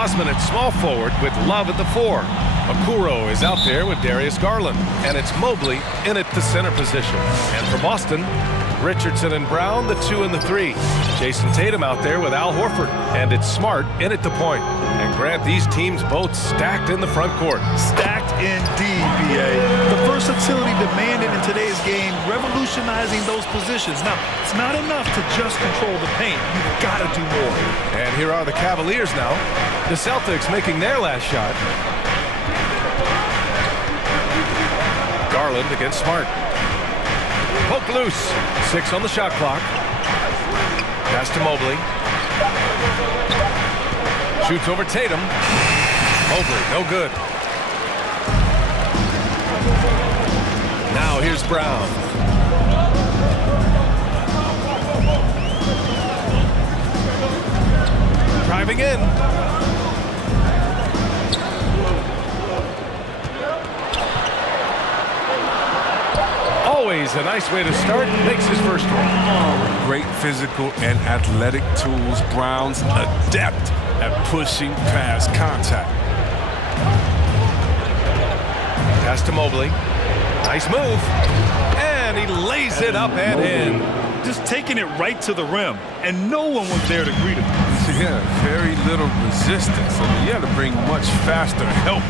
Osman at small forward with Love at the 4. Okuro is out there with Darius Garland. And it's Mobley in at the center position. And for Boston, Richardson and Brown, the 2 and the 3. Jason Tatum out there with Al Horford. And it's Smart in at the point. And Grant, these teams both stacked in the front court. Stacked indeed, BA. The versatility demanded in today's game, revolutionizing those positions. Now, it's not enough to just control the paint. You've got to do more. And here are the Cavaliers now. The Celtics making their last shot. Garland against Smart. Poke loose. 6 on the shot clock. Pass to Mobley. Shoots over Tatum. Mobley, no good. Now here's Brown. Driving in. Always a nice way to start. Makes his first one. Great physical and athletic tools. Brown's adept at pushing past contact. Pass to Mobley. Nice move. And he lays it up and in. Just taking it right to the rim, and no one was there to greet him. Yeah, very little resistance. I mean, you had to bring much faster help.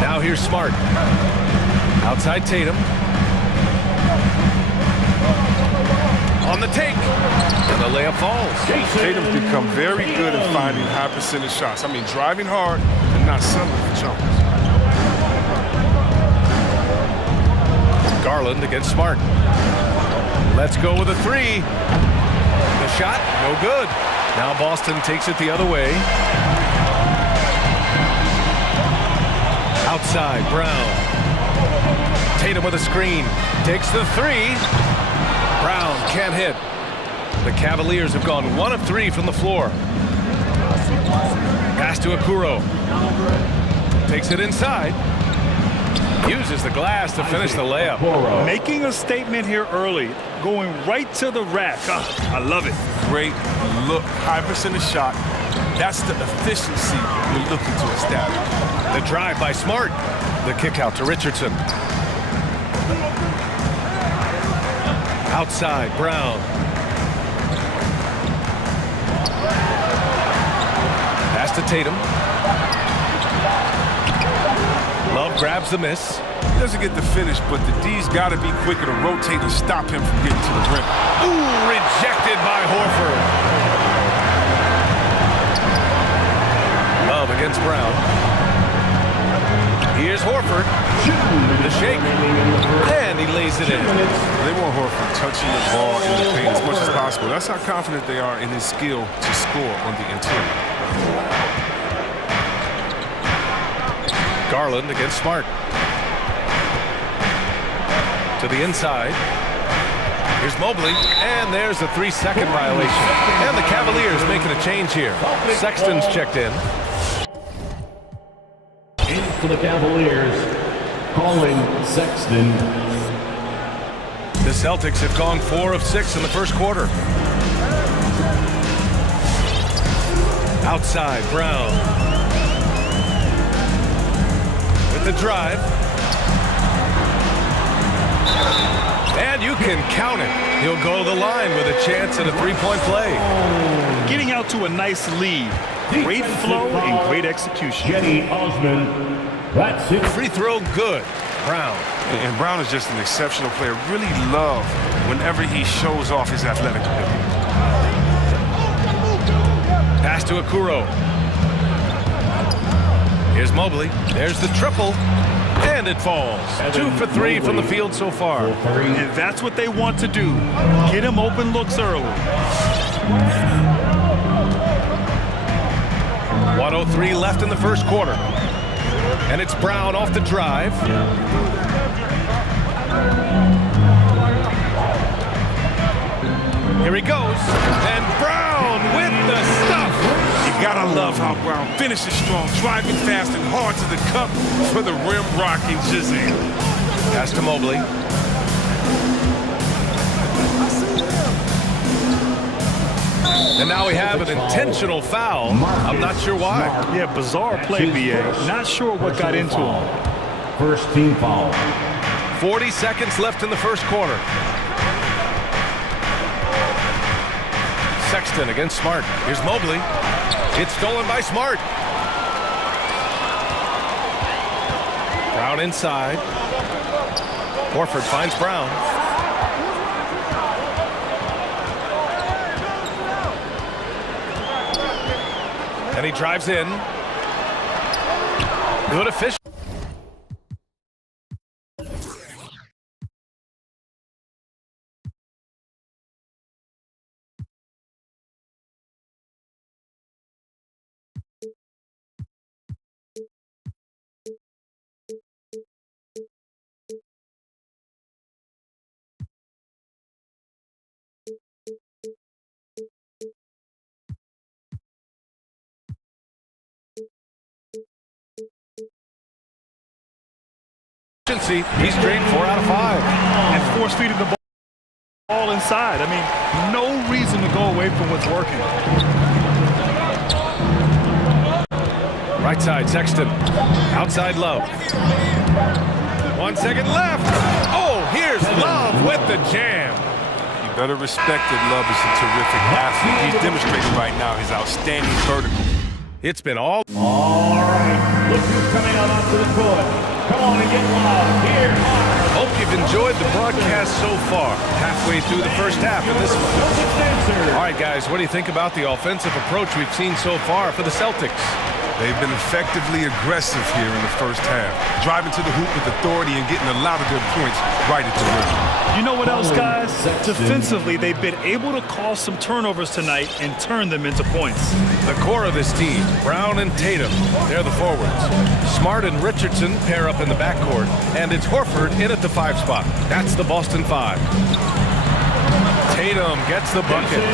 Now here's Smart. Outside Tatum. On the take. And the layup falls. Tatum's become very good at finding high percentage shots. I mean, driving hard and not settling for jumpers. Garland against Smart. Let's go with a 3. The shot, no good. Now Boston takes it the other way. Outside, Brown. Tatum with a screen. Takes the 3. Brown can't hit. The Cavaliers have gone 1 of 3 from the floor. Pass to Okuro. Takes it inside. Uses the glass to finish the layup. Making a statement here early, going right to the rack. I love it. Great look, high percentage shot. That's the efficiency we're looking to establish. The drive by Smart. The kick out to Richardson. Outside, Brown. Pass to Tatum. Love grabs the miss. He doesn't get the finish, but the D's got to be quicker to rotate and stop him from getting to the rim. Ooh, rejected by Horford. Love against Brown. Here's Horford. The shake. And he lays it in. They want Horford touching the ball in the paint as much as possible. That's how confident they are in his skill to score on the interior. Garland against Smart. To the inside. Here's Mobley, and there's a 3-second violation. And the Cavaliers making a change here. Sexton's checked in. For the Cavaliers, calling Sexton. The Celtics have gone 4 of 6 in the first quarter. Outside, Brown. With the drive. And you can count it. He'll go to the line with a chance at a 3-point play. Getting out to a nice lead. Great flow and great execution. Jenny Osman. That's it. Free throw good. Brown. And Brown is just an exceptional player. Really love whenever he shows off his athletic ability. Pass to Okoro. Here's Mobley. There's the triple. And it falls. 2 for 3 from the field so far. And that's what they want to do. Get him open looks early. 1:03 left in the first quarter. And it's Brown off the drive. Here he goes. And Brown with the stuff. You gotta love how Brown finishes strong, driving fast and hard to the cup for the rim rocking Shazam. Pass to Mobley. And now we have an intentional foul. I'm not sure why. Yeah, bizarre play, BA. Not sure what got into him. First team foul. 40 seconds left in the first quarter. Sexton against Smart. Here's Mobley. It's stolen by Smart. Brown inside. Horford finds Brown. And he drives in. Good efficient. He's drained 4 out of 5. And force-feeding the ball inside. I mean, no reason to go away from what's working. Right side, Sexton. Outside, Love. 1 second left. Oh, here's Love with the jam. You better respect that Love is a terrific athlete. He's demonstrating right now his outstanding vertical. It's been all right. Look who's coming out onto the court. Come on and get loud. Here. Hope you've enjoyed the broadcast so far. Halfway through the first half of this one. All right, guys, what do you think about the offensive approach we've seen so far for the Celtics? They've been effectively aggressive here in the first half, driving to the hoop with authority and getting a lot of their points right at the rim. You know what else, guys? Defensively, they've been able to cause some turnovers tonight and turn them into points. The core of this team, Brown and Tatum, they're the forwards. Smart and Richardson pair up in the backcourt, and it's Horford in at the 5 spot. That's the Boston 5. Tatum gets the bucket.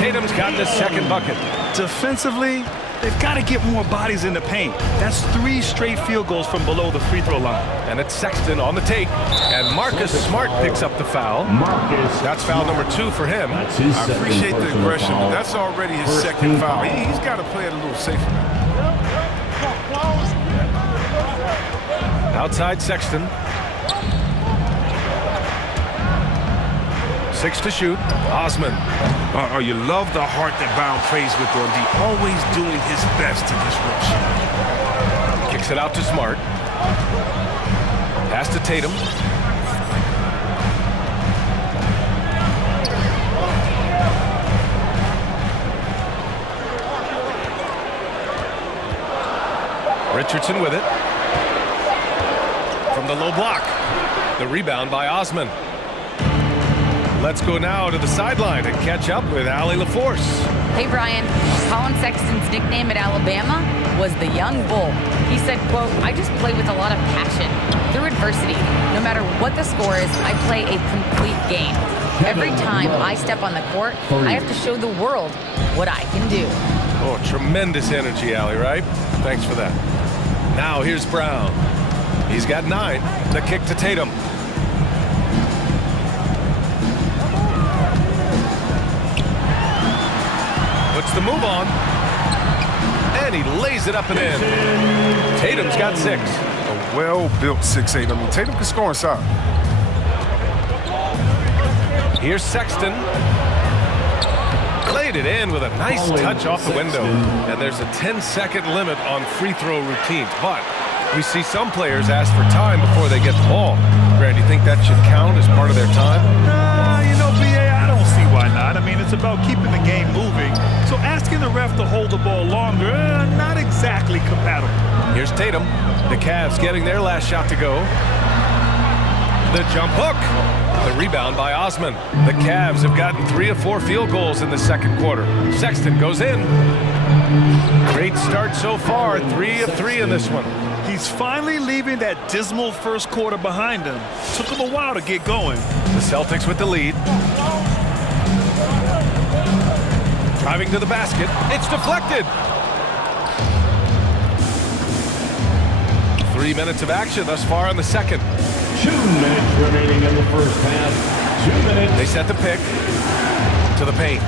Tatum's got the second bucket. Defensively, They've got to get more bodies in the paint. That's 3 straight field goals from below the free throw line. And it's Sexton on the take. And Marcus Smart picks up the foul. That's foul number 2 for him. I appreciate the aggression, but that's already his second foul. He's got to play it a little safer now. Outside Sexton. 6 to shoot. Osman. You love the heart that Brown plays with on D. Always doing his best to disrupt shot. Kicks it out to Smart. Pass to Tatum. Richardson with it. From the low block. The rebound by Osman. Let's go now to the sideline and catch up with Allie LaForce. Hey, Brian. Colin Sexton's nickname at Alabama was the Young Bull. He said, quote, I just play with a lot of passion. Through adversity, no matter what the score is, I play a complete game. Every time I step on the court, I have to show the world what I can do. Oh, tremendous energy, Allie, right? Thanks for that. Now here's Brown. He's got 9. The kick to Tatum. Puts the move on. And he lays it up and in. Tatum's got 6. A well-built 6'8". I mean, Tatum can score inside. Here's Sexton. Played it in with a nice touch off the window. And there's a 10-second limit on free throw routines. But we see some players ask for time before they get the ball. Grant, do you think that should count as part of their time? You know, B.A., I don't see why not. I mean, it's about keeping the game moving. So asking the ref to hold the ball longer, not exactly compatible. Here's Tatum. The Cavs getting their last shot to go. The jump hook. The rebound by Osman. The Cavs have gotten 3 of 4 field goals in the second quarter. Sexton goes in. Great start so far. 3 of 3 in this one. He's finally leaving that dismal first quarter behind him. Took him a while to get going. The Celtics with the lead. Driving to the basket. It's deflected. 3 minutes of action thus far in the second. 2 minutes remaining in the first half. 2 minutes. They set the pick to the paint.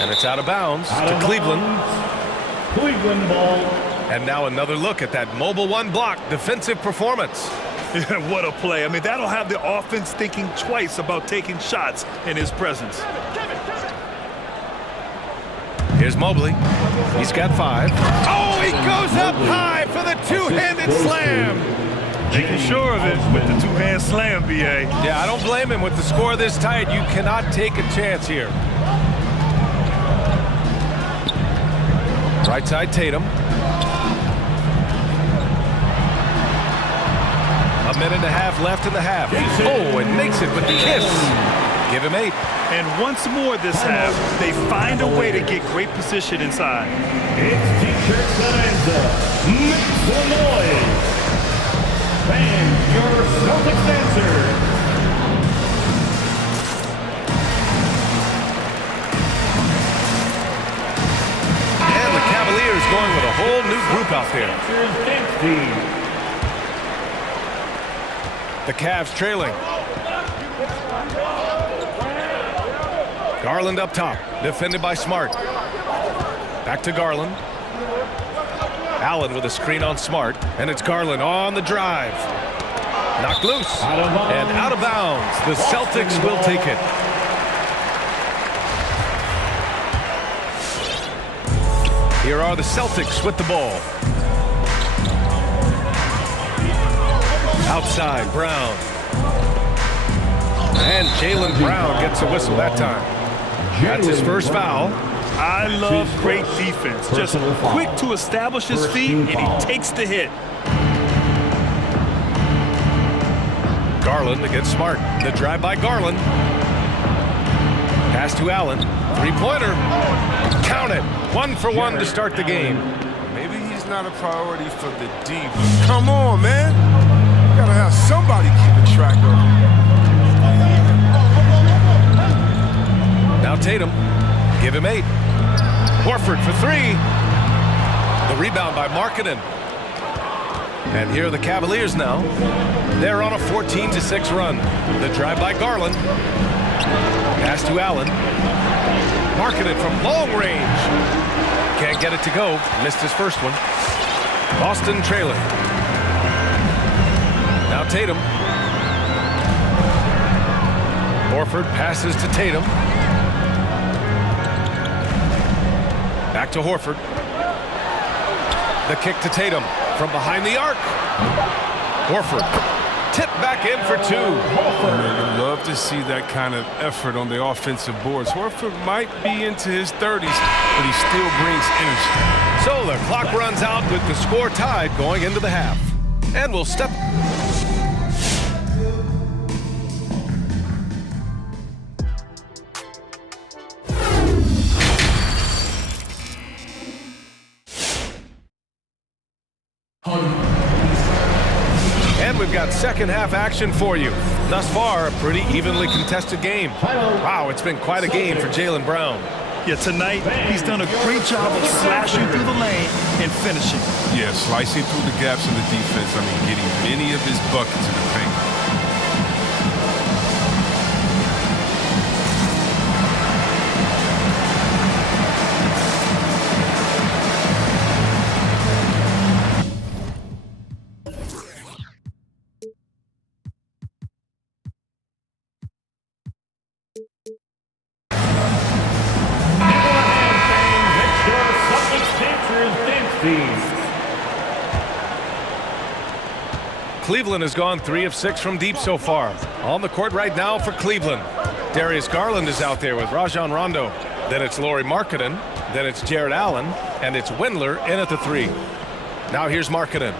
And it's out of bounds to Cleveland. Cleveland ball. And now another look at that mobile 1 block defensive performance. Yeah, what a play. I mean, that'll have the offense thinking twice about taking shots in his presence. Here's Mobley. He's got 5. Oh, he goes up high for the 2-handed slam. Making sure of it with the 2-hand slam, B.A. Yeah, I don't blame him. With the score this tight, you cannot take a chance here. Right side, Tatum. A minute and a half left in the half. Oh, and makes it with the kiss. Give him 8. And once more this half, they find a way to get great position inside. It's T-shirt Bonanza. Make some noise. Fans, your Celtics answer. And the Cavaliers going with a whole new group out there. The Cavs trailing. Garland up top, defended by Smart. Back to Garland. Allen with a screen on Smart, and it's Garland on the drive. Knocked loose, and out of bounds. The Celtics will take it. Here are the Celtics with the ball. Outside, Brown. And Jaylen Brown gets a whistle that time. That's his first foul. I love great defense. Just quick to establish his feet, and he takes the hit. Garland against Smart. The drive by Garland. Pass to Allen. Three-pointer. Count it. 1 for 1 to start the game. Maybe he's not a priority for the D, but come on, man. You gotta have somebody keeping track of him. Now Tatum Give him 8. Horford for 3. The rebound by Markkanen. And here are the Cavaliers now. They're on a 14-6 run. The drive by Garland. Pass to Allen. Markkanen from long range. Can't get it to go. Missed his first one. Boston trailing. Now Tatum. Horford passes to Tatum. Back to Horford. The kick to Tatum from behind the arc. Horford tipped back in for 2. I'd love to see that kind of effort on the offensive boards. Horford might be into his 30s, but he still brings energy. So the clock runs out with the score tied going into the half. And we'll step... And we've got second half action for you. Thus far, a pretty evenly contested game. Wow, it's been quite a game for Jaylen Brown. Yeah, tonight he's done a great job of slashing through the lane and finishing. Yeah, slicing through the gaps in the defense. I mean, getting many of his buckets in the paint. Cleveland has gone 3 of 6 from deep so far. On the court right now for Cleveland. Darius Garland is out there with Rajon Rondo. Then it's Lauri Markkanen. Then it's Jared Allen. And it's Windler in at the 3. Now here's Markkanen.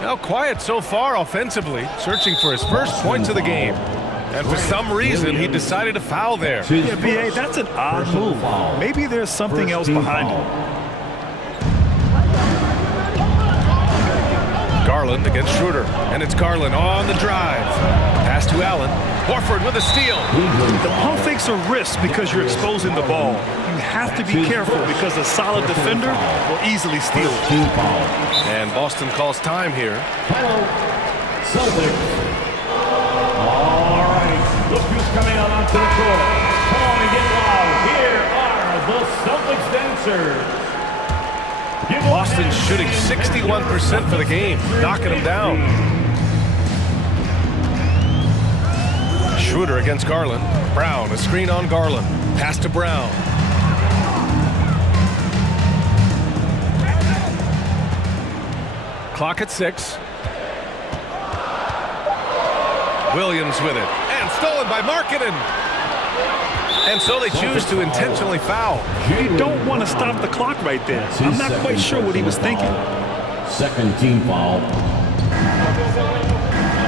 Now quiet so far offensively, searching for his first points of the game. And for some reason, he decided to foul there. Yeah, B.A., that's an odd move. Maybe there's something else behind it. Garland against Schroeder, and it's Garland on the drive. Pass to Allen. Horford with a steal. The pump fakes are risks because you're exposing the ball. You have to be careful because a solid defender will easily steal it. And Boston calls time here. Celtics. All right, look who's coming out onto the court. Come on and get loud. Here are the Celtics dancers. Boston shooting 61% for the game, knocking them down. Schroeder against Garland. Brown, a screen on Garland. Pass to Brown. Clock at 6. Williams with it. And stolen by Markkanen. And so they choose to intentionally foul. You don't want to stop the clock right there. I'm not quite sure what he was thinking. Second team foul.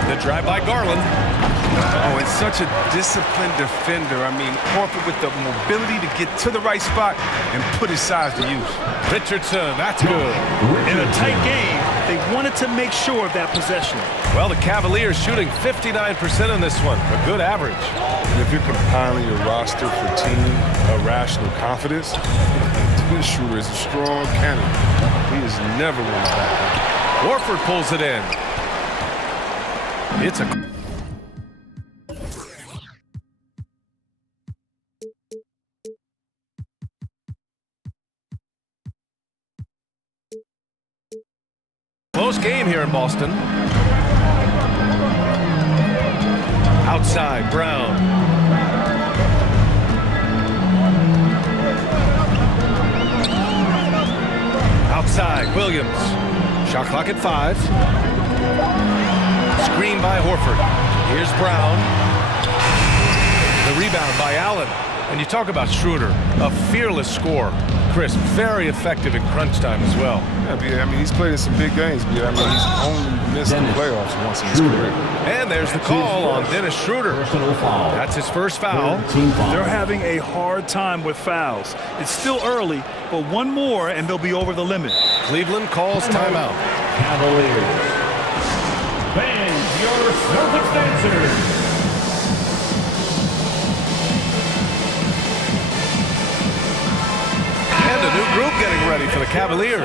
The drive by Garland. Oh, and such a disciplined defender. I mean, Horford with the mobility to get to the right spot and put his size to use. Richardson, that's good. In a tight game, they wanted to make sure of that possession. Well, the Cavaliers shooting 59% in this one, a good average. And if you're compiling your roster for team irrational confidence, this Schroeder is a strong candidate. He is never won back. Horford pulls it in. It's a... close game here in Boston. Outside, Brown. Outside, Williams. Shot clock at 5. Screen by Horford. Here's Brown. The rebound by Allen. And you talk about Schroeder, a fearless scorer. Chris, very effective in crunch time as well. Yeah, I mean, he's played in some big games, but I mean, he's only missed the playoffs once in his career. And there's the call on Dennis Schroeder. That's his first foul. They're having a hard time with fouls. It's still early, but one more and they'll be over the limit. Cleveland calls timeout. Cavaliers. Fans, your Celtics dancers. for the Cavaliers.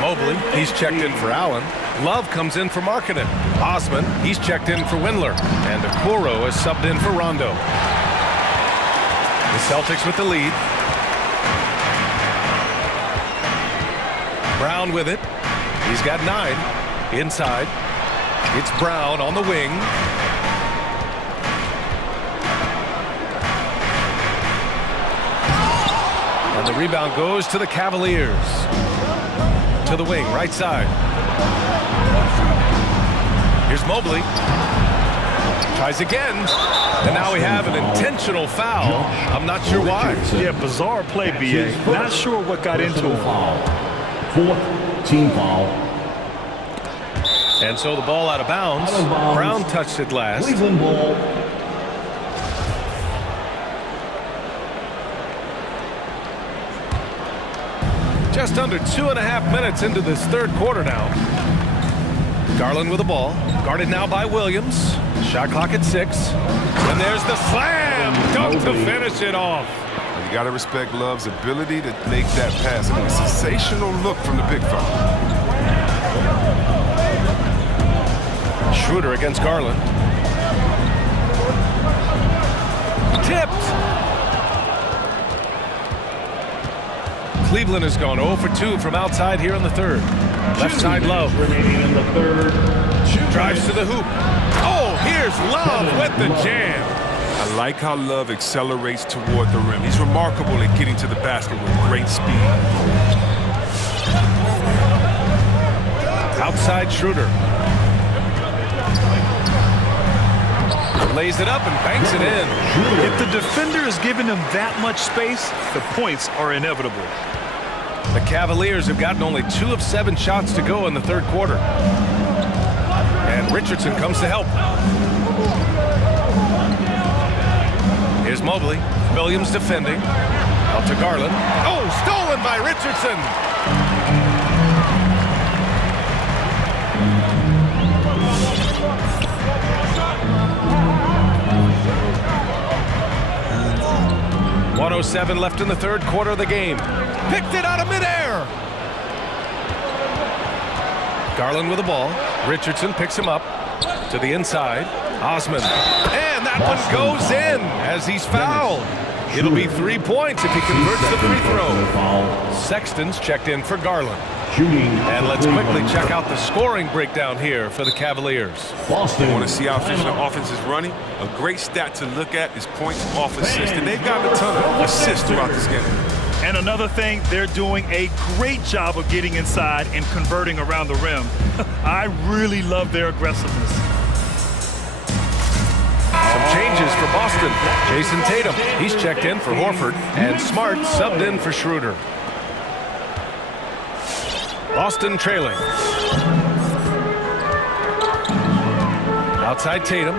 Mobley, he's checked in for Allen. Love comes in for Markkanen. Osman, he's checked in for Windler. And Okoro is subbed in for Rondo. The Celtics with the lead. Brown with it. He's got 9. Inside. It's Brown on the wing. And the rebound goes to the Cavaliers. To the wing, right side. Here's Mobley. Tries again. And now we have an intentional foul. I'm not sure why. Yeah, bizarre play, B.A. Not sure what got into him. Fourth team foul. And so the ball out of bounds. Brown touched it last. Cleveland ball. Just under 2.5 minutes into this third quarter now. Garland with the ball. Guarded now by Williams. Shot clock at 6. And there's the slam. Dunk to finish it off. You got to respect Love's ability to make that pass. I mean, a sensational look from the big fella. Schroeder against Garland. Tipped. Cleveland has gone 0 for 2 from outside here in the third. Left side Love. Remaining in the third. Drives to the hoop. Oh, here's Love with the jam. I like how Love accelerates toward the rim. He's remarkable at getting to the basket with great speed. Outside Schroeder. Lays it up and banks it in. If the defender is giving him that much space, the points are inevitable. The Cavaliers have gotten only 2 of 7 shots to go in the third quarter. And Richardson comes to help. Here's Mobley. Williams defending. Out to Garland. Oh, stolen by Richardson. .107 left in the third quarter of the game. Picked it out of midair. Garland with the ball. Richardson picks him up to the inside. Osman. And that one goes in as he's fouled. It'll be 3 points if he converts the free throw. Sexton's checked in for Garland. And let's quickly check out the scoring breakdown here for the Cavaliers. Boston. You want to see how efficient the offense is running? A great stat to look at is points off assists. And they've gotten a ton of assists throughout this game. And another thing, they're doing a great job of getting inside and converting around the rim. I really love their aggressiveness. Some changes for Boston. Jason Tatum, he's checked in for Horford. And Smart subbed in for Schroeder. Boston trailing. Outside Tatum.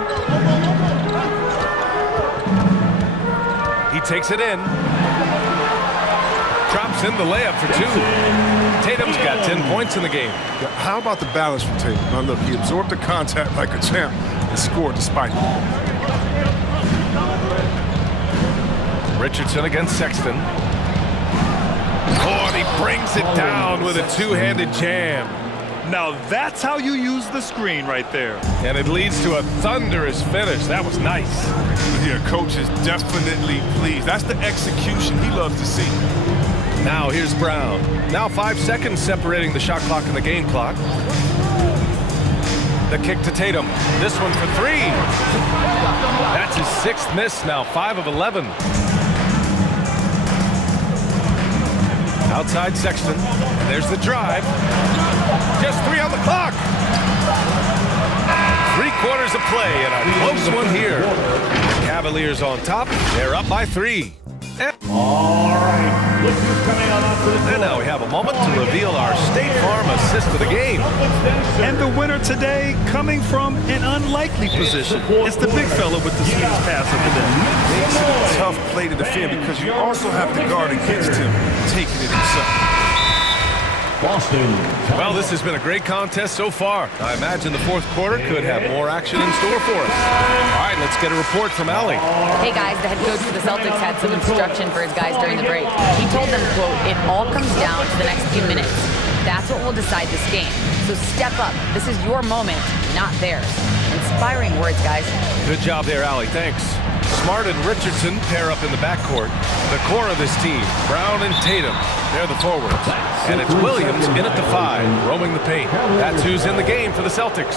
He takes it in. Drops in the layup for 2. Tatum's got 10 points in the game. How about the balance from Tatum? Now look, he absorbed the contact like a champ and scored despite it. Richardson against Sexton. Oh, and he brings it down with a two-handed jam. Now that's how you use the screen right there. And it leads to a thunderous finish. That was nice. Yeah, coach is definitely pleased. That's the execution he loves to see. Now here's Brown. Now 5 seconds separating the shot clock and the game clock. The kick to Tatum. This one for 3. That's his 6th miss now, 5 of 11. Outside Sexton. And there's the drive. Just 3 on the clock. 3 quarters of play and a close one here. The Cavaliers on top. They're up by 3. All right, look who's coming on to the And now we have a moment to reveal our State Farm assist of the game. And the winner today coming from an unlikely position. It's the big fella with the sweetest pass of the day. Makes it a tough play to defend because you also have to guard against him taking it himself. Boston. Well, this has been a great contest so far. I imagine the fourth quarter could have more action in store for us. All right, let's get a report from Allie. Hey guys, the head coach for the Celtics had some instruction for his guys during the break. He told them, quote, "It all comes down to the next few minutes. That's what will decide this game. So step up. This is your moment, not theirs." Inspiring words, guys. Good job there, Allie. Thanks. Smart and Richardson pair up in the backcourt. The core of this team, Brown and Tatum, they're the forwards. And it's Williams in at the 5, roaming the paint. That's who's in the game for the Celtics.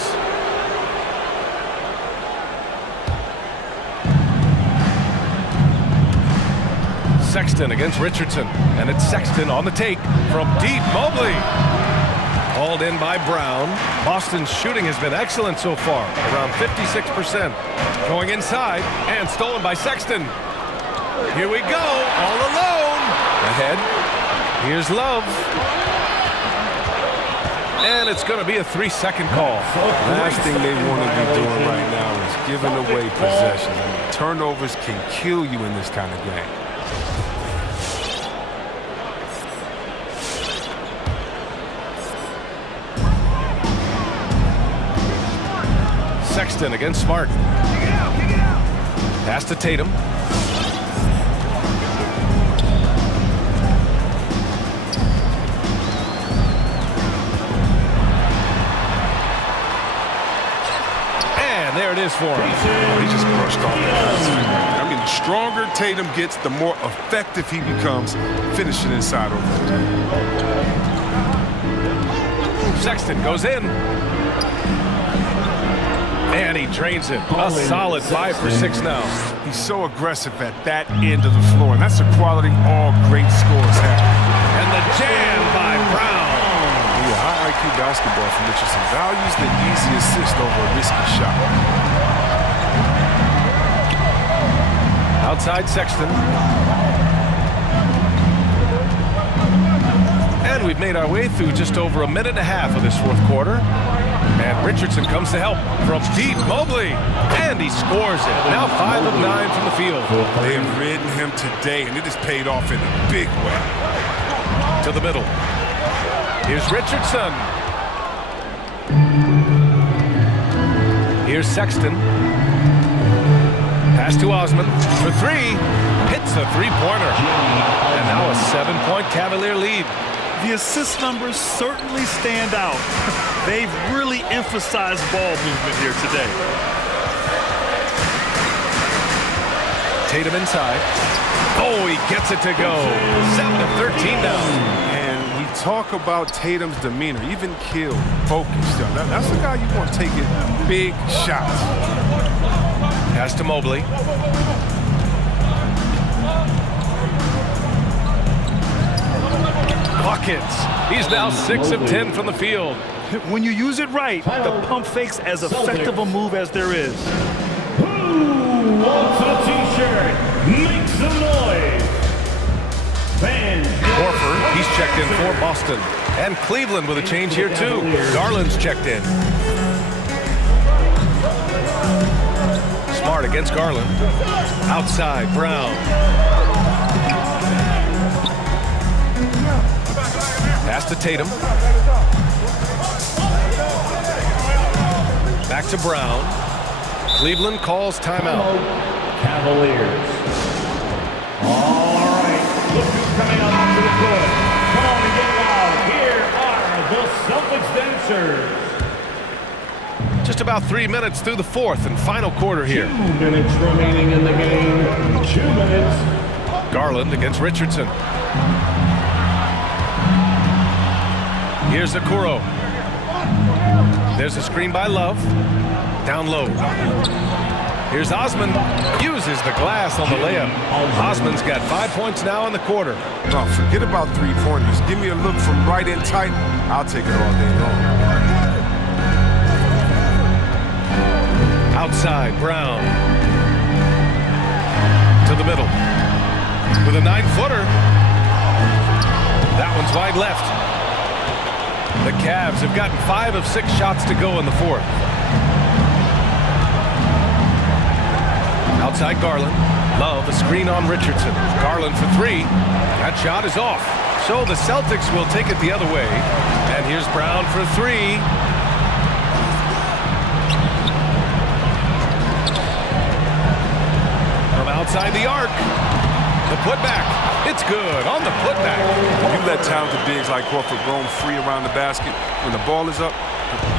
Sexton against Richardson, and it's Sexton on the take from deep. Mobley hauled in by Brown. Boston's shooting has been excellent so far, around 56%. Going inside and stolen by Sexton. Here we go, all alone. Ahead, here's Love. And it's going to be a 3-second call. Last thing they want to be doing right now is giving away possessions. I mean, turnovers can kill you in this kind of game. Sexton against Smart. Pass to Tatum. And there it is for him. Oh, he just brushed off that. I mean, the stronger Tatum gets, the more effective he becomes finishing inside over there. Sexton goes in. And he drains it. A solid 5 for 6 now. He's so aggressive at that end of the floor, and that's a quality all great scorers have. And the jam by Brown. Yeah, high IQ basketball from Richardson values the easy assist over a risky shot. Outside Sexton. And we've made our way through just over a minute and a half of this fourth quarter. And Richardson comes to help from deep. Mobley. And he scores it. Now 5 of 9 from the field. They have ridden him today, and it has paid off in a big way. To the middle. Here's Richardson. Here's Sexton. Pass to Osman for 3. Hits a three-pointer. And now a 7-point Cavalier lead. The assist numbers certainly stand out. They've really emphasized ball movement here today. Tatum inside. Oh, he gets it to go. 7 of 13 now. And we talk about Tatum's demeanor, even kill, focus. That's the guy you want taking big shots. Pass to Mobley. Buckets. He's now 6 of 10 from the field. When you use it right, the pump fake's as effective a move as there is. Who wants a t-shirt? Make some noise. Fans. Horford, he's checked in for Boston. And Cleveland with a change here too. Garland's checked in. Smart against Garland. Outside, Brown. Pass to Tatum. Back to Brown. Cleveland calls timeout. Cavaliers. All right, look who's coming up onto the court. Come on and get loud. Here are the Celtics dancers. Just about 3 minutes through the fourth and final quarter here. 2 minutes remaining in the game. 2 minutes. Garland against Richardson. Here's Okoro. There's a screen by Love. Down low. Here's Osman. Uses the glass on the layup. Osman's got 5 points now in the quarter. No, forget about three-pointers. Give me a look from right in tight. I'll take it all day long. Outside, Brown. To the middle. With a 9-footer. That one's wide left. The Cavs have gotten 5 of 6 shots to go in the fourth. Outside Garland. Love, a screen on Richardson. Garland for 3. That shot is off. So the Celtics will take it the other way. And here's Brown for three. From outside the arc. The putback. It's good on the putback. When you let talented bigs like Crawford roam free around the basket, when the ball is up,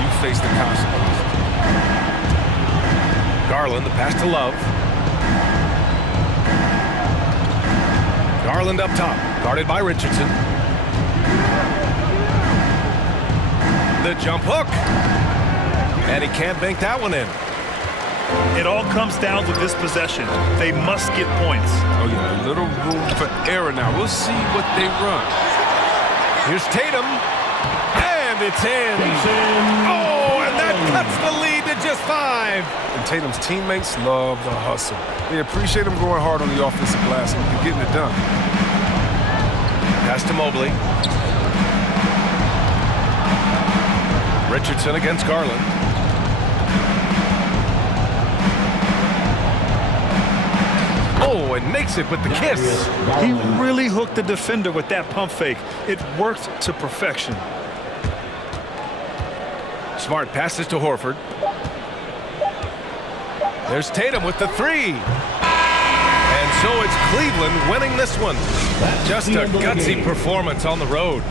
you face the consequences. Garland, the pass to Love. Garland up top, guarded by Richardson. The jump hook. And he can't bank that one in. It all comes down to this possession. They must get points. Oh, yeah, a little room for error now. We'll see what they run. Here's Tatum. And it's in. Oh, and that cuts the lead to just 5. And Tatum's teammates love the hustle. They appreciate him going hard on the offensive glass and getting it done. Pass to Mobley. Richardson against Garland. Oh, and makes it with the kiss. He really hooked the defender with that pump fake. It worked to perfection. Smart passes to Horford. There's Tatum with the three. And so it's Cleveland winning this one. Just a gutsy performance on the road.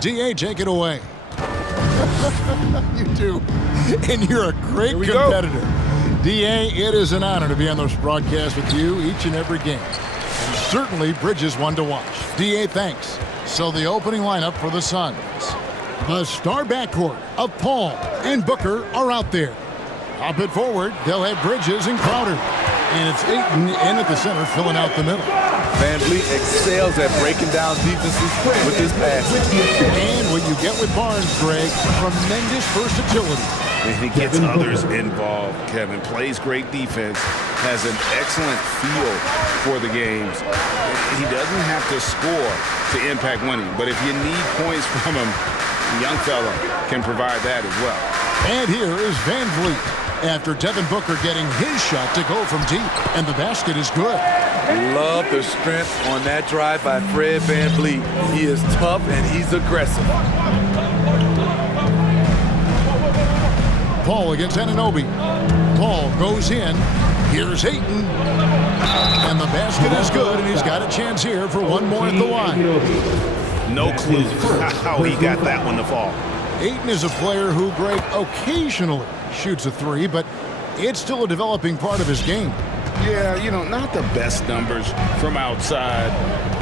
DA, take it away. You do. And you're a great competitor. DA, it is an honor to be on this broadcast with you each and every game. And certainly Bridges one to watch. DA, thanks. So the opening lineup for the Suns. The star backcourt of Paul and Booker are out there. Up it forward, they'll have Bridges and Crowder. And it's Ayton in at the center, filling out the middle. Van Vliet excels at breaking down defenses with his passing. And what you get with Barnes, Greg, tremendous versatility. And he gets others involved, Kevin. Plays great defense, has an excellent feel for the games. He doesn't have to score to impact winning, but if you need points from him, the young fella can provide that as well. And here is Van Vliet after Devin Booker getting his shot to go from deep, and the basket is good. Love the strength on that drive by Fred Van Vliet. He is tough and he's aggressive. Paul against Anunoby. Paul goes in. Here's Ayton. And the basket is good, and he's got a chance here for one more at the line. No clue how he got that one to fall. Ayton is a player who, Greg, occasionally shoots a three, but it's still a developing part of his game. Yeah, you know, not the best numbers from outside.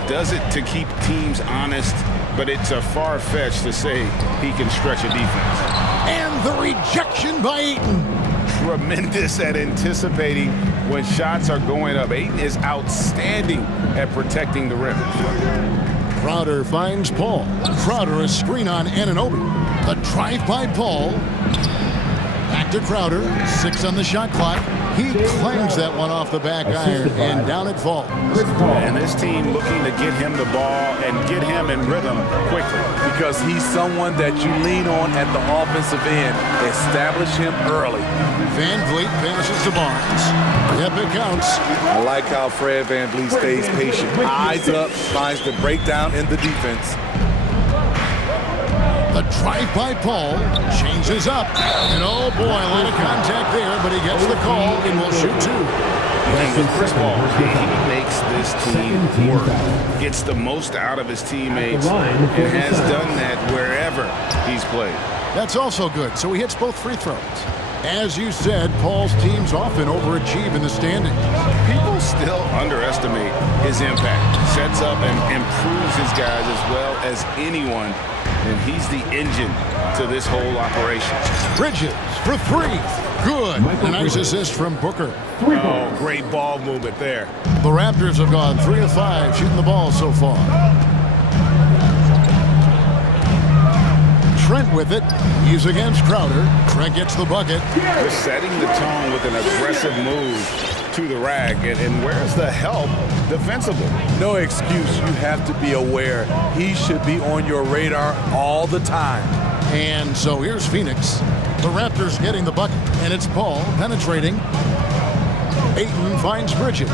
Does it to keep teams honest, but it's a far-fetched to say he can stretch a defense. And the rejection by Ayton. Tremendous at anticipating when shots are going up. Ayton is outstanding at protecting the rim. Crowder finds Paul. Crowder a screen on Anunoby. The drive by Paul. Back to Crowder. 6 on the shot clock. He clangs that one off the back iron, and down it falls. And this team looking to get him the ball and get him in rhythm quickly. Because he's someone that you lean on at the offensive end. Establish him early. Van Vliet passes to Barnes. Yep, it counts. I like how Fred Van Vliet stays patient. Eyes up, finds the breakdown in the defense. The drive by Paul changes up. And oh boy, a lot of contact there, but he gets the call and will shoot 2. And with Chris Paul, he makes this team work. Gets the most out of his teammates and has done that wherever he's played. That's also good, so he hits both free throws. As you said, Paul's teams often overachieve in the standings. People still underestimate his impact. Sets up and improves his guys as well as anyone, and he's the engine to this whole operation. Bridges for 3. Good. A nice assist from Booker. Oh, great ball movement there. The Raptors have gone 3 of 5 shooting the ball so far. Trent with it. He's against Crowder. Trent gets the bucket. Just setting the tone with an aggressive move to the rack. And where's the help defensively? No excuse. You have to be aware. He should be on your radar all the time. And so here's Phoenix. The Raptors getting the bucket. And it's Paul penetrating. Ayton finds Bridges.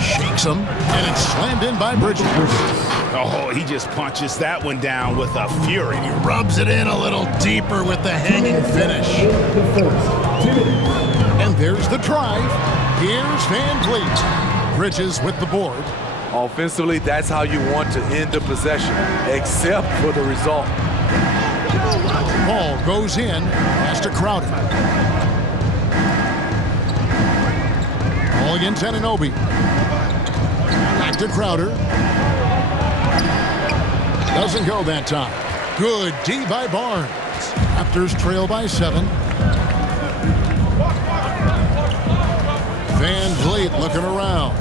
Shakes him. And it's slammed in by Bridges. Oh, he just punches that one down with a fury. He rubs it in a little deeper with the hanging finish. And there's the drive. Here's Van Vliet. Bridges with the board. Offensively, that's how you want to end the possession, except for the result. Paul goes in, pass to Crowder. Paul against Anunoby. Back to Crowder. Doesn't go that time. Good D by Barnes. Raptors trail by 7. Van Vliet looking around.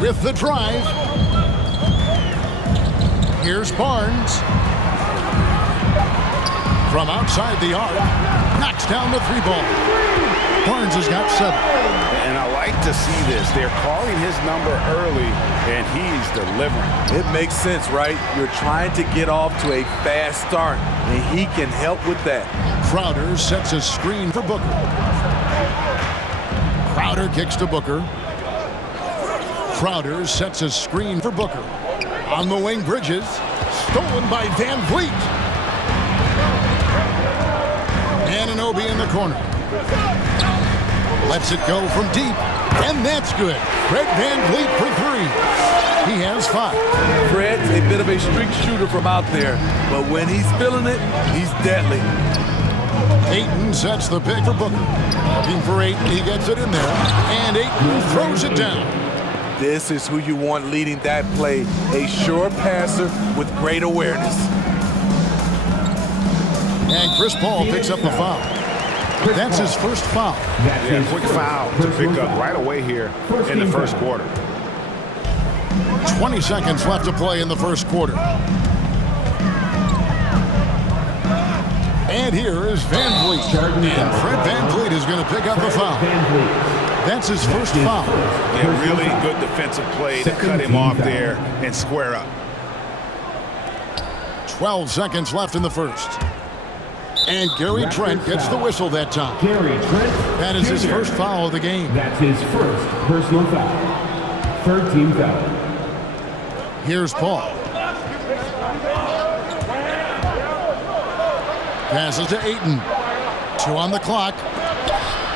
With the drive. Here's Barnes. From outside the arc. Knocks down the 3-ball. Barnes has got 7. And I like to see this. They're calling his number early, and he's delivering. It makes sense, right? You're trying to get off to a fast start, and he can help with that. Crowder sets a screen for Booker. Crowder kicks to Booker. Crowder sets a screen for Booker. On the wing, Bridges. Stolen by Van Vliet. Anunoby in the corner. Lets it go from deep. And that's good. Fred VanVleet for 3. He has 5. Fred's a bit of a streak shooter from out there, but when he's feeling it, he's deadly. Ayton sets the pick for Booker. Looking for Ayton, he gets it in there, and Ayton throws it down. This is who you want leading that play, a sure passer with great awareness. And Chris Paul picks up the foul. That's his first foul. Yeah, quick foul to pick up right away here in the first quarter. 20 seconds left to play in the first quarter. And here is VanVleet. And Fred VanVleet is going to pick up the foul. That's his first foul. Yeah, really good defensive play to cut him off there and square up. 12 seconds left in the first. And Gary Trent gets the whistle that time. Gary Trent. That is his first foul of the game. That's his first personal foul. Third team foul. Here's Paul. Passes to Ayton. 2 on the clock.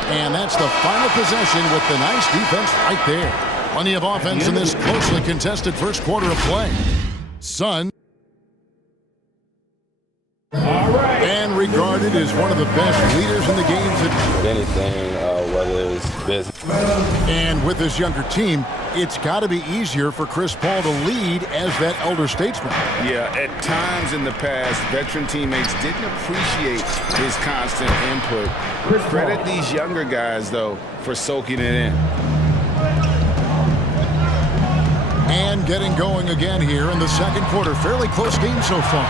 And that's the final possession with the nice defense right there. Plenty of offense in this closely contested first quarter of play. Sun. And regarded as one of the best leaders in the game today. Anything, whether it's business. And with this younger team, it's got to be easier for Chris Paul to lead as that elder statesman. Yeah, at times in the past, veteran teammates didn't appreciate his constant input. Credit these younger guys, though, for soaking it in. And getting going again here in the second quarter. Fairly close game so far.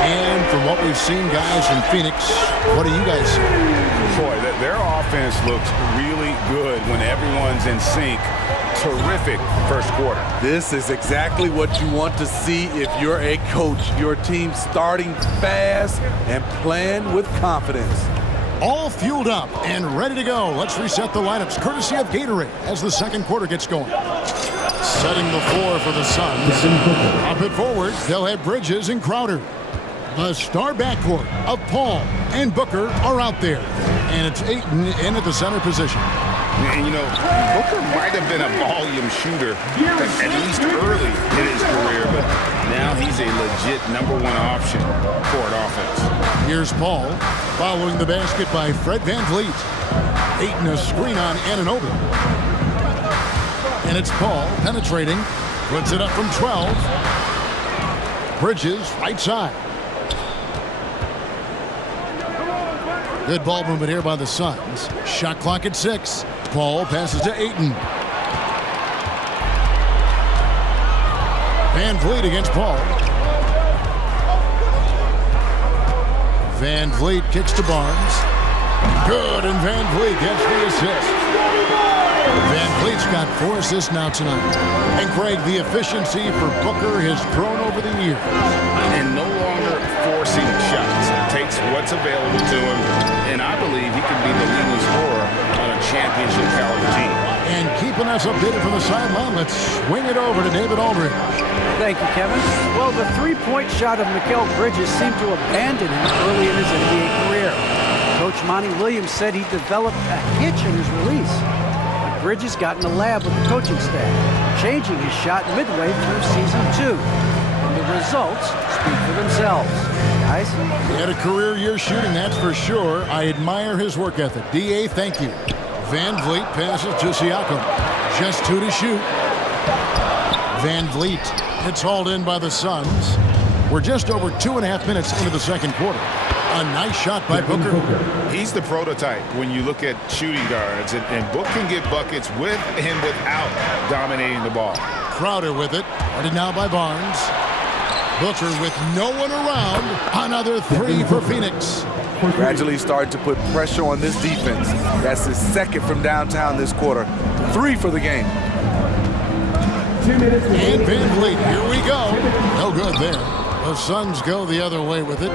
And from what we've seen, guys, from Phoenix, what do you guys see? Boy, their offense looks really good when everyone's in sync. Terrific first quarter. This is exactly what you want to see if you're a coach. Your team starting fast and playing with confidence. All fueled up and ready to go. Let's reset the lineups courtesy of Gatorade as the second quarter gets going. Setting the floor for the Suns. Up it forward, they'll have Bridges and Crowder. The star backcourt of Paul and Booker are out there. And it's Ayton in at the center position. And, you know, Booker might have been a volume shooter at least early in his career, but now he's a legit #1 option for an offense. Here's Paul following the basket by Fred VanVleet. Ayton a screen on Anunoby. And it's Paul penetrating, puts it up from 12. Bridges right side. Good ball movement here by the Suns. Shot clock at 6. Paul passes to Ayton. VanVleet against Paul. VanVleet kicks to Barnes. Good, and VanVleet gets the assist. VanVleet's got 4 assists now tonight. And Craig, the efficiency for Booker has grown over the years. And no longer forcing shots. Takes what's available to him, and I believe he can be the leading scorer on a championship caliber team. And keeping us updated from the sideline, let's swing it over to David Aldridge. Thank you, Kevin. Well, the three-point shot of Mikal Bridges seemed to abandon him early in his NBA career. Coach Monty Williams said he developed a hitch in his release. Bridges got in the lab with the coaching staff, changing his shot midway through season 2. And the results speak for themselves. Guys? He had a career year shooting, that's for sure. I admire his work ethic. D.A., thank you. VanVleet passes to Siakam. Just 2 to shoot. VanVleet. It's hauled in by the Suns. We're just over 2.5 minutes into the second quarter. A nice shot by Booker. He's the prototype when you look at shooting guards, and Book can get buckets with and without dominating the ball. Crowder with it. Guarded now by Barnes. Booker with no one around. Another 3 for Phoenix. Gradually starting to put pressure on this defense. That's his second from downtown this quarter. 3 for the game. 2 minutes. And VanVleet, here we go. No good there. The Suns go the other way with it.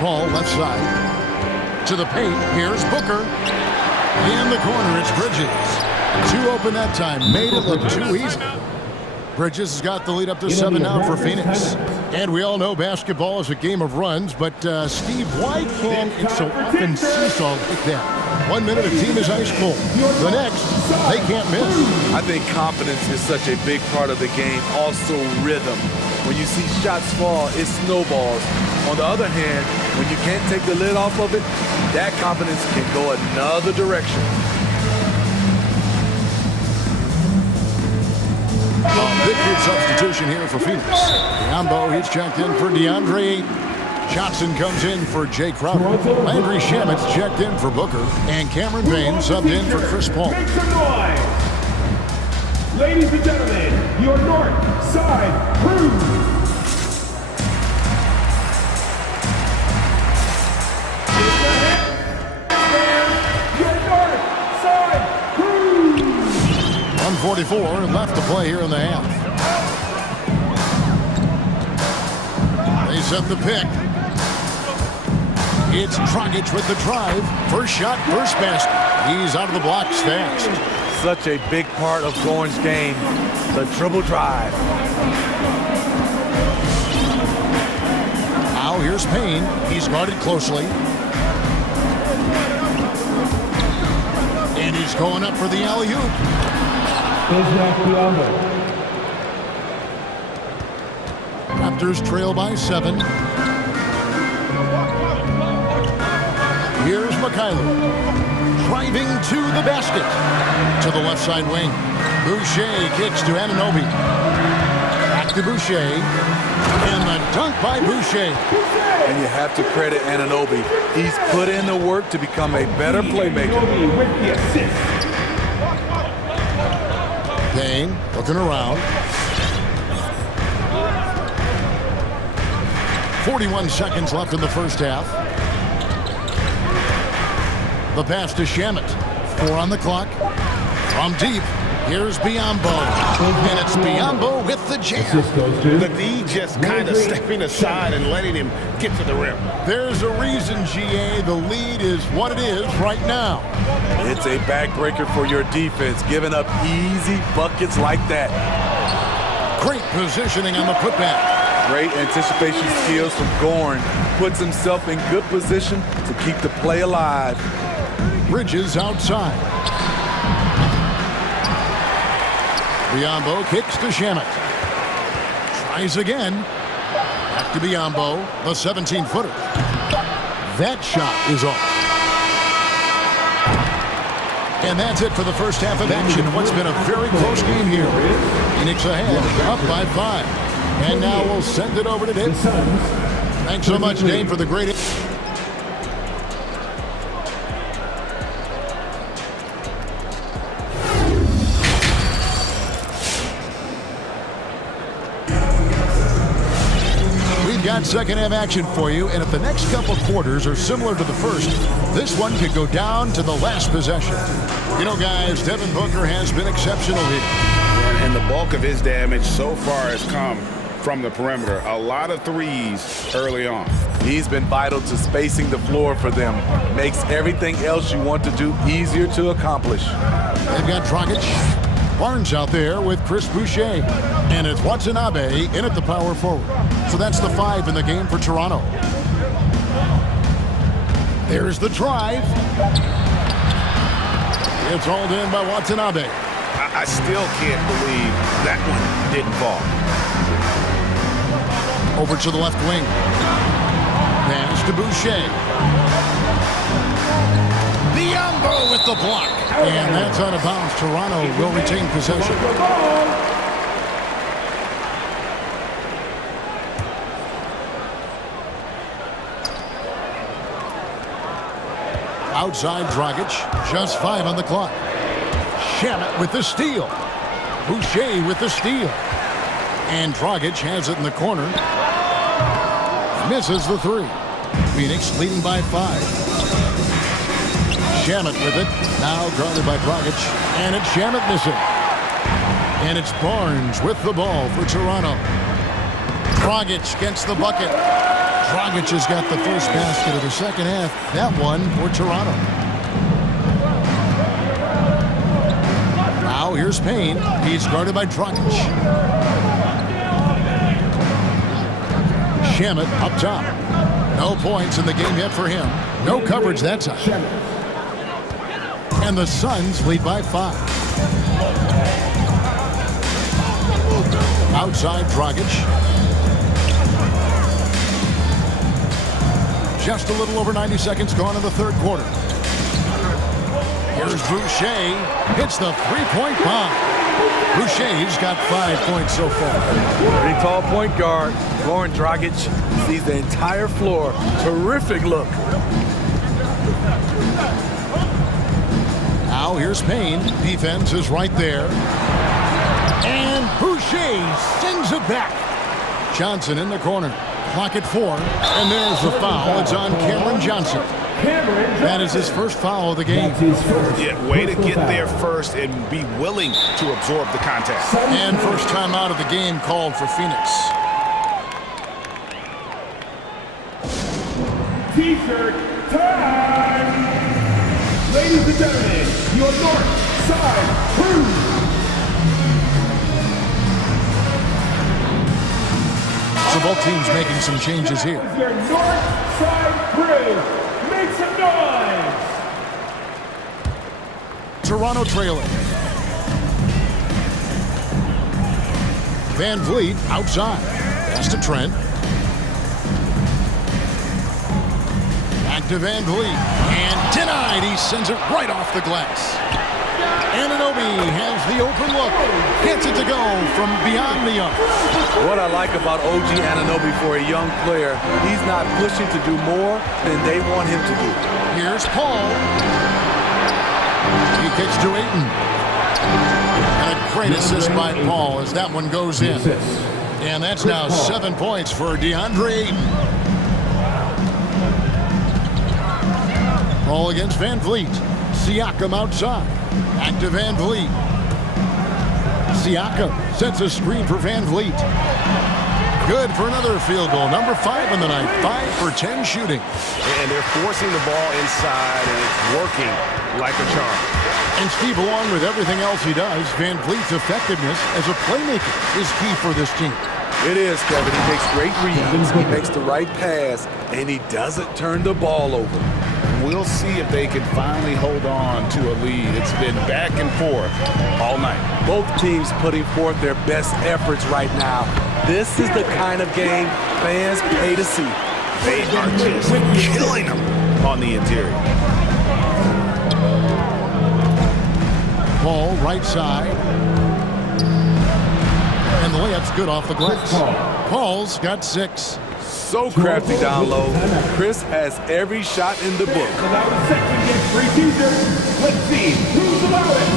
Paul left side. To the paint. Here's Booker. In the corner, it's Bridges. 2 open that time. Made it look too easy. Bridges has got the lead up to 7 now for Phoenix. And we all know basketball is a game of runs, but Steve, why can't it so often seesaw like that? 1 minute a team is ice cold. The next, they can't miss. I think confidence is such a big part of the game. Also rhythm. When you see shots fall, it snowballs. On the other hand, when you can't take the lid off of it, that confidence can go another direction. Big good substitution here for Phoenix. Biombo, he's checked in for DeAndre Ayton. Johnson comes in for Jay Crowder. Landry Shamit's checked in for Booker. And Cameron Payne subbed in for Chris Paul. Make some noise. Ladies and gentlemen, your North Side Crew. Your North Side Crew. 1:44 left to play here in the half. They set the pick. It's Dragic with the drive. First shot, first basket. He's out of the blocks fast. Such a big part of Gorn's game, the dribble drive. Now here's Payne. He's guarded closely. And he's going up for the alley-oop. Raptors trail by 7. Here's Mikhailov, driving to the basket. To the left side wing. Boucher kicks to Anunoby. Back to Boucher. And the dunk by Boucher. And you have to credit Anunoby. He's put in the work to become a better playmaker. With the assist. Payne looking around. 41 seconds left in the first half. The pass to Shamet. 4 on the clock. From deep, here's Biombo. And it's Biombo with the jam. The D just kind of stepping aside and letting him get to the rim. There's a reason, GA, the lead is what it is right now. It's a backbreaker for your defense, giving up easy buckets like that. Great positioning on the putback. Great anticipation skills from Gorn. Puts himself in good position to keep the play alive. Bridges outside. Biombo kicks to Shamet. Tries again. Back to Biombo, the 17-footer. That shot is off. And that's it for the first half of action. What's been a very close game here. Phoenix ahead, up by 5. And now we'll send it over to Dave. Thanks so much, Dave, for the great... Got second half action for you, and if the next couple quarters are similar to the first, this one could go down to the last possession. You know, guys, Devin Booker has been exceptional here. And the bulk of his damage so far has come from the perimeter. A lot of threes early on. He's been vital to spacing the floor for them. Makes everything else you want to do easier to accomplish. They've got Dragic. Barnes out there with Chris Boucher. And it's Watanabe in at the power forward. So that's the 5 in the game for Toronto. There's the drive. It's hauled in by Watanabe. I still can't believe that one didn't fall. Over to the left wing. Pass to Boucher. Biombo with the block. And that's out of bounds. Toronto will retain possession. Outside Dragic, just 5 on the clock. Shamet with the steal. Boucher with the steal. And Dragic has it in the corner. Misses the 3. Phoenix leading by 5. Shamet with it. Now guarded by Dragic. And it's Shamet missing. And it's Barnes with the ball for Toronto. Dragic gets the bucket. Dragic has got the first basket of the second half. That one for Toronto. Now here's Payne. He's guarded by Dragic. Shamet up top. No points in the game yet for him. No coverage that time. And the Suns lead by 5. Outside Dragic. Just a little over 90 seconds gone in the third quarter. Here's Boucher. Hits the three-point bomb. Boucher's got 5 points so far. Pretty tall point guard. Goran Dragic sees the entire floor. Terrific look. Now here's Payne. Defense is right there. And Boucher sends it back. Johnson in the corner. Clock at 4. And there's the foul. It's on Cameron Johnson. That is his first foul of the game. Yeah, way to get there first and be willing to absorb the contact. And first time out of the game called for Phoenix. T-shirt time! Ladies and gentlemen, your North Side Crew! So both teams making some changes here. Your North Side Crew! Make some noise! Toronto trailing. Van Vliet outside. Pass to Trent. Back to Van Vliet. And denied. He sends it right off the glass. Anunoby has the open look. Gets it to go from beyond the arc. What I like about OG Anunoby for a young player, he's not pushing to do more than they want him to do. Here's Paul. He kicks to Ayton. And a great assist by Paul as that one goes in. And that's now 7 points for DeAndre Ayton. Paul against Van Vliet. Siakam outside. Back to Van Vliet. Siakam sets a screen for Van Vliet. Good for another field goal. Number 5 in the night. 5 for 10 shooting. And they're forcing the ball inside, and it's working like a charm. And Steve, along with everything else he does, Van Vliet's effectiveness as a playmaker is key for this team. It is, Kevin. He makes great reads. He makes the right pass, and he doesn't turn the ball over. We'll see if they can finally hold on to a lead. It's been back and forth all night. Both teams putting forth their best efforts right now. This is the kind of game fans pay to see. They are just killing them on the interior. Ball right side. And the layup's good off the glass. Paul's got 6. So crafty down low. Chris has every shot in the book. Allow a section against free teasers. Let's see who's allowed it.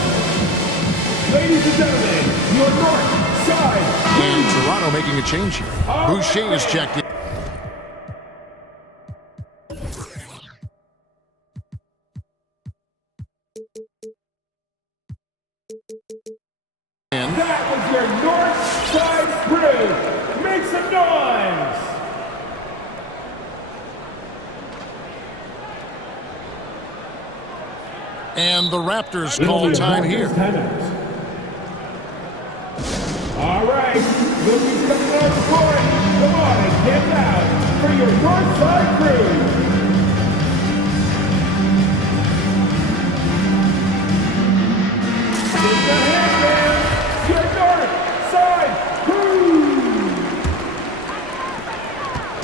Ladies and gentlemen, your North Side. And Toronto making a change here. Boucher is checked in. That was your North Side Crew. Make some noise. And the Raptors call time here. All right, Lucas coming out the court. Come on and get out for your North Side Crew. Get the hand man, your North Side Crew.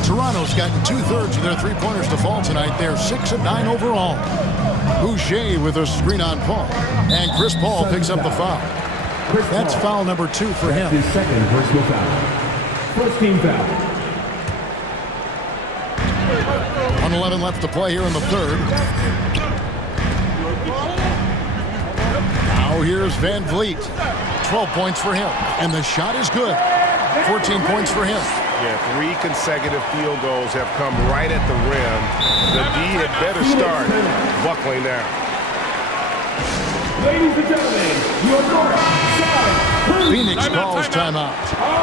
Toronto's gotten 2/3 of their three-pointers to fall tonight. They're 6 of 9 overall. Boucher with a screen on Paul. And Chris Paul picks up the foul. That's foul number 2 for him. His second personal foul. First team foul. 1:11 left to play here in the third. Now here's Van Vliet. 12 points for him. And the shot is good. 14 points for him. Yeah, 3 consecutive field goals have come right at the rim. The D had better start buckling down. Ladies and gentlemen, your North Side Crew. Phoenix calls timeout.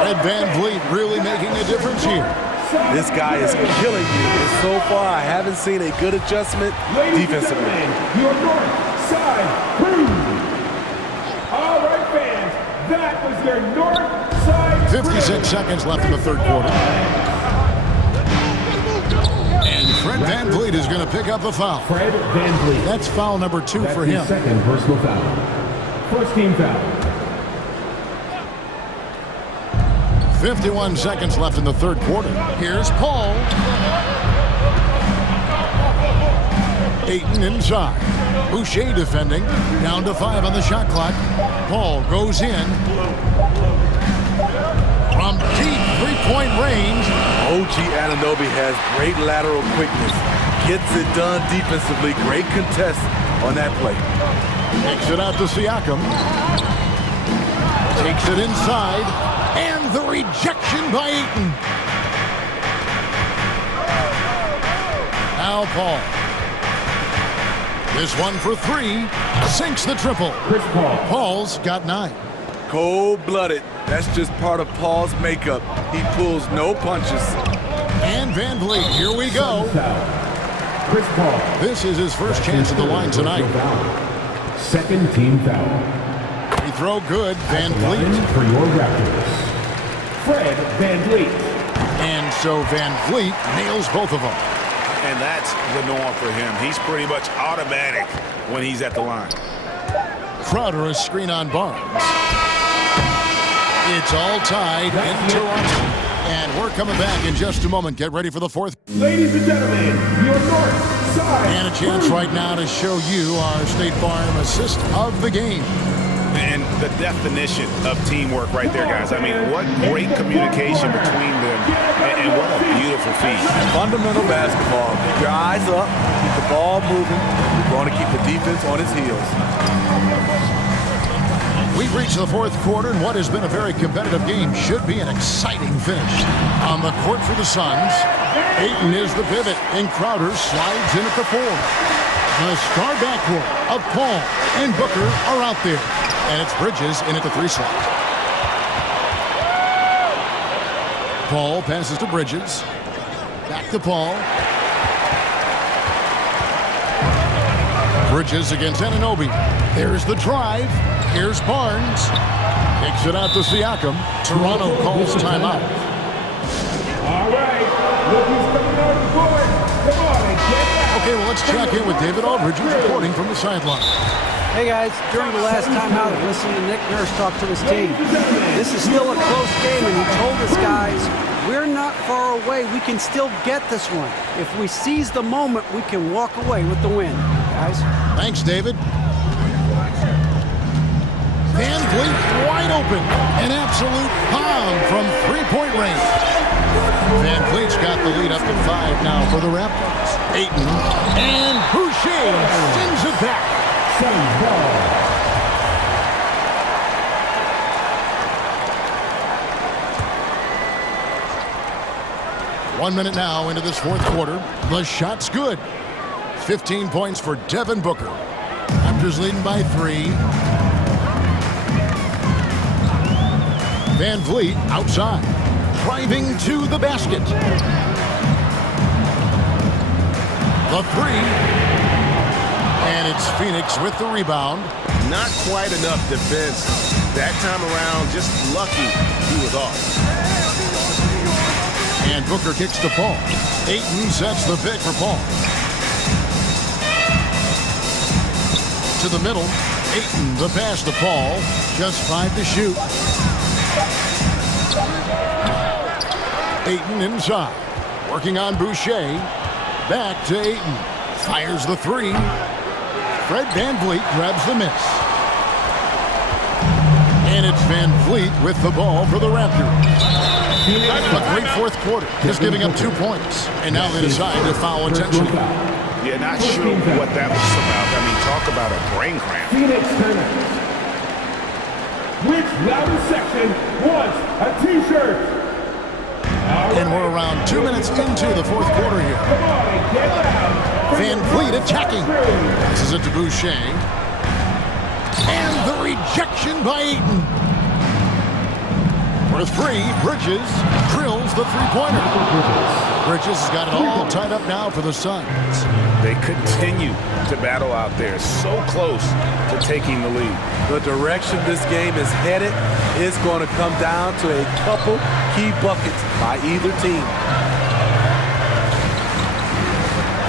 And Van Vliet really making a difference here. This guy is killing you. And so far, I haven't seen a good adjustment defensively. Your North Side Crew. All right, fans, that was your North Side Crew. 56 seconds left in the third quarter. And Fred VanVleet is going to pick up the foul. Fred VanVleet. That's foul number 2 That's for his him. second personal foul. First team foul. 51 seconds left in the third quarter. Here's Paul. Ayton inside. Boucher defending. Down to 5 on the shot clock. Paul goes in. From deep three-point range. OG Anunoby has great lateral quickness. Gets it done defensively. Great contest on that play. Takes it out to Siakam. Takes it inside. And the rejection by Ayton. Now Paul. This one for 3. Sinks the triple. Chris Paul. Paul's got 9. Cold-blooded. That's just part of Paul's makeup. He pulls no punches. And VanVleet, here we go. Chris Paul. This is his first chance at the line tonight. Second team foul. Free throw good, Line VanVleet. for your Raptors. Fred VanVleet. And so VanVleet nails both of them. And that's the norm for him. He's pretty much automatic when he's at the line. Crowder, a screen on Barnes. It's all tied in Toronto. And we're coming back in just a moment. Get ready for the fourth. Ladies and gentlemen, your north side. And a chance right now to show you our State Farm assist of the game. And the definition of teamwork right there, guys. I mean, what great communication between them, and what a beautiful feat. Fundamental basketball. Keep your eyes up. Keep the ball moving. You're going to keep the defense on its heels. We've reached the fourth quarter, and what has been a very competitive game should be an exciting finish. On the court for the Suns, Ayton is the pivot, and Crowder slides in at the 4. The star backcourt of Paul and Booker are out there, and it's Bridges in at the 3 slot. Paul passes to Bridges. Back to Paul. Bridges against Anunoby. There's the drive. Here's Barnes. Takes it out to Siakam. Toronto calls timeout. All right. Look who's coming on the court. Come on and get that. Okay, well, let's check in with David Aldridge, who's reporting from the sideline. Hey guys, during the last timeout, I listened to Nick Nurse talk to his team. This is still a close game, and he told us guys, we're not far away. We can still get this one. If we seize the moment, we can walk away with the win. Guys? Thanks, David. VanVleet wide open. An absolute bomb from three-point range. VanVleet's got the lead up to 5 now for the Raptors. Ayton and Boucher sends it back. Suns ball. One minute now into this fourth quarter. The shot's good. 15 points for Devin Booker. Raptors leading by 3. VanVleet outside, driving to the basket. The 3. And it's Phoenix with the rebound. Not quite enough defense. That time around, just lucky he was off. And Booker kicks to Paul. Ayton sets the pick for Paul. To the middle. Ayton, the pass to Paul. Just 5 to shoot. Ayton inside. Working on Boucher. Back to Ayton. Fires the 3. Fred VanVleet grabs the miss. And it's VanVleet with the ball for the Raptors. A great fourth quarter, just giving up 2 points. And now they decide to foul intentionally. Yeah, not sure what that was about. I mean, talk about a brain cramp. Phoenix turnout. Which loudest section wants a T-shirt? And we're around 2 minutes into the fourth quarter here. Come on and get loud. VanVleet attacking. This is it to Boucher. And the rejection by Ayton. For 3, Bridges drills the 3-pointer. Bridges has got it all tied up now for the Suns. They continue to battle out there, so close to taking the lead. The direction this game is headed is going to come down to a couple key buckets by either team.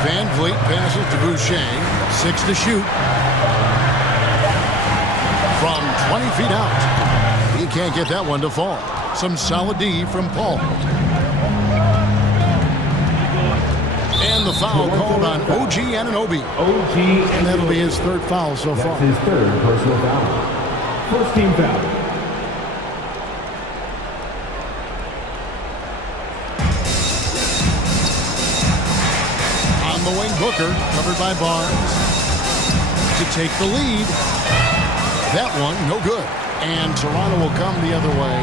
Van Vliet passes to Boucher. 6 to shoot. From 20 feet out. He can't get that one to fall. Some solid D from Paul. And the foul called on OG Anunoby. And that'll be his third foul so far. That's his third personal foul. First team foul. On the wing, Booker, covered by Barnes. To take the lead. That one, no good. And Toronto will come the other way.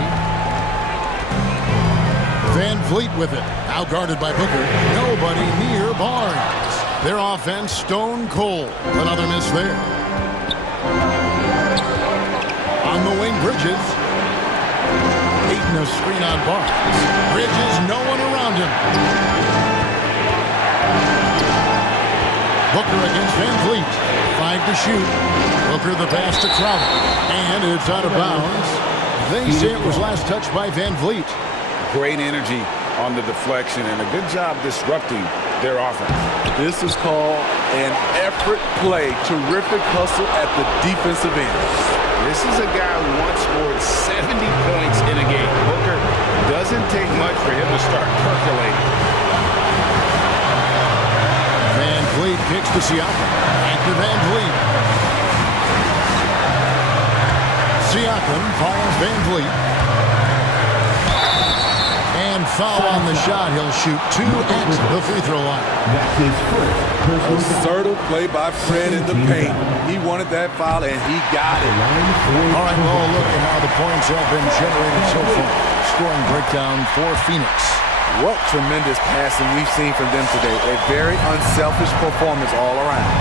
Van Vliet with it. Now guarded by Booker. Nobody near Barnes. Their offense stone cold. Another miss there. On the wing, Bridges. Eaton a screen on Barnes. Bridges, no one around him. Booker against Van Vliet. 5 to shoot. Booker the pass to Crowder. And it's out of bounds. They say it was last touched by Van Vliet. Great energy on the deflection and a good job disrupting their offense. This is called an effort play. Terrific hustle at the defensive end. This is a guy who once scored 70 points in a game. Booker doesn't take much for him to start percolating. Van Vliet kicks to Siakam. Back to Van Vliet. Siakam follows Van Vliet. And foul on the shot. He'll shoot 2 at the free throw line. That's his first personal foul. Assertive play by Fred in the paint. He wanted that foul, and he got it. All right, well, look at how the points have been generated so far. Scoring breakdown for Phoenix. What tremendous passing we've seen from them today. A very unselfish performance all around.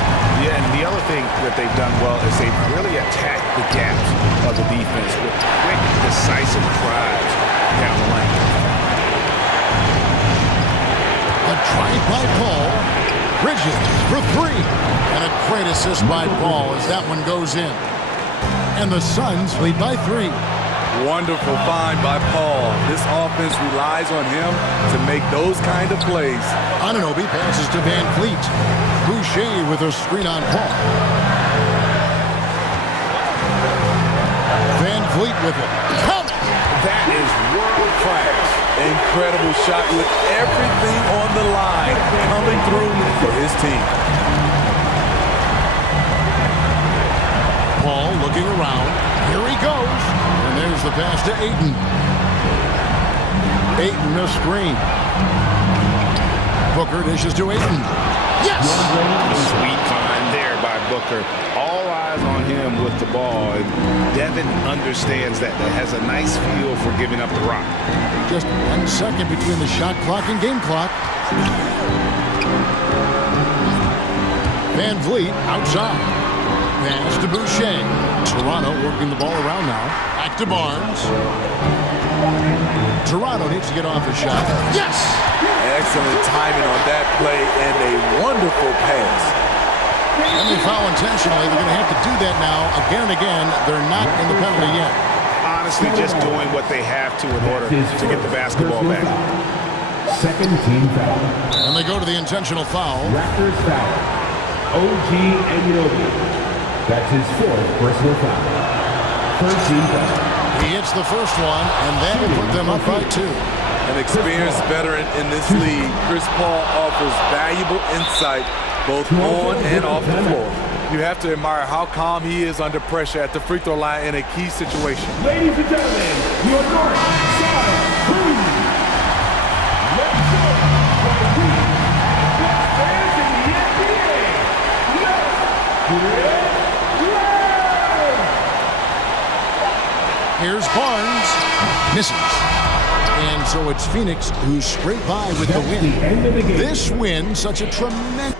Yeah, and the other thing that they've done well is they've really attacked the gaps of the defense with quick, decisive drives down the lane. A drive by Paul. Bridges for 3. And a great assist by Paul as that one goes in. And the Suns lead by 3. Wonderful find by Paul. This offense relies on him to make those kind of plays. Anunoby passes to Van Vliet. Boucher with a screen on Paul. Van Vliet with it. That is world class. Incredible shot with everything on the line coming through for his team. Paul looking around. Here he goes. And there's the pass to Ayton. Ayton a screen. Booker dishes to Ayton. Yes! Sweet find there by Booker. All eyes on him with the ball. And Devin understands that. That has a nice feel for giving up the rock. Just 1 second between the shot clock and game clock. Van Vliet outside. Pass to Boucher. Toronto working the ball around now. Back to Barnes. Toronto needs to get off the shot. Yes! Excellent timing on that play and a wonderful pass. And they foul intentionally. They're going to have to do that now again and again. They're not in the penalty yet. Honestly, just doing what they have to in order to get the basketball back. Second team foul. And they go to the intentional foul. Raptors foul. OG Anunoby. That's his 4th personal foul. Third team foul. He hits the first one, and that will put them up by 2. An experienced veteran in this league, Chris Paul offers valuable insight both on and off the floor. You have to admire how calm he is under pressure at the free throw line in a key situation. Ladies and gentlemen, your North Side Crew. Let's go for the team. Best fans in the NBA. Let's Here's Barnes. Misses. And so it's Phoenix who's straight by with the win. This win, such a tremendous...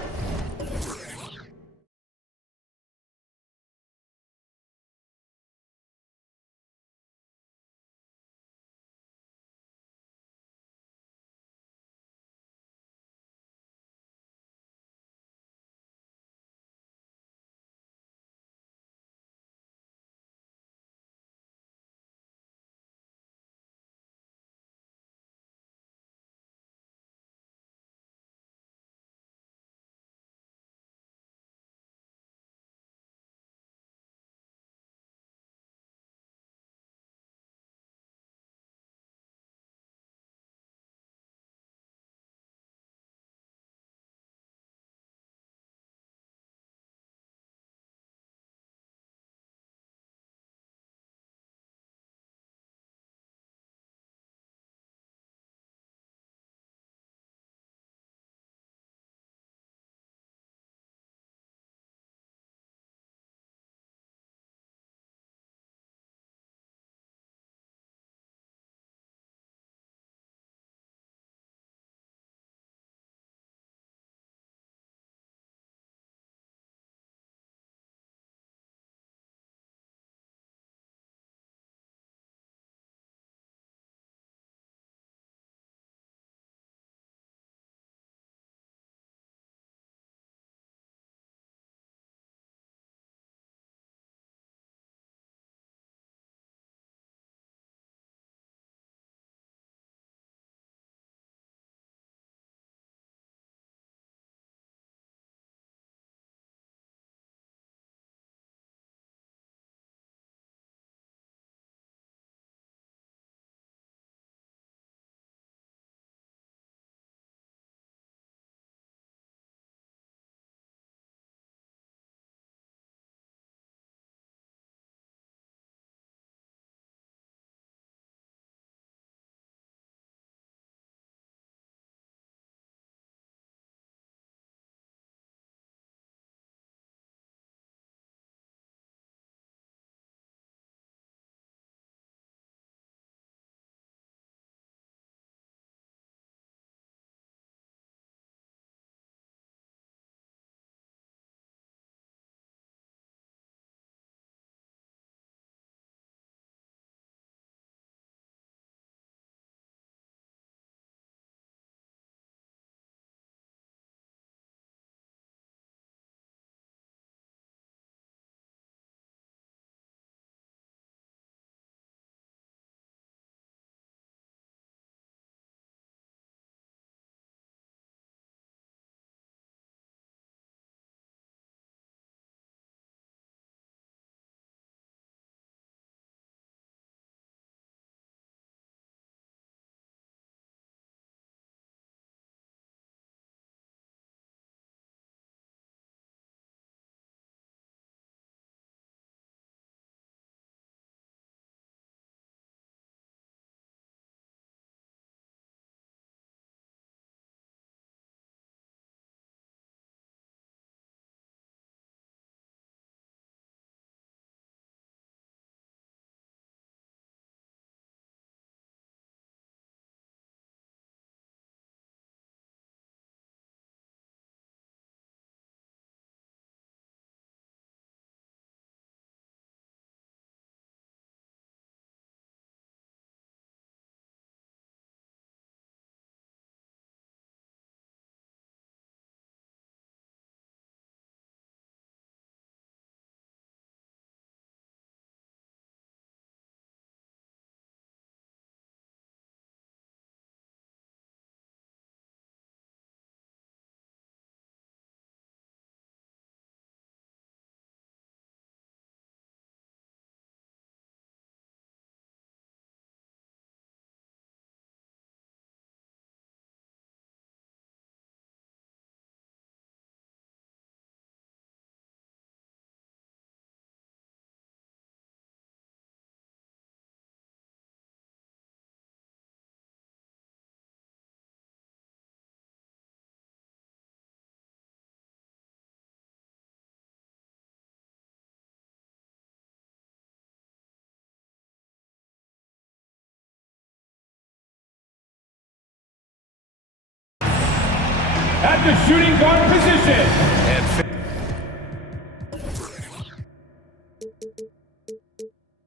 the shooting guard position. And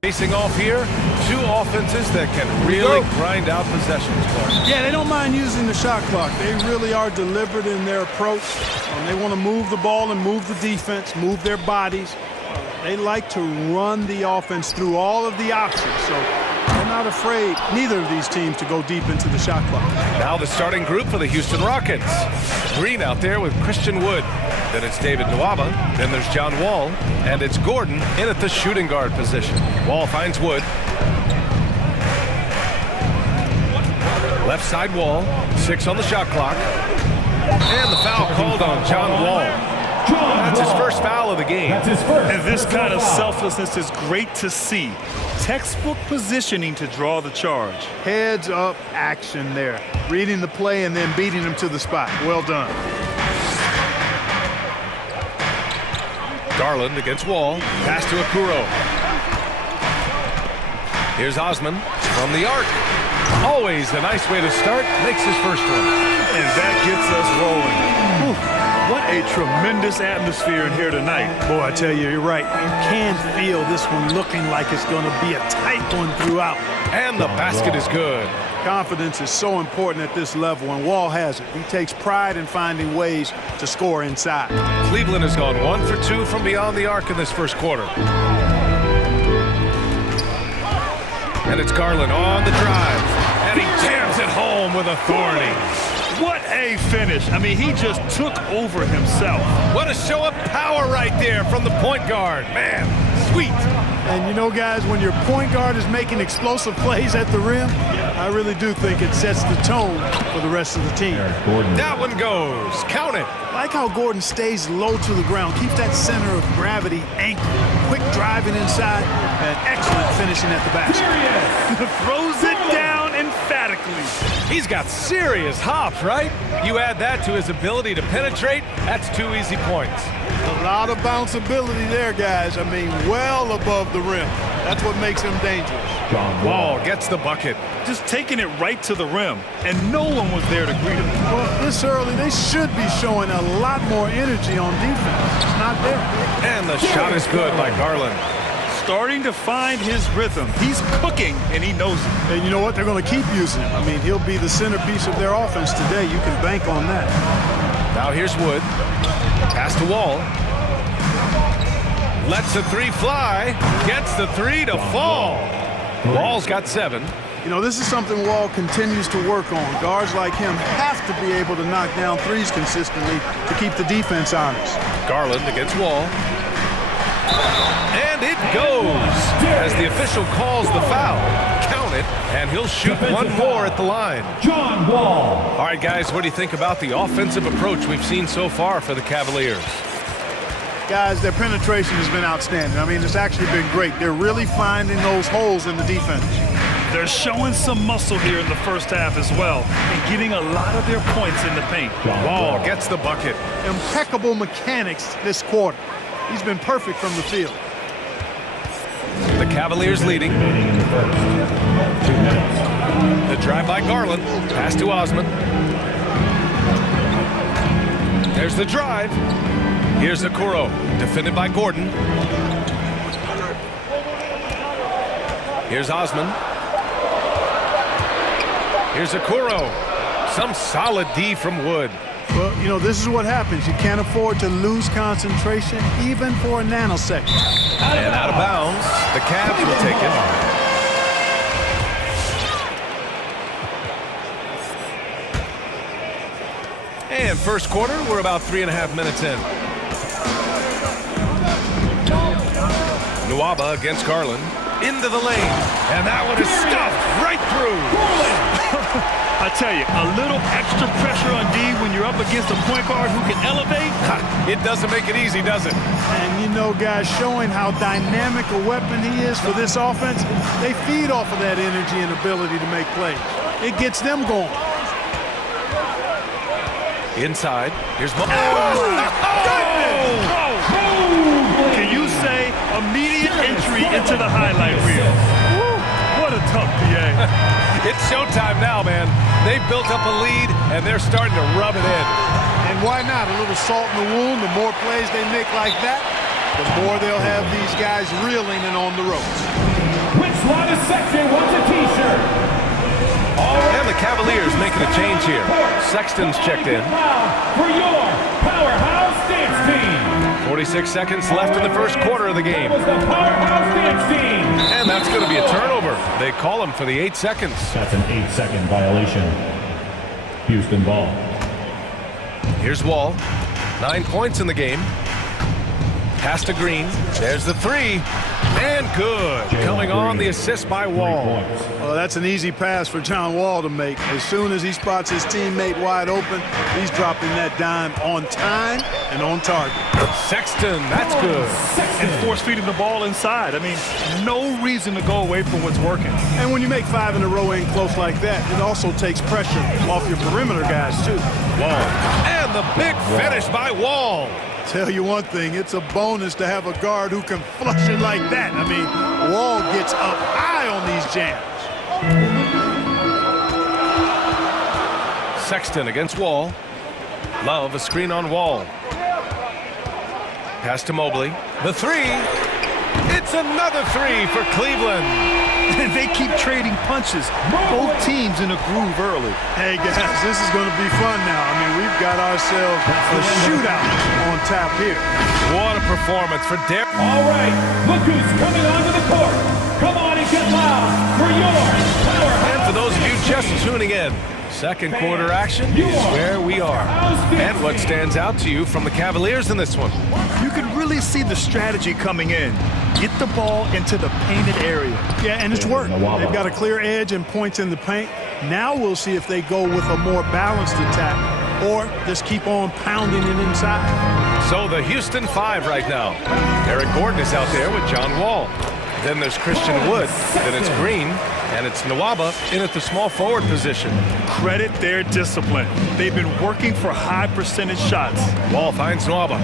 facing off here, two offenses that can really grind out possessions. Yeah, they don't mind using the shot clock. They really are deliberate in their approach. They want to move the ball and move the defense, move their bodies. They like to run the offense through all of the options. So they're not afraid, neither of these teams, to go deep into the shot clock. Now the starting group for the Houston Rockets. Green out there with Christian Wood. Then it's David Nwaba. Then there's John Wall. And it's Gordon in at the shooting guard position. Wall finds Wood. Left side Wall. 6 on the shot clock. And the foul called on John Wall. That's his first foul of the game. And this kind of selflessness is great to see. Textbook positioning to draw the charge. Heads up action there. Reading the play and then beating him to the spot. Well done. Garland against Wall. Pass to Okuro. Here's Osman from the arc. Always a nice way to start. Makes his first one. And that gets us rolling. Whew. What a tremendous atmosphere in here tonight. Boy, I tell you, you're right. You can feel this one looking like it's going to be a tight one throughout. And the basket is good. Confidence is so important at this level, and Wall has it. He takes pride in finding ways to score inside. Cleveland has gone 1 for 2 from beyond the arc in this first quarter. And it's Garland on the drive. And he jams it home with authority. What a finish. I mean, he just took over himself. What a show of power right there from the point guard. Man, sweet. And you know, guys, when your point guard is making explosive plays at the rim, I really do think it sets the tone for the rest of the team. That one goes. Count it. I like how Gordon stays low to the ground, keeps that center of gravity anchored. Quick driving inside, and excellent finishing at the basket. Throws it down emphatically. He's got serious hops, right? You add that to his ability to penetrate, that's 2 easy points. A lot of bounceability there, guys. I mean, well above the rim. That's what makes him dangerous. Wall gets the bucket. Just taking it right to the rim, and no one was there to greet him. Well, this early, they should be showing a lot more energy on defense. It's not there. And the shot is good by Garland. Starting to find his rhythm. He's cooking, and he knows it. And you know what? They're going to keep using him. I mean, he'll be the centerpiece of their offense today. You can bank on that. Now here's Wood. Pass to Wall. Lets the 3 fly. Gets the 3 to fall. Wall's got 7. You know, this is something Wall continues to work on. Guards like him have to be able to knock down threes consistently to keep the defense honest. Garland against Wall. And it goes as the official calls the foul. Count it, and he'll shoot one more at the line. John Wall. All right, guys, what do you think about the offensive approach we've seen so far for the Cavaliers? Guys, their penetration has been outstanding. I mean, it's actually been great. They're really finding those holes in the defense. They're showing some muscle here in the first half as well, and getting a lot of their points in the paint. Wall gets the bucket. Impeccable mechanics this quarter. He's been perfect from the field. The Cavaliers leading. The drive by Garland. Pass to Osman. There's the drive. Here's Okuro, defended by Gordon. Here's Osman. Here's Okuro. Some solid D from Wood. Well, you know, this is what happens. You can't afford to lose concentration, even for a nanosecond. And out of bounds. The Cavs will take it. And first quarter, we're about 3.5 minutes in. Nwaba against Garland. Into the lane. And that one is stuffed right through. I tell you, a little extra pressure on D when you're up against a point guard who can elevate. It doesn't make it easy, does it? And you know, guys, showing how dynamic a weapon he is for this offense, they feed off of that energy and ability to make plays. It gets them going. Inside, here's Can you say immediate entry into the highlight reel? Woo, what a tough PA. It's showtime now, man. They've built up a lead, and they're starting to rub it in. And why not? A little salt in the wound. The more plays they make like that, the more they'll have these guys reeling and on the ropes. Which line of Sexton wants a T-shirt? And the Cavaliers making a change here. Sexton's checked in. For your Powerhouse Dance Team. 46 seconds left in the first quarter of the game. That was the Powerhouse Dance Team. And that's going to be a turnover. They call him for the 8 seconds. That's an 8-second violation. Houston ball. Here's Wall. 9 points in the game. Pass to Green. There's the three. And good. Coming on the assist by Wall. Well, that's an easy pass for John Wall to make. As soon as he spots his teammate wide open, he's dropping that dime on time and on target. Sexton, that's good. And force-feeding the ball inside. I mean, no reason to go away from what's working. And when you make 5 in a row in close like that, it also takes pressure off your perimeter guys, too. Wall. And the big finish by Wall. Tell you one thing, it's a bonus to have a guard who can flush it like that. I mean, Wall gets up high on these jams. Sexton against Wall. Love a screen on Wall. Pass to Mobley. The three. It's another three for Cleveland. They keep trading punches. Both teams in a groove early. Hey, guys, this is going to be fun now. I mean, we've got ourselves a shootout on tap here. What a performance for Derek. All right, look who's coming onto the court. Come on and get loud for your Powerhouse. And for those of you just tuning in, second quarter action is where we are. And what stands out to you from the Cavaliers in this one? You can really see the strategy coming in. Get the ball into the painted area. Yeah, and it's worked. They've got a clear edge and points in the paint. Now we'll see if they go with a more balanced attack or just keep on pounding it inside. So the Houston 5 right now. Eric Gordon is out there with John Wall. Then there's Christian Wood. Then it's Green. And it's Nwaba in at the small forward position. Credit their discipline. They've been working for high percentage shots. Wall finds Nwaba.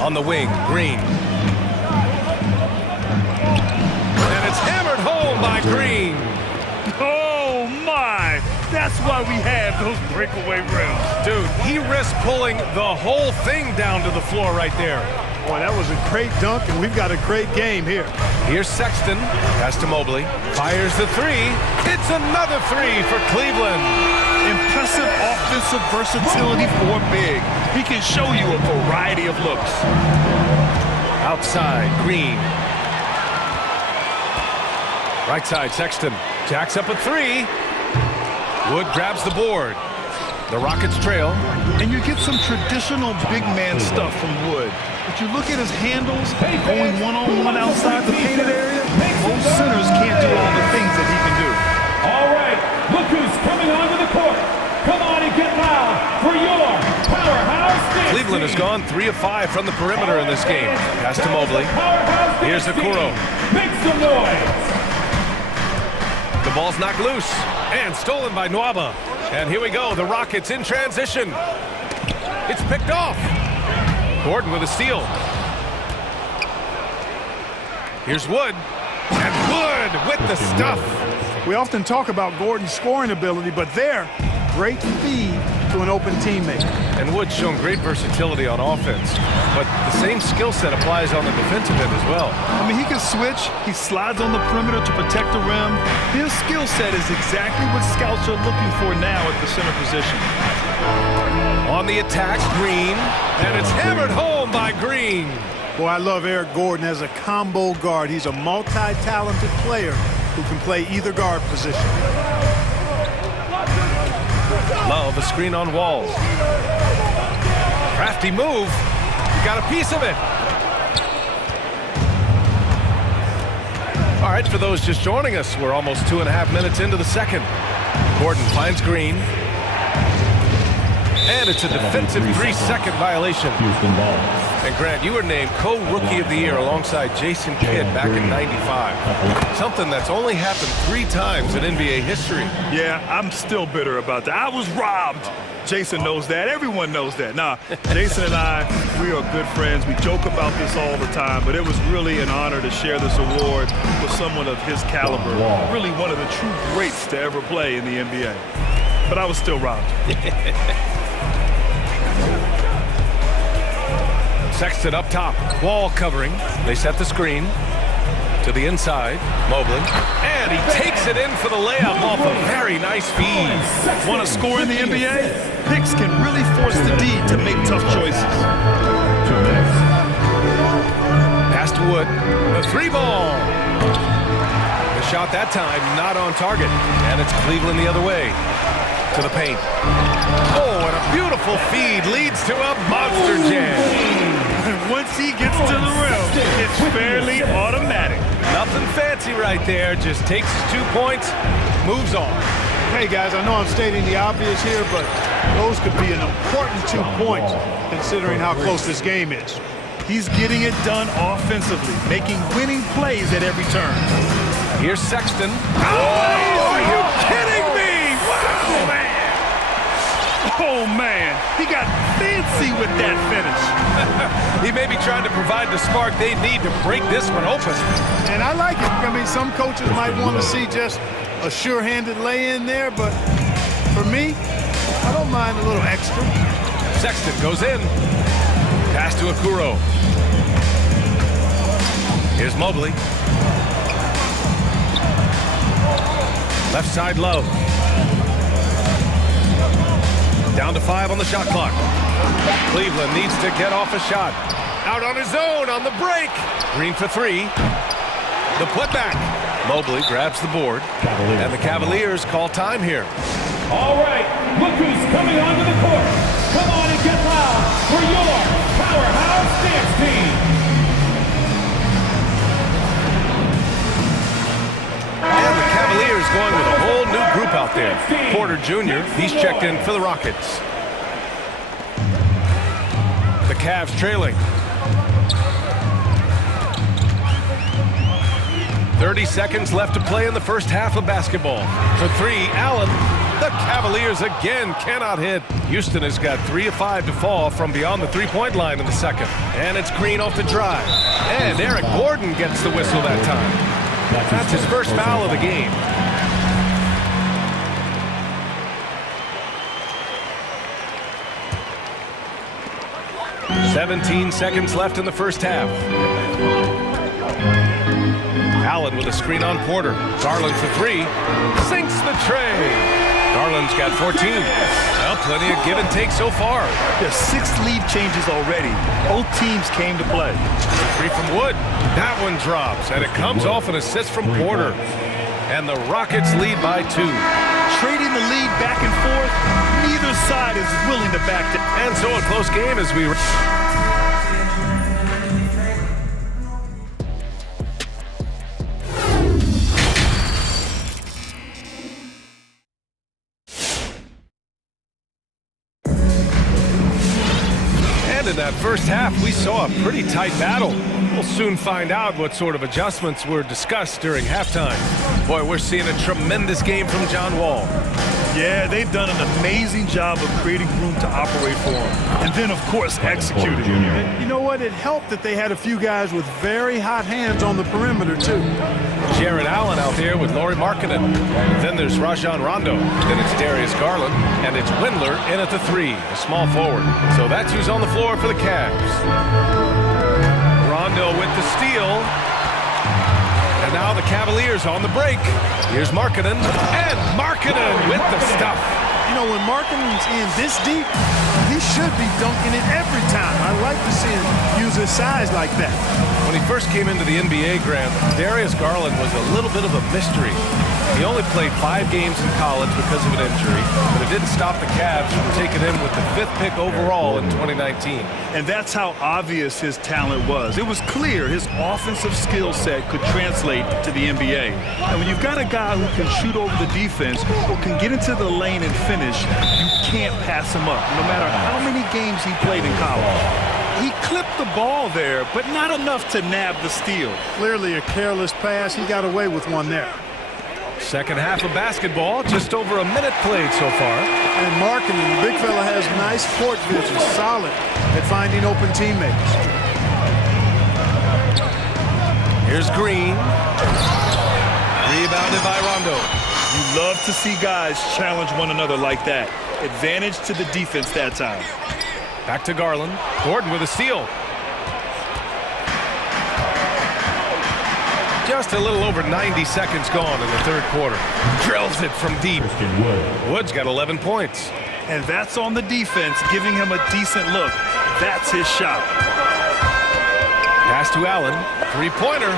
On the wing, Green. And it's hammered home by Green. Oh, my. That's why we have those breakaway rims. Dude, he risked pulling the whole thing down to the floor right there. Boy, that was a great dunk, and we've got a great game here. Here's Sexton. Pass to Mobley. Fires the three. It's another three for Cleveland. Impressive offensive versatility for big. He can show you a variety of looks. Outside, Green. Right side, Sexton. Jacks up a three. Wood grabs the board. The Rockets trail. And you get some traditional big man stuff from Wood. But you look at his handles, going one-on-one outside the painted area, most centers can't do all the things that he can do. All right, look who's coming onto the court. Come on and get loud for your Powerhouse Dance Cleveland has gone 3 of 5 from the perimeter in this game. Pass to Mobley. Here's Okoro. Make some noise. The ball's knocked loose and stolen by Nwaba. And here we go, the Rockets in transition. It's picked off. Gordon with a steal. Here's Wood. And Wood with the stuff. We often talk about Gordon's scoring ability, but there, great feed to an open teammate. And Wood's shown great versatility on offense, but the same skill set applies on the defensive end as well. I mean, he can switch. He slides on the perimeter to protect the rim. His skill set is exactly what scouts are looking for now at the center position. On the attack, Green, and it's hammered home by Green. Boy, I love Eric Gordon as a combo guard. He's a multi-talented player who can play either guard position. Love a screen on Wall. Crafty move. You got a piece of it. All right, for those just joining us, we're almost 2.5 minutes into the second. Gordon finds Green. And it's a defensive 3-second violation. Houston ball. And Grant, you were named co-rookie of the year alongside Jason Kidd back in '95. Something that's only happened 3 times in NBA history. Yeah, I'm still bitter about that. I was robbed. Jason knows that. Everyone knows that. Nah, Jason and I, we are good friends. We joke about this all the time, but it was really an honor to share this award with someone of his caliber. Really one of the true greats to ever play in the NBA. But I was still robbed. Sexton up top, wall covering. They set the screen to the inside. Mobley, and he takes it in for the layup off a very nice feed. Want to score in the NBA? Picks can really force the D to make tough choices. Pass to Wood, the 3-ball. The shot that time not on target, and it's Cleveland the other way to the paint. Oh, and a beautiful feed leads to a monster jam. Once he gets to the rim, it's fairly automatic. Nothing fancy right there, just takes his 2 points, moves on. Hey, guys, I know I'm stating the obvious here, but those could be an important 2 points considering how close this game is. He's getting it done offensively, making winning plays at every turn. Here's Sexton. Oh, are you kidding me? Wow, man. Oh, man, he got fancy with that finish. He may be trying to provide the spark they need to break this one open. And I like it. I mean, some coaches might want to see just a sure-handed lay-in there, but for me, I don't mind a little extra. Sexton goes in. Pass to Okoro. Here's Mobley. Left side Love. Down to 5 on the shot clock. Cleveland needs to get off a shot. Out on his own on the break. Green for 3. The putback. Mobley grabs the board. And the Cavaliers call time here. All right, look who's coming onto the court. Come on and get loud for your powerhouse dance team. And the Cavaliers going with a whole new group out there. Porter Jr., he's checked in for the Rockets. The Cavs trailing. 30 seconds left to play in the first half of basketball. For 3, Allen. The Cavaliers again cannot hit. Houston has got 3 of 5 to fall from beyond the three-point line in the second. And it's Green off the drive. And Eric Gordon gets the whistle that time. That's his first foul of the game. "17 seconds left in the first half. Allen with a screen on Porter. Garland for 3. Sinks the tray. Garland's got 14. Well, plenty of give and take so far. There's 6 lead changes already. Both teams came to play. 3 from Wood. That one drops, and it comes off an assist from Porter. And the Rockets lead by 2. Trading the lead back and forth, neither side is willing to back down. And so a close game as we... In that first half, we saw a pretty tight battle. We'll soon find out what sort of adjustments were discussed during halftime. Boy, we're seeing a tremendous game from John Wall. Yeah, they've done an amazing job of creating room to operate for him. And then, of course, executing. And you know what? It helped that they had a few guys with very hot hands on the perimeter, too. Jared Allen out there with Lauri Markkanen. Then there's Rajon Rondo. Then it's Darius Garland. And it's Windler in at the 3, a small forward. So that's who's on the floor for the Cavs. Rondo with the steal. And now the Cavaliers on the break. Here's Markkanen. And Markkanen with the stuff. You know, when Markkanen's in this deep, he should be dunking it every time. I like to see him use his size like that. When he first came into the NBA, Grant, Darius Garland was a little bit of a mystery. He only played 5 games in college because of an injury, but it didn't stop the Cavs from taking him with the 5th pick overall in 2019. And that's how obvious his talent was. It was clear his offensive skill set could translate to the NBA. And when you've got a guy who can shoot over the defense or can get into the lane and finish, you can't pass him up, no matter how many games he played in college. He clipped the ball there, but not enough to nab the steal. Clearly a careless pass. He got away with one there. Second half of basketball, just over a minute played so far. And marketing, the big fella has nice court vision, solid at finding open teammates. Here's Green. Rebounded by Rondo. You love to see guys challenge one another like that. Advantage to the defense that time. Back to Garland. Gordon with a steal. Just a little over 90 seconds gone in the third quarter. Drills it from deep. Wood's got 11 points. And that's on the defense, giving him a decent look. That's his shot. Pass to Allen. Three-pointer.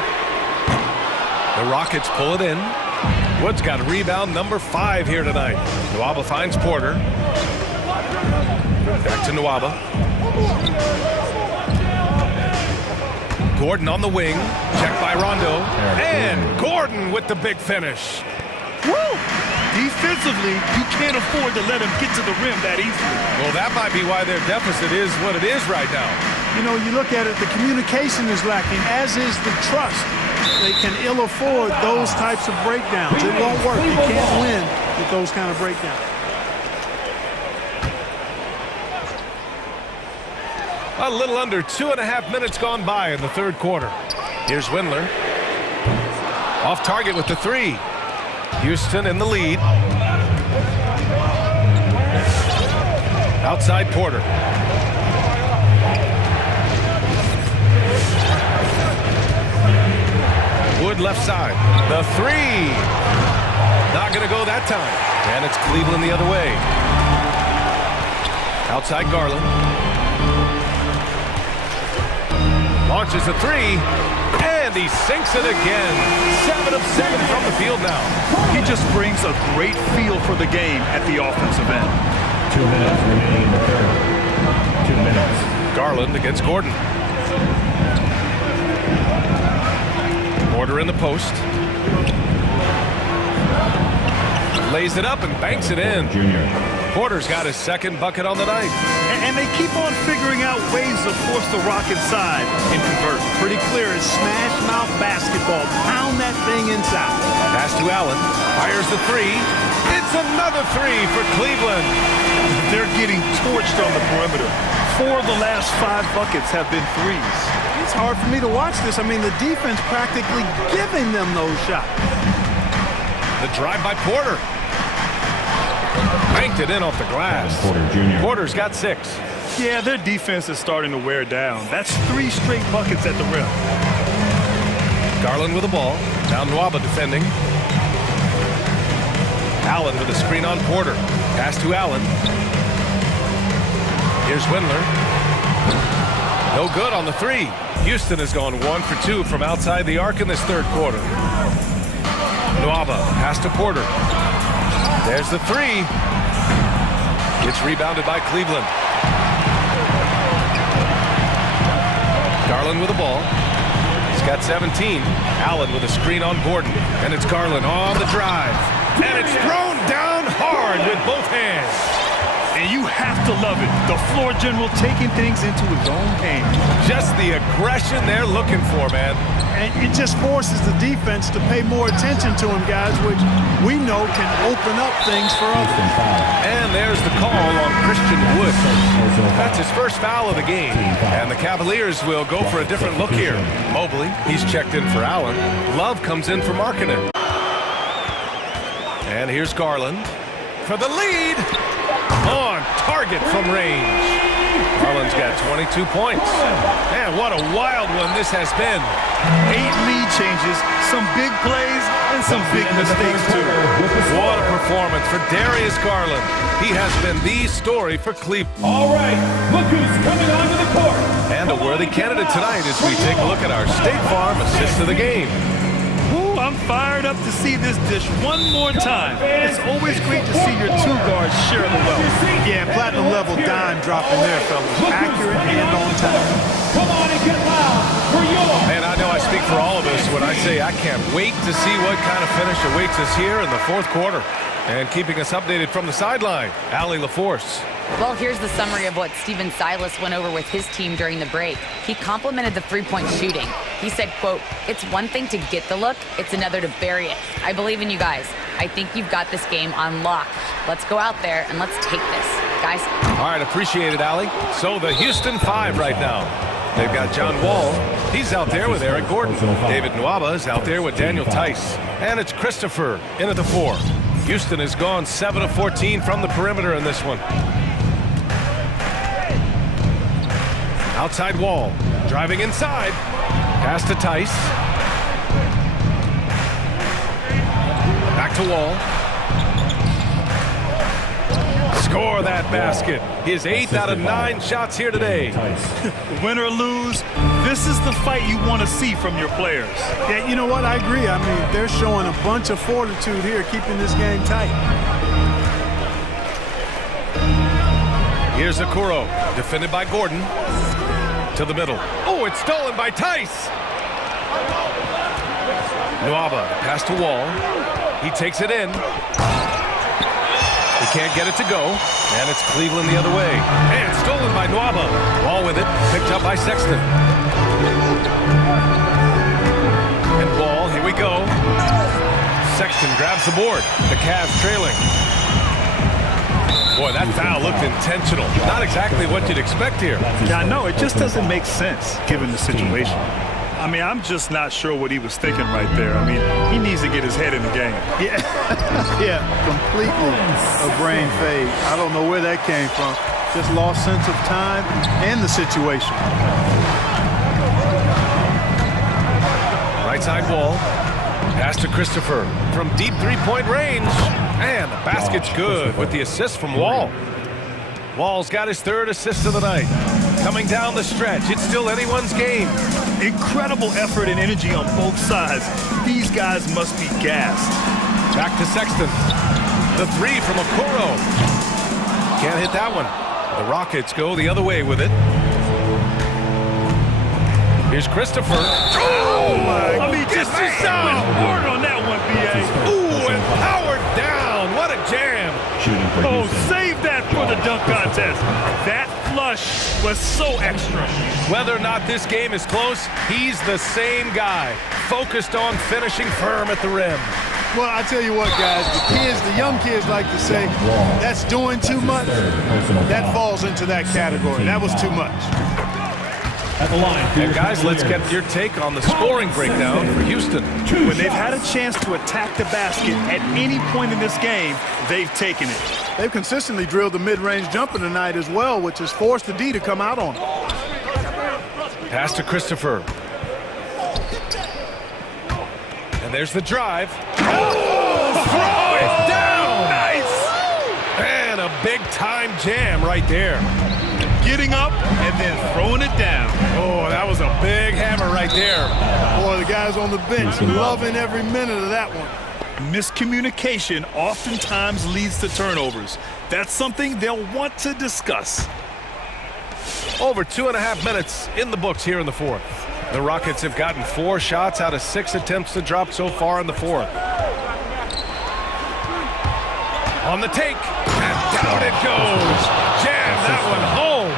The Rockets pull it in. Wood's got rebound number 5 here tonight. Nwaba finds Porter. Back to Nwaba. Gordon on the wing. Checked by Rondo. And Gordon with the big finish. Woo! Defensively, you can't afford to let him get to the rim that easily. Well, that might be why their deficit is what it is right now. You know, you look at it, the communication is lacking, as is the trust. They can ill afford those types of breakdowns. It won't work. You can't win with those kind of breakdowns. A little under 2.5 minutes gone by in the third quarter. Here's Windler. Off target with the three. Houston in the lead. Outside Porter. Wood left side. The three. Not going to go that time. And it's Cleveland the other way. Outside Garland. Launches a three, and he sinks it again. 7 of 7 from the field now. He just brings a great feel for the game at the offensive end. 2 minutes remaining in the third. 2 minutes. Garland against Gordon. Porter in the post. Lays it up and banks it in. Junior. Porter's got his second bucket on the night. And they keep on figuring out ways to force the Rockets side and convert. Pretty clear. It's smash mouth basketball. Pound that thing inside. Pass to Allen. Fires the three. It's another three for Cleveland. They're getting torched on the perimeter. 4 of the last 5 buckets have been threes. It's hard for me to watch this. I mean, the defense practically giving them those shots. The drive by Porter. Banked it in off the glass. Porter Jr. Porter's got 6. Yeah, their defense is starting to wear down. That's 3 straight buckets at the rim. Garland with the ball. Now Nwaba defending. Allen with a screen on Porter. Pass to Allen. Here's Windler. No good on the three. Houston has gone 1 for 2 from outside the arc in this third quarter. Nwaba pass to Porter. There's the three. It's rebounded by Cleveland. Garland with the ball. He's got 17. Allen with a screen on Gordon. And it's Garland on the drive. And it's thrown down hard with both hands. And you have to love it. The floor general taking things into his own hands. Just the aggression they're looking for, man. And it just forces the defense to pay more attention to him, guys, which we know can open up things for others. And there's the call on Christian Wood. That's his first foul of the game. And the Cavaliers will go for a different look here. Mobley, he's checked in for Allen. Love comes in for Markkanen. And here's Garland for the lead. On target from range. Garland's got 22 points. Man, what a wild one this has been. 8 lead changes, some big plays, and some big mistakes, too. What a performance for Darius Garland. He has been the story for Cleveland. All right, look who's coming onto the court. And a worthy candidate tonight as we take a look at our State Farm assist of the game. Ooh, I'm fired up to see this dish one more time. It's always great to see your 2 guards share the wealth. Yeah, platinum level dime dropping there, fellas. Accurate and on time. Come on and get loud for your... Man, I know I speak for all of us when I say I can't wait to see what kind of finish awaits us here in the fourth quarter. And keeping us updated from the sideline, Allie LaForce. Well, here's the summary of what Steven Silas went over with his team during the break. He complimented the three-point shooting. He said, quote, "It's one thing to get the look, it's another to bury it. I believe in you guys. I think you've got this game on lock. Let's go out there and let's take this, guys." All right, appreciate it, Allie. So the Houston 5 right now. They've got John Wall. He's out there with Eric Gordon. David Nwaba is out there with Daniel Tice. And it's Christopher in at the 4. Houston has gone 7 of 14 from the perimeter in this one. Outside Wall, driving inside. Pass to Tice. Back to Wall. Score that basket. His 8th out of 9 shots here today. Win or lose, this is the fight you want to see from your players. Yeah, you know what? I agree. I mean, they're showing a bunch of fortitude here, keeping this game tight. Here's Okoro, defended by Gordon. To the middle. Oh, it's stolen by Tice. Nwaba, pass to Wall. He takes it in. He can't get it to go, and it's Cleveland the other way. And stolen by Nwaba. Wall with it, picked up by Sexton. And Wall, here we go. Sexton grabs the board. The Cavs trailing. Boy, that foul looked intentional. Not exactly what you'd expect here. Yeah, no, it just doesn't make sense given the situation. I mean, I'm just not sure what he was thinking right there. I mean, he needs to get his head in the game. Yeah, yeah, completely a brain fade. I don't know where that came from. Just lost sense of time and the situation. Right side Wall. Pass to Christopher from deep three-point range. And the basket's good with the assist from Wall. Wall's got his 3rd assist of the night. Coming down the stretch, it's still anyone's game. Incredible effort and energy on both sides. These guys must be gassed. Back to Sexton. The 3 from Okoro. Can't hit that one. The Rockets go the other way with it. Here's Christopher. Oh, my I mean, just hard on that one, B.A. Ooh, and powered down. What a jam. Oh, save that for the dunk contest. That flush was so extra. Whether or not this game is close, he's the same guy. Focused on finishing firm at the rim. Well, I tell you what, guys, the young kids like to say, that's doing too much. That falls into that category. That was too much. And guys, let's get your take on the scoring breakdown for Houston. When they've had a chance to attack the basket at any point in this game, they've taken it. They've consistently drilled the mid-range jumper tonight as well, which has forced the D to come out on them. Pass to Christopher. And there's the drive. Oh, throw it down! Nice! And a big-time jam right there. Getting up and then throwing it down. Oh, that was a big hammer right there. Boy, the guys on the bench loving every minute of that one. Miscommunication oftentimes leads to turnovers. That's something they'll want to discuss. Over 2.5 minutes in the books here in the 4th. The Rockets have gotten 4 shots out of 6 attempts to drop so far in the 4th. On the take, and down it goes. Jam that one home.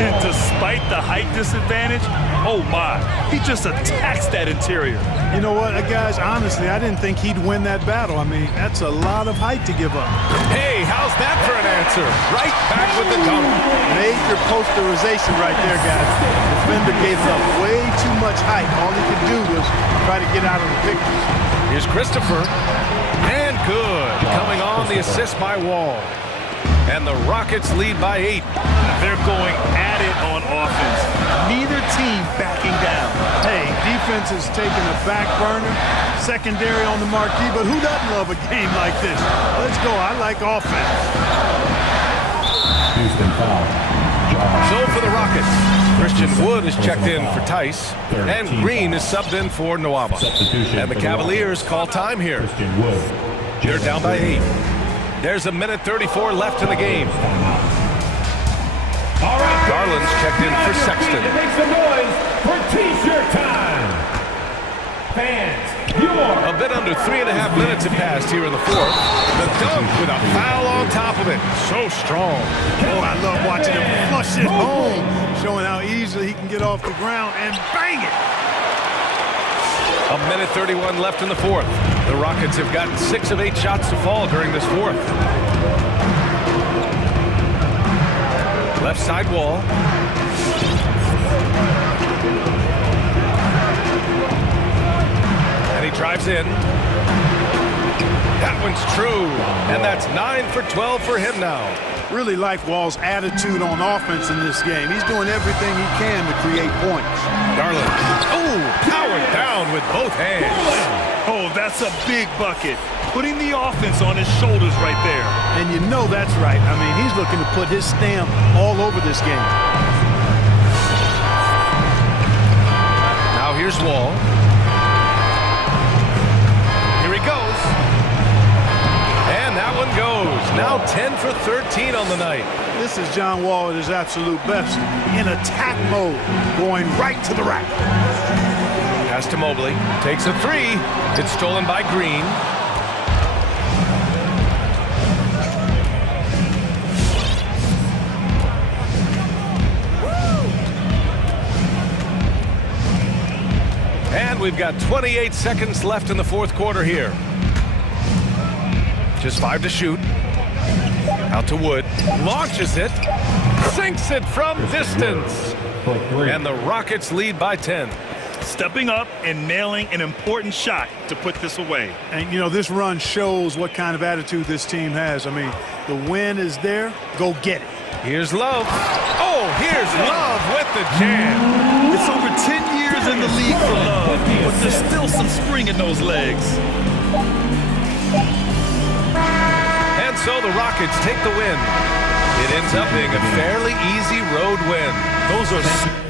And despite the height disadvantage, oh my, he just attacks that interior. You know what, guys, honestly, I didn't think he'd win that battle. I mean, that's a lot of height to give up. Hey, how's that for an answer? Right back with the dunk. Major posterization right there, guys. The defender gave up way too much height. All he could do was try to get out of the picture. Here's Christopher. And good. Coming on the assist by Wall. And the Rockets lead by 8. They're going at it on offense. Neither team backing down. Hey, defense is taking a back burner, secondary on the marquee, but who doesn't love a game like this? Let's go. I like offense. Houston foul. So for the Rockets, Christian Wood is checked in for Tice, and Green is subbed in for Nwaba. And the Cavaliers call time here. They're down by 8. There's a minute 34 left in the game. All right, Garland's checked in for Sexton. Make some noise for T-shirt time. Fans, A bit under 3.5 minutes have passed here in the fourth. The dunk with a foul on top of it. So strong. Oh, I love watching him flush it home, showing how easily he can get off the ground and bang it. 1:31 left in the fourth. The Rockets have gotten 6 of 8 shots to fall during this fourth. Left side wall. And he drives in. That one's true. And that's 9 for 12 for him now. Really like Wall's attitude on offense in this game. He's doing everything he can to create points. Garland. Oh, powered down with both hands. Oh, that's a big bucket. Putting the offense on his shoulders right there. And you know that's right. I mean, he's looking to put his stamp all over this game. Now here's Wall. Here he goes. And that one goes. Now 10 for 13 on the night. This is John Wall at his absolute best. In attack mode, going right to the rack. Pass to Mobley. Takes a three. It's stolen by Green. And we've got 28 seconds left in the fourth quarter here. Just 5 to shoot. Out to Wood. Launches it. Sinks it from distance. And the Rockets lead by 10. Stepping up and nailing an important shot to put this away. And, you know, this run shows what kind of attitude this team has. I mean, the win is there. Go get it. Here's Love. Oh, here's Love with the jam. It's over 10 years in the league for Love, but there's still some spring in those legs. And so the Rockets take the win. It ends up being a fairly easy road win. Those are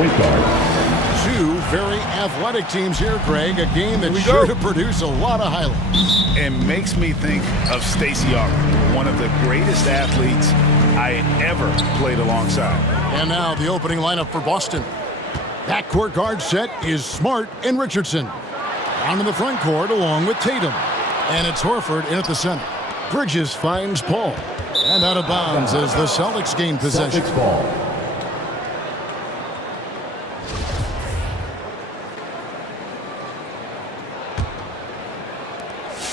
point guard. Two very athletic teams here, Greg. A game that's sure to produce a lot of highlights. It makes me think of Stacey Augmon, one of the greatest athletes I ever played alongside. And now the opening lineup for Boston. Backcourt guard set is Smart and Richardson. Down in the front court along with Tatum. And it's Horford in at the center. Bridges finds Paul. And out of bounds as the Celtics gain possession. Celtics ball.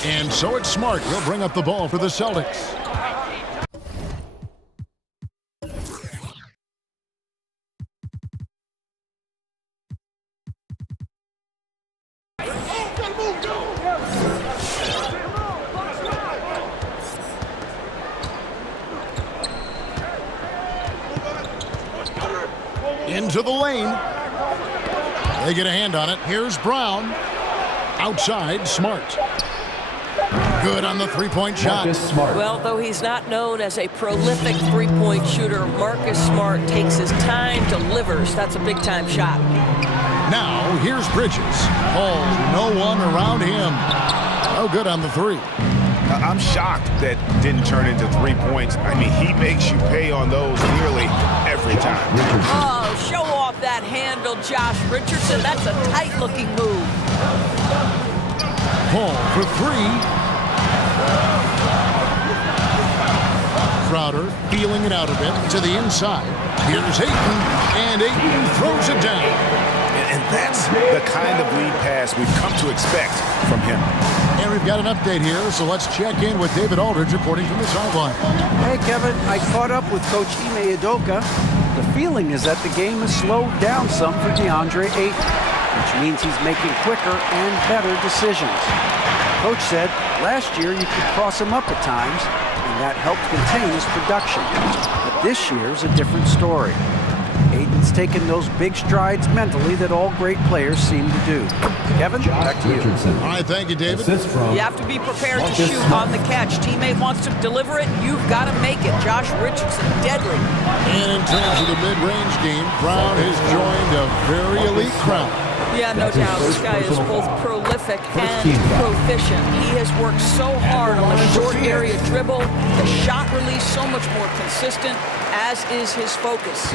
And so it's Smart. He'll bring up the ball for the Celtics. Into the lane. They get a hand on it. Here's Brown. Outside, Smart. Good on the three-point shot. Well, though he's not known as a prolific three-point shooter, Marcus Smart takes his time, delivers. That's a big-time shot. Now, here's Bridges. Oh, no one around him. Oh, good on the three. I'm shocked that didn't turn into 3 points. I mean, he makes you pay on those nearly every time. Oh, show off that handle, Josh Richardson. That's a tight-looking move. Paul for three. Crowder feeling it out a bit to the inside. Here's Ayton, and Ayton throws it down. And that's the kind of lead pass we've come to expect from him. And we've got an update here, so let's check in with David Aldridge reporting from the sideline. Hey, Kevin, I caught up with Coach Ime Udoka. The feeling is that the game has slowed down some for DeAndre Ayton, which means he's making quicker and better decisions. Coach said last year you could cross him up at times, and that helped contain his production. But this year's a different story. Ayton's taken those big strides mentally that all great players seem to do. Kevin, back to you. All right, thank you, David. You have to be prepared to shoot on the catch. Teammate wants to deliver it, you've got to make it. Josh Richardson, deadly. And in terms of the mid-range game, Brown has joined a very elite crowd. Yeah, no doubt. This guy is both prolific and proficient. He has worked so hard on the short area dribble, the shot release so much more consistent, as is his focus.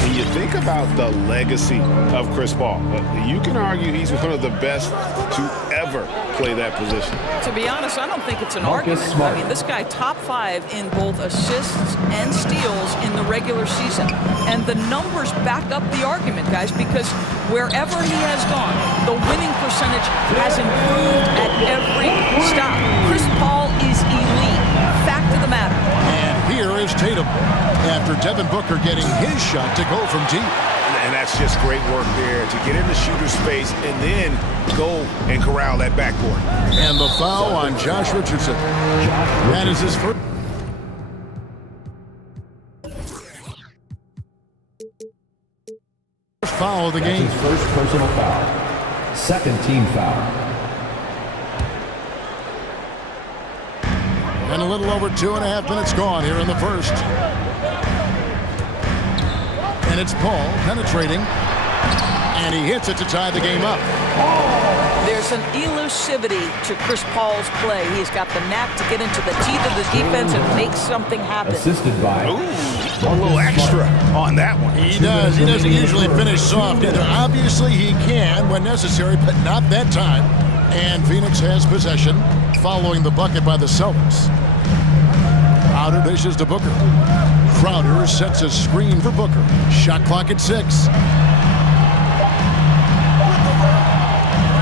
When you think about the legacy of Chris Paul, you can argue he's one of the best to ever play that position. To be honest, I don't think it's an argument. I mean, this guy top 5 in both assists and steals in the regular season. And the numbers back up the argument, guys, because wherever he has gone, the winning percentage has improved at every stop. Chris Paul is elite. Fact of the matter. And here is Tatum after Devin Booker getting his shot to go from deep. And that's just great work there to get in the shooter's space and then go and corral that backboard. And the foul on Josh Richardson. That is his first foul of the game. His first personal foul. Second team foul. And a little over 2.5 minutes gone here in the first. And it's Paul penetrating. And he hits it to tie the game up. There's an elusivity to Chris Paul's play. He's got the knack to get into the teeth of the defense and make something happen. Assisted by... Ooh, a little extra on that one. He does. He doesn't usually finish soft either. Obviously, he can when necessary, but not that time. And Phoenix has possession following the bucket by the Celtics. Crowder dishes to Booker. Crowder sets a screen for Booker. Shot clock at 6.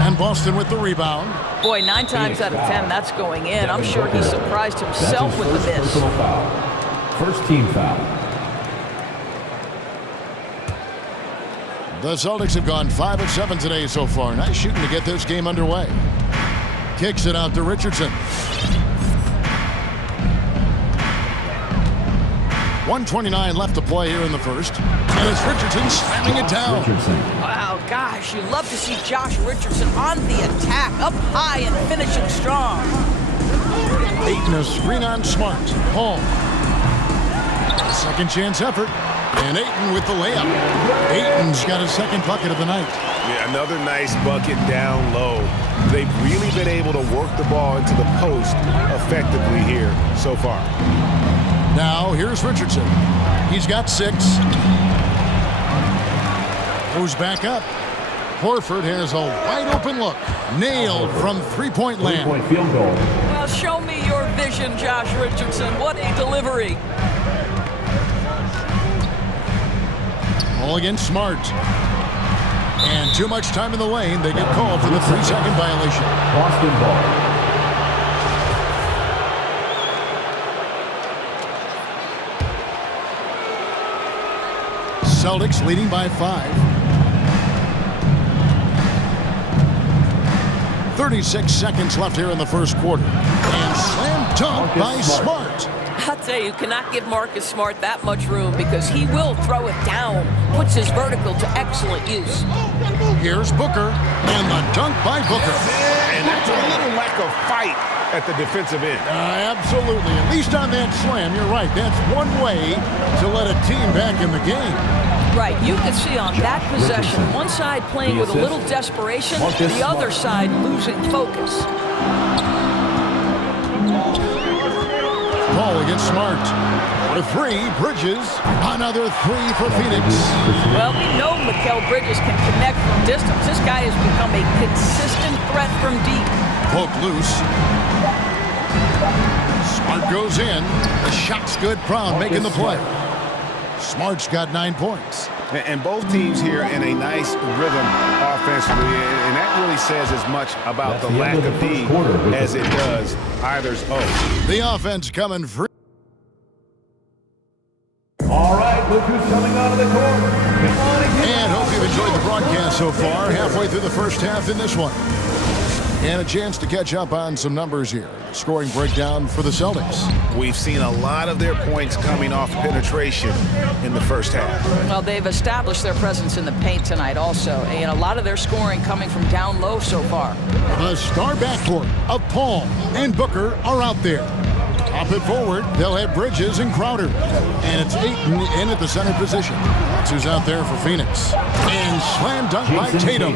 And Boston with the rebound. Boy, 9 times out of 10, that's going in. I'm sure he surprised himself with the miss. First team foul. The Celtics have gone 5 of 7 today so far. Nice shooting to get this game underway. Kicks it out to Richardson. 1:29 left to play here in the first. And it's Richardson slamming it down. Wow, gosh, you love to see Josh Richardson on the attack, up high and finishing strong. Ayton a screen on Smart. Paul. Second chance effort. And Ayton with the layup. Ayton's got his second bucket of the night. Yeah, another nice bucket down low. They've really been able to work the ball into the post effectively here so far. Now, here's Richardson. He's got 6. Goes back up. Horford has a wide-open look. Nailed from three-point land. Three-point field goal. Well, show me your vision, Josh Richardson. What a delivery. Ball against Smart. And too much time in the lane. They get called for the 3-second violation. Boston ball. Celtics leading by 5. 36 seconds left here in the first quarter. And slam dunk by Smart. I'll tell you cannot give Marcus Smart that much room because he will throw it down. Puts his vertical to excellent use. Here's Booker. And the dunk by Booker. And that's a little lack of fight at the defensive end. Absolutely. At least on that slam, you're right. That's one way to let a team back in the game. Right, you can see on that possession, one side playing with a little desperation, the other side losing focus. Ball against Smart. For 3, Bridges. Another 3 for Phoenix. Well, we know Mikal Bridges can connect from distance. This guy has become a consistent threat from deep. Poke loose. Smart goes in. The shot's good. Brown making the play. Smart's got 9 points. And both teams here in a nice rhythm offensively, and that really says as much about the lack of D as it does either's O. The offense coming free. All right, look who's coming out of the court. Come on and hope you've enjoyed the broadcast so far. Halfway through the first half in this one. And a chance to catch up on some numbers here. Scoring breakdown for the Celtics. We've seen a lot of their points coming off penetration in the first half. Well, they've established their presence in the paint tonight also. And a lot of their scoring coming from down low so far. The star backcourt of Paul and Booker are out there. Pop it forward. They'll have Bridges and Crowder. And it's Ayton in at the center position. That's who's out there for Phoenix. And slam dunk by Tatum.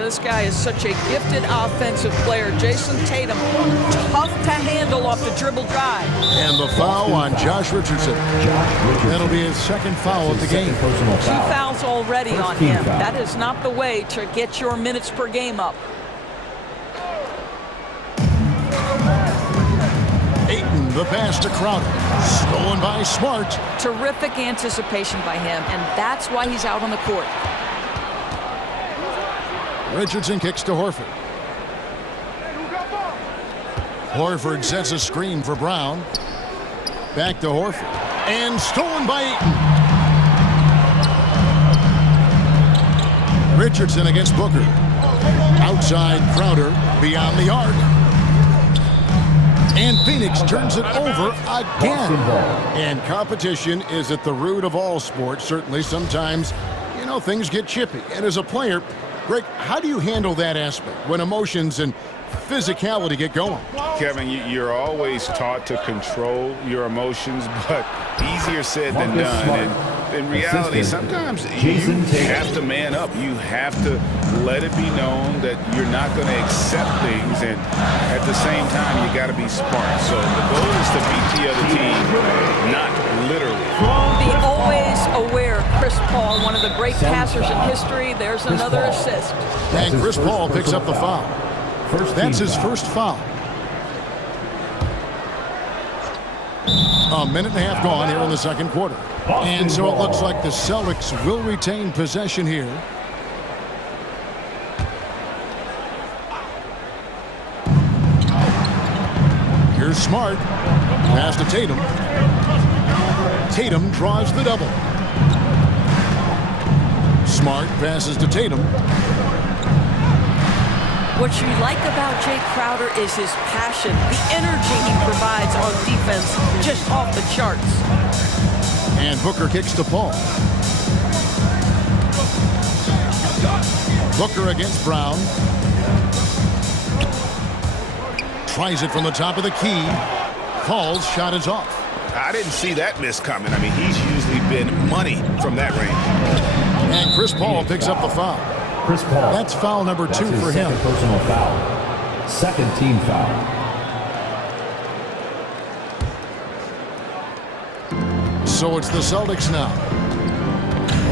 This guy is such a gifted offensive player. Jason Tatum, tough to handle off the dribble drive. And the foul on Josh Richardson. That'll be his second foul of the game. 2 fouls already on him. That is not the way to get your minutes per game up. Ayton, the pass to Crowder. Stolen by Smart. Terrific anticipation by him, and that's why he's out on the court. Richardson kicks to Horford. Horford sets a screen for Brown. Back to Horford. And stolen by Ayton. Richardson against Booker. Outside Crowder. Beyond the arc. And Phoenix turns it over again. And competition is at the root of all sports. Certainly sometimes, you know, things get chippy. And as a player, Greg, how do you handle that aspect when emotions and physicality get going? Kevin, you're always taught to control your emotions, but easier said than done. And in reality, sometimes you have to man up. You have to let it be known that you're not going to accept things, and at the same time, you got to be smart. So the goal is to beat the other team, not literally. The always aware Chris Paul, one of the great passers in history. There's another assist. And Chris Paul picks up the foul. That's his first foul. A minute and a half gone here in the second quarter. And so it looks like the Celtics will retain possession here. Here's Smart. Pass to Tatum. Tatum draws the double. Smart passes to Tatum. What you like about Jay Crowder is his passion, the energy he provides on defense, just off the charts. And Booker kicks to Paul. Booker against Brown. Tries it from the top of the key. Paul's shot is off. I didn't see that miss coming. I mean, he's usually been money from that range. And Chris Paul picks up the foul. Chris Paul. That's foul number 2 for him. Second personal foul. Second team foul. So it's the Celtics now.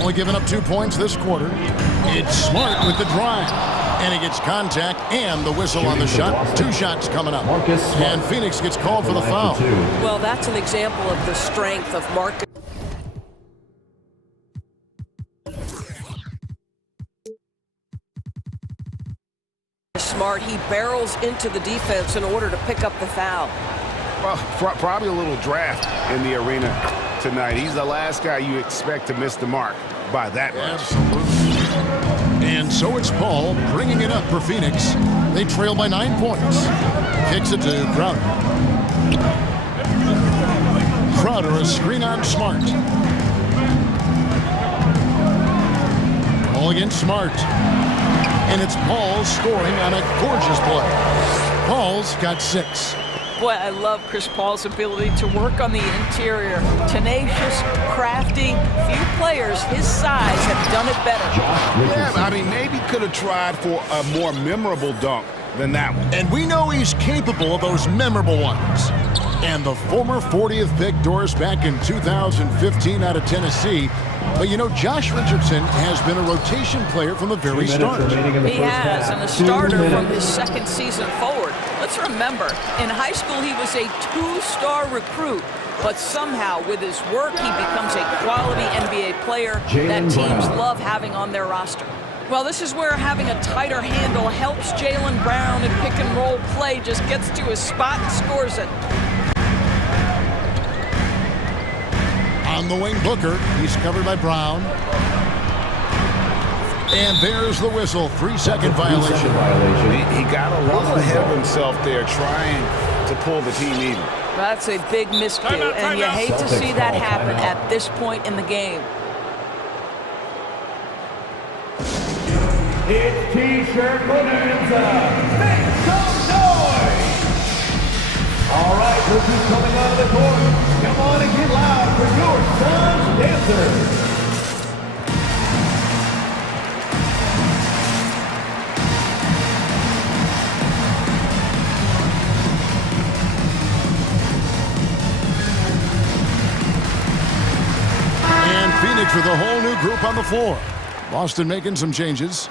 Only giving up 2 points this quarter. It's Smart with the drive. And he gets contact and the whistle on the shot. 2 shots coming up. And Phoenix gets called for the foul. Well, that's an example of the strength of Marcus. Smart, he barrels into the defense in order to pick up the foul. Well, probably a little draft in the arena tonight. He's the last guy you expect to miss the mark by that much. Absolutely. And so it's Paul bringing it up for Phoenix. They trail by 9 points. Kicks it to Crowder. Crowder, a screen on Smart. All against Smart. And it's Paul scoring on a gorgeous play. Paul's got 6. Boy, I love Chris Paul's ability to work on the interior. Tenacious, crafty, few players his size have done it better. Yeah, I mean, maybe could have tried for a more memorable dunk than that one. And we know he's capable of those memorable ones. And the former 40th pick Doris back in 2015 out of Tennessee. But you know, Josh Richardson has been a rotation player from the very start. He has, and a starter from his second season forward. Let's remember, in high school he was a 2-star recruit, but somehow with his work he becomes a quality NBA player that teams love having on their roster. Well, this is where having a tighter handle helps Jaylen Brown in pick-and-roll play, just gets to his spot and scores it. On the wing, Booker. He's covered by Brown. And there's the whistle. 3-second violation. He got a little ahead of himself there trying to pull the team even. That's a big miscue, and you hate to see that happen at this point in the game. It's T-shirt bonanza. Make some noise. All right, this is coming out of the court. Come on and get loud for your son's dancers. And Phoenix with a whole new group on the floor. Boston making some changes.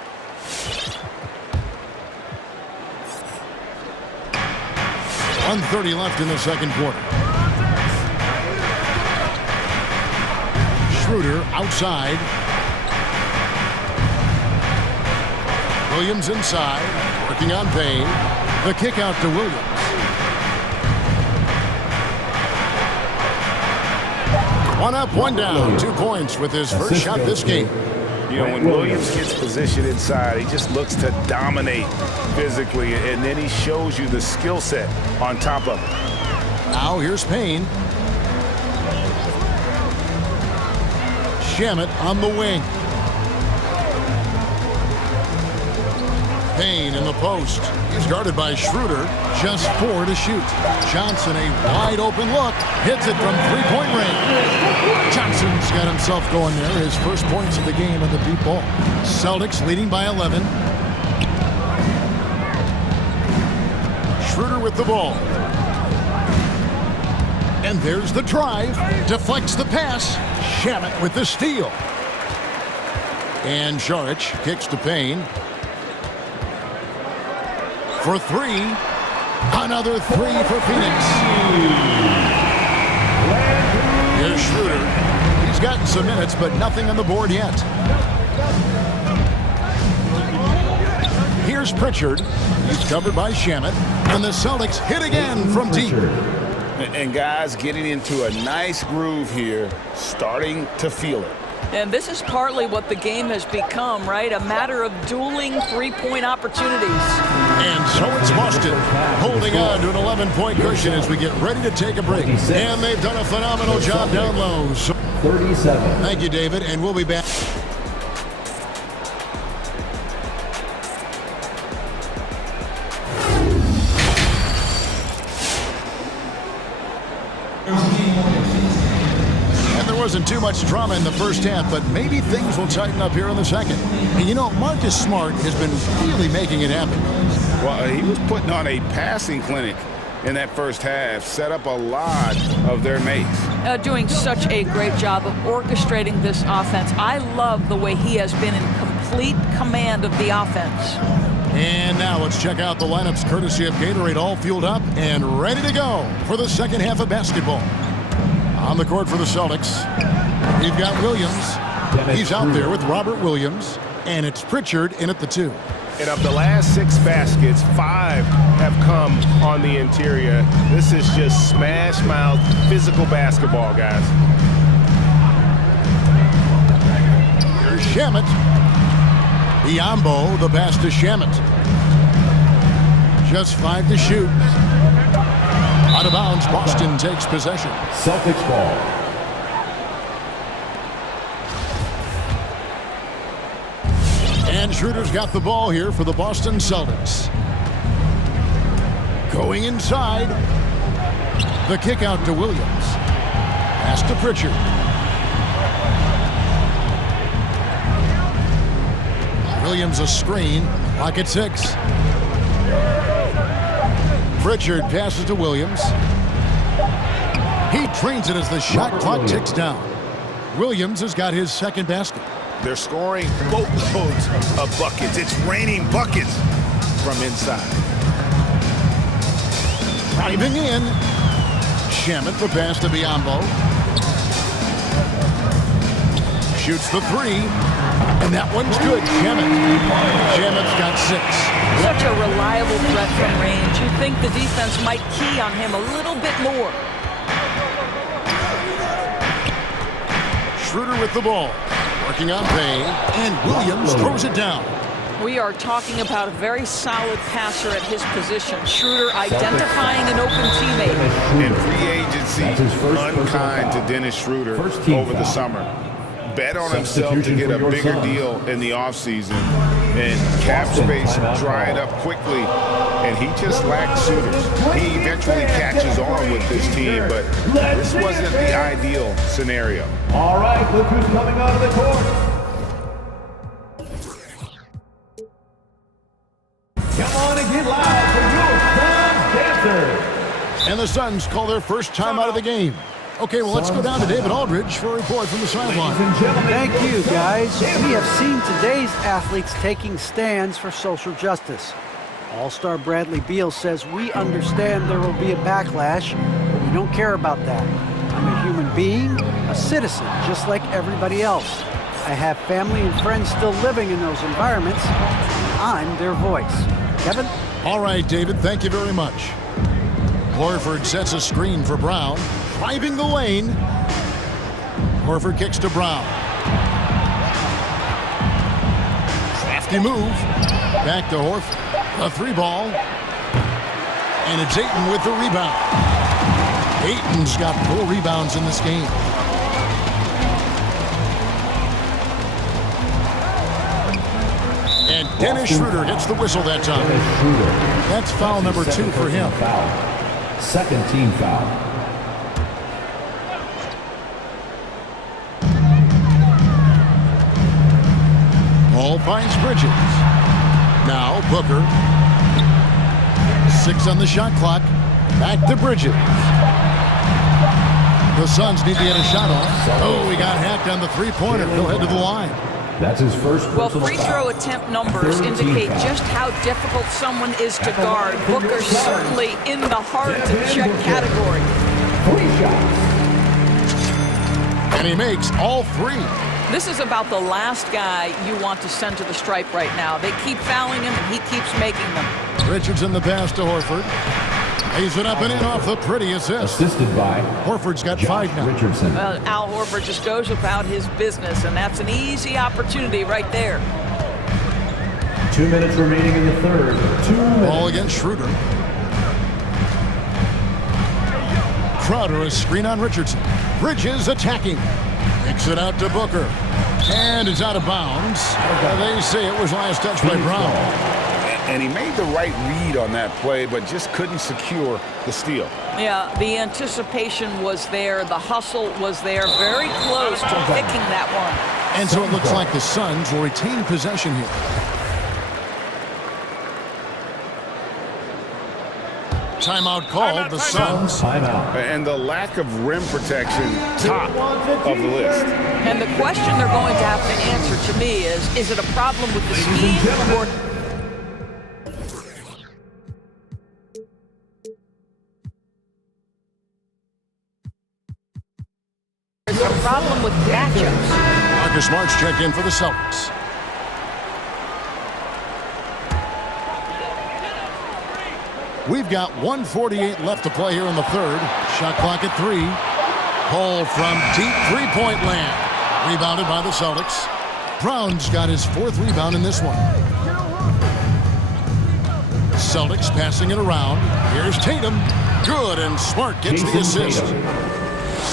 .130 left in the second quarter. Schroeder outside. Williams inside, working on Payne. The kick out to Williams. One up, one down. 2 points with his first shot this game. You know, when Williams gets positioned inside, he just looks to dominate physically, and then he shows you the skill set on top of it. Now here's Payne. Shamet on the wing. Payne in the post. He's guarded by Schroeder. Just 4 to shoot. Johnson, a wide open look. Hits it from 3-point range. Johnson's got himself going there. His first points of the game on the deep ball. Celtics leading by 11. Schroeder with the ball. And there's the drive. Deflects the pass. Shamet with the steal. And Šarić kicks to Payne. For 3. Another 3 for Phoenix. Here's Schroeder. He's gotten some minutes, but nothing on the board yet. Here's Pritchard. He's covered by Shamet. And the Celtics hit again from deep. And guys getting into a nice groove here, starting to feel it. And this is partly what the game has become, right? A matter of dueling 3-point opportunities. And so it's Boston holding on to an 11-point cushion as we get ready to take a break. And they've done a phenomenal job down low. So 37. thank you, David, and we'll be back. wasn't too much drama in the first half, but maybe things will tighten up here in the second. And you know, Marcus Smart has been really making it happen. Well, he was putting on a passing clinic in that first half, set up a lot of their mates. Doing such a great job of orchestrating this offense. I love the way he has been in complete command of the offense. And now let's check out the lineups courtesy of Gatorade, all fueled up and ready to go for the second half of basketball. On the court for the Celtics, we've got Williams. He's out there with Robert Williams, and it's Pritchard in at the 2. And of the last 6 baskets, 5 have come on the interior. This is just smash mouth physical basketball, guys. Here's Shamet. Biombo, the pass to Shamet. Just 5 to shoot. Out of bounds, Boston takes possession. Celtics ball. And Schroeder's got the ball here for the Boston Celtics. Going inside. The kick out to Williams. Pass to Pritchard. Williams a screen. Clock at 6. Pritchard passes to Williams. He trains it as the shot clock ticks down. Williams has got his second basket. They're scoring boatloads of buckets. It's raining buckets from inside. Driving in. Shamet the pass to Biombo. Shoots the 3. And that one's good. Shamet's got 6. Such a reliable threat from range. You'd think the defense might key on him a little bit more. Schroeder with the ball. Working on Payne, and Williams throws it down. We are talking about a very solid passer at his position. Schroeder identifying an open teammate. In free agency, unkind to Dennis Schroeder over the summer. Bet on himself to get a bigger deal in the offseason, and cap space dried up quickly, and he just lacked suitors. He eventually catches on with this team, but this wasn't the ideal scenario. All right, look who's coming out of the court. Come on and get loud for your Suns dancers. And the Suns call their first time out of the game. Okay, well, let's go down to David Aldridge for a report from the sideline. Thank you, guys. We have seen today's athletes taking stands for social justice. All-star Bradley Beal says, we understand there will be a backlash, but we don't care about that. I'm a human being, a citizen, just like everybody else. I have family and friends still living in those environments. I'm their voice. Kevin? All right, David, thank you very much. Horford sets a screen for Brown. Driving the lane. Horford kicks to Brown. Crafty move. Back to Horford. A 3-ball. And it's Ayton with the rebound. Ayton's got 4 rebounds in this game. And Dennis Schroeder gets the whistle that time. That's foul number 2 for him. Second team foul. Ball finds Bridges. Now Booker. 6 on the shot clock. Back to Bridges. The Suns need to get a shot off. Oh, he got hacked on the 3-pointer. He'll head to the line. That's his first. Well, free throw attempt numbers indicate just how difficult someone is to guard. Booker certainly in the hard-to-check category. 3 shots. And he makes all 3. This is about the last guy you want to send to the stripe right now. They keep fouling him, and he keeps making them. Richardson the pass to Horford. Lays it up and in off the pretty assist. Assisted by Horford's got 5 now. Richardson. Well, Al Horford just goes about his business, and that's an easy opportunity right there. 2 minutes remaining in the third. 2 minutes. Ball against Schroeder. Crowder a screen on Richardson. Bridges attacking. Kicks it out to Booker. And it's out of bounds. They say it was last touch by Brown. And he made the right read on that play, but just couldn't secure the steal. Yeah, the anticipation was there. The hustle was there. Very close to picking that one. And so it looks like the Suns will retain possession here. Timeout called. The Suns. And the lack of rim protection, top of the list. And the question they're going to have to answer to me is it a problem with the scheme or... Is it a problem with matchups? Marcus Smart's checked in for the Celtics. We've got 1:48 left to play here in the third. Shot clock at 3. Paul from deep three-point land. Rebounded by the Celtics. Brown's got his 4th rebound in this one. Celtics passing it around. Here's Tatum. Good, and Smart gets the assist.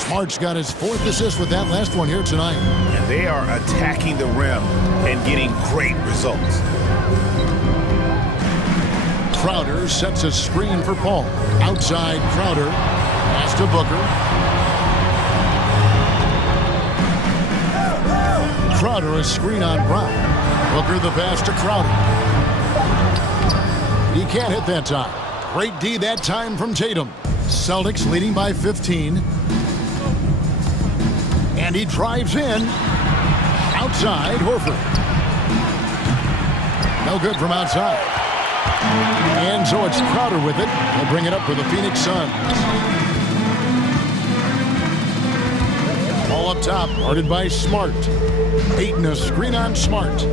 Smart's got his 4th assist with that last one here tonight. And they are attacking the rim and getting great results. Crowder sets a screen for Paul. Outside Crowder. Pass to Booker. Crowder a screen on Brown. Booker the pass to Crowder. He can't hit that time. Great D that time from Tatum. Celtics leading by 15. And he drives in. Outside Horford. No good from outside. And so it's Crowder with it. They'll bring it up for the Phoenix Suns. Ball up top, guarded by Smart. Ayton a screen on Smart.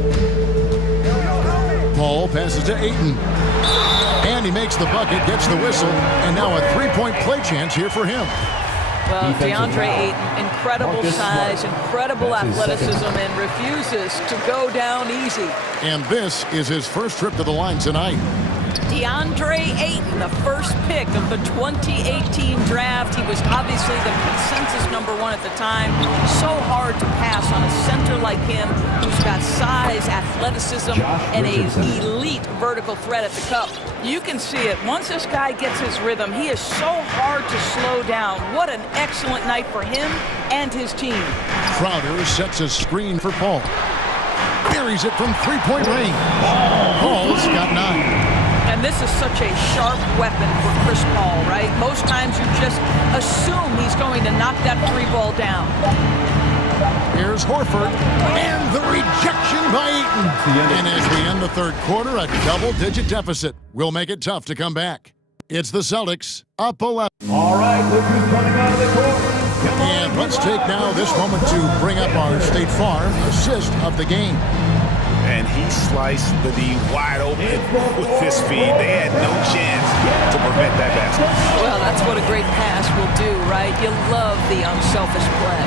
Paul passes to Ayton. And he makes the bucket, gets the whistle, and now a 3-point play chance here for him. Well, DeAndre Ayton, incredible size, incredible athleticism, and refuses to go down easy. And this is his first trip to the line tonight. DeAndre Ayton, the first pick of the 2018 draft. He was obviously the consensus #1 at the time. So hard to pass on a center like him who's got size, athleticism, and an elite vertical threat at the cup. You can see it. Once this guy gets his rhythm, he is so hard to slow down. What an excellent night for him and his team. Crowder sets a screen for Paul. Buries it from 3-point range. Paul's got 9. And this is such a sharp weapon for Chris Paul, right? Most times you just assume he's going to knock that 3-ball down. Here's Horford, and the rejection by Ayton. And as we end the third quarter, a double-digit deficit will make it tough to come back. It's the Celtics, up 11. All right, look who's coming out of the court. And let's take now this moment to bring up our State Farm assist of the game. And he sliced the D wide open with his feed. They had no chance to prevent that basket. Well, that's what a great pass will do, right? You love the unselfish play.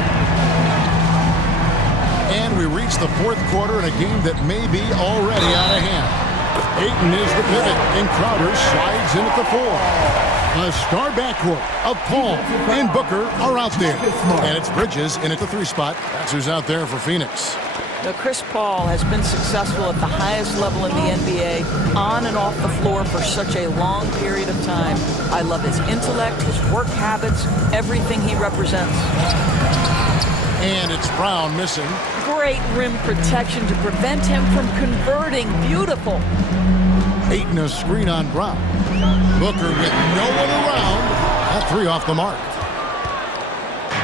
And we reach the fourth quarter in a game that may be already out of hand. Ayton is the pivot, and Crowder slides in at the 4. A star backcourt of Paul and Booker are out there. And it's Bridges in at the 3 spot. That's who's out there for Phoenix. Now, Chris Paul has been successful at the highest level in the NBA, on and off the floor for such a long period of time. I love his intellect, his work habits, everything he represents. And it's Brown missing. Great rim protection to prevent him from converting. Beautiful. Ayton a screen on Brown. Booker with no one around. That 3 off the mark.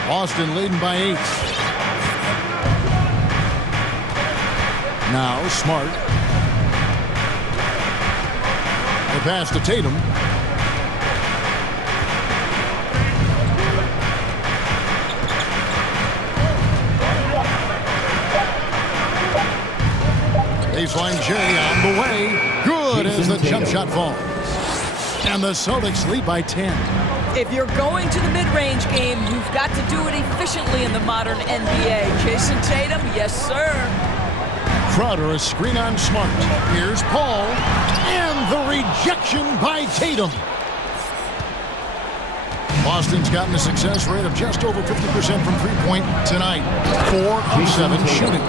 Boston leading by 8. Now Smart. The pass to Tatum. Baseline J on the way. Good as the jump shot falls. And the Celtics lead by 10. If you're going to the mid-range game, you've got to do it efficiently in the modern NBA. Jason Tatum, yes, sir. Crowder a screen on Smart. Here's Paul. And the rejection by Tatum. Boston's gotten a success rate of just over 50% from 3-point tonight. 4 of 7 shooting.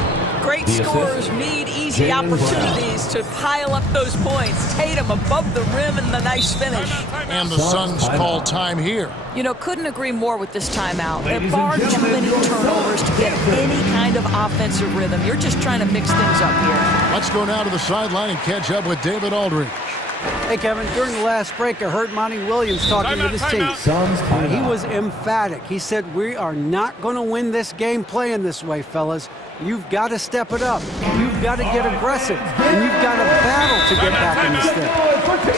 Great scorers need easy opportunities to pile up those points. Tatum above the rim and the nice finish. And the Suns call time here. You know, couldn't agree more with this timeout. There are too many turnovers to get any kind of offensive rhythm. You're just trying to mix things up here. Let's go now to the sideline and catch up with David Aldridge. Hey, Kevin, during the last break, I heard Monty Williams talking with his team. And he was emphatic. He said, we are not going to win this game playing this way, fellas. You've got to step it up. You've got to get aggressive. And you've got to battle to get back in this thing.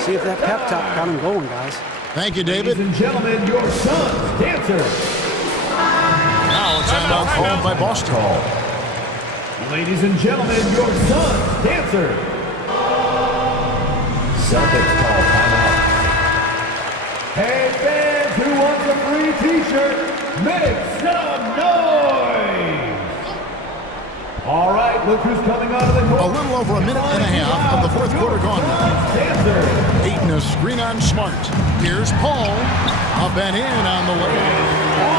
See if that pep talk got him going, guys. Thank you, David. Ladies and gentlemen, your Suns dancer. Now it's timeout called by Boston. Ladies and gentlemen, your Suns dancer. Celtics call timeout. Hey fans who wants a free t-shirt, make some noise! All right, look who's coming out of the court. A little over a minute and a half of the fourth quarter gone now. Aiton a screen on Smart. Here's Paul. Up and in on the way.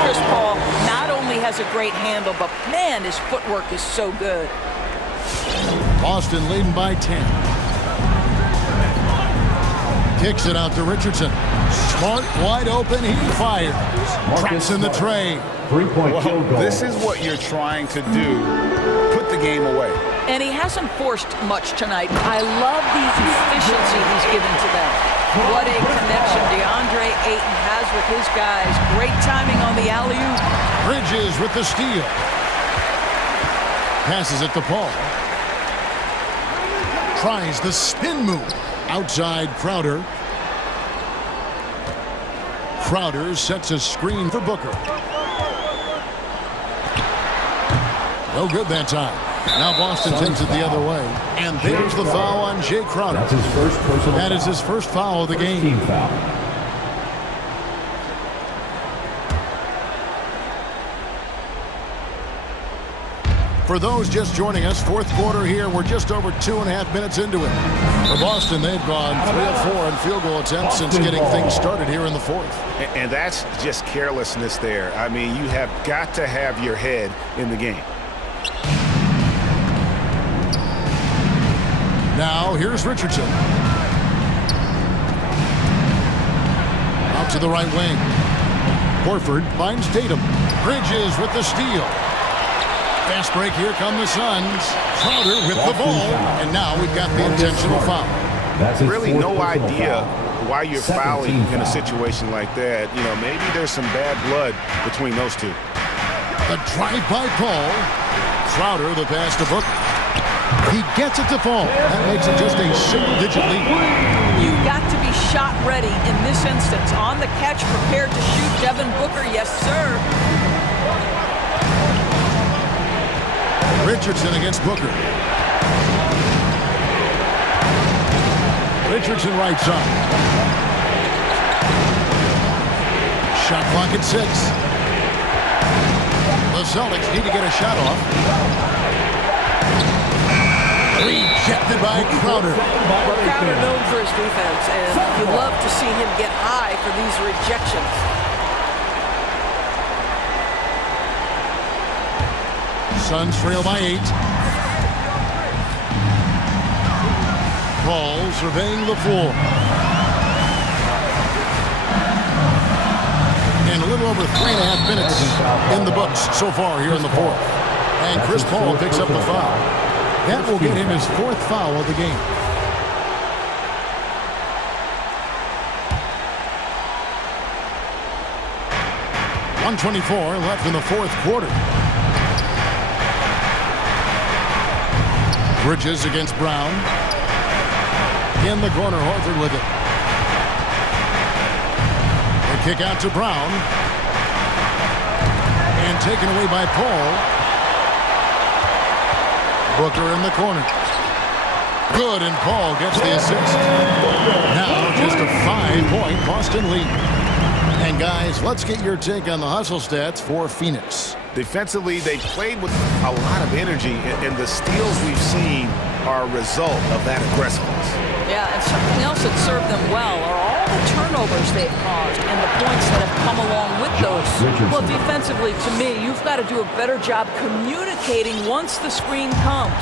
Chris Paul not only has a great handle, but man, his footwork is so good. Boston leading by 10. Kicks it out to Richardson. Smart wide open. He fires. Traps in the tray. Well, this is what you're trying to do. Put the game away. And he hasn't forced much tonight. I love the efficiency he's given to them. What a connection DeAndre Ayton has with his guys. Great timing on the alley-oop. Bridges with the steal. Passes it to Paul. Tries the spin move. Outside Crowder. Crowder sets a screen for Booker. No good that time. Now Boston takes it the other way. And there's the foul on Jay Crowder. That's his first personal That is his first foul of the game. Team foul. For those just joining us, fourth quarter here. We're just over 2.5 minutes into it. For Boston, they've gone 3 of 4 in field goal attempts since getting things started here in the fourth. And that's just carelessness there. I mean, you have got to have your head in the game. Now, here's Richardson. Out to the right wing. Horford finds Tatum. Bridges with the steal. Fast break, here come the Suns. Crowder with the ball, and now we've got the intentional foul. Really no idea why you're fouling in a situation like that. You know, maybe there's some bad blood between those two. The drive by Paul. Crowder, the pass to Booker. He gets it to Paul. That makes it just a single-digit lead. You've got to be shot ready in this instance. On the catch, prepared to shoot. Devin Booker, yes, sir. Richardson against Booker. Richardson right side. Shot clock at 6. The Celtics need to get a shot off. Rejected by Crowder. Crowder known for his defense, and you love to see him get high for these rejections. Suns trail by 8. Paul surveying the floor. And a little over 3.5 minutes in the books so far here in the fourth. And Chris Paul picks up the foul. That will get him his fourth foul of the game. .124 left in the fourth quarter. Bridges against Brown. In the corner, Horford with it. The kick out to Brown. And taken away by Paul. Booker in the corner. Good, and Paul gets the assist. Now just a 5-point Boston lead. And guys, let's get your take on the hustle stats for Phoenix. Defensively, they played with a lot of energy, and the steals we've seen are a result of that aggressiveness. Yeah, and something else that served them well are all the turnovers they've caused and the points that have come along with those. Well, defensively, to me, you've got to do a better job communicating once the screen comes.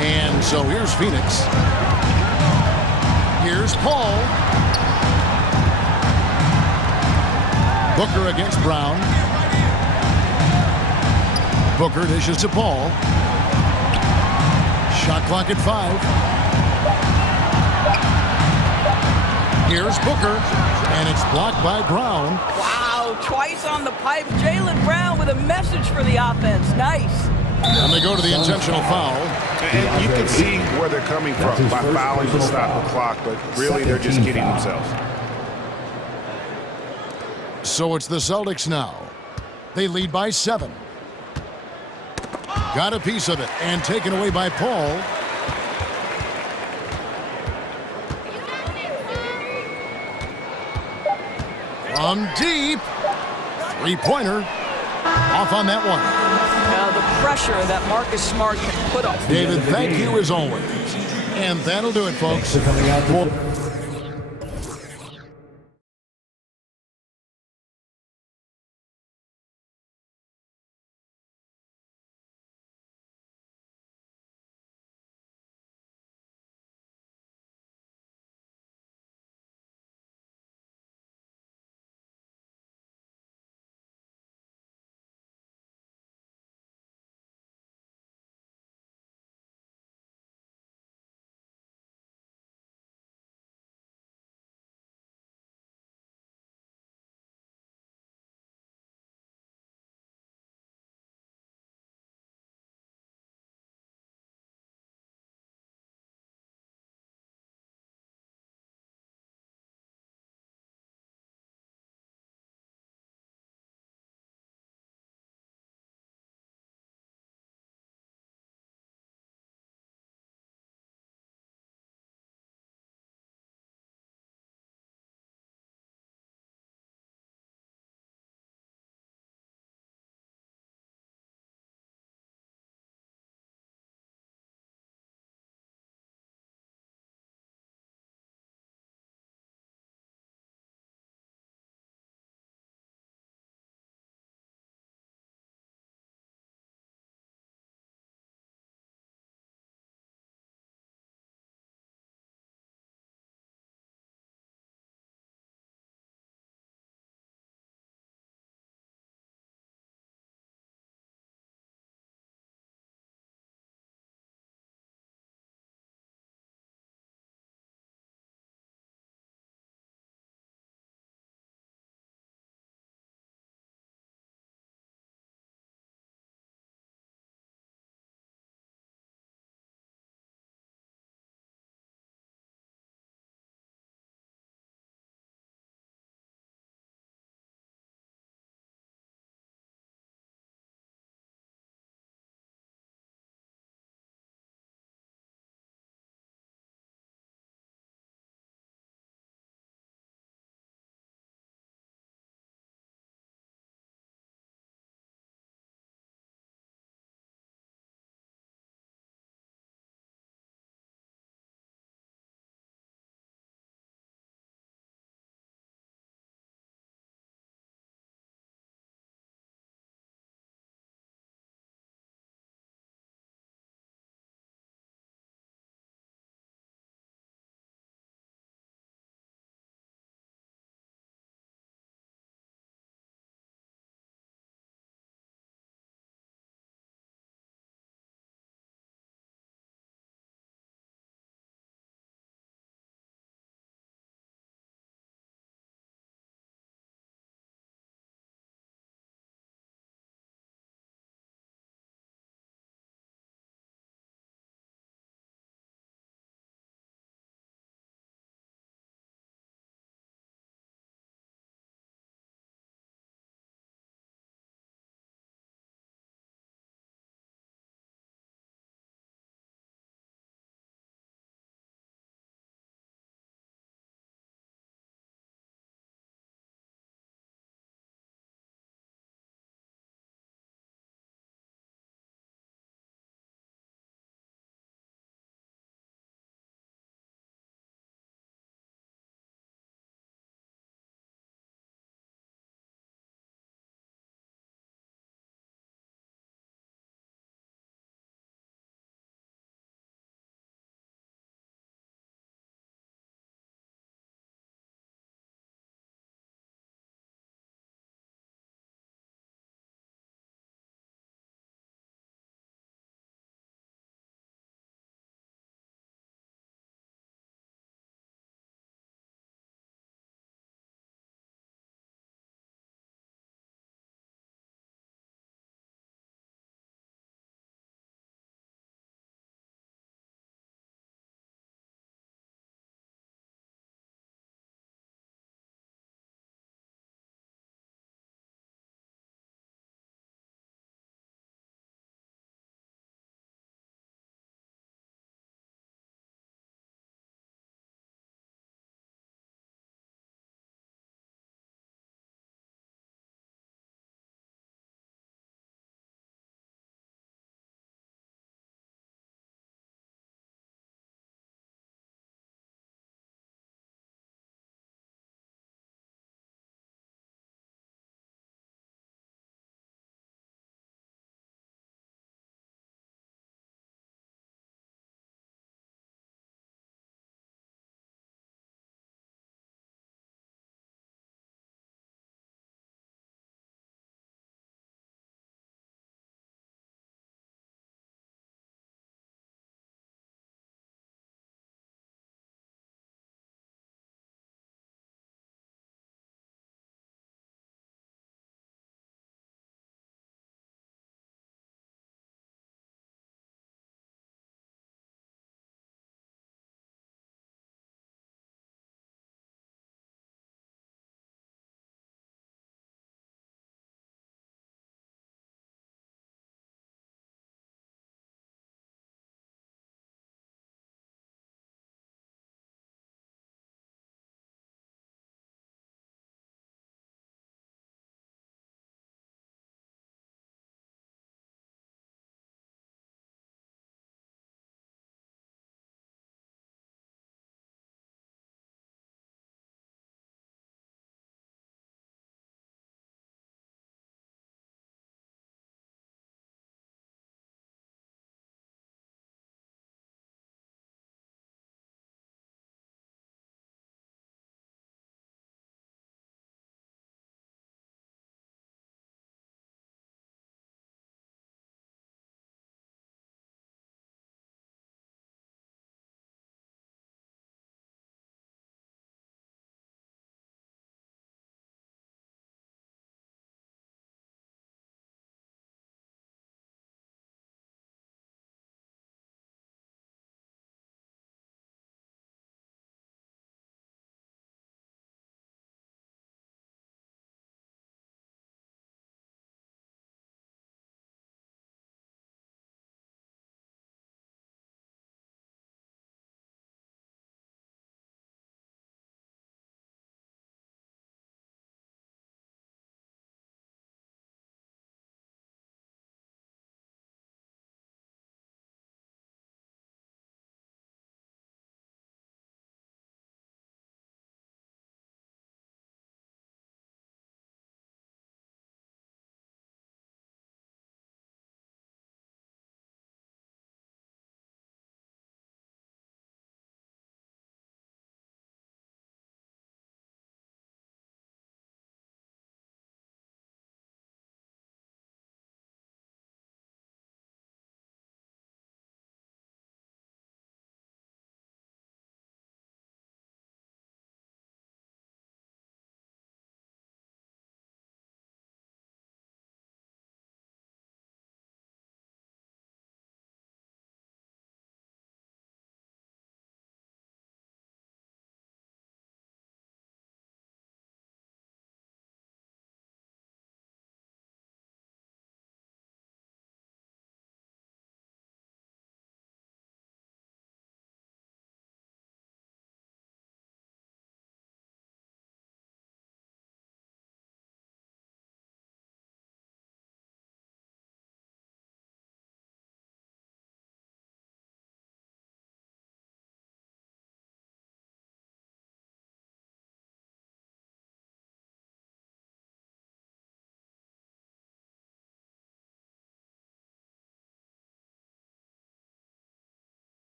And so here's Phoenix. Here's Paul. Booker against Brown. Booker dishes to Paul. Shot clock at 5. Here's Booker, and it's blocked by Brown. Wow, twice on the pipe. Jaylen Brown with a message for the offense. Nice. And they go to the intentional foul. And you can see where they're coming from by fouling to stop the clock, but really they're just kidding themselves. So it's the Celtics now. They lead by 7. Got a piece of it and taken away by Paul. From deep. Three-pointer. Off on that one. Now the pressure that Marcus Smart can put on. David, thank you as always. And that'll do it, folks.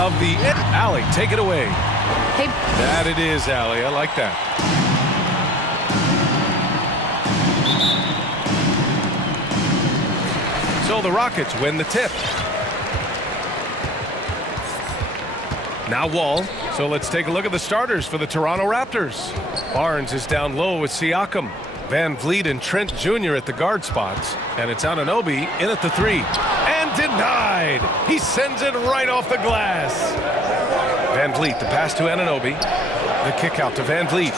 of the alley. Take it away. Hey. That it is, Allie. I like that. So the Rockets win the tip. Now Wall. So let's take a look at the starters for the Toronto Raptors. Barnes is down low with Siakam. Van Vliet and Trent Jr. at the guard spots. And it's Anunoby in at the 3. And denied. He sends it right off the glass. Van Vliet, the pass to Anunoby. The kick out to Van Vliet.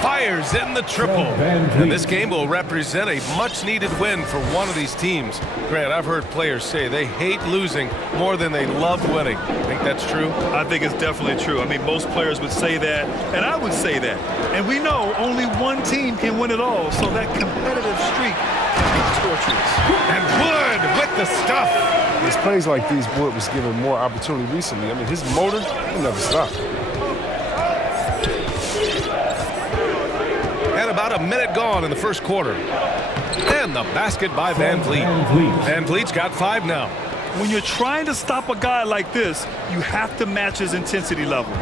Fires in the triple. And this game will represent a much-needed win for one of these teams. Grant, I've heard players say they hate losing more than they love winning. Think that's true? I think it's definitely true. I mean, most players would say that, and I would say that. And we know only one team can win it all, so that competitive streak is torturous. And Wood with the stuff. It's plays like these, Wood was given more opportunity recently. I mean, his motor, he never stopped. And about a minute gone in the first quarter. And the basket by Van Vliet. Van Vliet's got 5 now. When you're trying to stop a guy like this, you have to match his intensity level.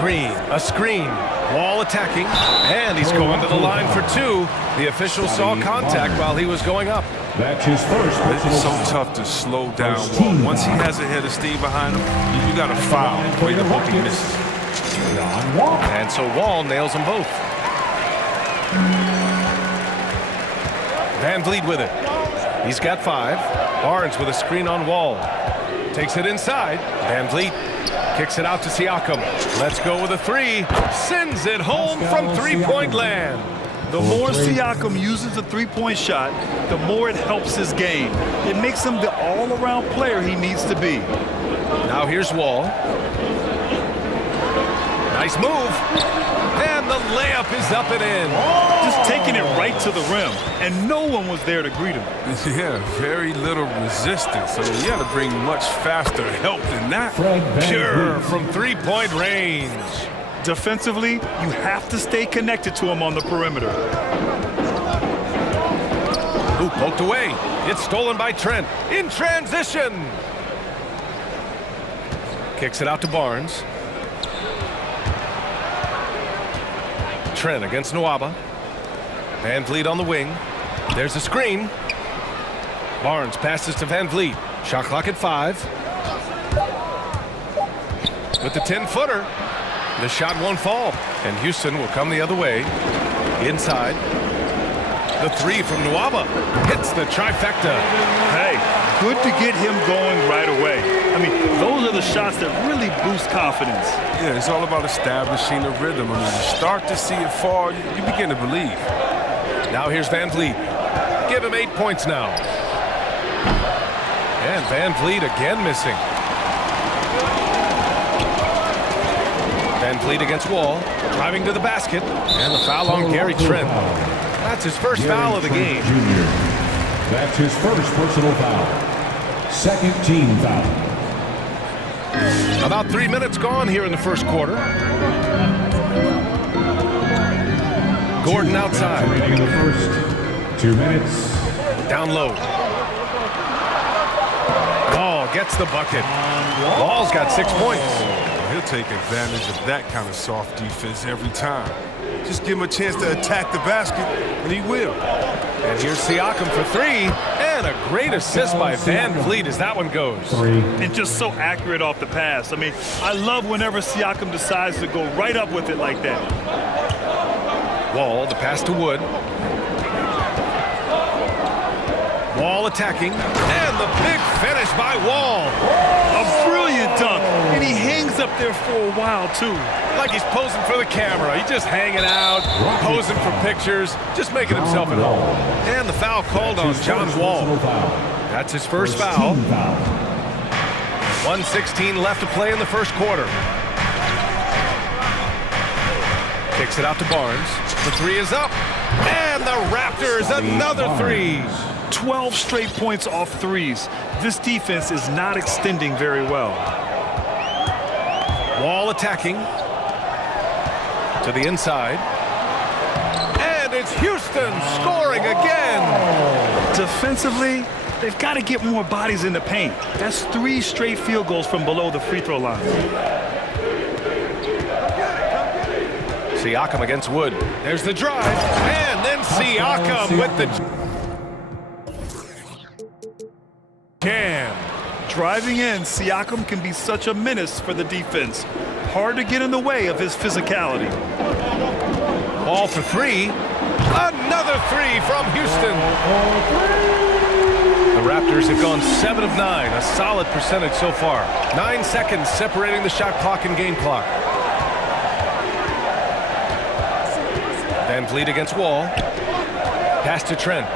Green, a screen. Wall attacking. And he's going to the line for 2. The official saw contact while he was going up. That's his first. It's so tough to slow down Wall. Once he has a head of steam behind him, you got to foul the way the hook he misses. And so Wall nails them both. Van Vliet with it. He's got 5. Barnes with a screen on Wall. Takes it inside. Van Vliet kicks it out to Siakam. Let's go with a 3. Sends it home from three-point land. The more Siakam uses the three-point shot, the more it helps his game. It makes him the all-around player he needs to be. Now here's Wall. Nice move. And the layup is up and in. Just taking it right to the rim, and no one was there to greet him. Yeah, very little resistance. So you got to bring much faster help than that. Pure from three-point range. Defensively, you have to stay connected to him on the perimeter. Ooh, poked away. It's stolen by Trent in transition. Kicks it out to Barnes. Trent against Nwaba. Van Vliet on the wing. There's a screen. Barnes passes to Van Vliet. Shot clock at 5. With the 10-footer. The shot won't fall. And Houston will come the other way. Inside. The 3 from Nwaba. Hits the trifecta. Hey, good to get him going right away. I mean, those are the shots that really boost confidence. Yeah, it's all about establishing a rhythm. I mean, you start to see it fall, you begin to believe. Now here's Van Vliet. Give him 8 points now. And Van Vliet again missing. Van Vliet against Wall. Driving to the basket. And the foul on Gary Trent. That's his first foul of the game. That's his first personal foul. Second team foul. About 3 minutes gone here in the first quarter. Gordon outside. In the first 2 minutes. Down low. Wall gets the bucket. Wall's got 6 points. He'll take advantage of that kind of soft defense every time. Just give him a chance to attack the basket, and he will. And here's Siakam for 3. And a great assist by Van Vliet as that one goes. And just so accurate off the pass. I mean, I love whenever Siakam decides to go right up with it like that. Wall, the pass to Wood. Wall attacking. And the big finish by Wall. A brilliant dunk. And he hangs up there for a while, too. Like he's posing for the camera. He's just hanging out, posing for pictures, just making himself at home. And the foul called on John Wall. That's his first foul. 1:16 left to play in the first quarter. Kicks it out to Barnes. The 3 is up. And the Raptors, another 3. 12 straight points off threes. This defense is not extending very well. Wall attacking. To the inside. And it's Houston scoring again. Defensively, They've got to get more bodies in the paint. That's 3 straight field goals from below the free throw line. Siakam against Wood. There's the drive. And then Siakam with the Cam. Driving in, Siakam can be such a menace for the defense. Hard to get in the way of his physicality. Ball for 3. Another 3 from Houston. The Raptors have gone 7 of 9, a solid percentage so far. 9 seconds separating the shot clock and game clock. Van Vliet against Wall. Pass to Trent.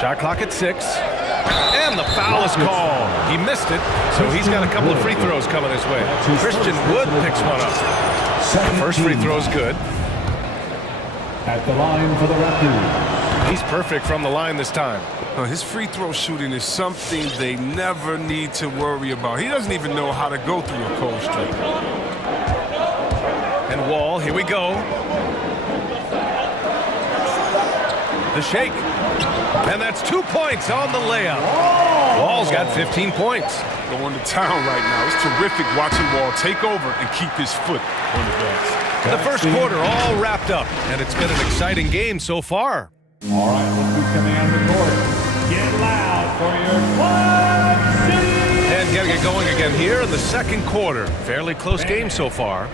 Shot clock at 6. And the foul is called. He missed it, so he's got a couple of free throws coming his way. Christian Wood picks one up. The first free throw is good. At the line for the Raptors. He's perfect from the line this time. His free throw shooting is something they never need to worry about. He doesn't even know how to go through a cold streak. And Wall, here we go. The shake. And that's 2 points on the layup. Wall's got 15 points. Going to town right now. It's terrific watching Wall take over and keep his foot on the gas. The first quarter all wrapped up, and it's been an exciting game so far. All right, look who's coming on the court. Get loud for your Club City. And getting it going again here in the second quarter. Fairly close game so far.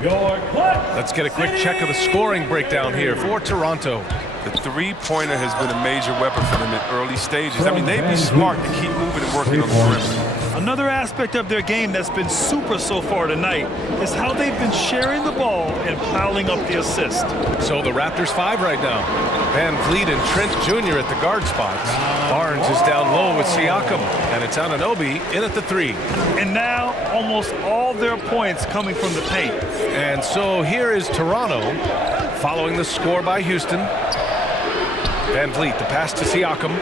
Let's get a quick check of the scoring breakdown here for Toronto. The three-pointer has been a major weapon for them in early stages. I mean, they'd be smart to keep moving and working on the perimeter. Another aspect of their game that's been super so far tonight is how they've been sharing the ball and piling up the assist. So the Raptors 5 right now. Van Vliet and Trent Jr. at the guard spots. Barnes is down low with Siakam, and it's Anunoby in at the 3. And now almost all their points coming from the paint. And so here is Toronto following the score by Houston. Van Vliet, the pass to Siakam.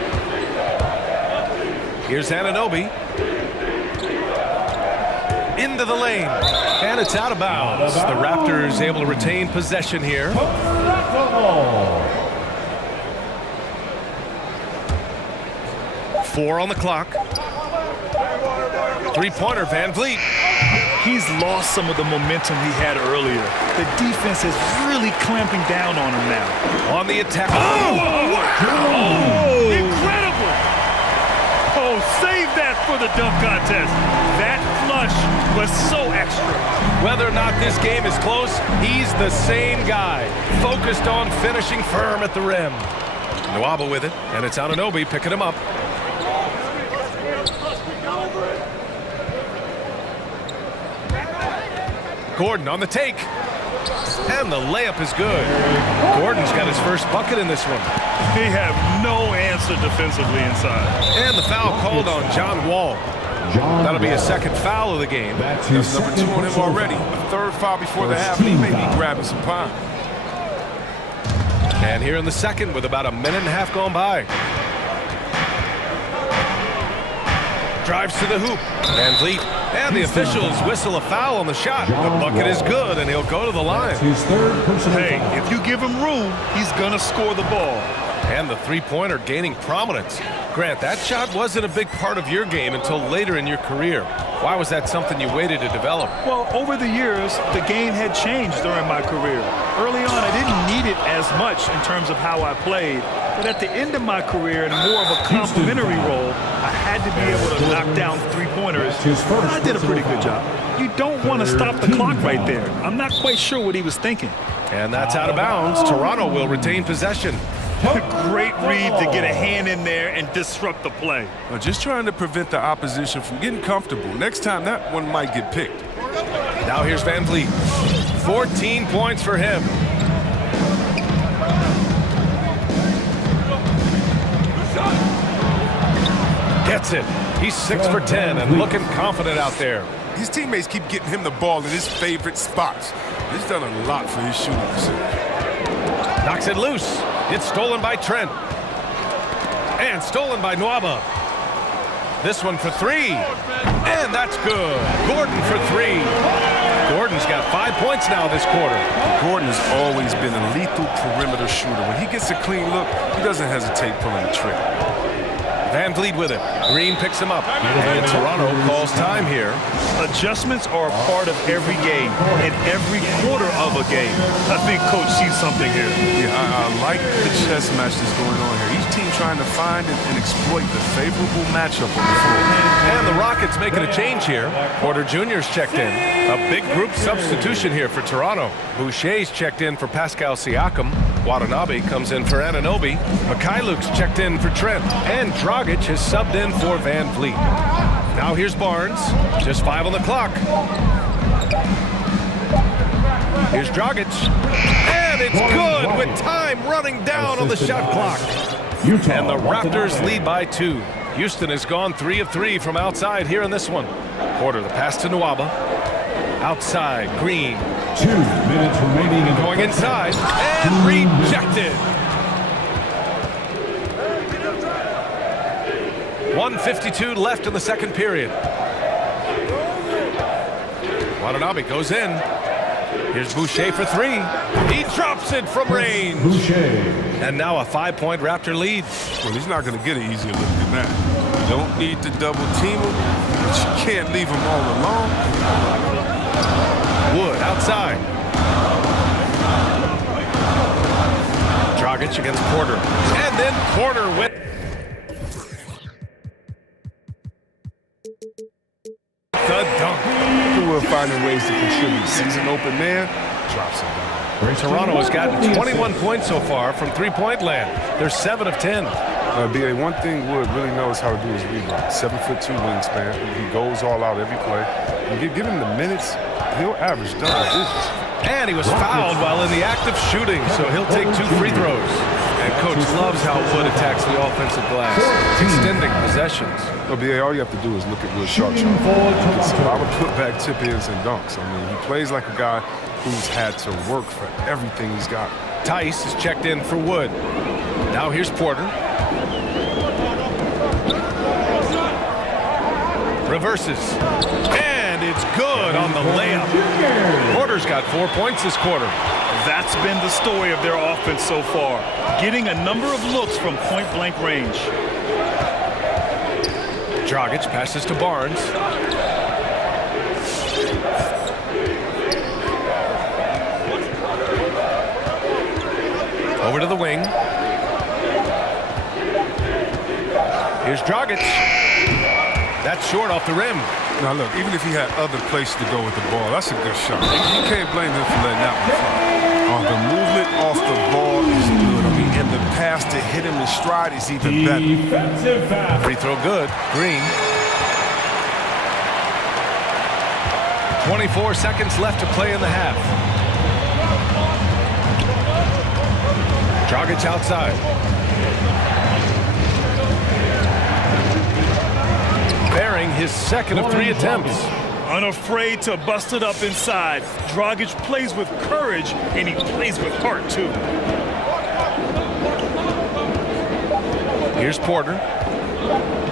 Here's Anunoby. Into the lane. And it's out of bounds. The Raptors able to retain possession here. 4 on the clock. Three-pointer, Van Vliet. He's lost some of the momentum he had earlier. The defense is really clamping down on him now. On the attack. Oh, wow! Oh, incredible! Oh, save that for the dunk contest. That flush was so extra. Whether or not this game is close, he's the same guy. Focused on finishing firm at the rim. Nwaba with it, and it's Anunoby picking him up. Gordon on the take. And the layup is good. Gordon's got his first bucket in this one. They have no answer defensively inside. And the foul called on John Wall. That'll be a second foul of the game. That's number 2 on him already. A third foul before the half, and he may be grabbing some pine. And here in the second with about a minute and a half gone by. Drives to the hoop. Van Vliet. And the officials whistle a foul on the shot. The bucket is good, and he'll go to the line. Hey, if you give him room, he's going to score the ball. And the three-pointer gaining prominence. Grant, that shot wasn't a big part of your game until later in your career. Why was that something you waited to develop? Well, over the years, the game had changed during my career. Early on, I didn't need it as much in terms of how I played. But at the end of my career, in more of a complementary role, I had to be able to knock down three-pointers. I did a pretty good job. You don't want to stop the clock right there. I'm not quite sure what he was thinking. And that's out of bounds. Toronto will retain possession. Great read to get a hand in there and disrupt the play. Just trying to prevent the opposition from getting comfortable. Next time, that one might get picked. Now here's Van Vliet. 14 points for him. Gets it. He's 6 for 10 and looking confident out there. His teammates keep getting him the ball in his favorite spots. He's done a lot for his shooting percentage. Knocks it loose. It's stolen by Trent. And stolen by Nwaba. This one for 3. And that's good. Gordon for 3. Gordon's got 5 points. points now this quarter. Gordon has always been a lethal perimeter shooter. When he gets a clean look, he doesn't hesitate pulling the trigger. Van Vliet with it. Green picks him up. And Toronto calls time here. Adjustments are a part of every game and every quarter of a game. I think Coach sees something here. Yeah, I like the chess match that's going on here. Each team trying to find and exploit the favorable matchup on the floor. And the Rockets making a change here. Porter Jr.'s checked in. A big group substitution here for Toronto. Boucher's checked in for Pascal Siakam. Watanabe comes in for Anunoby. Mikhailuk's checked in for Trent. And Dragic has subbed in for Van Vliet. Now here's Barnes. Just 5 on the clock. Here's Dragic. And it's good with time running down on the shot clock. And the Raptors lead by 2. Houston has gone 3 of 3 from outside here in this one. Porter, the pass to Nwaba. Outside, Green. 2 minutes remaining. Going inside and rejected. 1:52 left in the second period. Watanabe goes in. Here's Boucher for 3. He drops it from range. Boucher. And now a 5-point Raptor lead. Well, he's not going to get an easier look than that. You don't need to double team him, but you can't leave him all alone. Wood outside. Dragic against Porter. And then Porter with the dunk. We're finding ways to contribute. Sees an open man, drops it down. Toronto has gotten 21 points so far from three-point land. They're 7 of 10. BA, one thing Wood really knows how to do is rebound. 7'2" wingspan. He goes all out every play. You give him the minutes, he'll average double digits. And he was fouled while in the act of shooting, so he'll take 2 free throws. And Coach loves how Wood attacks the offensive glass, extending possessions. BA, all you have to do is look at Wood's shot chart. It's a lot of putback tip-ins and dunks. I mean, he plays like a guy who's had to work for everything he's got. Tice is checked in for Wood. Now here's Porter. Reverses. And it's good on the layup. Porter's got 4 points this quarter. That's been the story of their offense so far, getting a number of looks from point-blank range. Dragic passes to Barnes. Over to the wing. Here's Dragic. That's short off the rim. Now look, even if he had other places to go with the ball, that's a good shot. You can't blame him for letting that one fly. The movement off the ball is good. I mean, and the pass to hit him in stride is even better. Free throw good. Green. 24 seconds left to play in the half. Dragic outside. Bearing his second of 3 attempts. Unafraid to bust it up inside. Dragic plays with courage, and he plays with heart, too. Here's Porter.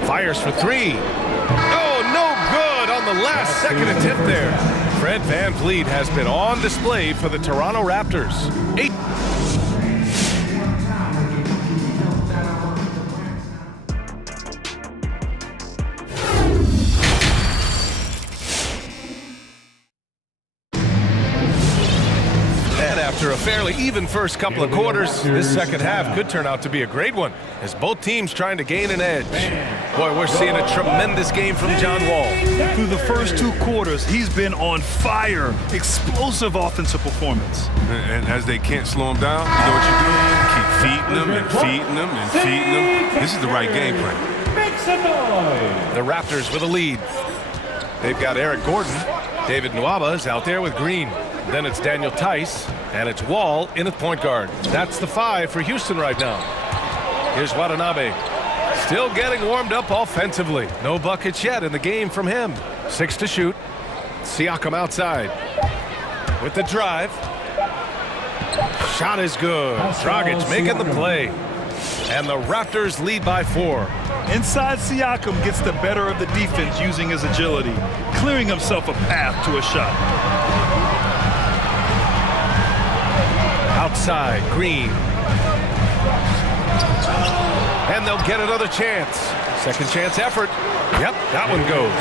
Fires for 3. Oh, no good on the last second attempt there. Fred Van Vliet has been on display for the Toronto Raptors. 8. After a fairly even first couple of quarters, this second half could turn out to be a great one as both teams trying to gain an edge. Boy, we're seeing a tremendous game from John Wall. Through the first 2 quarters, he's been on fire. Explosive offensive performance. And as they can't slow him down, you know what you do? Keep feeding them and feeding them and feeding them. This is the right game plan. The Raptors with a lead. They've got Eric Gordon. David Nwaba is out there with Green. Then it's Daniel Tice, and it's Wall in at point guard. That's the 5 for Houston right now. Here's Watanabe. Still getting warmed up offensively. No buckets yet in the game from him. 6 to shoot. Siakam outside. With the drive. Shot is good. Dragic making the play. And the Raptors lead by 4. Inside, Siakam gets the better of the defense using his agility, clearing himself a path to a shot. outside, Green. And they'll get another chance. Second chance effort. Yep, that one goes.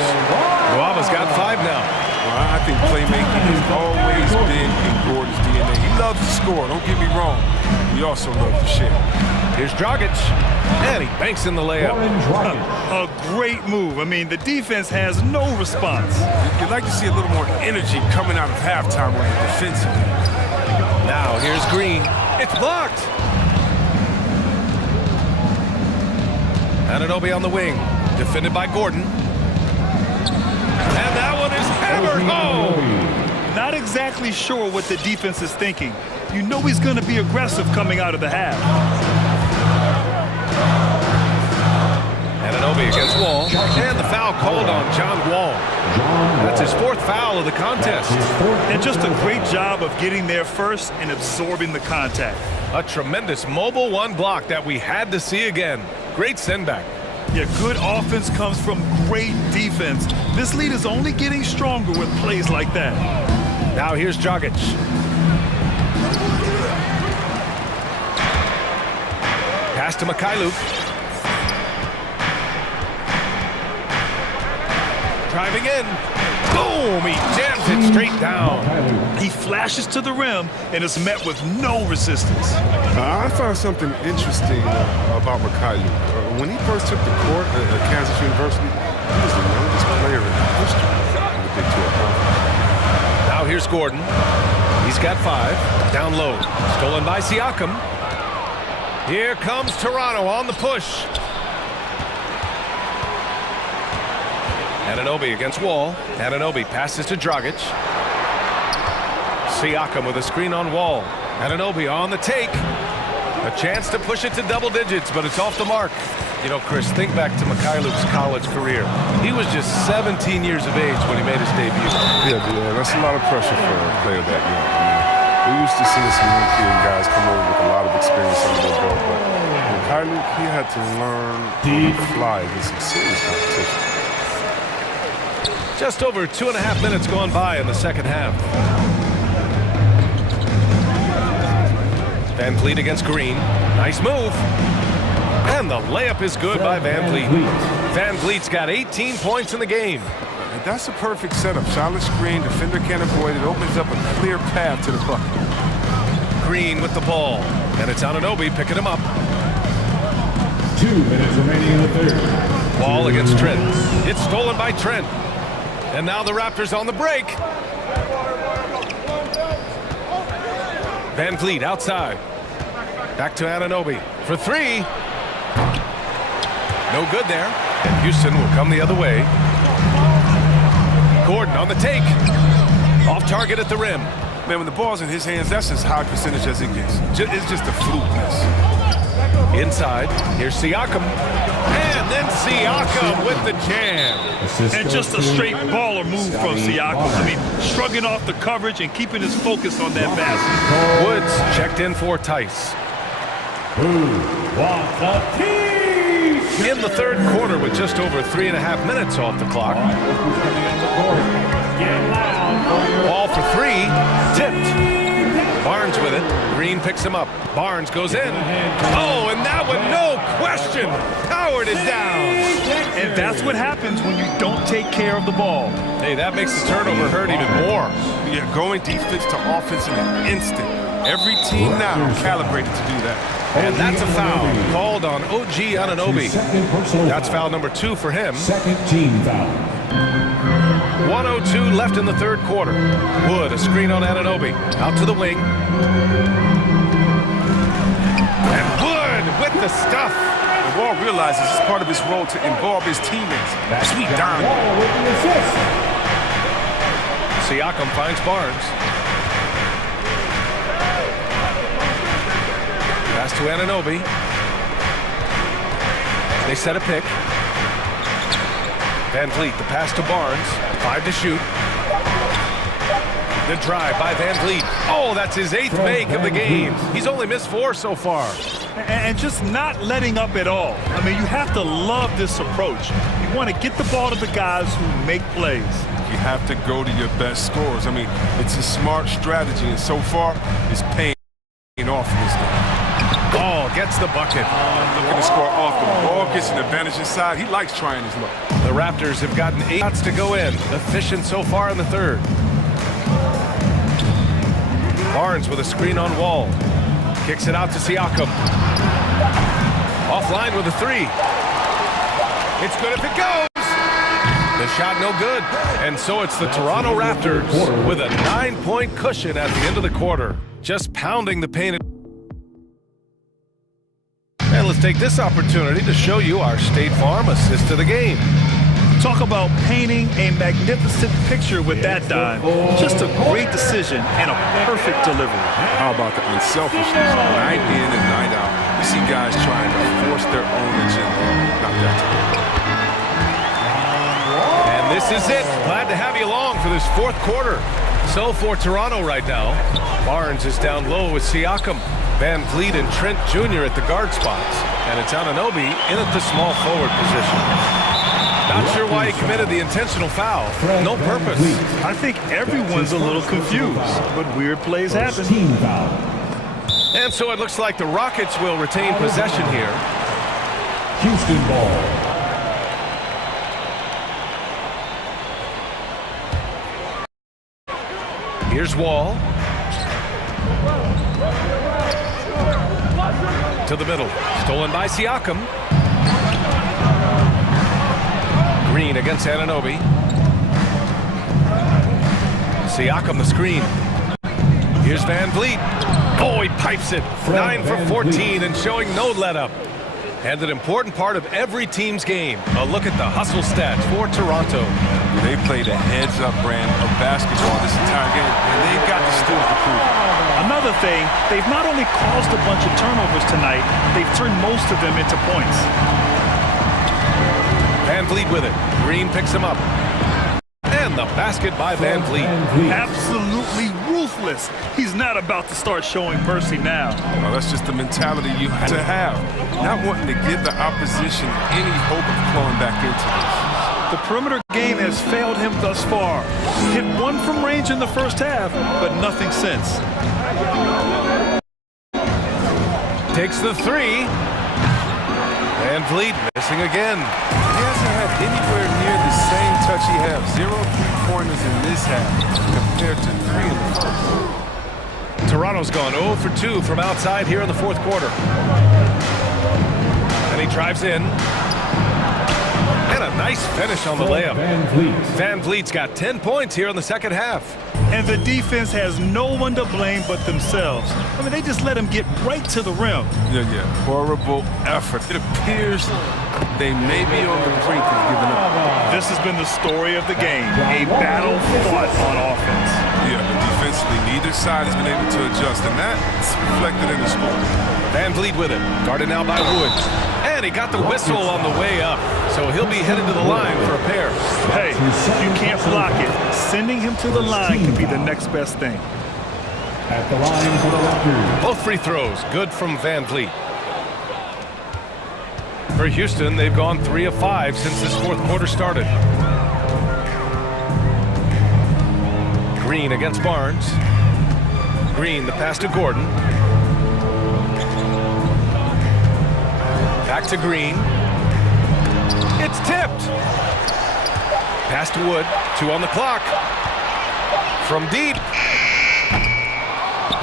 Guava's got 5 now. Well, I think playmaking has always been in Gordon's DNA. He loves to score, don't get me wrong. He also loves to share. Here's Dragic, and he banks in the layup. A great move. I mean, the defense has no response. You'd like to see a little more energy coming out of halftime on the defensive end. Now, here's Green. It's blocked. Anunoby on the wing, defended by Gordon. And that one is hammered home. Not exactly sure what the defense is thinking. You know he's going to be aggressive coming out of the half. Anunoby against Wall, and the foul called on John Wall. That's his 4th foul of the contest. And just a great job of getting there first and absorbing the contact. A tremendous mobile 1 block that we had to see again. Great send back. Yeah, good offense comes from great defense. This lead is only getting stronger with plays like that. Now here's Dragic. Pass to Mikhailuk. Driving in. Boom! He jams it straight down. He flashes to the rim and is met with no resistance. I found something interesting about Mikhailuk. When he first took the court at Kansas University, he was the youngest player in history of the Big 12 Conference. Now here's Gordon. He's got 5. Down low. Stolen by Siakam. Here comes Toronto on the push. Anunoby against Wall. Anunoby passes to Dragic. Siakam with a screen on Wall. Anunoby on the take. A chance to push it to double digits, but it's off the mark. You know, Chris, think back to Mikhailuk's college career. He was just 17 years of age when he made his debut. Yeah, that's a lot of pressure for a player that young. I mean, we used to see some young Cuban guys come over with a lot of experience under their belt, but Mikhailuk, he had to learn on the fly against some serious competition. Just over 2.5 minutes gone by in the second half. Van Vliet against Green. Nice move. And the layup is good by Van Vliet. Van Vliet's got 18 points in the game. And that's a perfect setup. Solid screen, defender can't avoid it. Opens up a clear path to the bucket. Green with the ball. And it's Anunoby picking him up. 2 minutes remaining in the third. Ball against Trent. It's stolen by Trent. And now the Raptors on the break. Van Vliet outside. Back to Anunoby for 3. No good there. And Houston will come the other way. Gordon on the take. Off target at the rim. Man, when the ball's in his hands, that's as high percentage as it gets. It's just a flukeness. Inside, here's Siakam. And then Siakam with the jam. And just a straight baller move from Siakam. I mean, shrugging off the coverage and keeping his focus on that basket. Woods checked in for Tice. In the third quarter with just over 3.5 minutes off the clock. Ball for 3, tipped. Barnes with it. Green picks him up. Barnes goes in. Oh, and that one, no question. Powered it down. And that's what happens when you don't take care of the ball. Hey, that makes the turnover hurt even more. Yeah, going defense to offense in an instant. Every team now calibrated to do that. And that's a foul called on OG Anunoby. That's foul number 2 for him. Second team foul. 1:02 left in the third quarter. Wood, a screen on Anunoby. Out to the wing. And Wood with the stuff. And Wall realizes it's part of his role to involve his teammates. Sweet down. Siakam finds Barnes. Pass to Anunoby. They set a pick. Van Vliet, the pass to Barnes. 5 to shoot. The drive by Van Vliet. Oh, that's his 8th make of the game. He's only missed 4 so far. And just not letting up at all. I mean, you have to love this approach. You want to get the ball to the guys who make plays. You have to go to your best scorers. I mean, it's a smart strategy, and so far, it's paying. off of this game. Ball gets the bucket. Looking to score off the ball, gets an advantage inside. He likes trying his luck. The Raptors have gotten 8 shots to go in. Efficient so far in the third. Barnes with a screen on Wall. Kicks it out to Siakam. Offline with a 3. It's good if it goes. The shot no good. And so it's the Toronto Raptors with a 9-point cushion at the end of the quarter. Just pounding the paint. And let's take this opportunity to show you our State Farm assist to the game. Talk about painting a magnificent picture with that dime. Just a great decision and a perfect delivery. How about the unselfishness? Night in and night out. We see guys trying to force their own agenda. Not that time. And this is it. Glad to have you along for this fourth quarter. So for Toronto right now, Barnes is down low with Siakam. Van Vliet and Trent Jr. at the guard spots. And it's Anunoby in at the small forward position. Not sure why he committed the intentional foul. No purpose. I think everyone's a little confused, but weird plays happen. And so it looks like the Rockets will retain possession here. Houston ball. Here's Wall. To the middle. Stolen by Siakam. Green against Anunoby. Siakam the screen. Here's Van Vliet. Oh, he pipes it. 9 for 14 and showing no let-up. And an important part of every team's game. A look at the hustle stats for Toronto. They played a heads-up brand of basketball this entire game, and they've got the skills to prove it. Another thing, they've not only caused a bunch of turnovers tonight, they've turned most of them into points. Van Vliet with it. Green picks him up. And the basket by Van Vliet. Absolutely ruthless. He's not about to start showing mercy now. Well, that's just the mentality you have to have. Not wanting to give the opposition any hope of flowing back into this. The perimeter game has failed him thus far. Hit 1 from range in the first half, but nothing since. Takes the 3. Van Vliet missing again. He hasn't had anywhere near the same touch he had. 0 3-pointers in this half compared to 3 in the first. Toronto's gone 0 for 2 from outside here in the fourth quarter. And he drives in. And a nice finish on the layup. Van Vliet's got 10 points here in the second half. And the defense has no one to blame but themselves. I mean, they just let him get right to the rim. Yeah. Horrible effort. It appears they may be on the brink of giving up. This has been the story of the game. A battle fought on offense. Yeah, but defensively, neither side has been able to adjust, and that's reflected in the score. Van Vliet with it. Guarded now by Wood. And he got the whistle on the way up. So he'll be headed to the line for a pair. Hey, you can't block it. Sending him to the line can be the next best thing. At the line for the Raptors. Both free throws good from Van Vliet. For Houston, they've gone 3 of 5 since this fourth quarter started. Green against Barnes. Green, the pass to Gordon. Back to Green. It's tipped. Pass to Wood. 2 on the clock. From deep.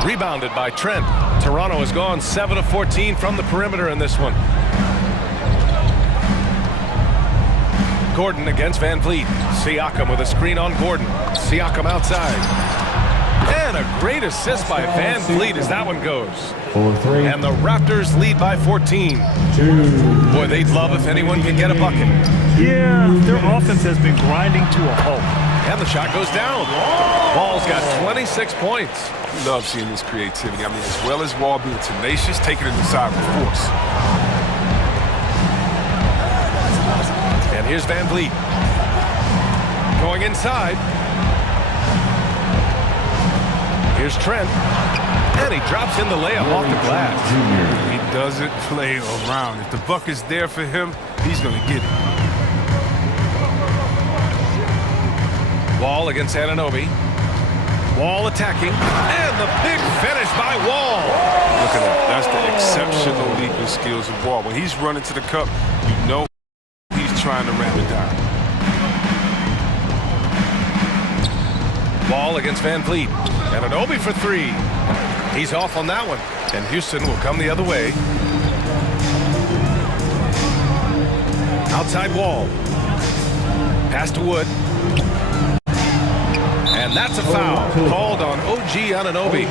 Rebounded by Trent. Toronto has gone 7 of 14 from the perimeter in this one. Gordon against Van Vliet. Siakam with a screen on Gordon. Siakam outside. And a great assist by Van Vliet as that one goes. And the Raptors lead by 14. Boy, they'd love if anyone can get a bucket. Yeah, their offense has been grinding to a halt. And the shot goes down. Wall's got 26 points. Love seeing this creativity. I mean, as well as Wall being tenacious, taking it inside with force. And here's Van Vliet. Going inside. Here's Trent. And he drops in the layup off the glass. He doesn't play around. If the bucket's there for him, he's going to get it. Wall against Anunoby. Wall attacking. And the big finish by Wall. looking at. That's the exceptional leaping skills of Wall. When he's running to the cup, you know he's trying to ram it down. Ball against Van Vliet. And an Obi for three. He's off on that one. And Houston will come the other way. Outside Wall. Pass to Wood. And that's a foul called on OG Anunoby.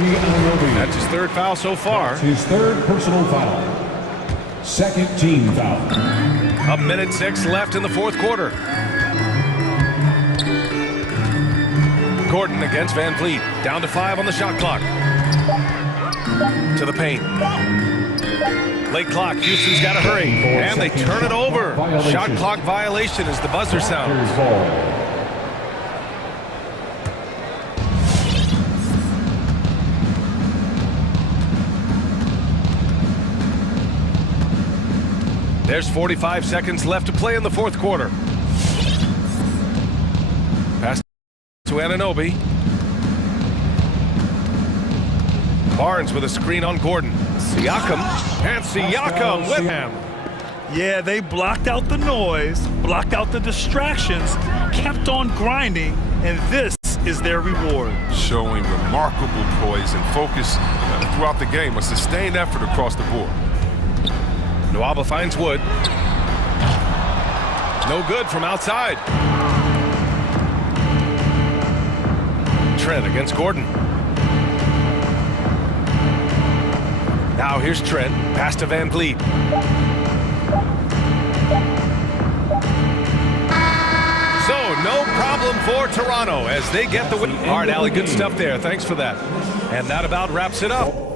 That's his third foul so far. His third personal foul. Second team foul. A minute 6 left in the fourth quarter. Gordon against Van Vliet. Down to 5 on the shot clock. To the paint. Late clock. Houston's got to hurry. And they turn it over. Shot clock violation as the buzzer sounds. There's 45 seconds left to play in the fourth quarter. Pass to Anunoby. Barnes with a screen on Gordon. Siakam. And Siakam with him. Yeah, they blocked out the noise, blocked out the distractions, kept on grinding, and this is their reward. Showing remarkable poise and focus throughout the game. A sustained effort across the board. Nwaba finds Wood. No good from outside. Trent against Gordon. Now here's Trent. Pass to Van Vliet. So no problem for Toronto as they get the win. All right, Allie, good stuff there. Thanks for that. And that about wraps it up.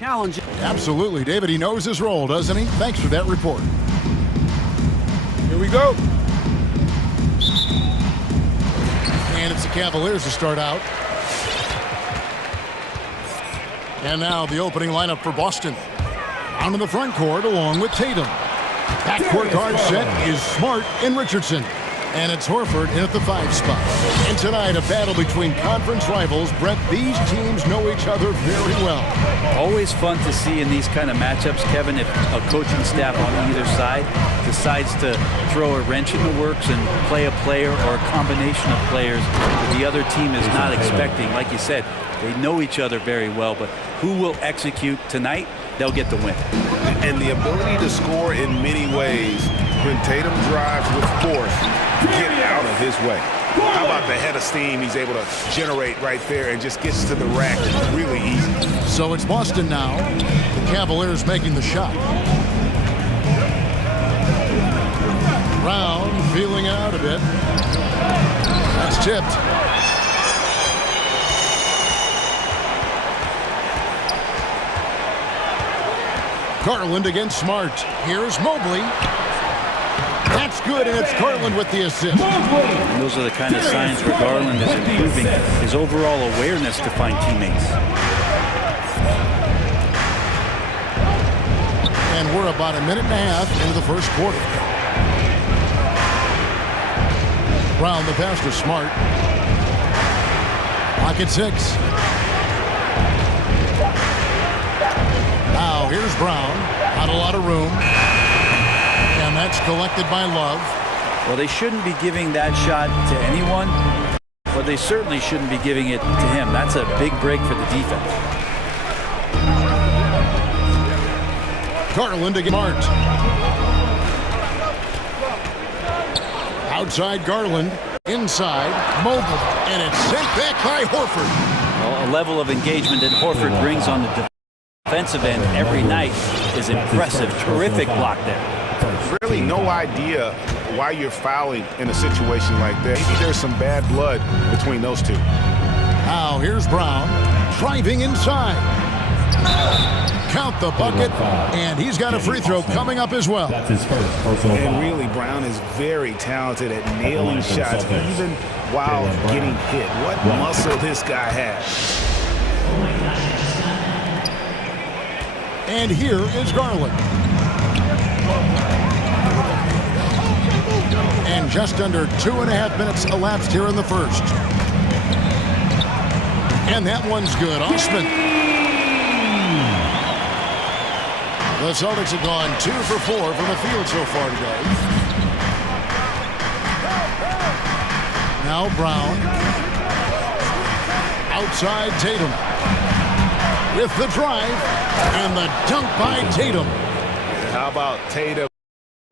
challenge. Absolutely, David. He knows his role, doesn't he? Thanks for that report. Here we go. And it's the Cavaliers to start out. And now the opening lineup for Boston. Out in the front court along with Tatum. Backcourt guard set is Smart and Richardson. And it's Horford in at the 5 spot. And tonight, a battle between conference rivals. Brett, these teams know each other very well. Always fun to see in these kind of matchups, Kevin, if a coaching staff on either side decides to throw a wrench in the works and play a player or a combination of players that the other team is not expecting. Like you said, they know each other very well, but who will execute tonight, they'll get the win. And the ability to score in many ways when Tatum drives with force to get out of his way. How about the head of steam he's able to generate right there and just gets to the rack really easy. So it's Boston now. The Cavaliers making the shot. Brown feeling out a bit. That's tipped. Garland against Smart. Here's Mobley. That's good, and it's Garland with the assist. And those are the kind of signs where Garland is improving his overall awareness to find teammates. And we're about a minute and a half into the first quarter. Brown, the pass to Smart. Pocket 6. Now here's Brown. Not a lot of room. And that's collected by Love. Well, they shouldn't be giving that shot to anyone, but they certainly shouldn't be giving it to him. That's a big break for the defense. Garland against Smart. Outside Garland. Inside. Mobley. And it's sent back by Horford. Well, a level of engagement that Horford brings on the defensive end every night is impressive. Terrific block there. Really no idea why you're fouling in a situation like that. Maybe there's some bad blood between those two. Now here's Brown driving inside. Count the bucket, and he's got a free throw coming up as well. That's his first personal foul. And really, Brown is very talented at nailing shots, even while getting hit. What muscle this guy has. And here is Garland. And just under 2.5 minutes elapsed here in the first. And that one's good. Osman. The Celtics have gone 2 for 4 from the field so far today. Now Brown. Outside Tatum. With the drive. And the dunk by Tatum. How about Tatum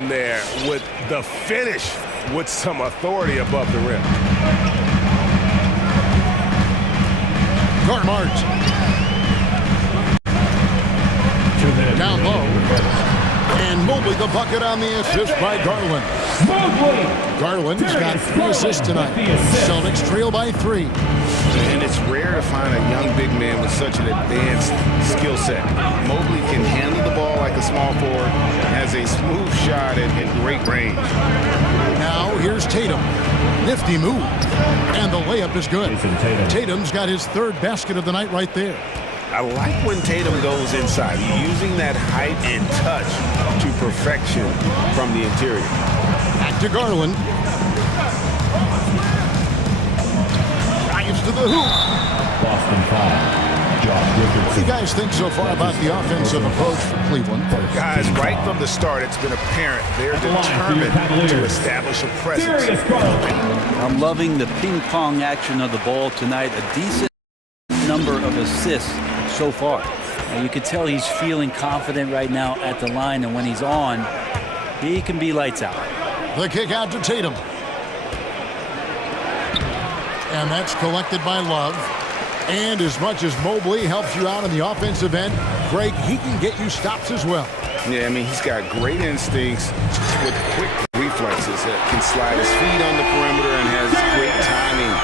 there with the finish with some authority above the rim. Smart. Down low. And Mobley the bucket on the assist by Garland. Garland's got 3 assists tonight. Celtics trail by 3. And it's rare to find a young big man with such an advanced skill set. Mobley can handle the ball like a small forward, has a smooth shot and great range. Now here's Tatum. Nifty move. And the layup is good. Tatum's got his 3rd basket of the night right there. I like when Tatum goes inside. He's using that height and touch to perfection from the interior. Back to Garland. Drives to the hoop. Boston 5. What do you guys think so far about the offensive approach for Cleveland? Guys, right from the start, it's been apparent they're determined to establish a presence. I'm loving the ping-pong action of the ball tonight. A decent number of assists so far. Now, you can tell he's feeling confident right now at the line, and when he's on, he can be lights out. The kick out to Tatum. And that's collected by Love. And as much as Mobley helps you out on the offensive end, Greg, he can get you stops as well. Yeah, I mean, he's got great instincts with quick reflexes. Can slide his feet on the perimeter and has great timing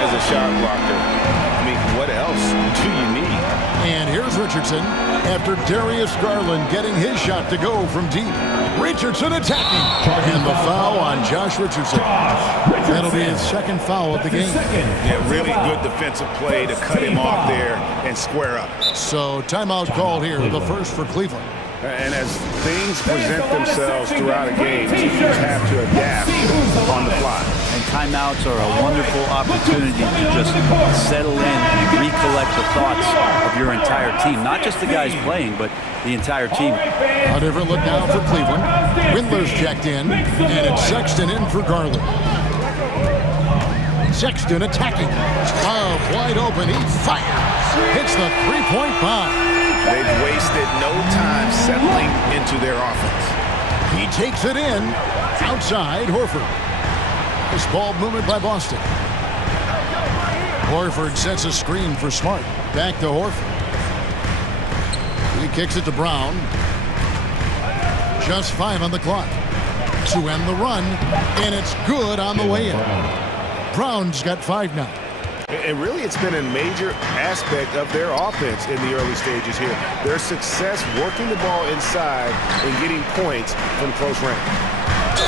as a shot blocker. I mean, what else do you need? And here's Richardson after Darius Garland getting his shot to go from deep. Richardson attacking. And the foul on Josh Richardson. That'll be his second foul of the game. Yeah, really good defensive play to cut him off there and square up. So timeout called here, the first for Cleveland. And as things present themselves throughout a game, teams have to adapt on the fly. And timeouts are a wonderful opportunity to just settle in and recollect the thoughts of your entire team. Not just the guys playing, but the entire team. A different look now for Cleveland. Windler's checked in, and it's Sexton in for Garland. Sexton attacking. Oh, wide open. He fires. Hits the three-point bomb. They've wasted no time settling into their offense. He takes it in. Outside, Horford. This ball movement by Boston. Horford sets a screen for Smart. Back to Horford. He kicks it to Brown. Just 5 on the clock to end the run, and it's good on the way in. Brown's got 5 now. And really, it's been a major aspect of their offense in the early stages here. Their success working the ball inside and getting points from close range.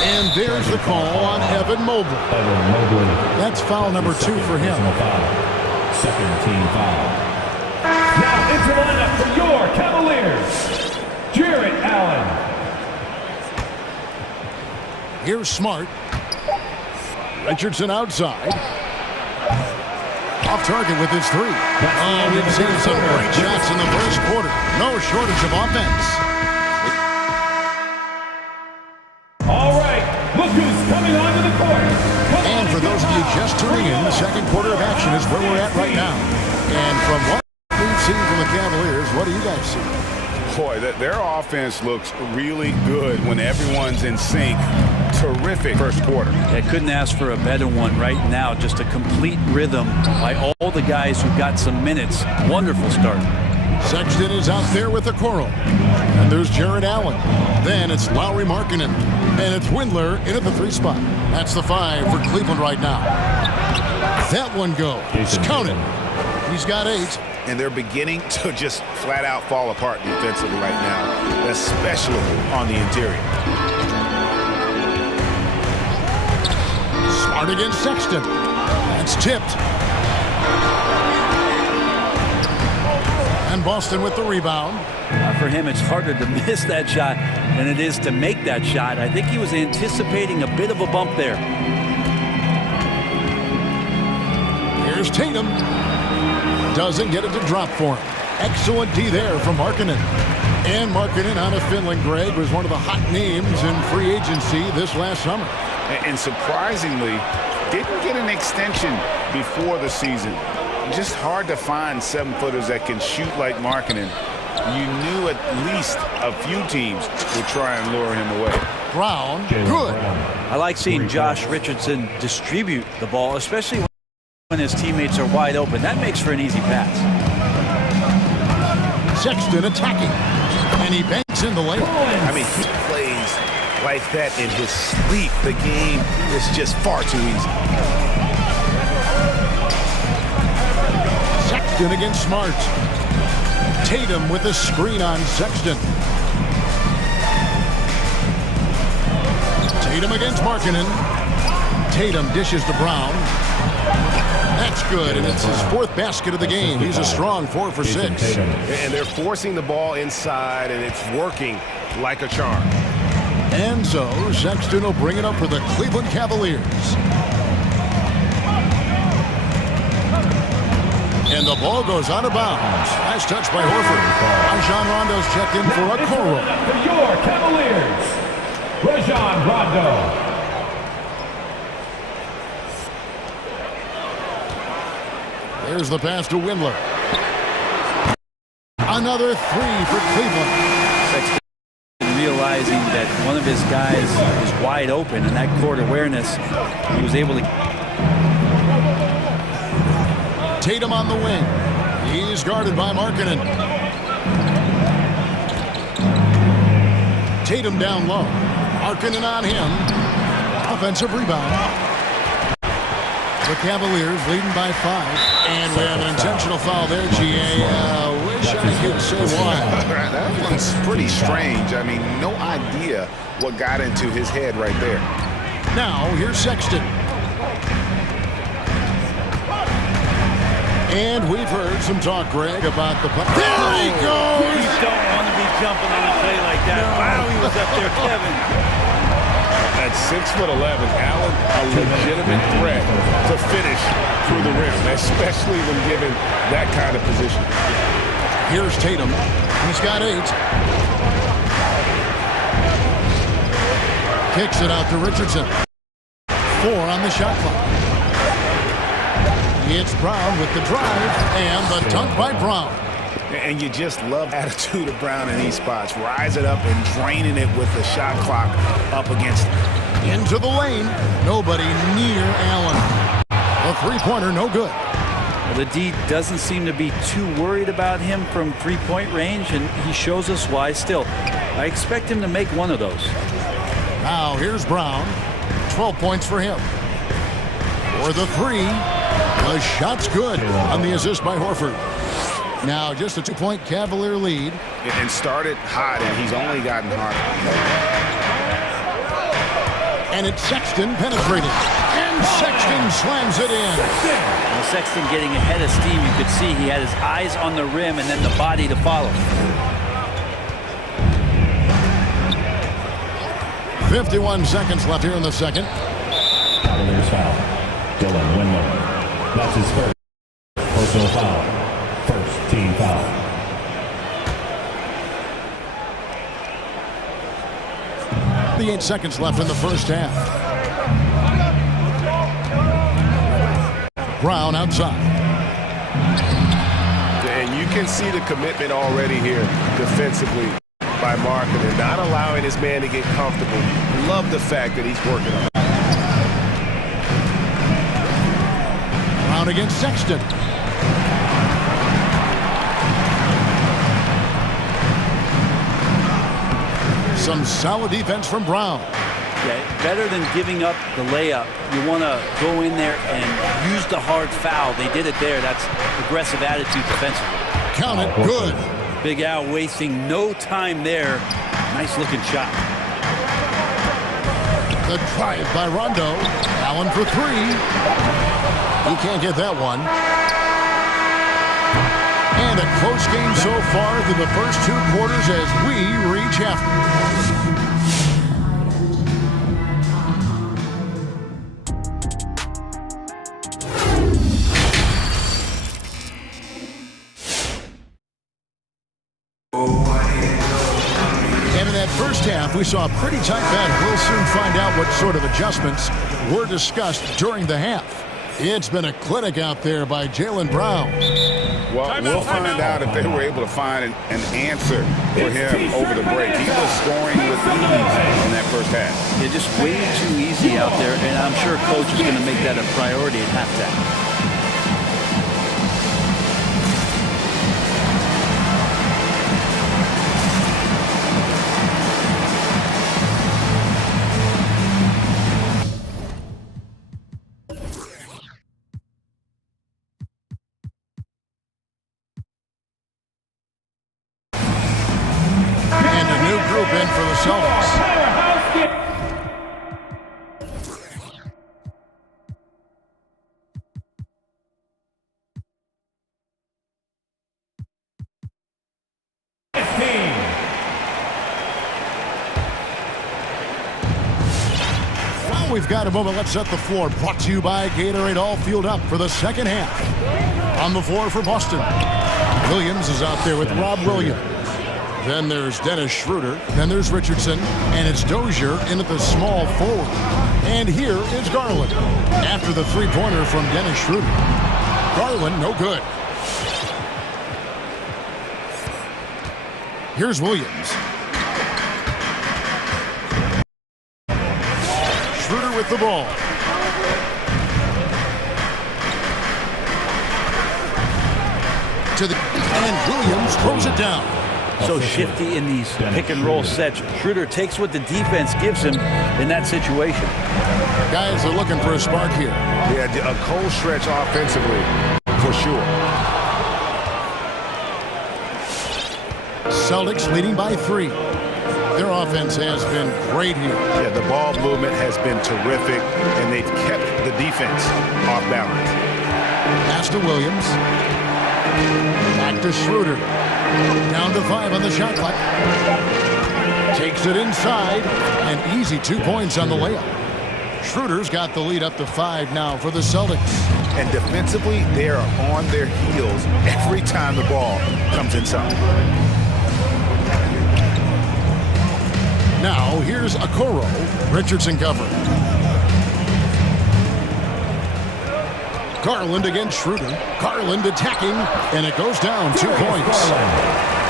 And there's the call on Evan Mobley. That's foul number 2 for him. Second team foul. Now into the lineup for your Cavaliers, Jarrett Allen. Here's Smart. Richardson outside. Off target with his 3. Oh, we've seen some great shots in the first quarter. No shortage of offense. All right, look who's coming onto the court. And for those of you just tuning in, the second quarter of action is where we're at right now. And from what we've seen from the Cavaliers, what do you guys see? Boy, their offense looks really good when everyone's in sync. Terrific first quarter. I couldn't ask for a better one right now. Just a complete rhythm by all the guys who got some minutes. Wonderful start. Sexton is out there with the coral. And there's Jarrett Allen. Then it's Lauri Markkanen. And it's Windler in at the 3 spot. That's the 5 for Cleveland right now. That one goes. Count it. He's got 8. And they're beginning to just flat out fall apart defensively right now, especially on the interior. Smart against Sexton. That's tipped. And Boston with the rebound. For him, it's harder to miss that shot than it is to make that shot. I think he was anticipating a bit of a bump there. Here's Tatum. Doesn't get it to drop for him. Excellent D there from Markkanen. And Markkanen out of Finland, Greg, was one of the hot names in free agency this last summer. And surprisingly, didn't get an extension before the season. Just hard to find 7-footers that can shoot like Markkanen. You knew at least a few teams would try and lure him away. Brown, good. I like seeing Josh Richardson distribute the ball, especially when his teammates are wide open. That makes for an easy pass. Sexton attacking. And he banks in the layup. I mean, he plays like that in his sleep. The game is just far too easy. Sexton against Smart. Tatum with a screen on Sexton. Tatum against Markkanen. Tatum dishes to Brown. That's good, and it's his 4th basket of the game. He's a strong 4 for 6. And they're forcing the ball inside, and it's working like a charm. And so Sexton will bring it up for the Cleveland Cavaliers. And the ball goes out of bounds. Nice touch by Horford. Rajon Rondo's checked in for a Coro. For your Cavaliers, Rajon Rondo. There's the pass to Windler. Another 3 for Cleveland. Sexton realizing that one of his guys is wide open, and that court awareness, he was able to. Tatum on the wing. He's guarded by Markkanen. Tatum down low. Markkanen on him. Offensive rebound. The Cavaliers leading by 5. And we have an intentional foul there, GA. Wish I could say why. That one's pretty strange. I mean, no idea what got into his head right there. Now, here's Sexton. And we've heard some talk, Greg, about the... There he goes! You don't want to be jumping on a play like that. No. Wow, he was up there, Kevin. At 6'11", Allen, a legitimate threat to finish through the rim, especially when given that kind of position. Here's Tatum. He's got 8. Kicks it out to Richardson. 4 on the shot clock. It's Brown with the drive and the dunk by Brown. And you just love the attitude of Brown in these spots. Rising up and draining it with the shot clock up against him. Into the lane. Nobody near Allen. A three-pointer, no good. Well, the D doesn't seem to be too worried about him from three-point range, and he shows us why still. I expect him to make one of those. Now here's Brown. 12 points for him. For the 3. The shot's good on the assist by Horford. Now just a 2-point Cavalier lead. And started hot, and he's only gotten hotter. And it's Sexton penetrating. And Sexton slams it in. Well, Sexton getting ahead of steam. You could see he had his eyes on the rim and then the body to follow. 51 seconds left here in the second. Cavaliers foul. Dylan Windler. That's his first personal foul. First team foul. The 8 seconds left in the first half. Brown outside. And you can see the commitment already here defensively by Markin and not allowing his man to get comfortable. Love the fact that he's working on it. Brown against Sexton. Some solid defense from Brown. Yeah, better than giving up the layup. You want to go in there and use the hard foul. They did it there. That's aggressive attitude defensively. Count it. Good. Big Al wasting no time there. Nice looking shot. The drive by Rondo. Allen for 3. He can't get that one. And a close game so far through the first 2 quarters as we reach half. And in that first half, we saw a pretty tight battle. We'll soon find out what sort of adjustments were discussed during the half. It's been a clinic out there by Jaylen Brown. Well, we'll find out if they were able to find an answer for him over the break. He was scoring with ease in that first half. Yeah, just way too easy out there, and I'm sure coach is going to make that a priority at halftime. We've got a moment. Let's set the floor. Brought to you by Gatorade. All fueled up for the second half. On the floor for Boston. Williams is out there with Rob Williams. Then there's Dennis Schroeder. Then there's Richardson. And it's Dozier in at the small forward. And here is Garland. After the three-pointer from Dennis Schroeder. Garland, no good. Here's Williams. Schroeder with the ball. And Williams throws it down. so shifty in these pick-and-roll sets. Schroeder takes what the defense gives him in that situation. Guys are looking for a spark here. Yeah, a cold stretch offensively, for sure. Celtics leading by 3. Their offense has been great here. Yeah, the ball movement has been terrific, and they've kept the defense off balance. Pass to Williams. Back to Schroeder. Down to 5 on the shot clock. Takes it inside, and easy 2 points on the layup. Schroeder's got the lead up to 5 now for the Celtics. And defensively, they are on their heels every time the ball comes inside. Now, here's Okoro. Richardson cover. Garland against Schroeder. Garland attacking, and it goes down 2 points.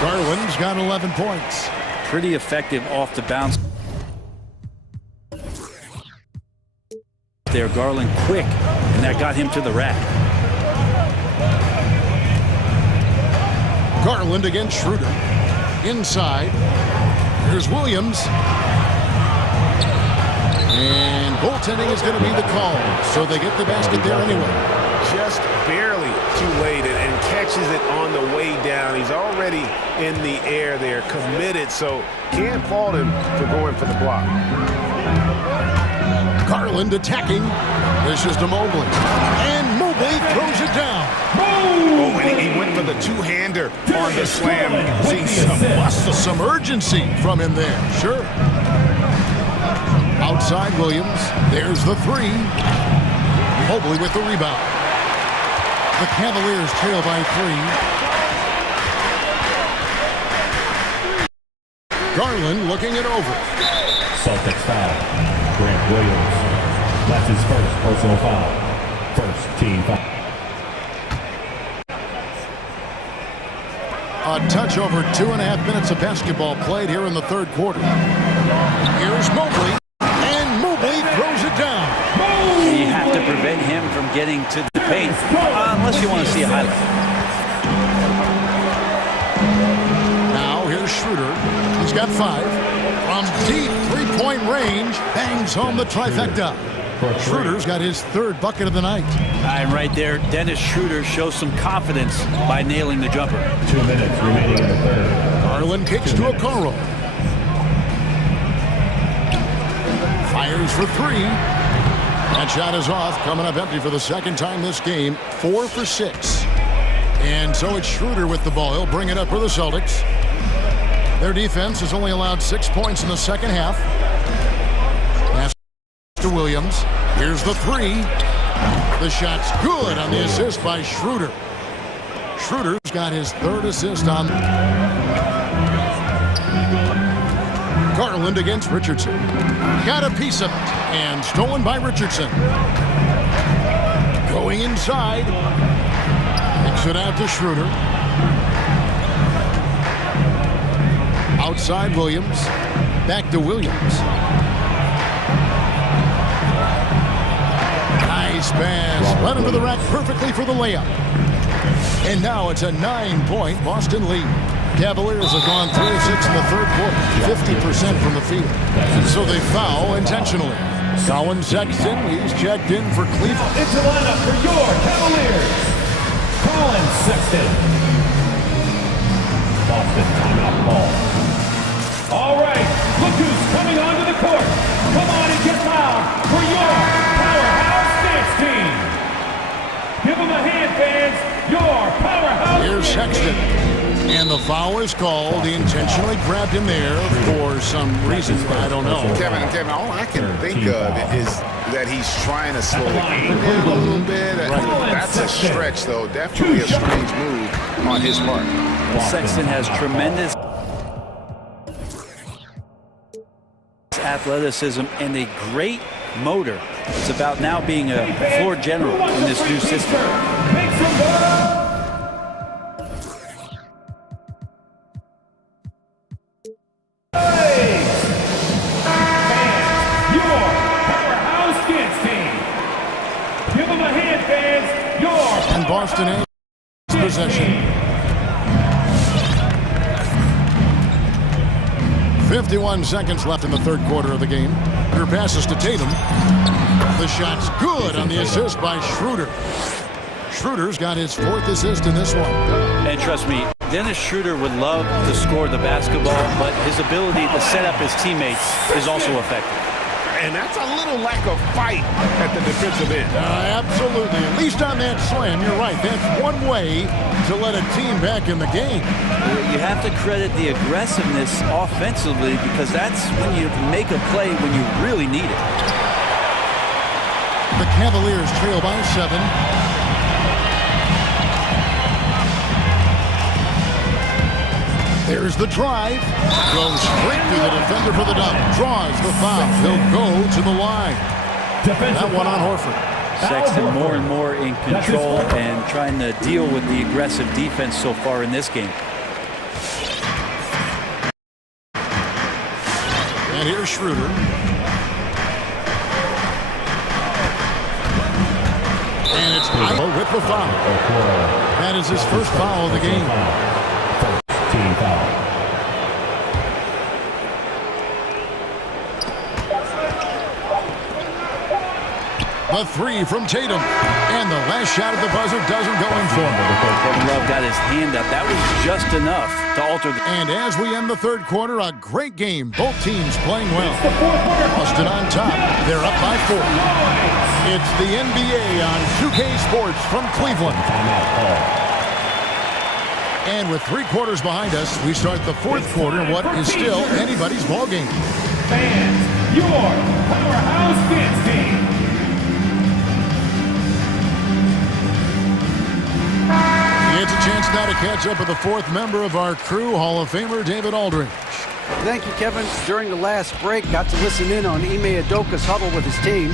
Garland's got 11 points. Pretty effective off the bounce. There, Garland quick, and that got him to the rack. Garland against Schroeder. Inside. Here's Williams. And goaltending is going to be the call, so they get the basket there anyway. Just barely too late and catches it on the way down. He's already in the air there, committed, so can't fault him for going for the block. Garland attacking. This is to Mobley. And Mobley throws it down. Oh, and he went for the two-hander on the slam. See some muscle. Some urgency from him there. Sure. Outside Williams. There's the 3. Mobley with the rebound. The Cavaliers trail by 3. Garland looking it over. Celtics foul. Grant Williams. That's his first personal foul. First team foul. A touch over 2.5 minutes of basketball played here in the third quarter. Here's Mobley, and Mobley throws it down. You have to prevent him from getting to the paint, unless you want to see a highlight. Now here's Schroeder. He's got 5. From deep three-point range, bangs home the trifecta. Schroeder's got his 3rd bucket of the night. And right there, Dennis Schroeder shows some confidence by nailing the jumper. 2 minutes remaining in the third. Garland kicks to Okoro. Fires for 3. That shot is off, coming up empty for the second time this game. 4 for 6. And so it's Schroeder with the ball. He'll bring it up for the Celtics. Their defense has only allowed 6 points in the second half. Pass to Williams. Here's the 3. The shot's good on the assist by Schroeder. Schroeder's got his 3rd assist on. Garland against Richardson. Got a piece of it. And stolen by Richardson. Going inside. Kicks it out to Schroeder. Outside Williams. Back to Williams. Nice pass. Led him to the rack perfectly for the layup. And now it's a 9-point Boston lead. Cavaliers have gone 3 of 6 in the third quarter. 50% from the field. And so they foul intentionally. Colin Sexton, he's checked in for Cleveland. Into the lineup for your Cavaliers, Colin Sexton. Boston timeout ball. All right, look who's coming onto the court. Come on and get loud for your powerhouse dance team. Give them a hand, fans. Your powerhouse. Here's Sexton. And the foul is called. He intentionally grabbed him there for some reason. I don't know. Kevin, all I can think of is that he's trying to slow the game down a little bit. That's a stretch, though. Definitely a strange move on his part. Sexton has tremendous athleticism and a great motor. It's about now being a floor general in this new system. And Boston has possession. 51 seconds left in the third quarter of the game. Her passes to Tatum. The shot's good on the assist by Schroeder. Schroeder's got his 4th assist in this one. And trust me, Dennis Schroeder would love to score the basketball, but his ability to set up his teammates is also effective. And that's a little lack of fight at the defensive end. Absolutely. At least on that slam, you're right. That's one way to let a team back in the game. You have to credit the aggressiveness offensively because that's when you make a play when you really need it. The Cavaliers trail by 7. There's the drive. Goes straight through the defender for the dunk. Draws the foul. He'll go to the line. That one on Horford. Sexton more and more in control and trying to deal with the aggressive defense so far in this game. And here's Schroeder. And it's Iowa with the foul. That is his first foul of the game. Team foul. The 3 from Tatum. And the last shot at the buzzer doesn't go in for him. Kevin Love got his hand up. That was just enough to alter the... And as we end the third quarter, a great game. Both teams playing well. Boston on top. They're up by 4. It's the NBA on 2K Sports from Cleveland. And with 3 quarters behind us, we start the fourth quarter in what is still anybody's ball game. Fans, your powerhouse dance team. It's a chance now to catch up with the 4th member of our crew, Hall of Famer David Aldridge. Thank you, Kevin. During the last break, got to listen in on Ime Udoka's huddle with his team.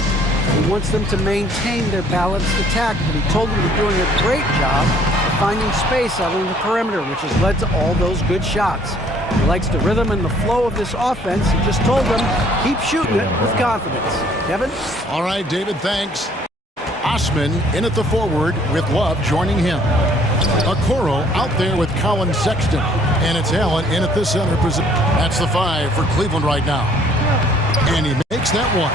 He wants them to maintain their balanced attack, but he told them they're doing a great job of finding space out on the perimeter, which has led to all those good shots. He likes the rhythm and the flow of this offense. He just told them, keep shooting it with confidence. Kevin? All right, David, thanks. Osman in at the forward with Love joining him. Okoro out there with Colin Sexton. And it's Allen in at the center position. That's the 5 for Cleveland right now. And he makes that one.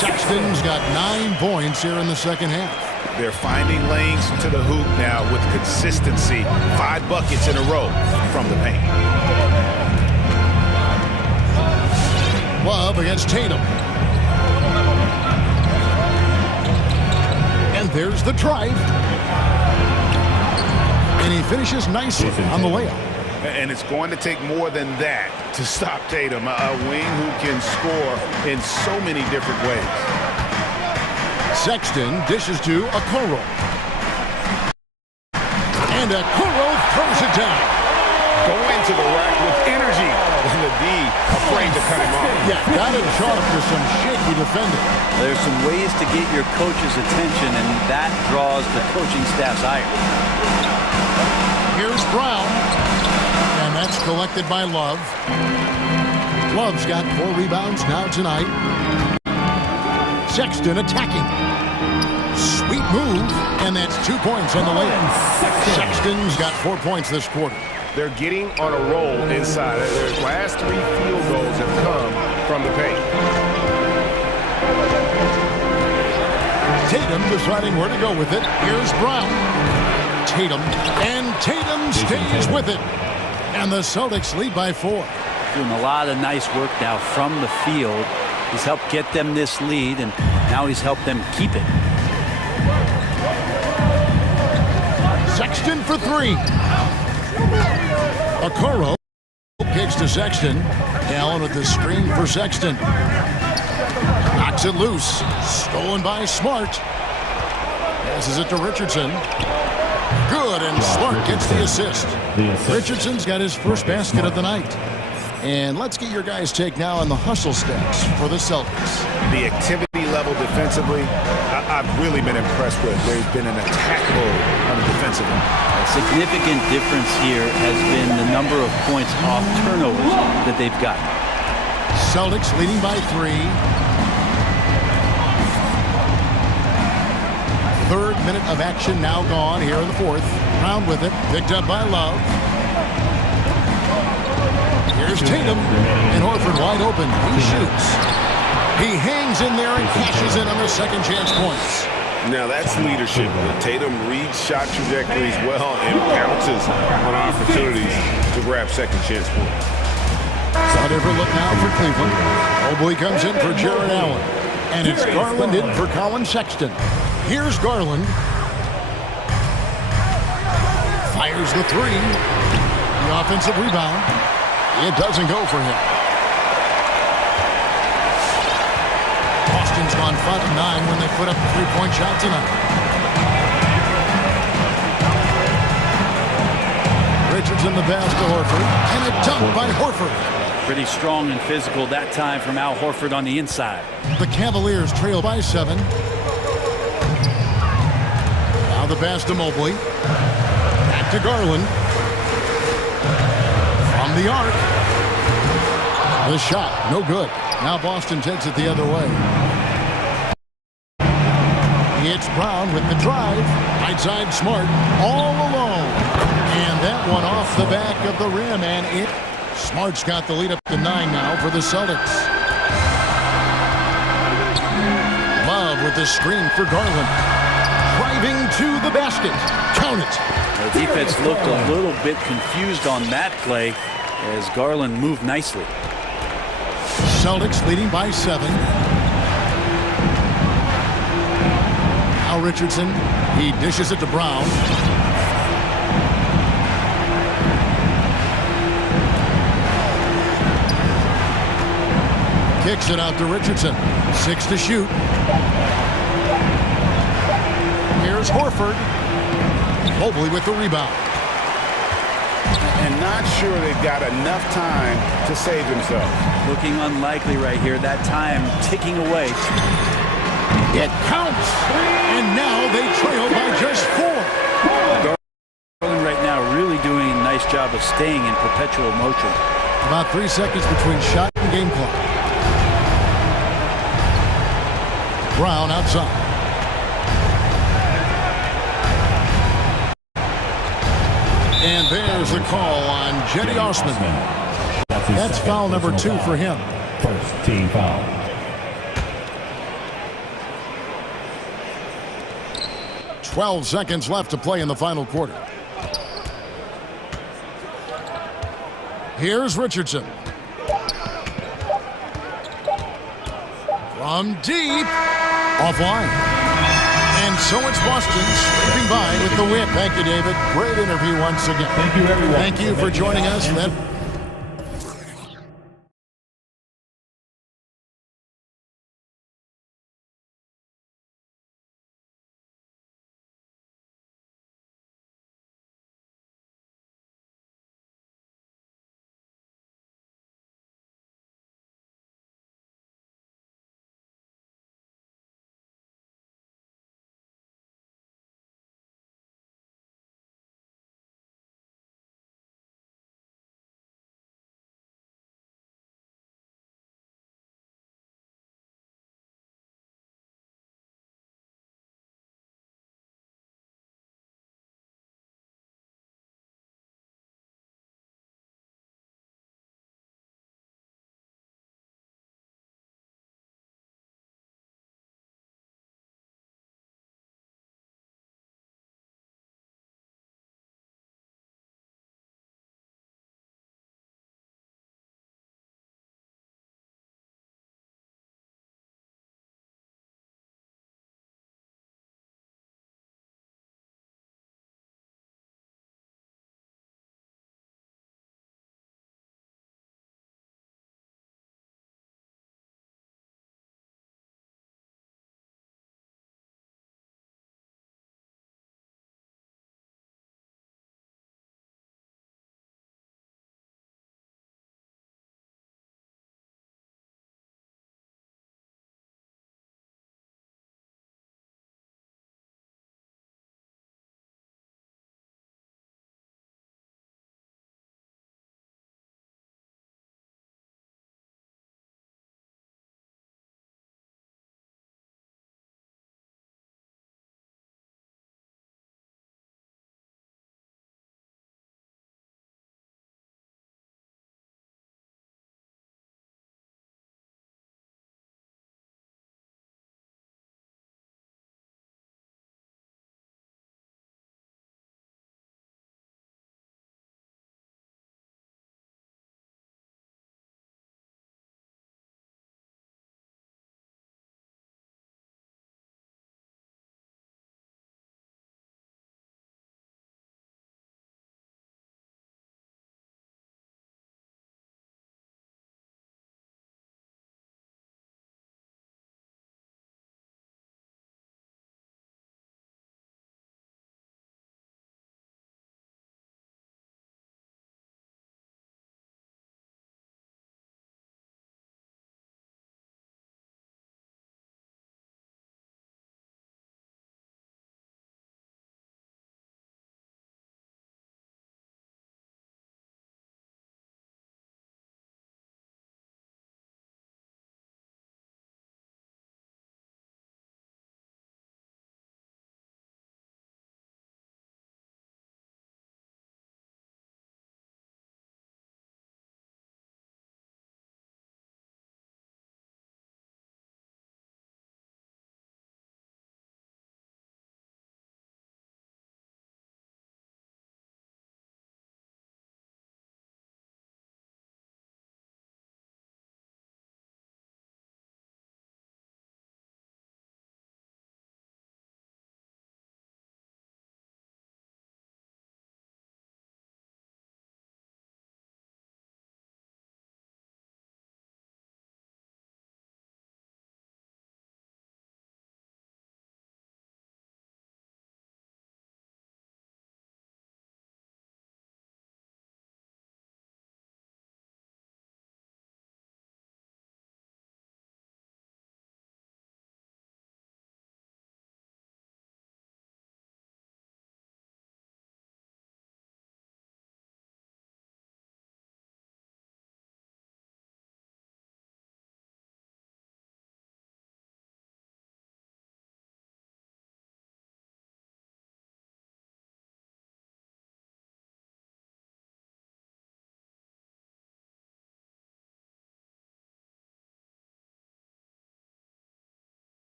Sexton's got 9 points here in the second half. They're finding lanes to the hoop now with consistency. 5 buckets in a row from the paint. Love against Tatum. And there's the drive. And he finishes nicely on the layup. And it's going to take more than that to stop Tatum, a wing who can score in so many different ways. Sexton dishes to Okoro. And Okoro throws it down. Go into the rack with energy. And the D afraid to cut him off. Yeah, got him chalk to some shaky defending. There's some ways to get your coach's attention, and that draws the coaching staff's ire. Here's Brown. And that's collected by Love. Love's got 4 rebounds now tonight. Sexton attacking. Sweet move. And that's 2 points on the layup. Sexton's got 4 points this quarter. They're getting on a roll inside. Their last 3 field goals have come from the paint. Tatum deciding where to go with it. Here's Brown. Tatum. And Tatum stays with it. And the Celtics lead by 4. Doing a lot of nice work now from the field. He's helped get them this lead, and now he's helped them keep it. Sexton for 3. Okoro kicks to Sexton. Allen with the screen for Sexton. Knocks it loose. Stolen by Smart. Passes it to Richardson. Good, and Smart gets the assist. Richardson's got his first basket of the night. And let's get your guys' take now on the hustle stats for the Celtics. The activity level defensively, I've really been impressed with. There's been an attack mode on the defensive end. A significant difference here has been the number of points off turnovers that they've got. Celtics leading by 3. 3rd minute of action now gone here in the 4th. Brown with it, picked up by Love. Here's Tatum, and Horford wide open. He shoots. He hangs in there and cashes in on the second chance points. Now that's leadership. Tatum reads shot trajectories well and pounces on opportunities to grab second chance points. A different look now for Cleveland. Mobley comes in for Jared Allen. And it's Garland in for Colin Sexton. Here's Garland. Fires the three. The offensive rebound. It doesn't go for him. Boston's gone 5-9 when they put up a three-point shot tonight. Richardson the pass to Horford. And a dunk by Horford. Pretty strong and physical that time from Al Horford on the inside. The Cavaliers trail by 7. Now the pass to Mobley. Back to Garland. From the arc. The shot, no good. Now Boston takes it the other way. It's Brown with the drive. Right side Smart all alone. And that one off the back of the rim, and Smart's got the lead up to 9 now for the Celtics. Love with the screen for Garland. Driving to the basket. Count it. The defense looked a little bit confused on that play as Garland moved nicely. Celtics leading by 7. Now Richardson. He dishes it to Brown. Kicks it out to Richardson. 6 to shoot. Here's Horford. Mobley with the rebound. And not sure they've got enough time to save themselves. Looking unlikely right here. That time ticking away. It counts. And now they trail by just 4. Garland right now really doing a nice job of staying in perpetual motion. About 3 seconds between shot and game clock. Brown outside. And there's the call on Jetty Osman. That's foul number 2 for him. First team foul. "12 seconds left to play in the final quarter. Here's Richardson. From deep. Offline. And so it's Boston scraping by with the win. Thank you, David. Great interview once again. Thank you, everyone. Thank you for joining us.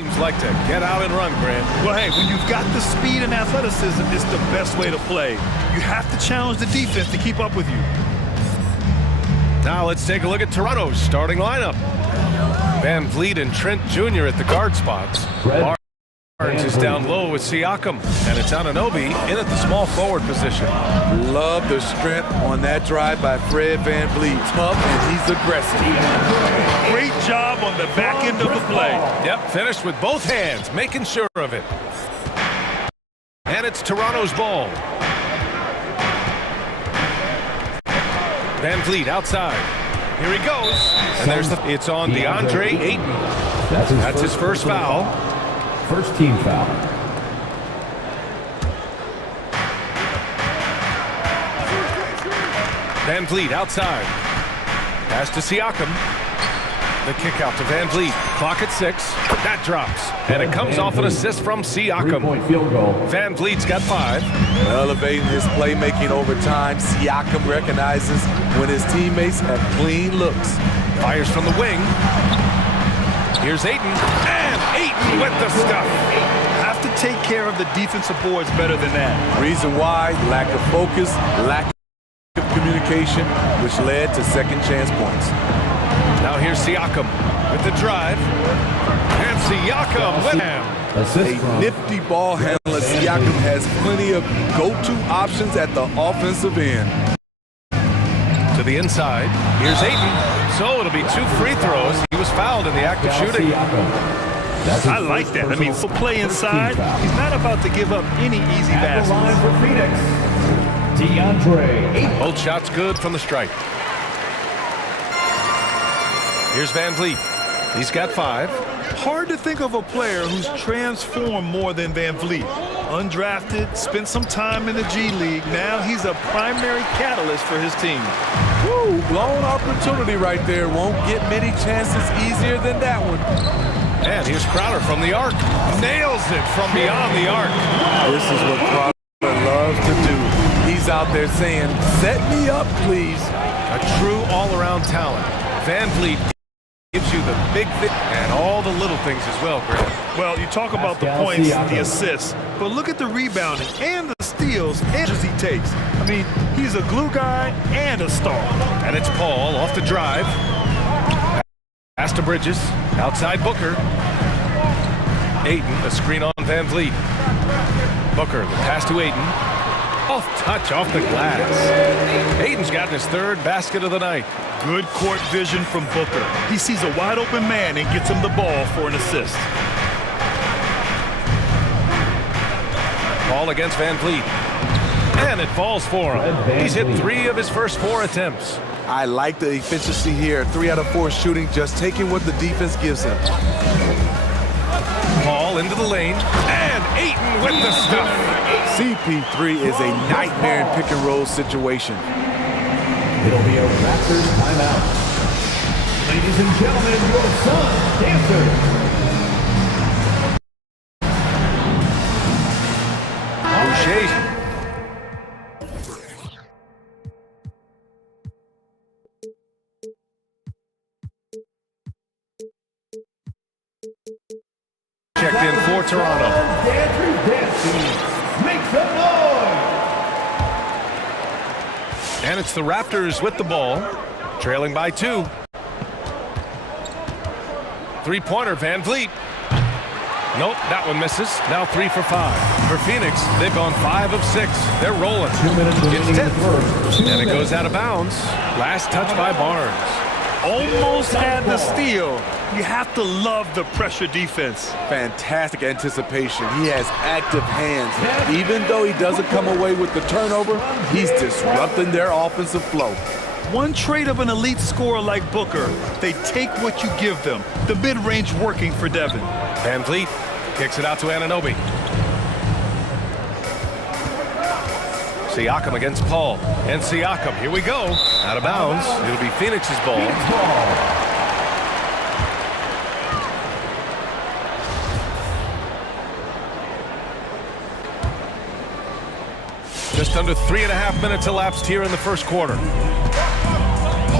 Teams like to get out and run, Grant. Well, hey, when you've got the speed and athleticism, it's the best way to play. You have to challenge the defense to keep up with you. Now let's take a look at Toronto's starting lineup. Van Vliet and Trent Jr. at the guard spots. Barnes is down low with Siakam, and it's Anunoby in at the small forward position. Love the strength on that drive by Fred Van Vliet. Tough, and he's aggressive. Great job on the back end of the play. Yep, finished with both hands, making sure of it. And it's Toronto's ball. Van Vliet outside. Here he goes. And it's on DeAndre Ayton. That's his first foul. First team foul. Van Vliet outside. Pass to Siakam. The kick out to Van Vliet. Clock at 6. That drops. And it comes off an assist from Siakam. 3-point field goal. Van Vliet's got 5. Elevating his playmaking over time, Siakam recognizes when his teammates have clean looks. Fires from the wing. Here's Ayton. And Ayton with the stuff. Have to take care of the defensive boards better than that. Reason why, lack of focus, lack of communication, which led to second chance points. Now here's Siakam with the drive. And Siakam with him. A nifty ball handler. Siakam has plenty of go-to options at the offensive end. To the inside. Here's Ayton. So it'll be 2 free throws. He was fouled in the act of shooting. I like that. I mean, for play inside, he's not about to give up any easy baskets. Line for Phoenix, DeAndre Ayton. Both shots good from the stripe. Here's Van Vliet. He's got 5. Hard to think of a player who's transformed more than Van Vliet. Undrafted, spent some time in the G League. Now he's a primary catalyst for his team. Woo, blown opportunity right there. Won't get many chances easier than that one. And here's Crowder from the arc. Nails it from beyond the arc. This is what Crowder loves to do. He's out there saying, set me up, please. A true all-around talent. Van Vliet gives you the big thing and all the little things as well, Grant. Well, you talk about the points, the assists, but look at the rebounding and the steals and he takes. I mean, he's a glue guy and a star. And it's Paul off the drive. Pass to Bridges. Outside Booker. Ayton, a screen on Van Vliet. Booker, the pass to Ayton. Off touch off the glass. Ayton's gotten his 3rd basket of the night. Good court vision from Booker. He sees a wide open man and gets him the ball for an assist. Ball against Van Vliet. And it falls for him. He's hit 3 of his first 4 attempts. I like the efficiency here. 3 out of 4 shooting, just taking what the defense gives him. Ball into the lane. And Ayton with the stuff. CP3 is a nightmare in pick and roll situation. It'll be a Raptors timeout. Ladies and gentlemen, your son, Dancer. Boucher. Checked in for Toronto. Make some noise. And it's the Raptors with the ball, trailing by 2. 3-pointer, Van Vliet. Nope, that one misses. Now 3 for 5. For Phoenix, they've gone 5 of 6. They're rolling. 2 minutes It's 10. first. And it goes out of bounds. Last touch by Barnes. Almost had the steal. You have to love the pressure defense. Fantastic anticipation. He has active hands. Even though he doesn't come away with the turnover, he's disrupting their offensive flow. One trait of an elite scorer like Booker, they take what you give them. The mid-range working for Devin. Van Vliet kicks it out to Anunoby. Siakam against Paul. And Siakam, here we go. Out of bounds. It'll be Phoenix's ball. Just under 3.5 minutes elapsed here in the first quarter.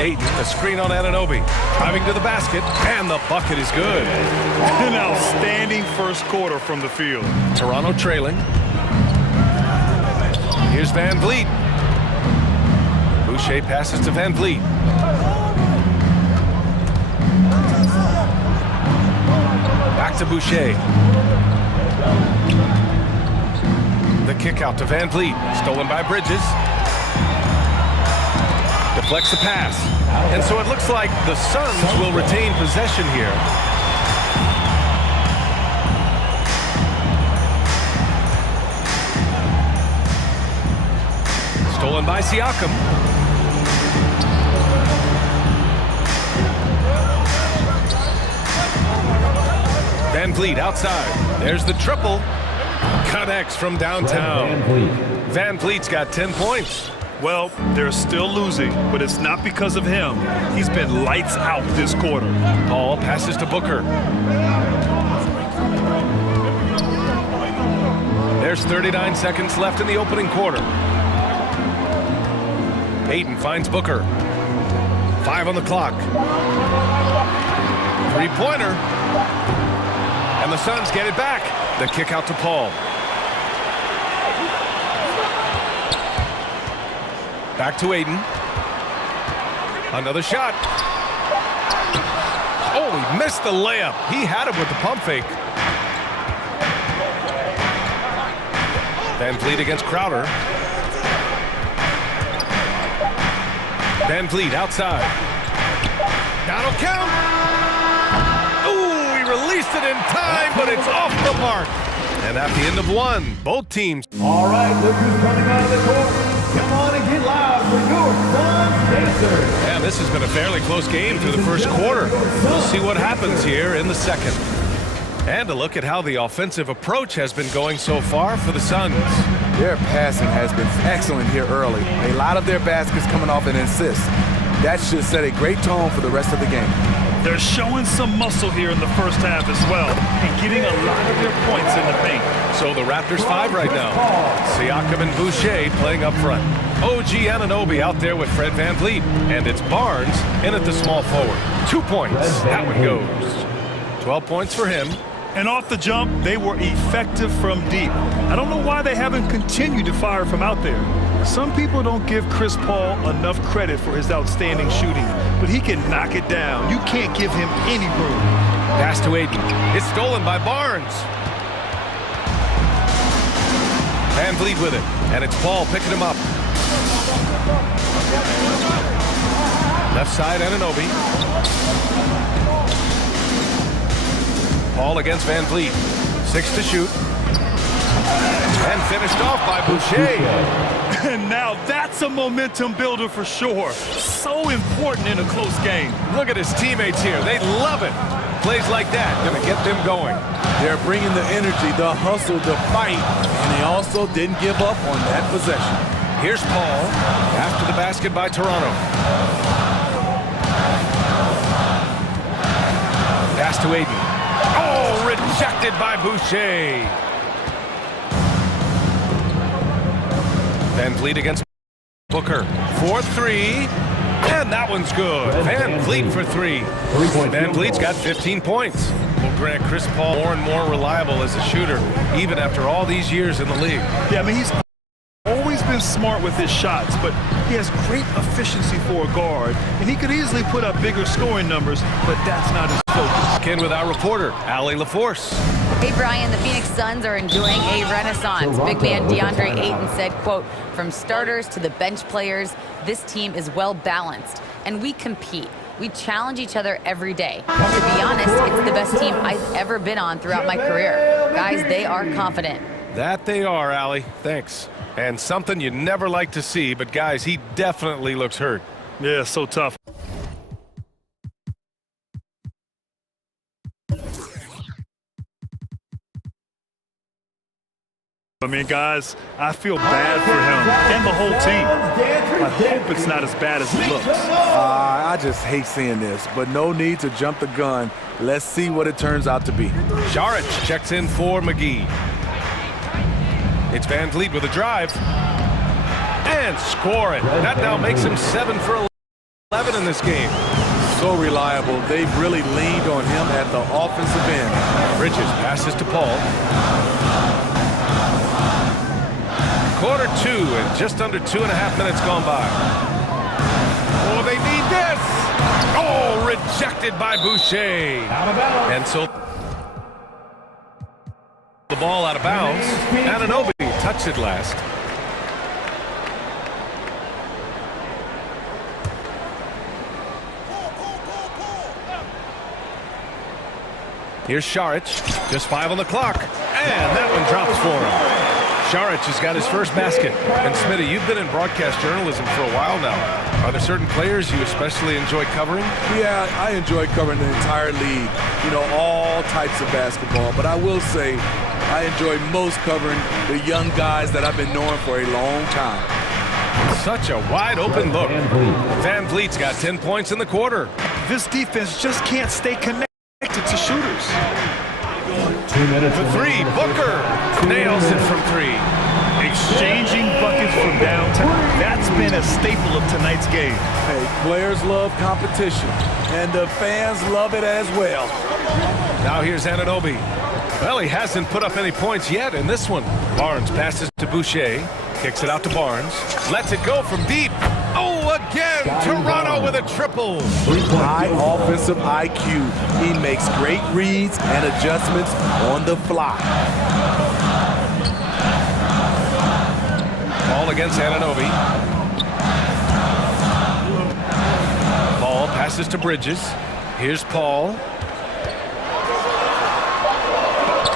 Aiden, the screen on Anunoby. Driving to the basket, and the bucket is good. An outstanding first quarter from the field. Toronto trailing. Here's Van Vliet. Boucher passes to Van Vliet. Back to Boucher. The kick out to Van Vliet. Stolen by Bridges. Deflects the pass. And so it looks like the Suns will retain possession here. Stolen by Siakam. Van Vliet outside. There's the triple. Connects from downtown. Van Vliet's got 10 points. Well, they're still losing, but it's not because of him. He's been lights out this quarter. Paul passes to Booker. There's 39 seconds left in the opening quarter. Aiden finds Booker. 5 on the clock. Three-pointer. And the Suns get it back. The kick out to Paul. Back to Aiden. Another shot. Oh, he missed the layup. He had it with the pump fake. Van Vliet against Crowder. Van Vliet outside. That'll count. Ooh, he released it in time, but it's off the mark. And at the end of one, both teams. All right, look who's coming out of the court. Come on and get loud for your Suns dancers. And this has been a fairly close game through the first quarter. We'll see what happens here in the second. And a look at how the offensive approach has been going so far for the Suns. Their passing has been excellent here early. A lot of their baskets coming off an assist. That should set a great tone for the rest of the game. They're showing some muscle here in the first half as well and getting a lot of their points in the paint. So the Raptors 5 right now. Siakam and Boucher playing up front. OG Anunoby out there with Fred Van Vliet. And it's Barnes in at the small forward. 2 points. That one goes. 12 points for him. And off the jump, they were effective from deep. I don't know why they haven't continued to fire from out there. Some people don't give Chris Paul enough credit for his outstanding shooting, but he can knock it down. You can't give him any room. Pass to Aiden. It's stolen by Barnes. Van Vliet with it, and it's Paul picking him up. Left side, Anunoby. Paul against Van Vliet. 6 to shoot. And finished off by Boucher. And now that's a momentum builder for sure. So important in a close game. Look at his teammates here. They love it. Plays like that going to get them going. They're bringing the energy, the hustle, the fight, and they also didn't give up on that possession. Here's Paul after the basket by Toronto. Pass to Aiden. Oh, rejected by Boucher. Van Vliet against Booker. 4-3. And that one's good. Van Vliet for 3. Van Vliet's got 15 points. Will grant Chris Paul more and more reliable as a shooter, even after all these years in the league. Yeah, I mean, he's always been smart with his shots, but he has great efficiency for a guard, and he could easily put up bigger scoring numbers, but that's not his focus. Again with our reporter, Allie LaForce. Hey, Brian, the Phoenix Suns are enjoying a renaissance. Big man DeAndre Ayton said, quote, "From starters to the bench players, this team is well balanced, and we compete. We challenge each other every day. To be honest, it's the best team I've ever been on throughout my career. Guys, they are confident." That they are, Allie. Thanks. And something you never like to see, but guys, he definitely looks hurt. Yeah, so tough. I mean, guys, I feel bad for him and the whole team. I hope it's not as bad as it looks. I just hate seeing this, but no need to jump the gun. Let's see what it turns out to be. Jaric checks in for McGee. It's Van Vliet with a drive. And score it. That now makes him 7 for 11. 11 in this game. So reliable. They've really leaned on him at the offensive end. Bridges passes to Paul. Quarter 2 and just under 2.5 minutes gone by. Oh, they need this. Oh, rejected by Boucher. And so the ball out of bounds. Anunoby touched it last. Here's Šarić, just 5 on the clock, and that one drops for him. Šarić has got his first basket. And Smitty, you've been in broadcast journalism for a while now. Are there certain players you especially enjoy covering? Yeah, I enjoy covering the entire league, you know, all types of basketball. But I will say I enjoy most covering the young guys that I've been knowing for a long time. Such a wide open look. Van Vliet's got 10 points in the quarter. This defense just can't stay connected to shooters. 2 minutes. For 3, Booker nails it from 3. Exchanging buckets from downtown. That's been a staple of tonight's game. Hey, players love competition, and the fans love it as well. Now here's Anunoby. Well, he hasn't put up any points yet in this one. Barnes passes to Boucher, kicks it out to Barnes, lets it go from deep. Oh, again, Toronto with a triple. High offensive IQ. He makes great reads and adjustments on the fly. Ball against Anunoby. Paul passes to Bridges. Here's Paul.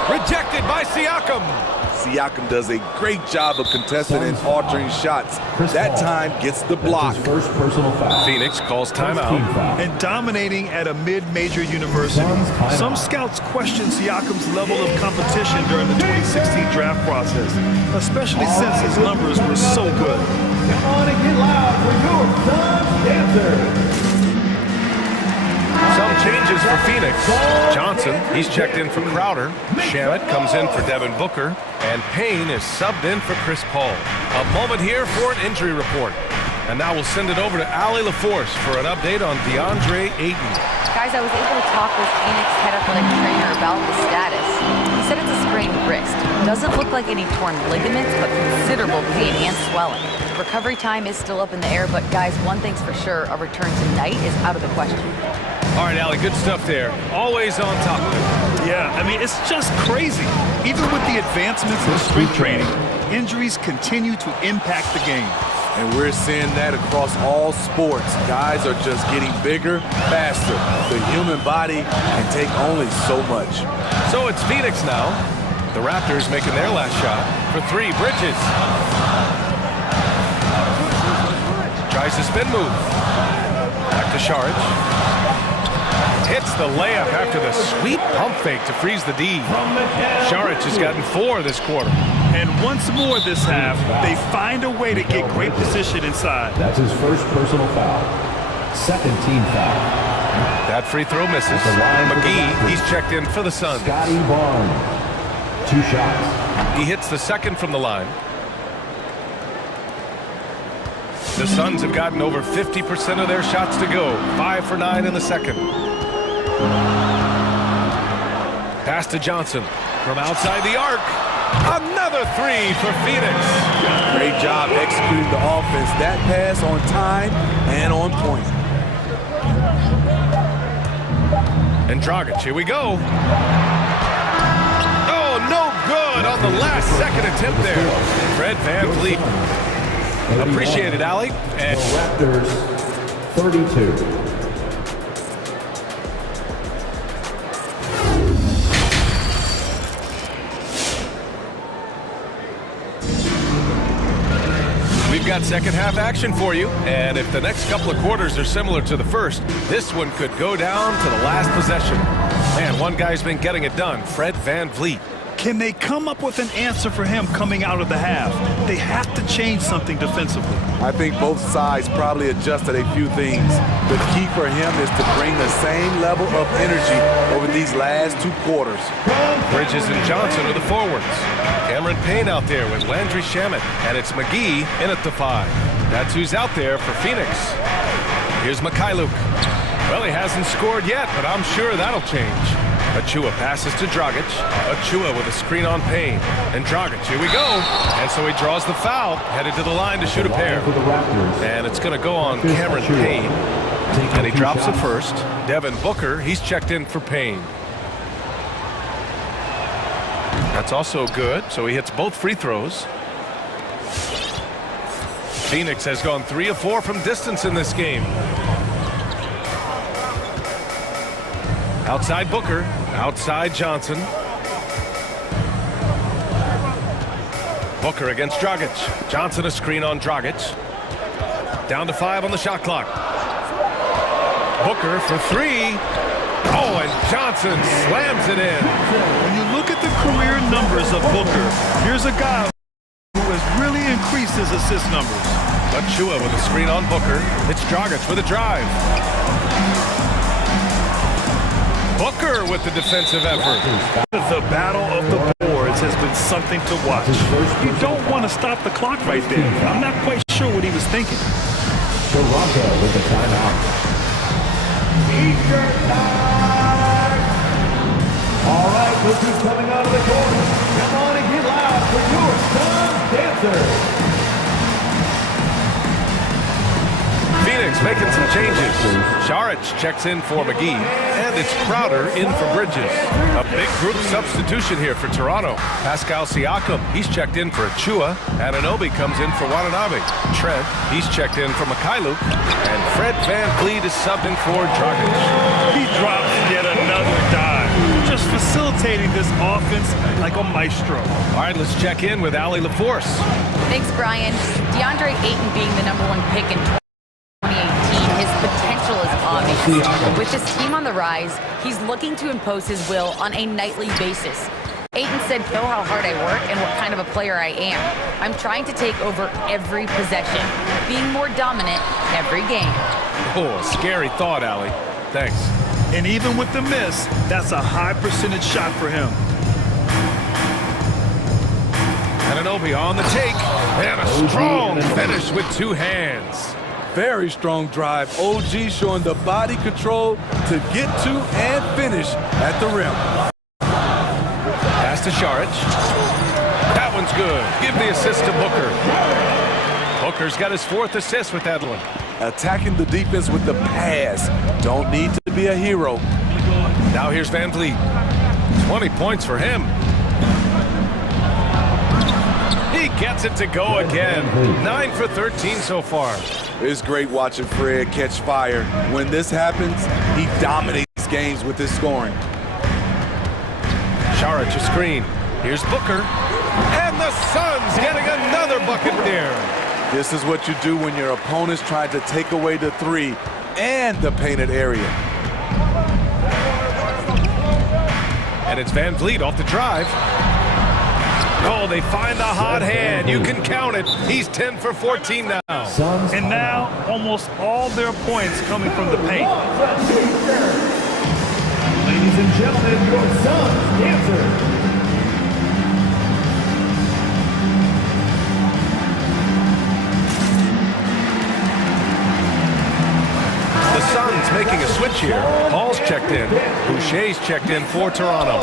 Rejected by Siakam. Siakam does a great job of contesting and altering shots. That time gets the block. First personal foul. Phoenix calls timeout. And dominating at a mid-major university, some scouts question Siakam's level of competition during the 2016 draft process, especially since his numbers were so good. Come on and get loud for your son's dancer. Some changes for Phoenix. Johnson, he's checked in for Crowder. Shamet comes in for Devin Booker. And Payne is subbed in for Chris Paul. A moment here for an injury report. And now we'll send it over to Allie LaForce for an update on DeAndre Ayton. Guys, I was able to talk with Phoenix head athletic trainer about the status. He said it's a sprained wrist. Doesn't look like any torn ligaments, but considerable pain and swelling. Recovery time is still up in the air, but guys, one thing's for sure, a return tonight is out of the question. All right, Allie, good stuff there. Always on top of it. Yeah, I mean, it's just crazy. Even with the advancements in strength training, injuries continue to impact the game. And we're seeing that across all sports. Guys are just getting bigger, faster. The human body can take only so much. So it's Phoenix now. The Raptors making their last shot for 3. Bridges. Tries the spin move. Back to Šarić. Hits the layup after the sweet pump fake to freeze the D. Šarić has gotten 4 this quarter. And once more this half, they find a way to get great position inside. That's his first personal foul. Second team foul. That free throw misses. McGee, he's checked in for the Suns. Scotty Barnes. 2 shots. He hits the second from the line. The Suns have gotten over 50% of their shots to go. 5 for 9 in the second. Pass to Johnson from outside the arc. Another 3 for Phoenix. Great job executing the offense. That pass on time and on point. And Dragic, here we go. Oh, no good on the last second attempt there. Fred VanVleet. Appreciate it, Allie. And Raptors 32. we've got second half action for you. And if the next couple of quarters are similar to the first, this one could go down to the last possession. Man, one guy's been getting it done, Fred VanVleet. Can they come up with an answer for him coming out of the half? They have to change something defensively. I think both sides probably adjusted a few things. The key for him is to bring the same level of energy over these last 2 quarters. Bridges and Johnson are the forwards. Cameron Payne out there with Landry Shamet. And it's McGee in at the 5. That's who's out there for Phoenix. Here's Mikhailuk. Well, he hasn't scored yet, but I'm sure that'll change. Achua passes to Dragic. Achua with a screen on Payne. And Dragic, here we go. And so he draws the foul, headed to the line to shoot a pair. And it's going to go on Cameron Payne. And he drops the first. Devin Booker, he's checked in for Payne. That's also good, so he hits both free throws. Phoenix has gone 3 of 4 from distance in this game. Outside Booker, outside Johnson. Booker against Dragic. Johnson a screen on Dragic. Down to 5 on the shot clock. Booker for 3. Oh, and Johnson slams it in. When you look at the career numbers of Booker, here's a guy who has really increased his assist numbers. Achua with a screen on Booker. It's Dragic with a drive. Booker with the defensive effort. The battle of the boards has been something to watch. You don't want to stop the clock right there. I'm not quite sure what he was thinking. Toronto with the timeout. Eastern time. All right, look who's coming out of the court. Come on and get loud for your Suns dancers. Phoenix making some changes. Saric checks in for McGee, and it's Crowder in for Bridges. A big group substitution here for Toronto. Pascal Siakam, he's checked in for Achua. Anunoby comes in for Watanabe. Trent, he's checked in for Mikhailuk. And Fred VanVleet is subbed in for Dragic. He drops yet another dive. Just facilitating this offense like a maestro. All right, let's check in with Allie LaForce. Thanks, Brian. DeAndre Ayton being the #1 pick in 2018, his potential is obvious. With his team on the rise, he's looking to impose his will on a nightly basis. Ayton said, know how hard I work and what kind of a player I am. I'm trying to take over every possession, being more dominant every game. Oh, scary thought, Allie. Thanks. And even with the miss, that's a high percentage shot for him. Anunoby on the take, and a strong finish with 2 hands. Very strong drive. OG showing the body control to get to and finish at the rim. Pass to Saric. That one's good. Give the assist to Booker. Booker's got his 4th assist with that one. Attacking the defense with the pass. Don't need to be a hero. Now here's VanVleet. 20 points for him. He gets it to go again. 9 for 13 so far. It's great watching Fred catch fire. When this happens, he dominates games with his scoring. Saric a screen. Here's Booker. And the Suns getting another bucket there. This is what you do when your opponent's trying to take away the 3 and the painted area. And it's VanVleet off the drive. Oh, they find the hot hand. You can count it. He's 10 for 14 now. And now, almost all their points coming from the paint. Ladies and gentlemen, your Suns dancer. The Suns making a switch here. Paul's checked in. Boucher's checked in for Toronto.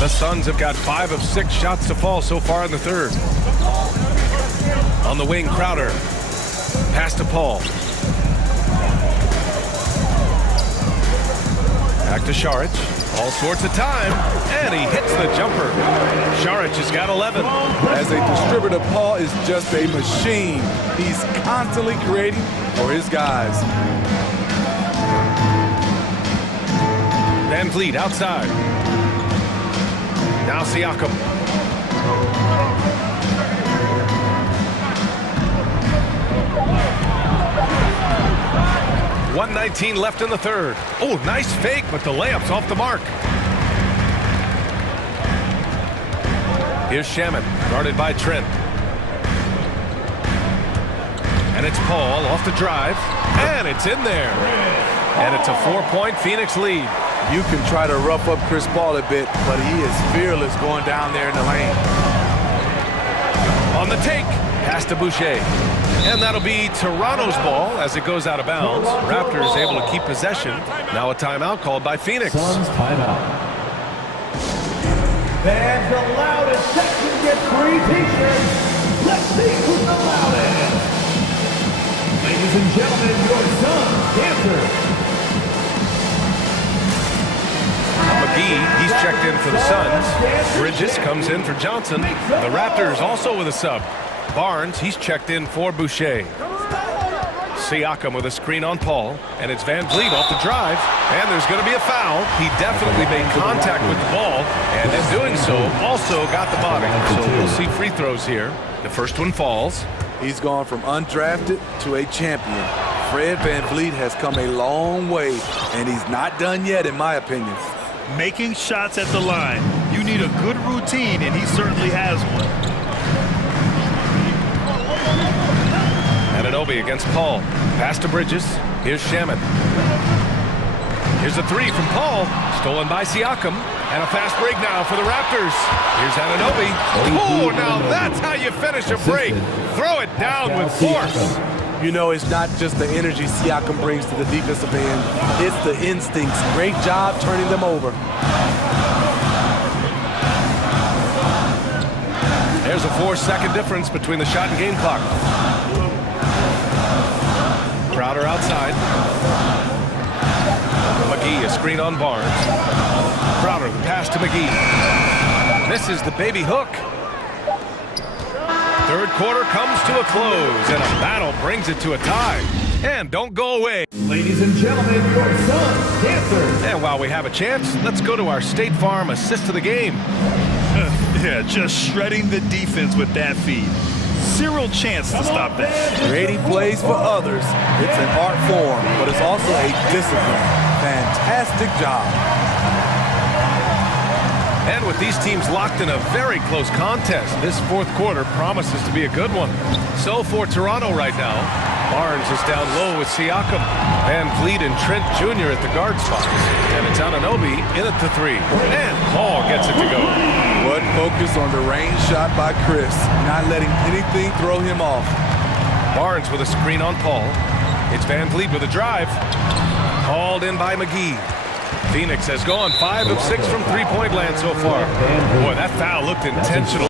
The Suns have got 5 of 6 shots to fall so far in the 3rd. On the wing, Crowder. Pass to Paul. Back to Saric. All sorts of time. And he hits the jumper. Saric has got 11. As a distributor, Paul is just a machine. He's constantly creating for his guys. VanVleet outside. Now Siakam. .119 left in the 3rd. Oh, nice fake, but the layup's off the mark. Here's Shaman, guarded by Trent. And it's Paul off the drive, and it's in there. And it's a 4-point Phoenix lead. You can try to rough up Chris Paul a bit, but he is fearless going down there in the lane. On the take, pass to Boucher. And that'll be Toronto's ball as it goes out of bounds. Raptors able to keep possession. Now a timeout called by Phoenix. Suns timeout. Fans, the loudest section gets free t-shirts. Let's see who's the loudest. Ladies and gentlemen, your Suns dancer. McGee, he's checked in for the Suns. Bridges comes in for Johnson. The Raptors also with a sub. Barnes, he's checked in for Boucher. Siakam with a screen on Paul, and it's Van Vliet off the drive, and there's going to be a foul. He definitely made contact with the ball, and in doing so, also got the body. So we'll see free throws here. The first one falls. He's gone from undrafted to a champion. Fred Van Vliet has come a long way, and he's not done yet, in my opinion. Making shots at the line. You need a good routine, and he certainly has one. Anunoby against Paul. Pass to Bridges. Here's Shaman. Here's a three from Paul. Stolen by Siakam. And a fast break now for the Raptors. Here's Anunoby. Oh, now that's how you finish a break. Throw it down with force. You know, it's not just the energy Siakam brings to the defensive end. It's the instincts. Great job turning them over. There's a 4-second difference between the shot and game clock. Crowder outside. McGee, a screen on Barnes. Crowder, the pass to McGee. Misses the baby hook. Third quarter comes to a close, and a battle brings it to a tie. And don't go away. Ladies and gentlemen, your Suns dancers. And while we have a chance, let's go to our State Farm assist of the game. Yeah, just shredding the defense with that feed. Zero chance to stop that. Creating plays for others. It's an art form, but it's also a discipline. Fantastic job. And with these teams locked in a very close contest, this fourth quarter promises to be a good one. So for Toronto right now, Barnes is down low with Siakam. Van Vliet and Trent Jr. at the guard spots. And it's Anunoby in at the three. And Paul gets it to go. What focus on the range shot by Chris. Not letting anything throw him off. Barnes with a screen on Paul. It's Van Vliet with a drive. Hauled in by McGee. Phoenix has gone 5 of 6 from three-point land so far. Boy, that foul looked intentional.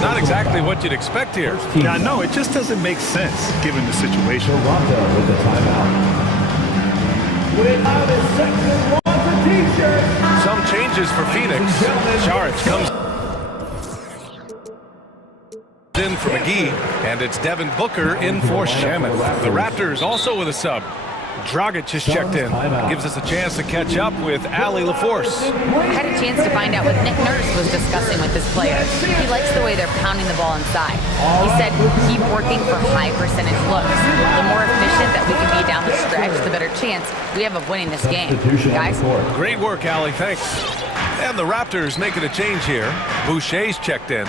Not exactly what you'd expect here. Yeah, no, it just doesn't make sense given the situation. Toronto with the timeout. Without his section wants a t-shirt. Some changes for Phoenix. Saric comes in for McGee, and it's Devin Booker in for Shaman. The Raptors also with a sub. Dragic is checked in. Gives us a chance to catch up with Allie LaForce. I had a chance to find out what Nick Nurse was discussing with his players. He likes the way they're pounding the ball inside. He said, keep working for high percentage looks. The more efficient that we can be down the stretch, the better chance we have of winning this game. Guys? Great work, Allie. Thanks. And the Raptors making a change here. Boucher's checked in.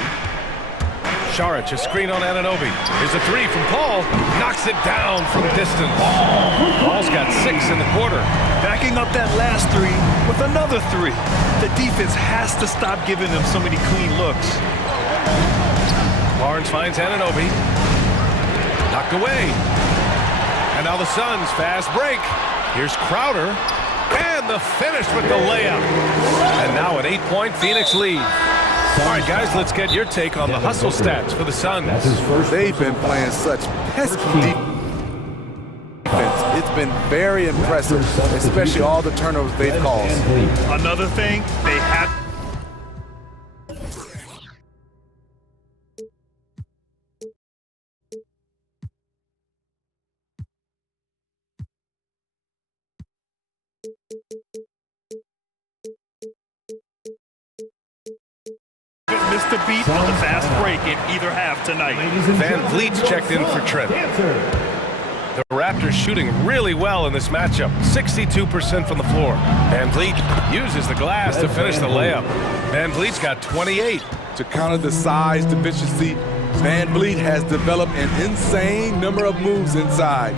Saric, a screen on Anunoby. Here's a three from Paul. Knocks it down from distance. Paul's got 6 in the quarter. Backing up that last three with another three. The defense has to stop giving them so many clean looks. Barnes finds Anunoby. Knocked away. And now the Suns fast break. Here's Crowder. And the finish with the layup. And now an 8-point Phoenix lead. All right, guys, let's get your take on the hustle stats for the Suns. They've been playing such pesky defense. It's been very impressive, especially all the turnovers they've caused. Another thing, they have... missed a beat on the fast break in either half tonight. Van Vliet's checked in for Trent. The Raptors shooting really well in this matchup. 62% from the floor. Van Vliet uses the glass to finish the layup. Van Vliet's got 28. To counter the size deficiency, Van Vliet has developed an insane number of moves inside.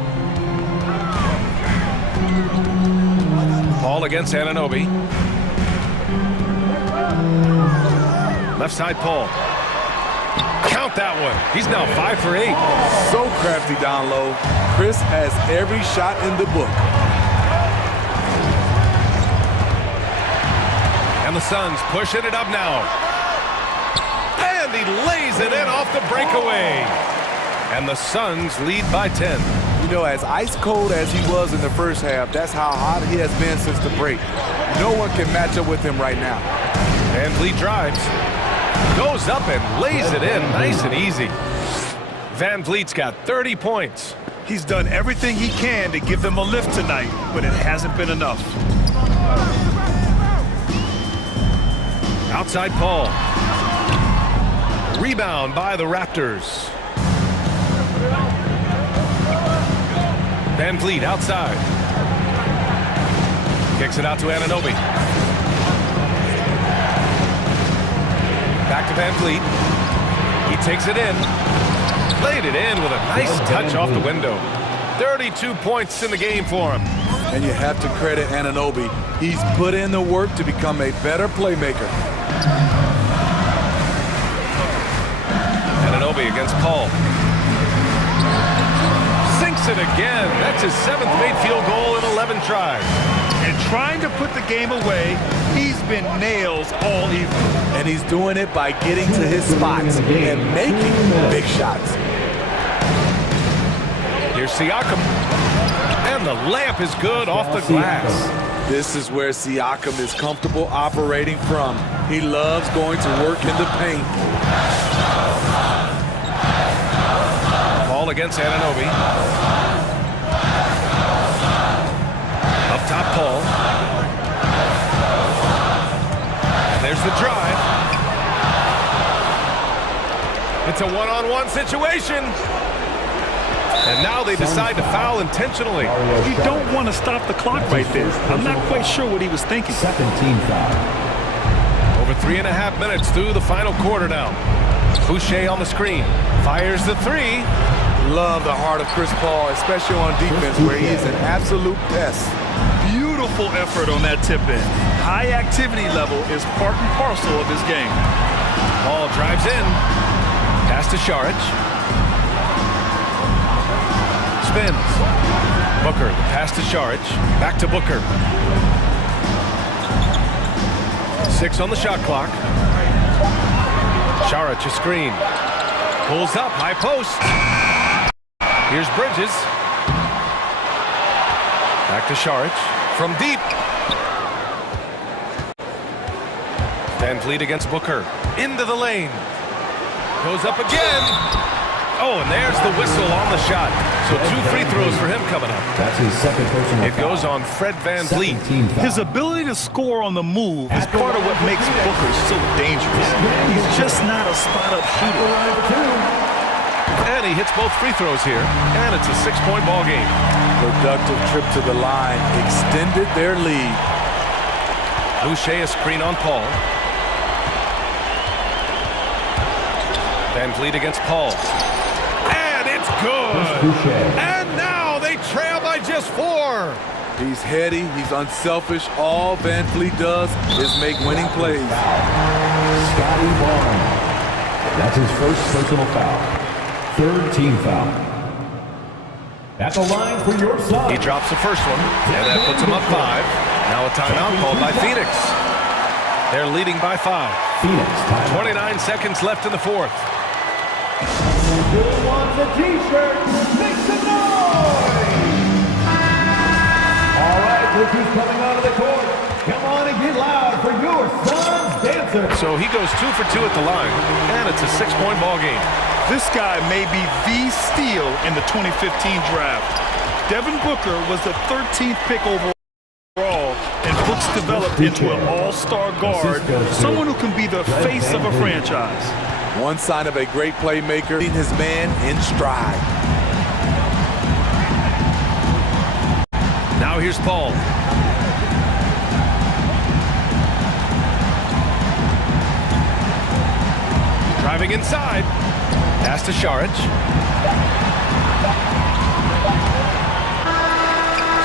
Paul against Anunoby. Left side Paul. Count that one. He's now 5 for 8. So crafty down low. Chris has every shot in the book. And the Suns pushing it up now. And he lays it in off the breakaway. And the Suns lead by 10. You know, as ice cold as he was in the first half, that's how hot he has been since the break. No one can match up with him right now. Van Vliet drives. Goes up and lays it in nice and easy. Van Vliet's got 30 points. He's done everything he can to give them a lift tonight, but it hasn't been enough. Outside Paul. Rebound by the Raptors. Van Vliet outside. Kicks it out to Anunoby. Back to Van Vliet. He takes it in. Laid it in with a nice touch off the window. 32 points in the game for him. And you have to credit Anunoby. He's put in the work to become a better playmaker. Anunoby against Paul. Sinks it again. That's his 7th made field goal in 11 tries. And trying to put the game away, he's been nails all evening. And he's doing it by getting to his spots and making big shots. Here's Siakam. And the layup is good off the glass. This is where Siakam is comfortable operating from. He loves going to work in the paint. Ball against Anunoby. Up top, Paul. And there's the drive. It's a one-on-one situation. And now they decide to foul intentionally. You don't want to stop the clock right there. I'm not quite sure what he was thinking. Second team foul. Over 3.5 minutes through the final quarter now. Boucher on the screen. Fires the three. Love the heart of Chris Paul, especially on defense where he is an absolute pest. Beautiful effort on that tip-in. High activity level is part and parcel of his game. Paul drives in. Pass to Šarić. Spins. Booker, the pass to Šarić. Back to Booker. 6 on the shot clock. Šarić a screen. Pulls up, high post. Here's Bridges. Back to Šarić. From deep. Van Vliet against Booker. Into the lane. Goes up again. Oh, and there's the whistle on the shot. So 2 free throws for him coming up. That's his second personal It goes on Fred Van Vliet. His ability to score on the move is part of what makes Booker so dangerous. He's just not a spot-up shooter. And he hits both free throws here. And it's a 6-point ball game. Productive trip to the line. Extended their lead. Boucher a screen on Paul. Van Vliet against Paul. And it's good. And now they trail by just 4. He's heady. He's unselfish. All Van Vliet does is make winning plays. Scotty Barnes. That's his first personal foul. Third team foul. At the line for your side. He drops the first one, and that puts him up 5. Now a timeout called by Phoenix. They're leading by 5. Phoenix. 29 seconds left in the 4th. Who wants a t-shirt? Make some noise! All right, look who's coming out of the court. Come on and get loud for your son's dancer. So he goes 2 for 2 at the line, and it's a 6-point ball game. This guy may be the steal in the 2015 draft. Devin Booker was the 13th pick overall, and Brooks developed into an all-star guard, someone who can be the face of a franchise. One sign of a great playmaker, leading his man in stride. Now here's Paul. Driving inside. Pass to Šarić.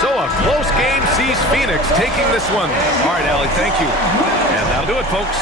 So a close game sees Phoenix taking this one. All right, Allie, thank you. And that'll do it, folks.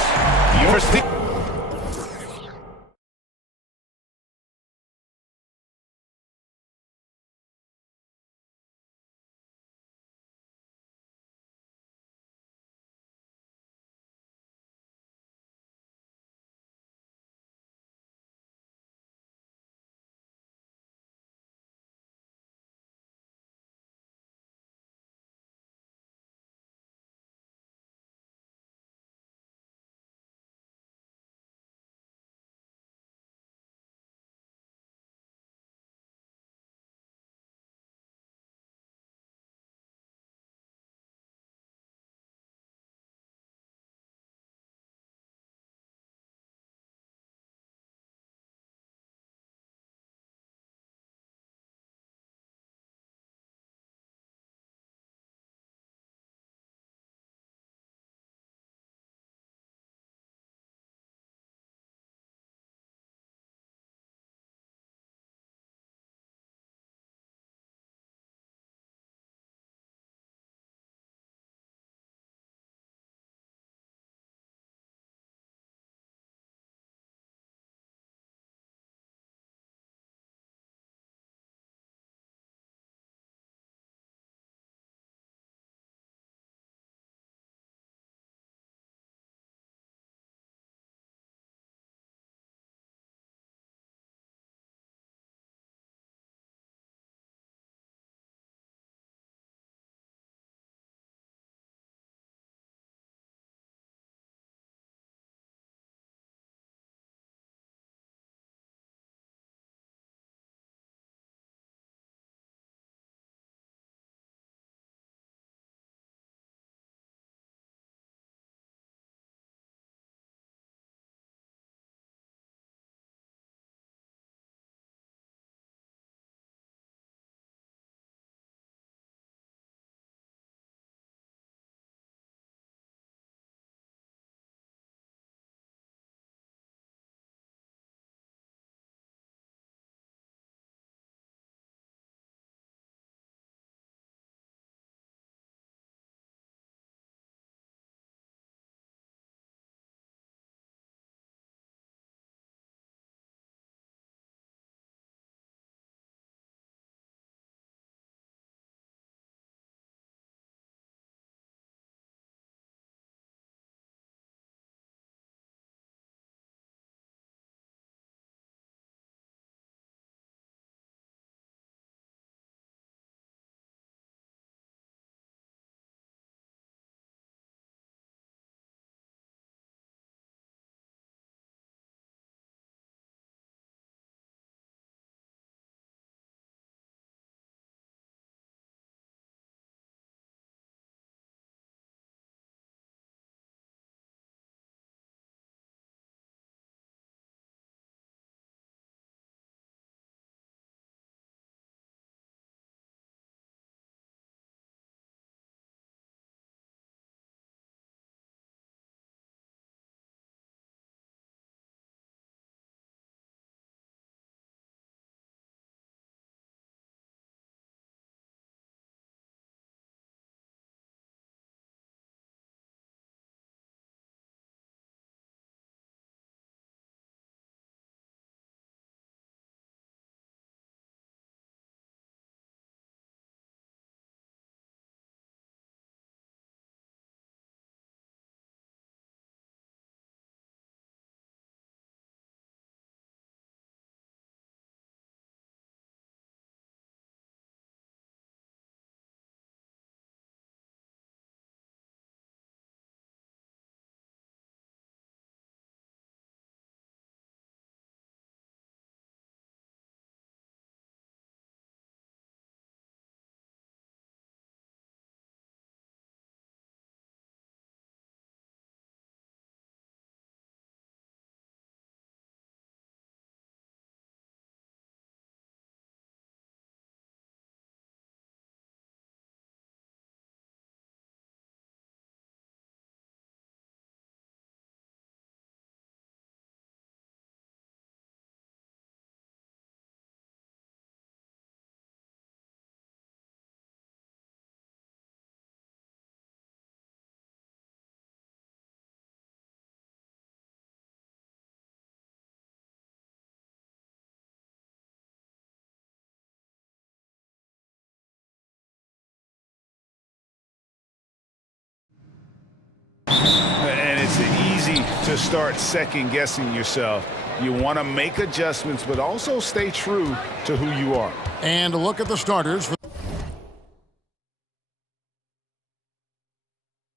easy to start second-guessing yourself. You want to make adjustments, but also stay true to who you are. And look at the starters for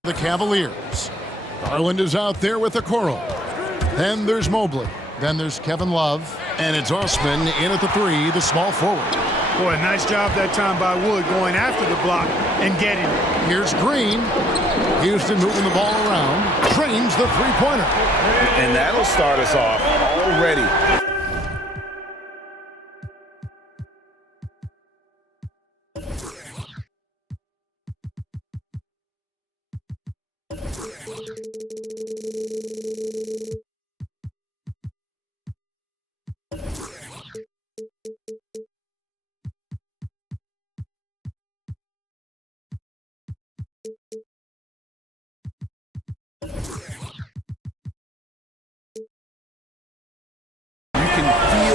the Cavaliers. Garland is out there with Okoro. Then there's Mobley. Then there's Kevin Love. And it's Osman in at the 3, the small forward. Boy, nice job that time by Wood going after the block and getting it. Here's Green. Houston moving the ball around. Trains the three-pointer. And that'll start us off already.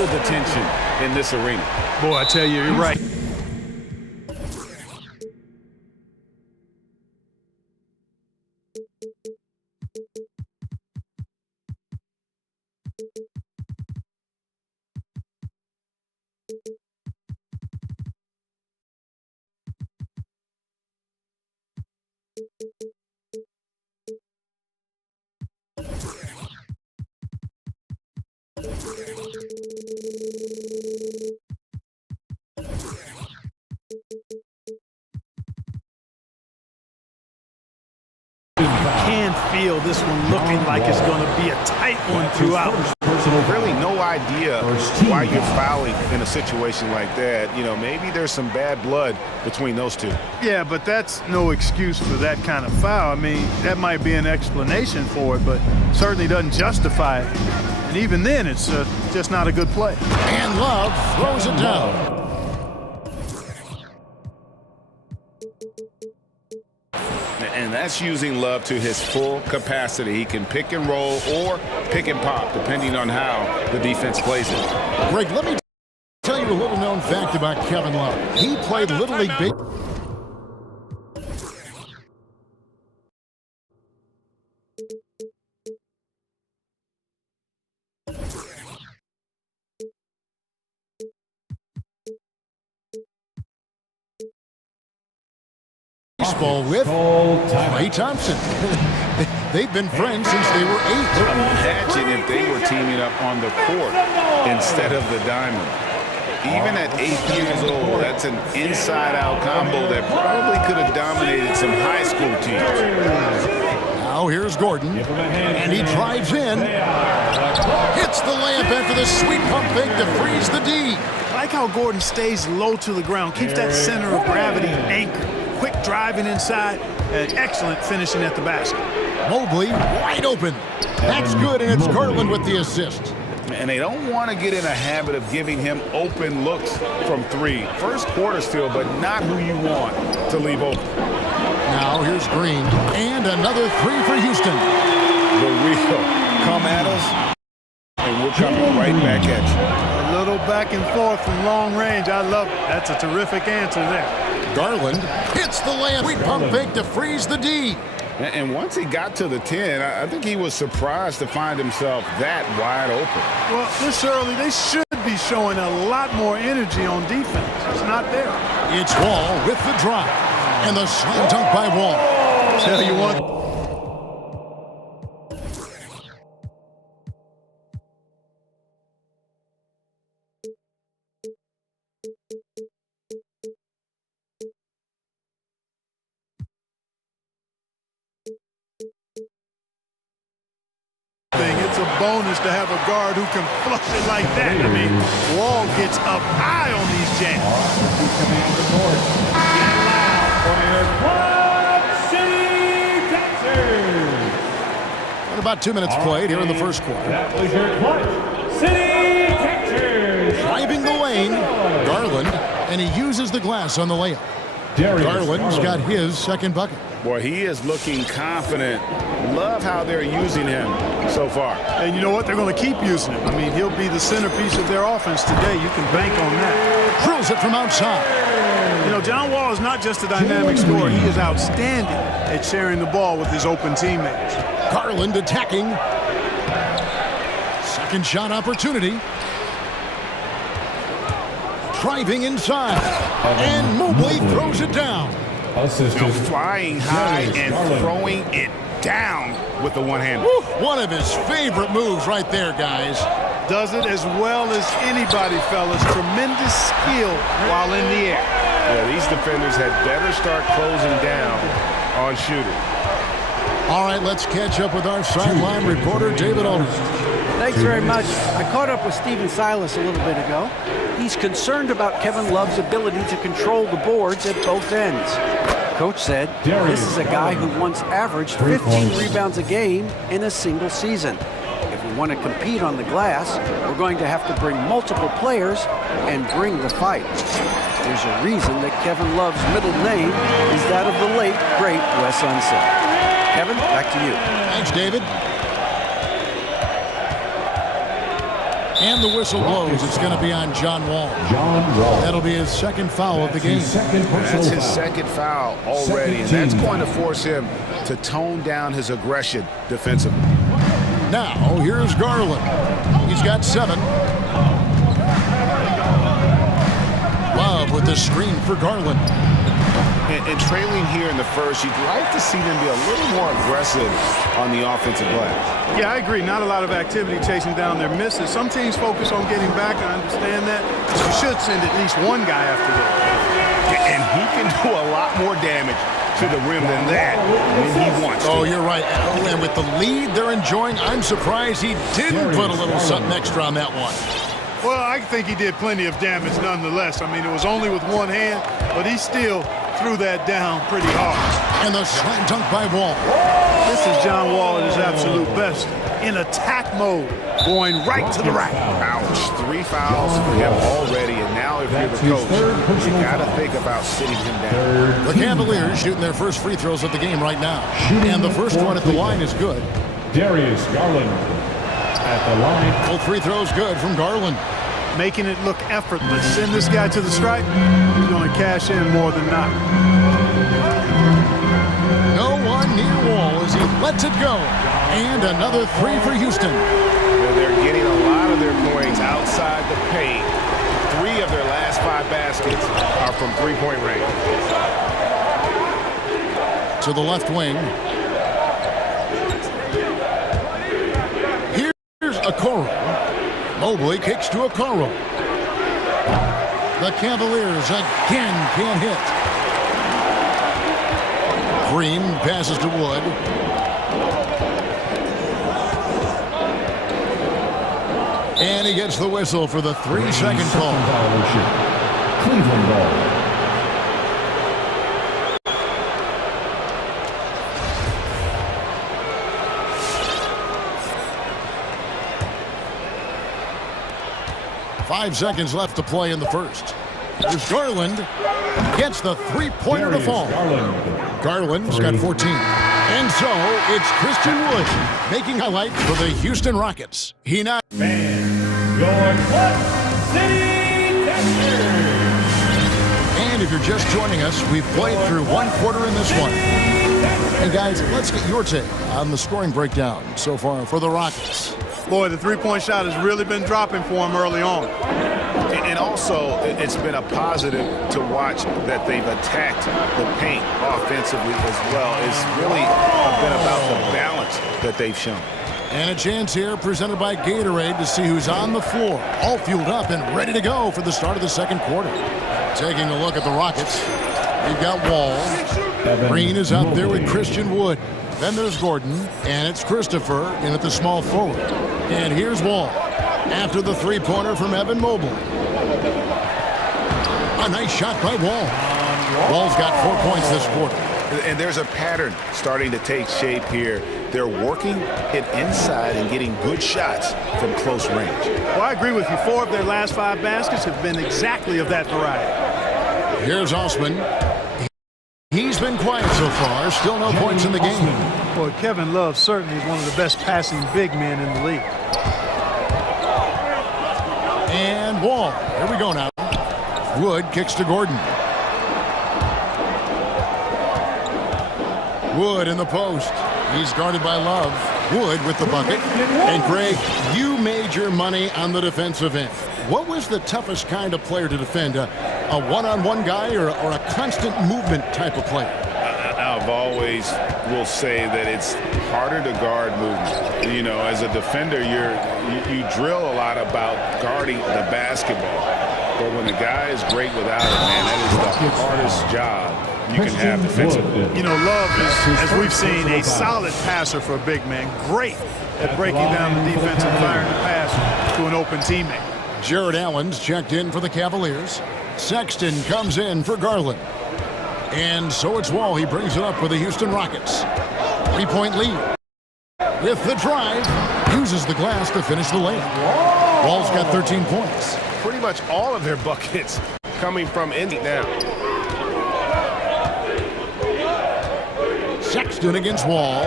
The tension in this arena. Boy, I tell you, you're right. Can feel this one looking like it's going to be a tight one throughout. Really no idea why you're fouling in a situation like that. You know, maybe there's some bad blood between those two. Yeah, but that's no excuse for that kind of foul. I mean, that might be an explanation for it, but certainly doesn't justify it. And even then, it's just not a good play. And Love throws it down. And that's using Love to his full capacity. He can pick and roll or pick and pop, depending on how the defense plays it. Greg, let me tell you a little known fact about Kevin Love. He played Little League Baseball. With Klay Thompson. They've been friends since they were 8. Imagine if they were teaming up on the court instead of the diamond. Even at 8 years old, that's an inside-out combo that probably could have dominated some high school teams. Now here's Gordon, and he drives in. Hits the layup after the sweet pump fake to freeze the D. I like how Gordon stays low to the ground, keeps that center of gravity anchored. Quick driving inside, and excellent finishing at the basket. Mobley wide open. That's good, and it's Garland with the assist. And they don't want to get in a habit of giving him open looks from 3. First quarter still, but not who you want to leave open. Now here's Green, and another 3 for Houston. The real come at us, and we're coming right back at you. A little back and forth from long range. I love it. That's a terrific answer there. Garland hits the layup. Sweet pump fake to freeze the D. And once he got to the 10, I think he was surprised to find himself that wide open. Well, this early, they should be showing a lot more energy on defense. It's not there. It's Wall with the drive. And the slam dunk by Wall. Tell you what. It's a bonus to have a guard who can flush it like that. I mean, Wall gets up high on these jams. And about 2 minutes played here in the first quarter. Driving the lane, Garland, and he uses the glass on the layup. Garland's got his second bucket. Boy, he is looking confident. Love how they're using him so far. And you know what? They're going to keep using him. I mean, he'll be the centerpiece of their offense today. You can bank on that. Drills it from outside. You know, John Wall is not just a dynamic scorer. He is outstanding at sharing the ball with his open teammates. Garland attacking. Second shot opportunity. Driving inside. And Mobley throws it down. Flying high and throwing it down with the one-hander. One of his favorite moves right there, guys. Does it as well as anybody, fellas. Tremendous skill while in the air. Yeah, these defenders had better start closing down on shooting. All right, let's catch up with our sideline reporter, David Aldridge. Thanks very much. I caught up with Stephen Silas a little bit ago. He's concerned about Kevin Love's ability to control the boards at both ends. Coach said this is a guy who once averaged 15 rebounds a game in a single season. If we want to compete on the glass, we're going to have to bring multiple players and bring the fight. There's a reason that Kevin Love's middle name is that of the late, great Wes Unseld. Kevin, back to you. Thanks, David. And the whistle blows. It's going to be on John Wall. That'll be his second foul of the game. That's his second foul already, and that's going to force him to tone down his aggression defensively. Now, here's Garland. He's got 7. Love with the screen for Garland. And trailing here in the first, you'd like to see them be a little more aggressive on the offensive glass. Yeah, I agree. Not a lot of activity chasing down their misses. Some teams focus on getting back. I understand that. You should send at least one guy after that. And he can do a lot more damage to the rim than that when he wants to. Oh, you're right. And with the lead they're enjoying, I'm surprised he didn't put a little something extra on that one. Well, I think he did plenty of damage nonetheless. I mean, it was only with one hand, but he still threw that down pretty hard. And the slam dunk by Wall. This is John Wall at his absolute best. In attack mode, going right to the rack. Ouch. 3 fouls for him already, and now if you're the coach, you got to think about sitting him down. The Cavaliers shooting their first free throws of the game right now. And the first one at the line is good. Darius Garland at the line. Both free throws good from Garland. Making it look effortless. Send this guy to the stripe, he's going to cash in more than not. No one near Wall as he lets it go. And another 3 for Houston. Well, they're getting a lot of their points outside the paint. 3 of their last 5 baskets are from three-point range. To the left wing. Here's Okoro. Mobley kicks to Okoro. The Cavaliers again can't hit. Green passes to Wood. And he gets the whistle for the 3-second call. Cleveland ball. Five seconds left to play in the first. There's Garland. Gets the three-pointer to fall. Garland's got 14. And so it's Christian Wood making highlights for the Houston Rockets. He now... And if you're just joining us, we've played through 1 quarter in this one. And guys, let's get your take on the scoring breakdown so far for the Rockets. Boy, the three-point shot has really been dropping for him early on. And also, it's been a positive to watch that they've attacked the paint offensively as well. It's really been about the balance that they've shown. And a chance here presented by Gatorade to see who's on the floor, all fueled up and ready to go for the start of the second quarter. Taking a look at the Rockets, we've got Wall. Green is out there with Christian Wood. Then there's Gordon, and it's Christopher in at the small forward. And here's Wall after the three-pointer from Evan Mobley. A nice shot by Wall. Wall's got 4 points this quarter. And there's a pattern starting to take shape here. They're working it inside and getting good shots from close range. Well, I agree with you. 4 of their last 5 baskets have been exactly of that variety. Here's Osman. He's been quiet so far. Still no points in the game. Boy, Kevin Love certainly is one of the best passing big men in the league. And Wall. Here we go now. Wood kicks to Gordon. Wood in the post. He's guarded by Love. Wood with the bucket. And Greg, you made your money on the defensive end. What was the toughest kind of player to defend? A one-on-one guy or a constant movement type of player? I've always will say that it's harder to guard movement. You know, as a defender, you drill a lot about guarding the basketball. But when the guy is great without it, man, that is the hardest job you can have defensively. You know, Love is, as we've seen, a solid passer for a big man. Great at breaking down the defense and firing the pass to an open teammate. Jared Allen's checked in for the Cavaliers. Sexton comes in for Garland. And so it's Wall. He brings it up for the Houston Rockets. 3-point lead. With the drive, uses the glass to finish the layup. Wall's got 13 points. Pretty much all of their buckets coming from Indy now. Sexton against Wall.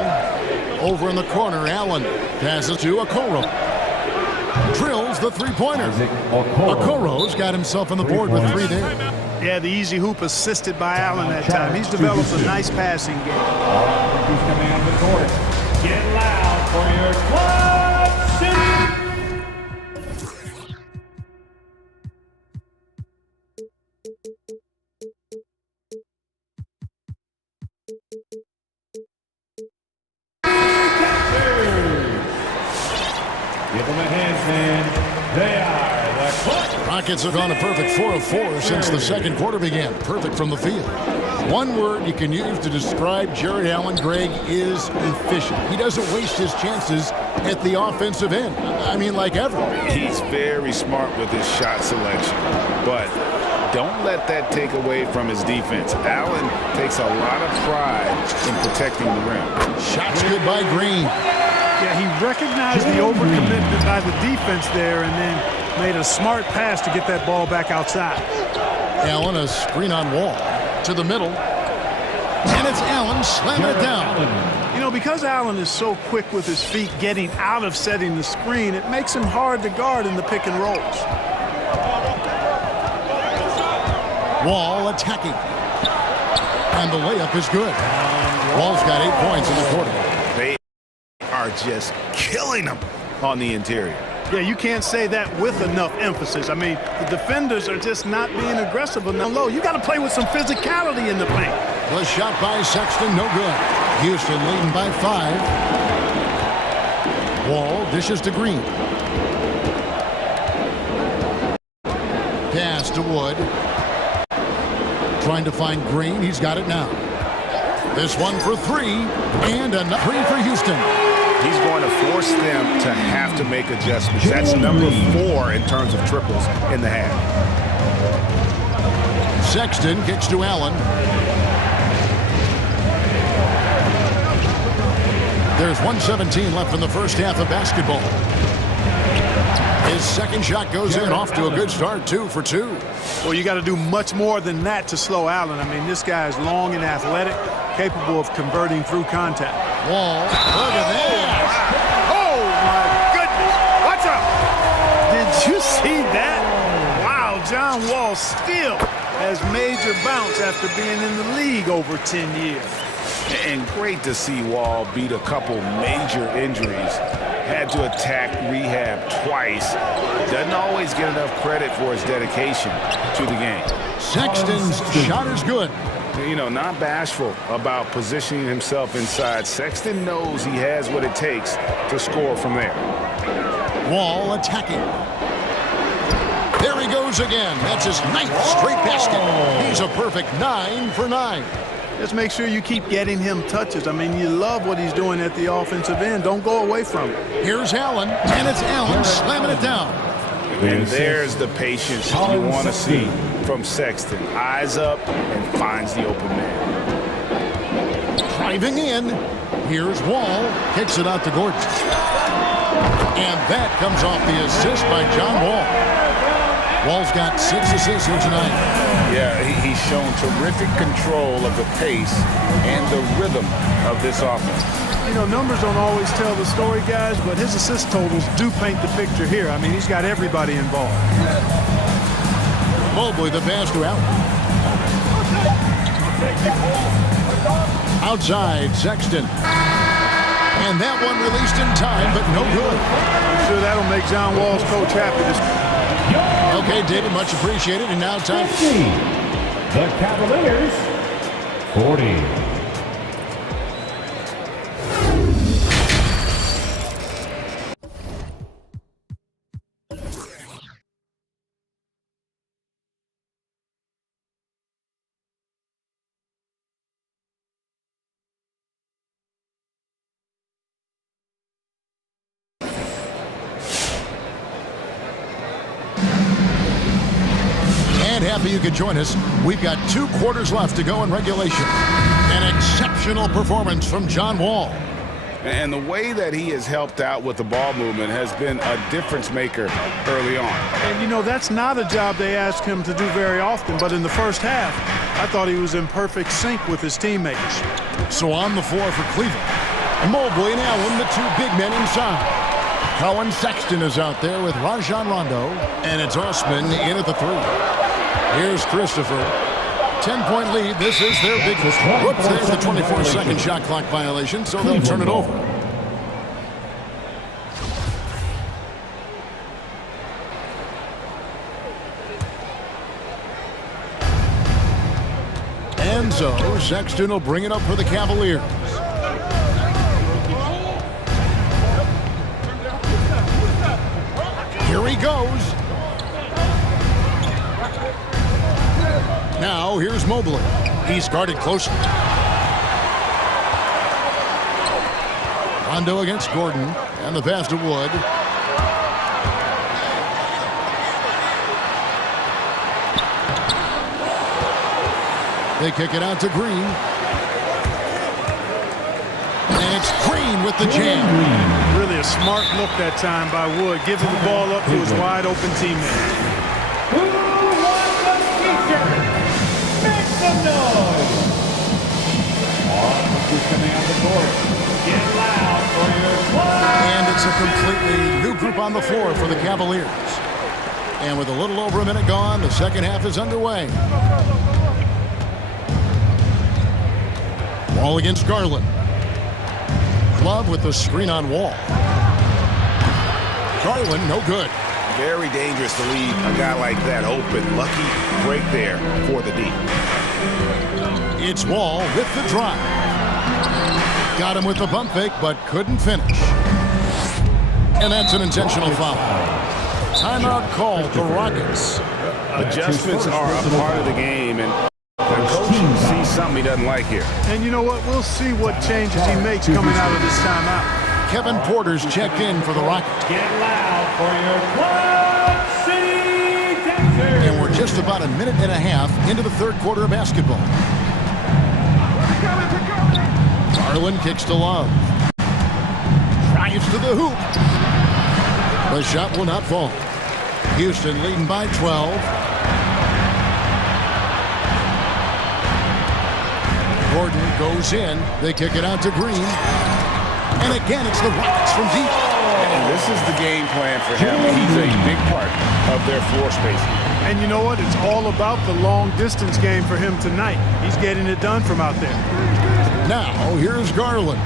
Over in the corner, Allen passes to Okoro. Drills the three-pointer. Okoro's got himself on the board with 3 there. Yeah, the easy hoop assisted by Allen that time. He's developed a nice passing game. Rookies coming on the court. Get loud for your Club City. Give them a hand, they are the Club. Rockets have gone a perfect 4 of 4 since the second quarter began. Perfect from the field. One word you can use to describe Jared Allen, Greg, is efficient. He doesn't waste his chances at the offensive end. I mean, like ever. He's very smart with his shot selection, but don't let that take away from his defense. Allen takes a lot of pride in protecting the rim. Shots good by Green. Yeah, he recognized the overcommitment by the defense there and then made a smart pass to get that ball back outside. Allen, a screen on Wall. To the middle. And it's Allen slamming it down. You know, because Allen is so quick with his feet getting out of setting the screen, it makes him hard to guard in the pick and rolls. Wall attacking. And the layup is good. Wall's got 8 points in the quarter. They are just killing them on the interior. Yeah, you can't say that with enough emphasis. I mean, the defenders are just not being aggressive enough low. You got to play with some physicality in the paint. The shot by Sexton, no good. Houston leading by 5. Wall dishes to Green. Pass to Wood. Trying to find Green. He's got it now. This one for 3. And a 3 for Houston. He's going to force them to have to make adjustments. That's number 4 in terms of triples in the half. Sexton kicks to Allen. There's 1:17 left in the first half of basketball. His second shot goes in, off to a good start, 2 for 2. Well, you got to do much more than that to slow Allen. I mean, this guy is long and athletic, capable of converting through contact. Wall, look at that. Oh, my goodness. Watch out. Did you see that? Wow, John Wall still has major bounce after being in the league over 10 years. And great to see Wall beat a couple major injuries. Had to attack rehab twice. Doesn't always get enough credit for his dedication to the game. Sexton's shot is good. You know, not bashful about positioning himself inside. Sexton knows he has what it takes to score from there. Wall attacking. There he goes again. That's his 9th straight basket. He's a perfect 9 for 9. Just make sure you keep getting him touches. I mean, you love what he's doing at the offensive end. Don't go away from it. Here's Allen, and it's Allen slamming it down. And there's the patience you want to see from Sexton. Eyes up and finds the open man. Driving in. Here's Wall. Kicks it out to Gordon. And that comes off the assist by John Wall. Wall's got 6 assists here tonight. Yeah, he's shown terrific control of the pace and the rhythm of this offense. You know, numbers don't always tell the story, guys, but his assist totals do paint the picture here. I mean, he's got everybody involved. Mobley, the pass to Allen. Outside, Sexton. And that one released in time, but no good. I'm sure that'll make John Wall's coach happy. Okay, David, much appreciated. And now time. The Cavaliers, 40. Happy you could join us. We've got 2 quarters left to go in regulation. An exceptional performance from John Wall. And the way that he has helped out with the ball movement has been a difference maker early on. And, you know, that's not a job they ask him to do very often, but in the first half, I thought he was in perfect sync with his teammates. So on the floor for Cleveland, Mobley and Allen, the 2 big men inside. Colin Sexton is out there with Rajon Rondo, and it's Osman in at the 3. Here's Christopher. 10-point lead. This is their big. Whoops, there's the 24-second shot clock violation, so they'll turn it over. And so Sexton will bring it up for the Cavaliers. Here he goes. Now, here's Mobley. He's guarded closely. Rondo against Gordon, and the pass to Wood. They kick it out to Green. And it's Green with the jam. Really a smart look that time by Wood, giving the ball up to his wide-open teammate. Some noise. Coming on the court. Get loud for your And it's a completely new group on the floor for the Cavaliers. And with a little over a minute gone, the second half is underway. Wall against Garland. Love with the screen on Wall. Garland, no good. Very dangerous to leave a guy like that open. Lucky break there for the D. It's Wall with the drive. Got him with the bump fake, but couldn't finish. And that's an intentional foul. Timeout called the Rockets. Adjustments are a part of the game, and the coach sees something he doesn't like here. And you know what? We'll see what changes he makes coming out of this timeout. Kevin Porter's checked in for the Rockets. Get loud for your Quad City Dancers. And we're just about a minute and a half into the third quarter of basketball. Garland kicks to Love. Drives to the hoop. The shot will not fall. Houston leading by 12. Gordon goes in. They kick it out to Green. And again, it's the Rockets from deep. And this is the game plan for him. He's a big part of their floor spacing. And you know what? It's all about the long-distance game for him tonight. He's getting it done from out there. Now, here's Garland.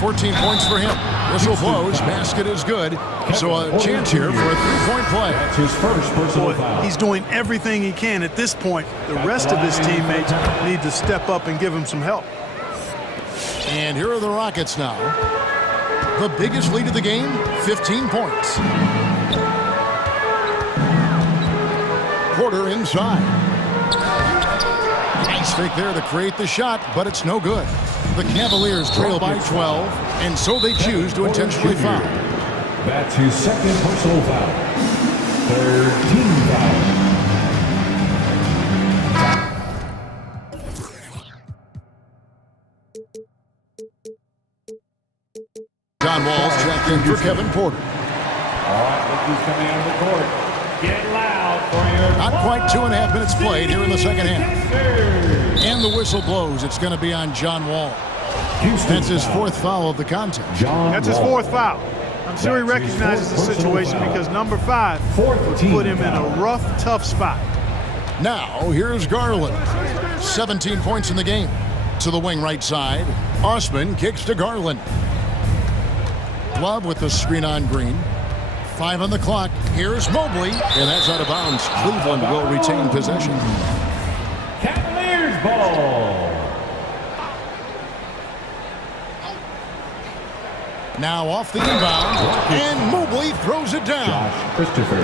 14 points for him. Whistle blows. Basket is good. So a chance here for a three-point play. That's his first personal foul. He's doing everything he can at this point. The rest of his teammates need to step up and give him some help. And here are the Rockets now. The biggest lead of the game, 15 points. Porter inside. Nice fake there to create the shot, but it's no good. The Cavaliers trail by 12, and so they choose to intentionally foul. That's his second personal foul. Third team foul. John Wall's checked in for Kevin Porter. All right, look who's coming out of the court. Get loud for your... Not quite 2.5 minutes played here in the second half. And the whistle blows. It's going to be on John Wall. That's his fourth foul of the contest. That's his fourth foul. I'm sure he recognizes the situation because number 5 put him in a rough, tough spot. Now, here's Garland. 17 points in the game. To the wing right side. Osman kicks to Garland. Love with the screen on Green. 5 on the clock. Here's Mobley, and that's out of bounds. Cleveland will retain possession. Cavaliers ball. Now off the inbound, and Mobley throws it down.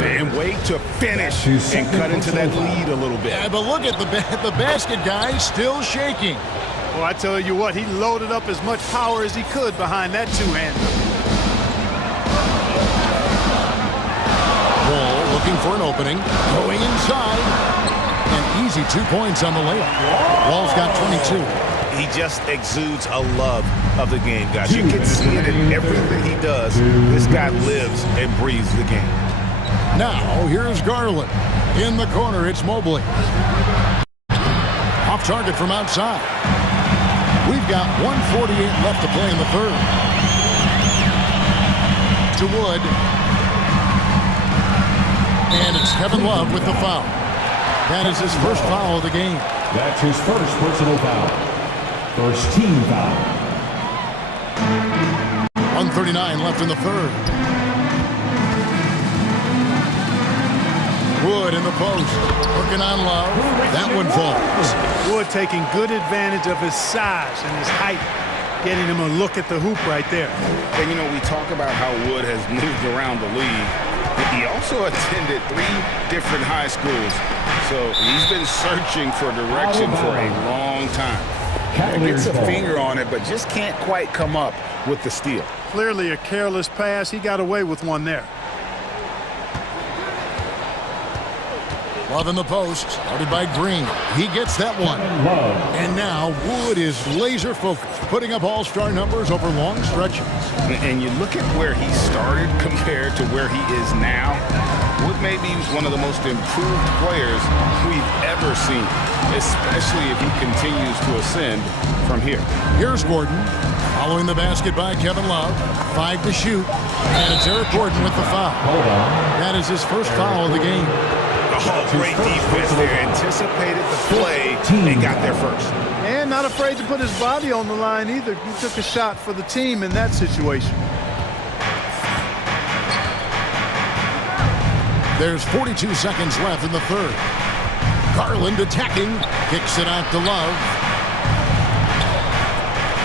And wait to finish and cut into that lead a little bit. Yeah, but look at the basket guy still shaking. Well, I tell you what, he loaded up as much power as he could behind that two-hander. Wall looking for an opening, going inside. An easy 2 points on the layup. Wall's got 22. He just exudes a love of the game, guys. You can see it in everything he does. This guy lives and breathes the game. Now, here's Garland. In the corner, it's Mobley. Off target from outside. We've got 1:48 left to play in the third. To Wood. And it's Kevin Love with the foul. That is his first foul of the game. That's his first personal foul. First team foul. 1:39 left in the third. Wood in the post. Working on Love. That one falls. Wood taking good advantage of his size and his height, getting him a look at the hoop right there. And, you know, we talk about how Wood has moved around the league. He also attended 3 different high schools, so he's been searching for direction for a long time. Gets a finger on it, but just can't quite come up with the steal. Clearly a careless pass. He got away with one there. Love in the post, started by Green. He gets that one. And now Wood is laser focused, putting up all-star numbers over long stretches. And you look at where he started compared to where he is now. Wood may be one of the most improved players we've ever seen, especially if he continues to ascend from here. Here's Gordon, following the basket by Kevin Love. 5 to shoot, and it's Eric Gordon with the foul. That is his first foul of the game. Oh, great defense there. Anticipated the play and got there first. And not afraid to put his body on the line either. He took a shot for the team in that situation. There's 42 seconds left in the third. Garland attacking. Kicks it out to Love.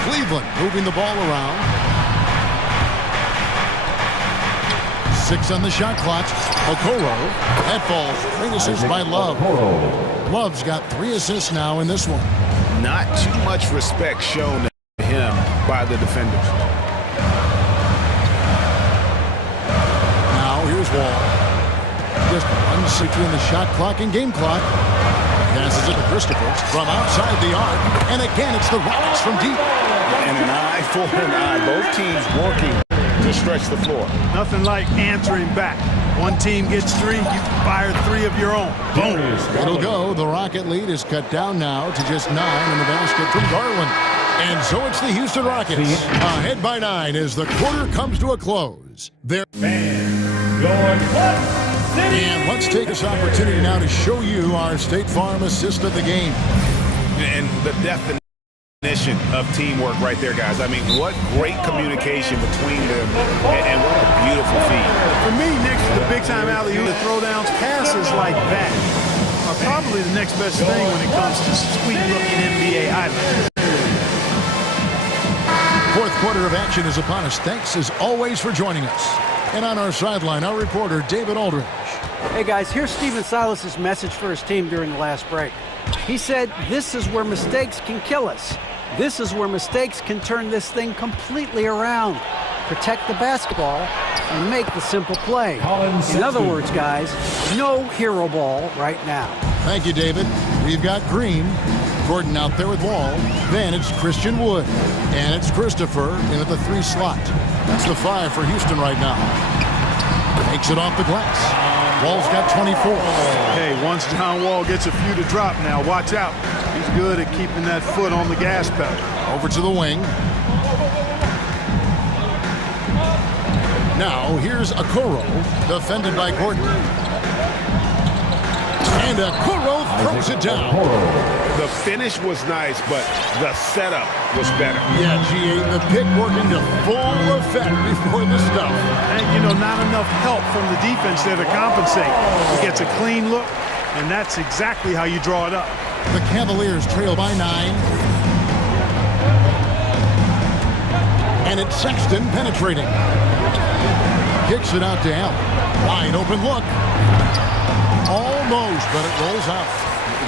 Cleveland moving the ball around. 6 on the shot clock. Okoro. That falls. 3 assists by Love. Love's got 3 assists now in this one. Not too much respect shown to him by the defenders. Now here's Wall. Just 1 between the shot clock and game clock. Passes it to Christopher from outside the arc. And again, it's the Rockets from deep. And an eye for an eye. Both teams working to stretch the floor. Nothing like answering back. One team gets 3, you fire 3 of your own. Boom. It'll go. The Rocket lead is cut down now to just 9 in the basket from Garland. And so it's the Houston Rockets ahead by 9 as the quarter comes to a close. And let's take this opportunity now to show you our State Farm assist of the game. And the definition of teamwork right there, guys. I mean, what great communication between them, and what a beautiful feed. For me, Nick, the big-time alley-oop, the throwdowns, passes like that are probably the next best thing when it comes to sweet-looking NBA highlights. Fourth quarter of action is upon us. Thanks, as always, for joining us. And on our sideline, our reporter, David Aldridge. Hey, guys, here's Stephen Silas's message for his team during the last break. He said, this is where mistakes can kill us. This is where mistakes can turn this thing completely around. Protect the basketball and make the simple play. In other words, guys, no hero ball right now. Thank you, David. We've got Green. Gordon out there with Wall. Then it's Christian Wood. And it's Christopher in at the 3 slot. That's the 5 for Houston right now. Takes it off the glass. Wall's got 24. Hey, once John Wall gets a few to drop now, watch out. He's good at keeping that foot on the gas pedal. Over to the wing. Now, here's Okoro, defended by Gordon. And Okoro throws it down. The finish was nice, but the setup was better. Yeah, G8, the pick working to full effect before the stuff. And, you know, not enough help from the defense there to compensate. He gets a clean look, and that's exactly how you draw it up. The Cavaliers trail by 9. And it's Sexton penetrating. Kicks it out to Allen. Wide open look. Almost, but it rolls out.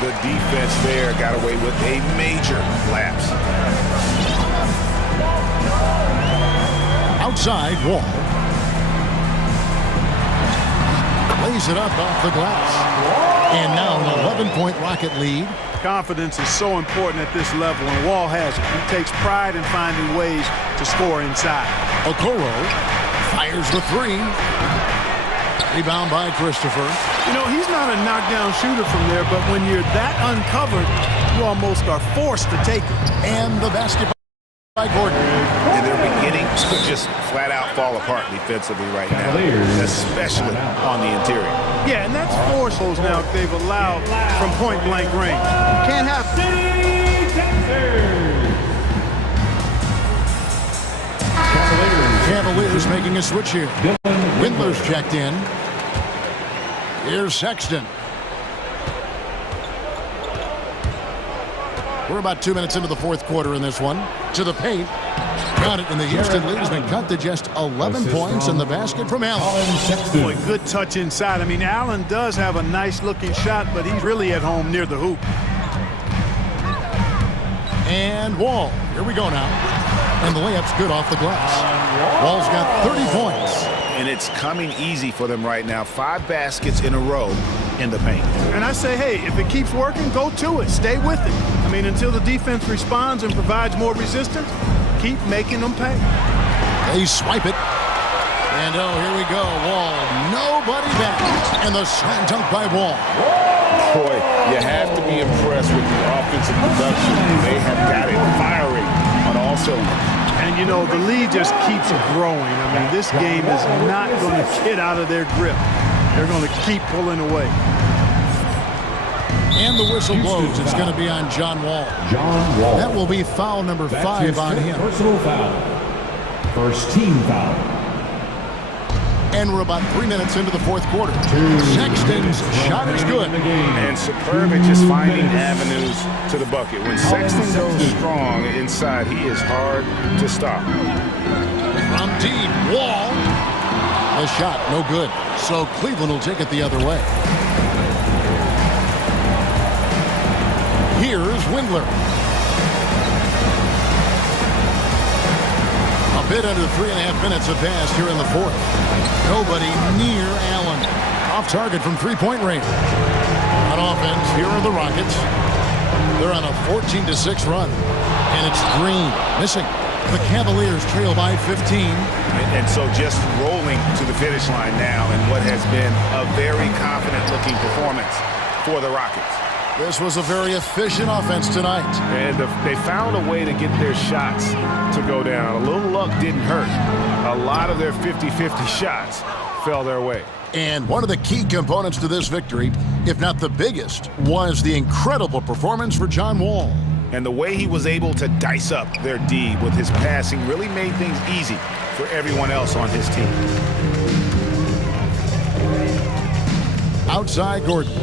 The defense there got away with a major lapse. Outside, Wall. Lays it up off the glass. And now an 11-point Rocket lead. Confidence is so important at this level, and Wall has it. He takes pride in finding ways to score inside. Okoro fires the 3. Rebound by Christopher. You know, he's not a knockdown shooter from there, but when you're that uncovered, you almost are forced to take it. And the basketball by Gordon. And they're beginning to just flat out fall apart defensively right now, especially on the interior. Yeah, and that's 4 goals now they've allowed from point-blank range. Can't happen. Cavaliers making a switch here. Windler's checked in. Here's Sexton. We're about 2 minutes into the fourth quarter in this one. To the paint. Got it, and the Houston lead has been cut to just 11 points in the basket from Allen. Boy, good touch inside. I mean, Allen does have a nice-looking shot, but he's really at home near the hoop. And Wall. Here we go now. And the layup's good off the glass. Wall's got 30 points. And it's coming easy for them right now. 5 baskets in a row in the paint. And I say, hey, if it keeps working, go to it. Stay with it. I mean, until the defense responds and provides more resistance, keep making them pay. They swipe it. And, oh, here we go. Wall, nobody back. And the slam dunk by Wall. Boy, you have to be impressed with the offensive production. They have got it firing on all cylinders. And, you know, the lead just keeps growing. I mean, this game is not going to get out of their grip. They're going to keep pulling away. And the whistle blows. It's going to be on John Wall. That will be foul number 5 on him. Personal foul. First team foul. And we're about 3 minutes into the fourth quarter. Sexton's shot is good. And superb at just finding avenues to the bucket. When Sexton goes strong inside, he is hard to stop. From deep, Wall. The shot, no good. So Cleveland will take it the other way. Here's Windler. A bit under 3.5 minutes have passed here in the fourth. Nobody near Allen. Off target from three-point range. On offense, here are the Rockets. They're on a 14-6 run. And it's Green missing. The Cavaliers trail by 15. And so just rolling to the finish line now in what has been a very confident-looking performance for the Rockets. This was a very efficient offense tonight. And they found a way to get their shots to go down. A little luck didn't hurt. A lot of their 50-50 shots fell their way. And one of the key components to this victory, if not the biggest, was the incredible performance for John Wall. And the way he was able to dice up their D with his passing really made things easy for everyone else on his team. Outside Gordon.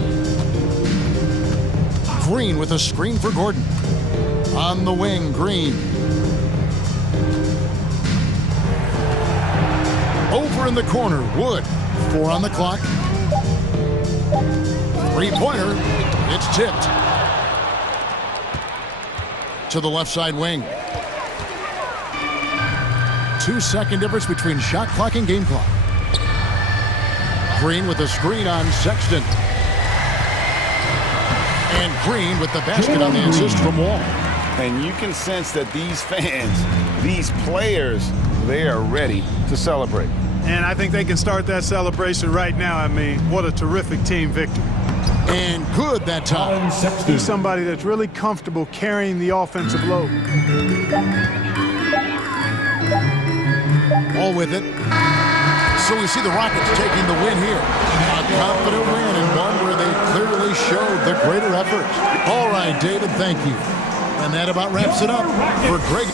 Green with a screen for Gordon. On the wing, Green. Over in the corner, Wood. 4 on the clock. Three-pointer. It's tipped. To the left side wing. 2-second difference between shot clock and game clock. Green with a screen on Sexton. And Green with the basket on the assist from Wall. And you can sense that these fans, these players, they are ready to celebrate. And I think they can start that celebration right now. I mean, what a terrific team victory. And good that time. He's somebody that's really comfortable carrying the offensive load. All with it. So we see the Rockets taking the win here. A confident win and one where they clearly really showed the greater effort. All right, David, thank you. And that about wraps it up for Greg.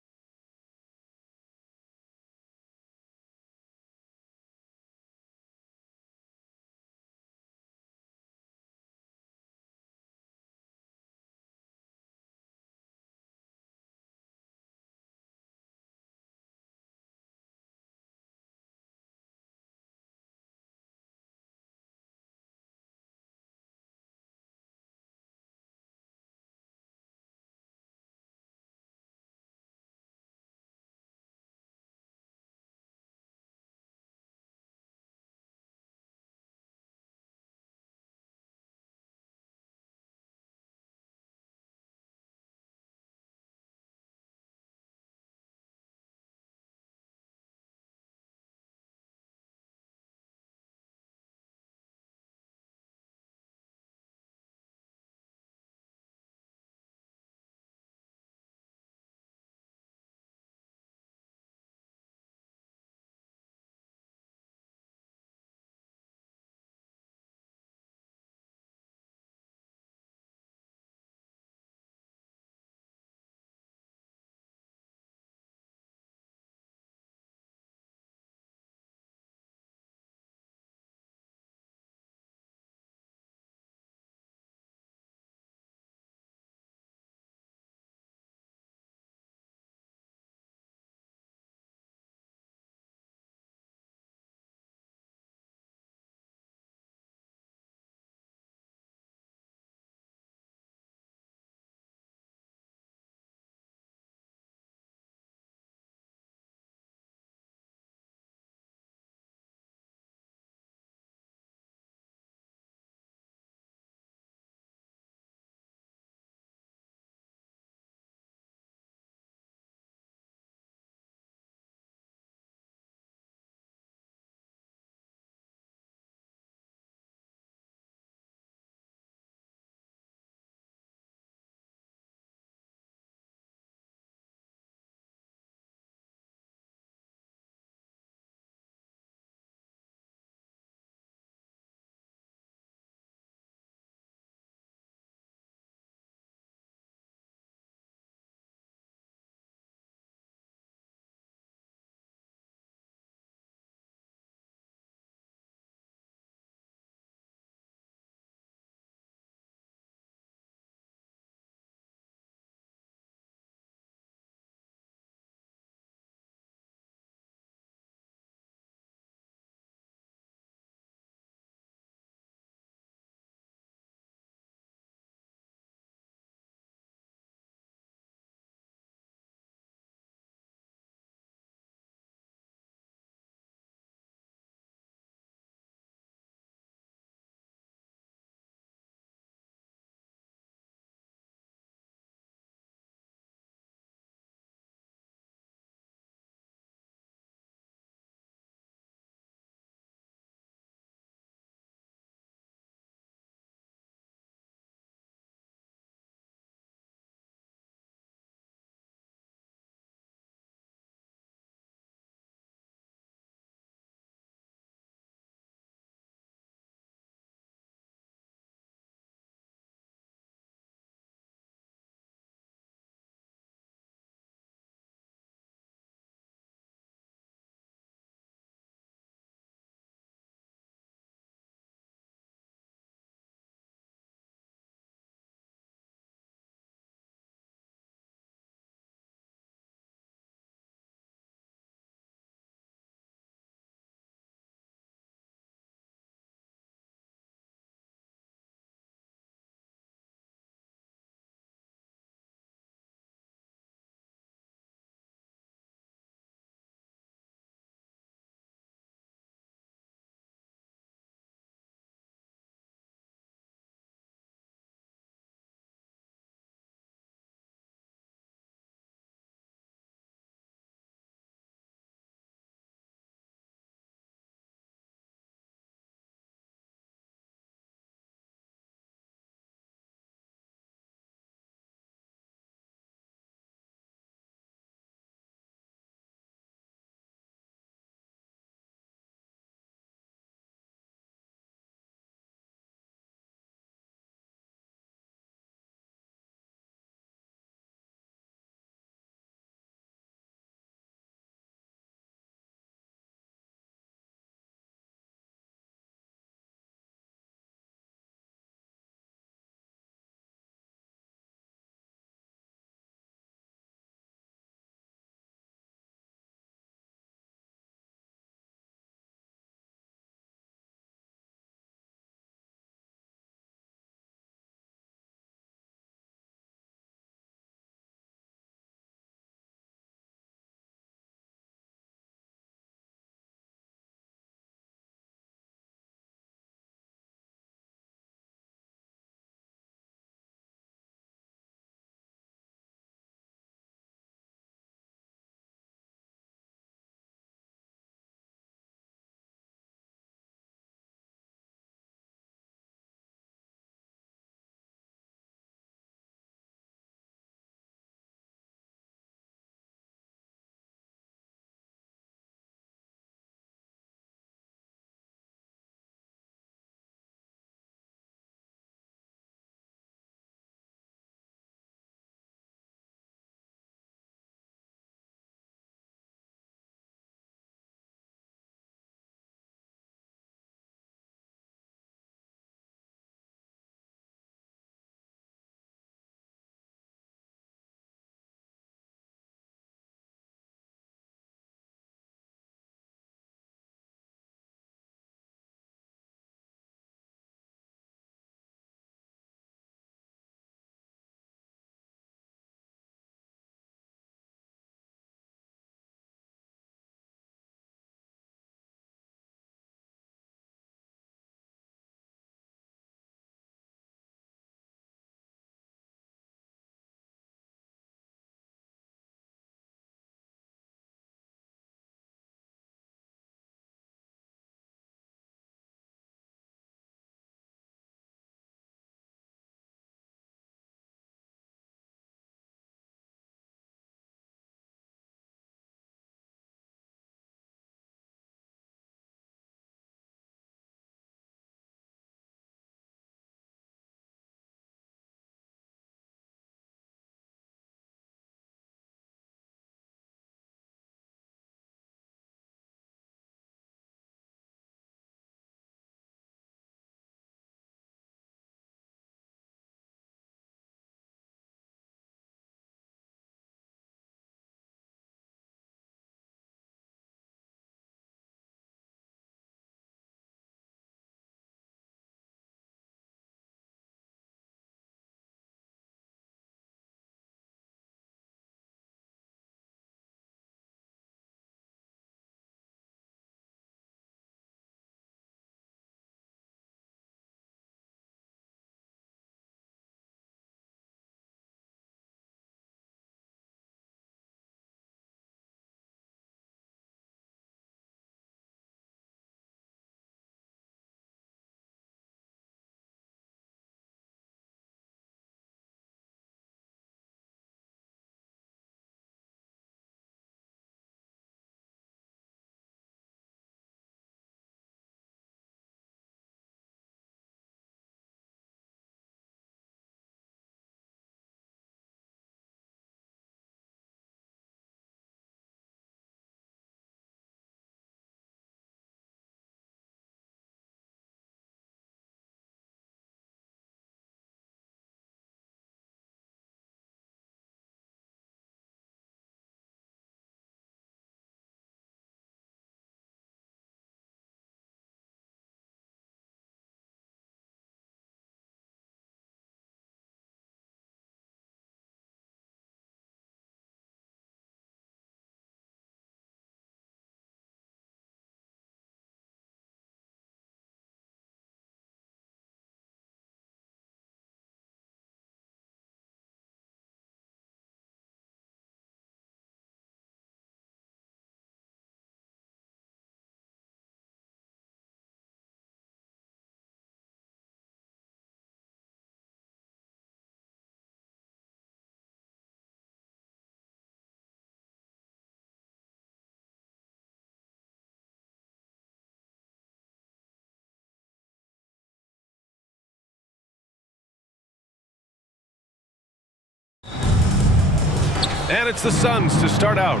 And it's the Suns to start out.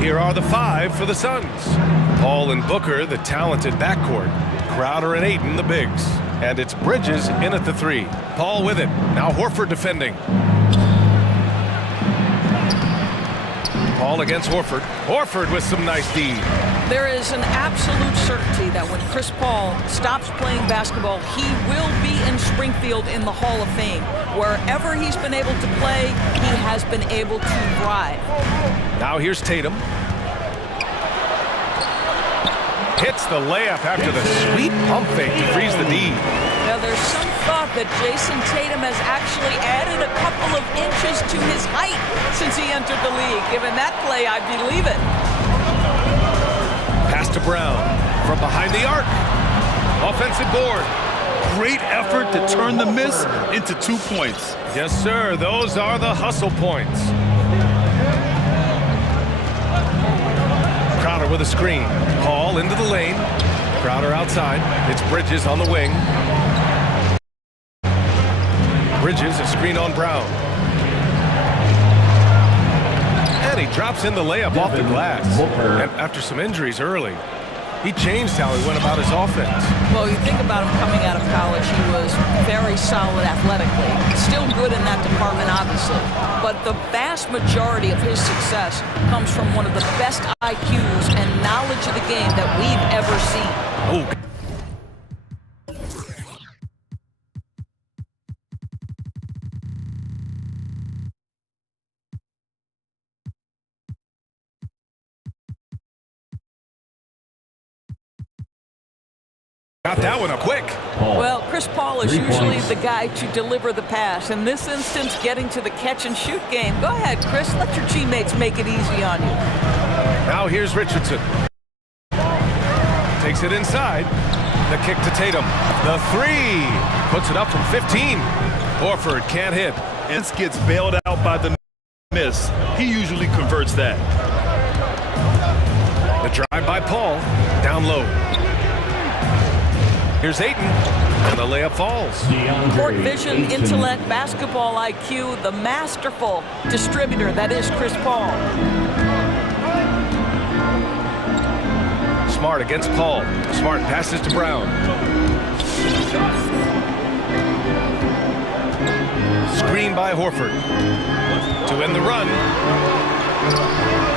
Here are the 5 for the Suns. Paul and Booker, the talented backcourt. Crowder and Ayton, the bigs. And it's Bridges in at the 3. Paul with it. Now Horford defending. Paul against Horford. Horford with some nice D. There is an absolute certainty that when Chris Paul stops playing basketball, he will be in Springfield in the Hall of Fame. Wherever he's been able to play, he has been able to thrive. Now here's Tatum. Hits the layup after the sweet pump fake to freeze the D. Now there's some thought that Jason Tatum has actually added a couple of inches to his height since he entered the league. Given that play, I believe it. Pass to Brown from behind the arc. Offensive board. Great effort to turn the miss into 2 points. Yes, sir. Those are the hustle points. Crowder with a screen. Paul into the lane. Crowder outside. It's Bridges on the wing. Bridges, a screen on Brown. And he drops in the layup off the glass. And after some injuries early, he changed how he went about his offense. Well, you think about him coming out of college, he was very solid athletically. Still good in that department, obviously. But the vast majority of his success comes from one of the best IQs and knowledge of the game that we've ever seen. Oh. Got that one up quick. Well, Chris Paul is usually the guy to deliver the pass. In this instance, getting to the catch-and-shoot game. Go ahead, Chris. Let your teammates make it easy on you. Now here's Richardson. Takes it inside. The kick to Tatum. The 3. Puts it up from 15. Horford can't hit. And gets bailed out by the miss. He usually converts that. The drive by Paul. Down low. Here's Ayton, and the layup falls. Court vision, intellect, basketball IQ, the masterful distributor that is Chris Paul. Smart against Paul. Smart passes to Brown. Screen by Horford. To end the run.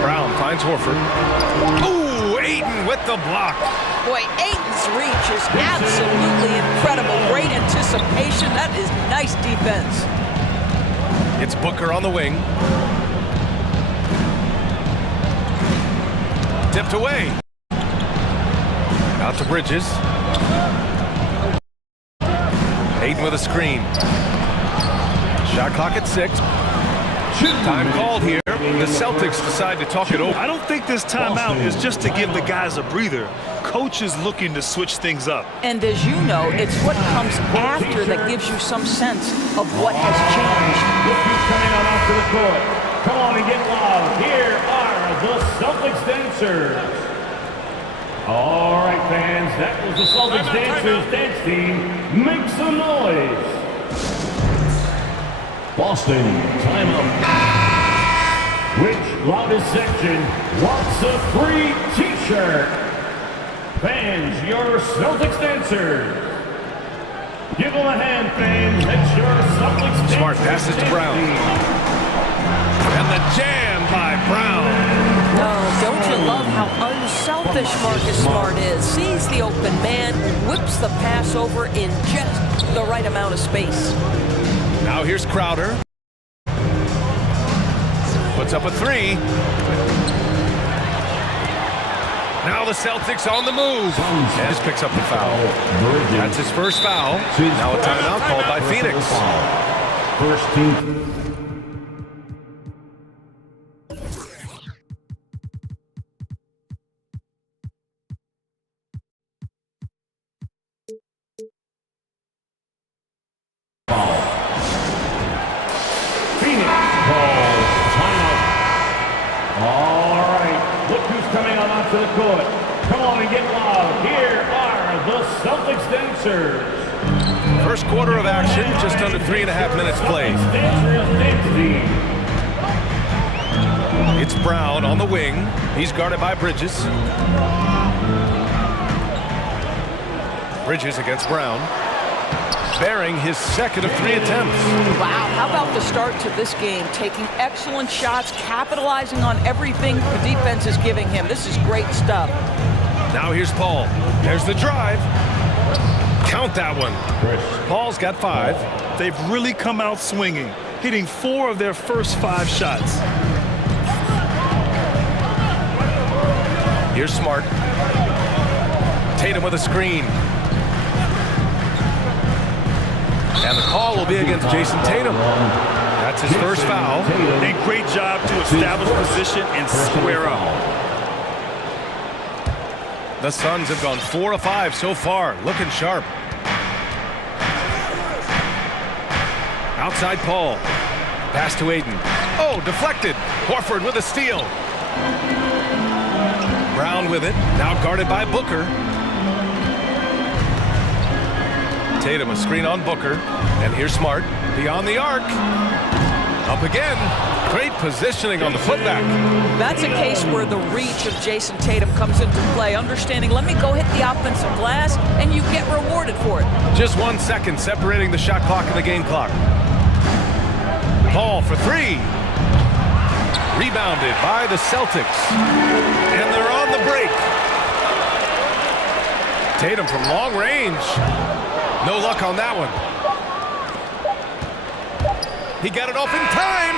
Brown finds Horford. Ooh, Ayton with the block. Boy, Ayton's reach is absolutely incredible. Great anticipation. That is nice defense. It's Booker on the wing. Tipped away. Out to Bridges. Ayton with a screen. Shot clock at 6. Time called here. The Celtics decide to talk it over. I don't think this timeout is just to give the guys a breather. Coach is looking to switch things up. And as you know, it's what comes after that gives you some sense of what has changed. Look who's coming on out to the court. Come on and get loud. Here are the Celtics dancers. All right, fans, that was the Celtics dancers dance team. Make some noise. Boston, timeout. Which loudest section wants a free t-shirt? Fans, your Celtics dancers. Give them a hand, fans. That's your Celtics dancers. Smart passes to Brown. And the jam by Brown. Oh, don't you love how unselfish Marcus Smart is? Sees the open man, whips the pass over in just the right amount of space. Now here's Crowder. Puts up a 3. Now the Celtics on the move. And just picks up the foul. That's his first foul. Now a timeout called by Phoenix. First team. To the court. Come on and get loud. Here are the Celtics dancers. First quarter of action, just under 3.5 minutes played. It's Brown on the wing. He's guarded by Bridges. Bridges against Brown. Bearing his second of 3 attempts. Wow, how about the start to this game? Taking excellent shots, capitalizing on everything the defense is giving him. This is great stuff. Now here's Paul. There's the drive. Count that one. Paul's got 5. They've really come out swinging, hitting 4 of their first 5 shots. Here's Smart. Tatum with a screen. And the call will be against Jason Tatum. That's his first foul. A great job to establish position and square up. The Suns have gone 4 of 5 so far, looking sharp. Outside Paul. Pass to Aiden. Oh, deflected. Horford with a steal. Brown with it, now guarded by Booker. Tatum a screen on Booker, and here's Smart beyond the arc. Up again. Great positioning on the putback. That's a case where the reach of Jason Tatum comes into play. Understanding, let me go hit the offensive glass, and you get rewarded for it. Just 1 second separating the shot clock and the game clock. Paul for 3. Rebounded by the Celtics. And they're on the break. Tatum from long range. No luck on that one. He got it off in time.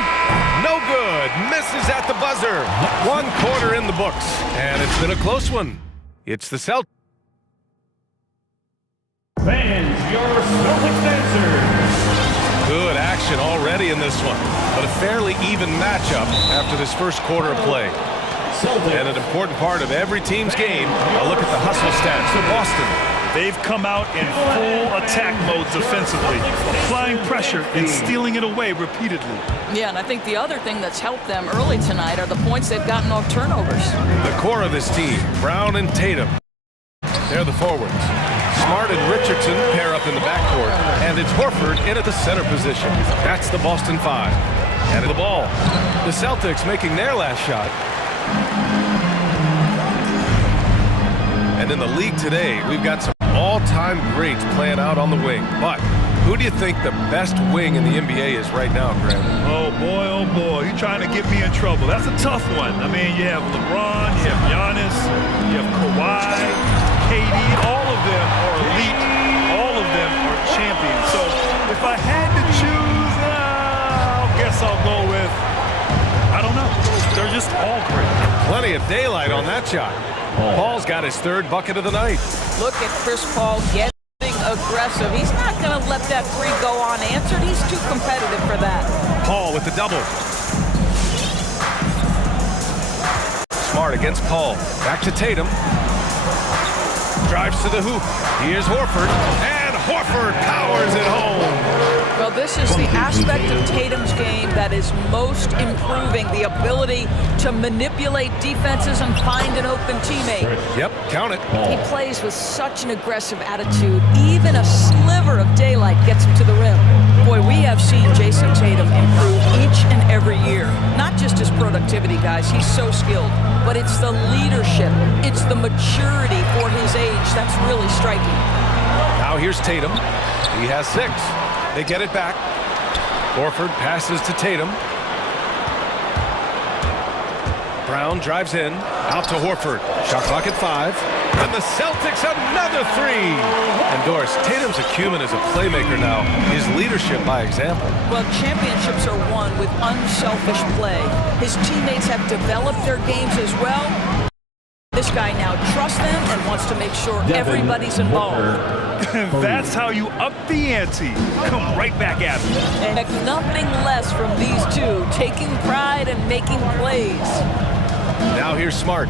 No good. Misses at the buzzer. 1 quarter in the books. And it's been a close one. It's the Celtics. Fans, your Celtics answer. Good action already in this one. But a fairly even matchup after this first quarter of play. And an important part of every team's game, a look at the hustle stats for Boston. They've come out in full attack mode defensively, applying pressure and stealing it away repeatedly. Yeah, and I think the other thing that's helped them early tonight are the points they've gotten off turnovers. The core of this team, Brown and Tatum. They're the forwards. Smart and Richardson pair up in the backcourt, and it's Horford in at the center position. That's the Boston 5. And the ball. The Celtics making their last shot. And in the league today, we've got some all-time greats playing out on the wing. But who do you think the best wing in the NBA is right now, Graham? Oh, boy, you're trying to get me in trouble. That's a tough one. I mean, you have LeBron, you have Giannis, you have Kawhi, KD. All of them are elite. All of them are champions. So if I had to choose, I guess I'll go with, I don't know. They're just all great. Plenty of daylight on that shot. Paul's got his 3rd bucket of the night. Look at Chris Paul getting aggressive. He's not going to let that 3 go unanswered. He's too competitive for that. Paul with the double. Smart against Paul. Back to Tatum. Drives to the hoop. Here's Horford. And Horford powers it home. Well, this is the aspect of Tatum's game that is most improving, the ability to manipulate defenses and find an open teammate. Yep, count it. He plays with such an aggressive attitude. Even a sliver of daylight gets him to the rim. Boy, we have seen Jason Tatum improve each and every year. Not just his productivity, guys. He's so skilled. But it's the leadership. It's the maturity for his age that's really striking. Now here's Tatum. He has 6. They get it back. Horford passes to Tatum. Brown drives in. Out to Horford. Shot clock at 5. And the Celtics another 3. And Doris, Tatum's acumen as a playmaker now. His leadership by example. Well, championships are won with unselfish play. His teammates have developed their games as well. This guy now trusts them and wants to make sure everybody's involved. That's how you up the ante. Come right back at me. And nothing less from these two, taking pride and making plays. Now here's Smart.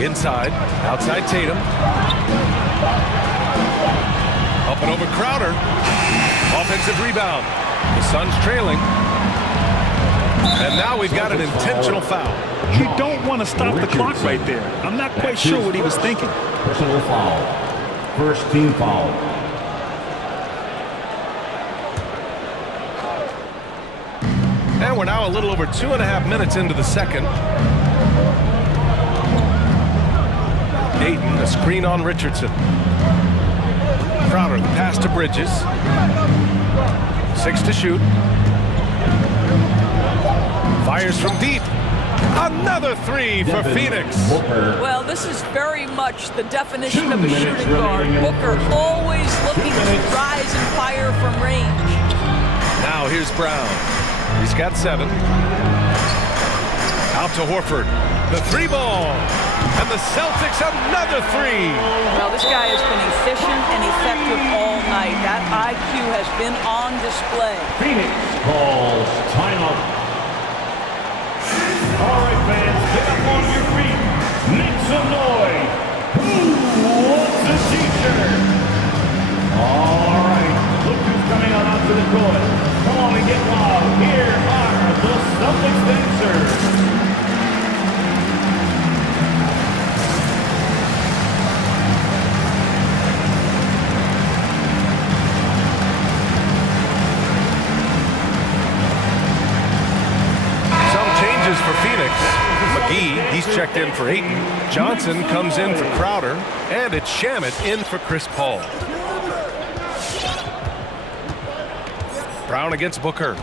Inside, outside Tatum. Up and over Crowder. Offensive rebound. The Suns trailing. And now we've got an intentional foul. You don't want to stop the clock right there. I'm not quite sure what he was thinking. Personal foul. First team foul. And we're now a little over 2.5 minutes into the second. Ayton, a screen on Richardson. Crowder, the pass to Bridges. 6 to shoot. Fires from deep. Another 3 for Phoenix. Well, this is very much the definition of a shooting guard. Booker always looking to rise and fire from range. Now here's Brown. He's got 7. Out to Horford. The 3-ball. And the Celtics another 3. Well, this guy has been efficient and effective all night. That IQ has been on display. Phoenix calls timeout. All right, fans, get up on your feet. Make some noise. Who wants a t-shirt? All right, look who's coming out onto the court. Come on and get loud. Here are the Celtics dancers. For Phoenix, McGee, he's checked in for Ayton. Johnson comes in for Crowder, and it's Shamet in for Chris Paul. Brown against Booker.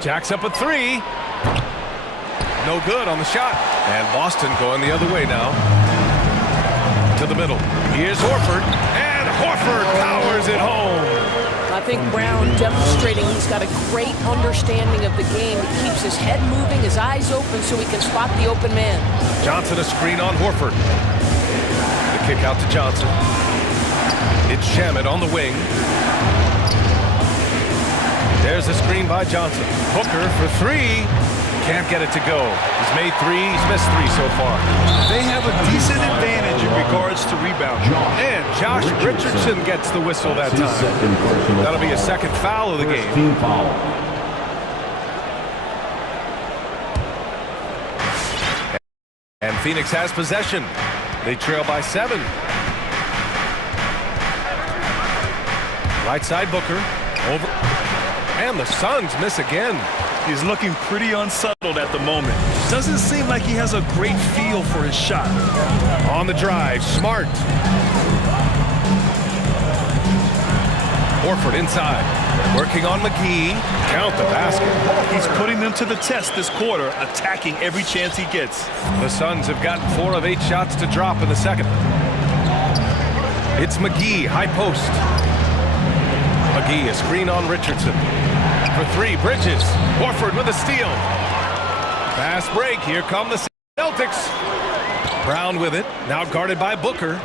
Jacks up a 3. No good on the shot. And Boston going the other way now. To the middle. Here's Horford, and Horford powers it home. I think Brown demonstrating he's got a great understanding of the game. He keeps his head moving, his eyes open so he can spot the open man. Johnson a screen on Horford. The kick out to Johnson. It's Shamet on the wing. There's a screen by Johnson. Booker for 3. Can't get it to go. He's made 3. He's missed 3 so far. They have a decent advantage in regards to rebounding. And Josh Richardson gets the whistle that time. That'll be a second foul of the game. Team foul. And Phoenix has possession. They trail by 7. Right side Booker. Over. And the Suns miss again. He's looking pretty unsettled at the moment. Doesn't seem like he has a great feel for his shot. On the drive, Smart. Horford inside. Working on McGee. Count the basket. He's putting them to the test this quarter, attacking every chance he gets. The Suns have gotten 4 of 8 shots to drop in the second. It's McGee, high post. McGee, a screen on Richardson. For 3, Bridges. Horford with a steal. Fast break. Here come the Celtics. Brown with it. Now guarded by Booker.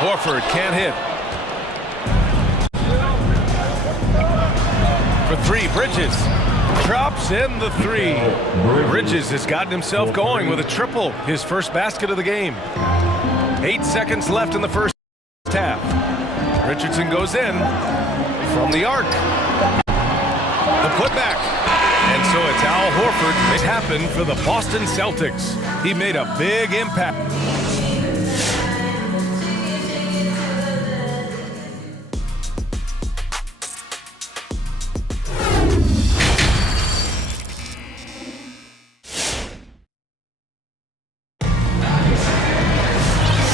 Horford can't hit. For 3, Bridges. Drops in the 3. Bridges has gotten himself going with a triple. His first basket of the game. 8 seconds left in the first half. Richardson goes in from the arc. The putback. And so it's Al Horford. It happened for the Boston Celtics. He made a big impact.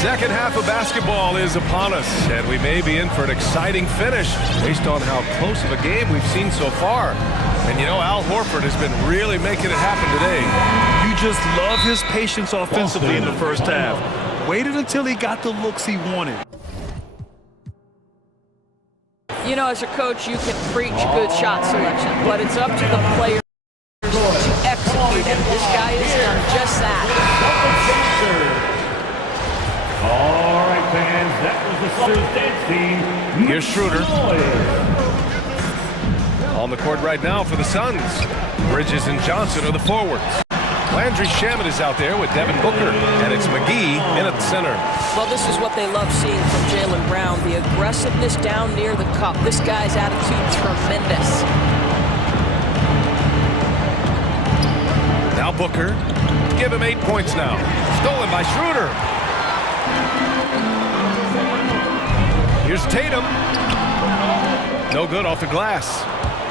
Second half of basketball is upon us, and we may be in for an exciting finish based on how close of a game we've seen so far. And you know, Al Horford has been really making it happen today. You just love his patience offensively in the first half. Waited until he got the looks he wanted. You know, as a coach, you can preach good shot selection, but it's up to the players to execute, and this guy has done just that. All right, fans, that was the Celtics dance team. Here's Schroeder. On the court right now for the Suns. Bridges and Johnson are the forwards. Landry Shamet is out there with Devin Booker, and it's McGee in at the center. Well, this is what they love seeing from Jaylen Brown, the aggressiveness down near the cup. This guy's attitude, tremendous. Now Booker, give him 8 points now. Stolen by Schroeder. Here's Tatum. No good off the glass.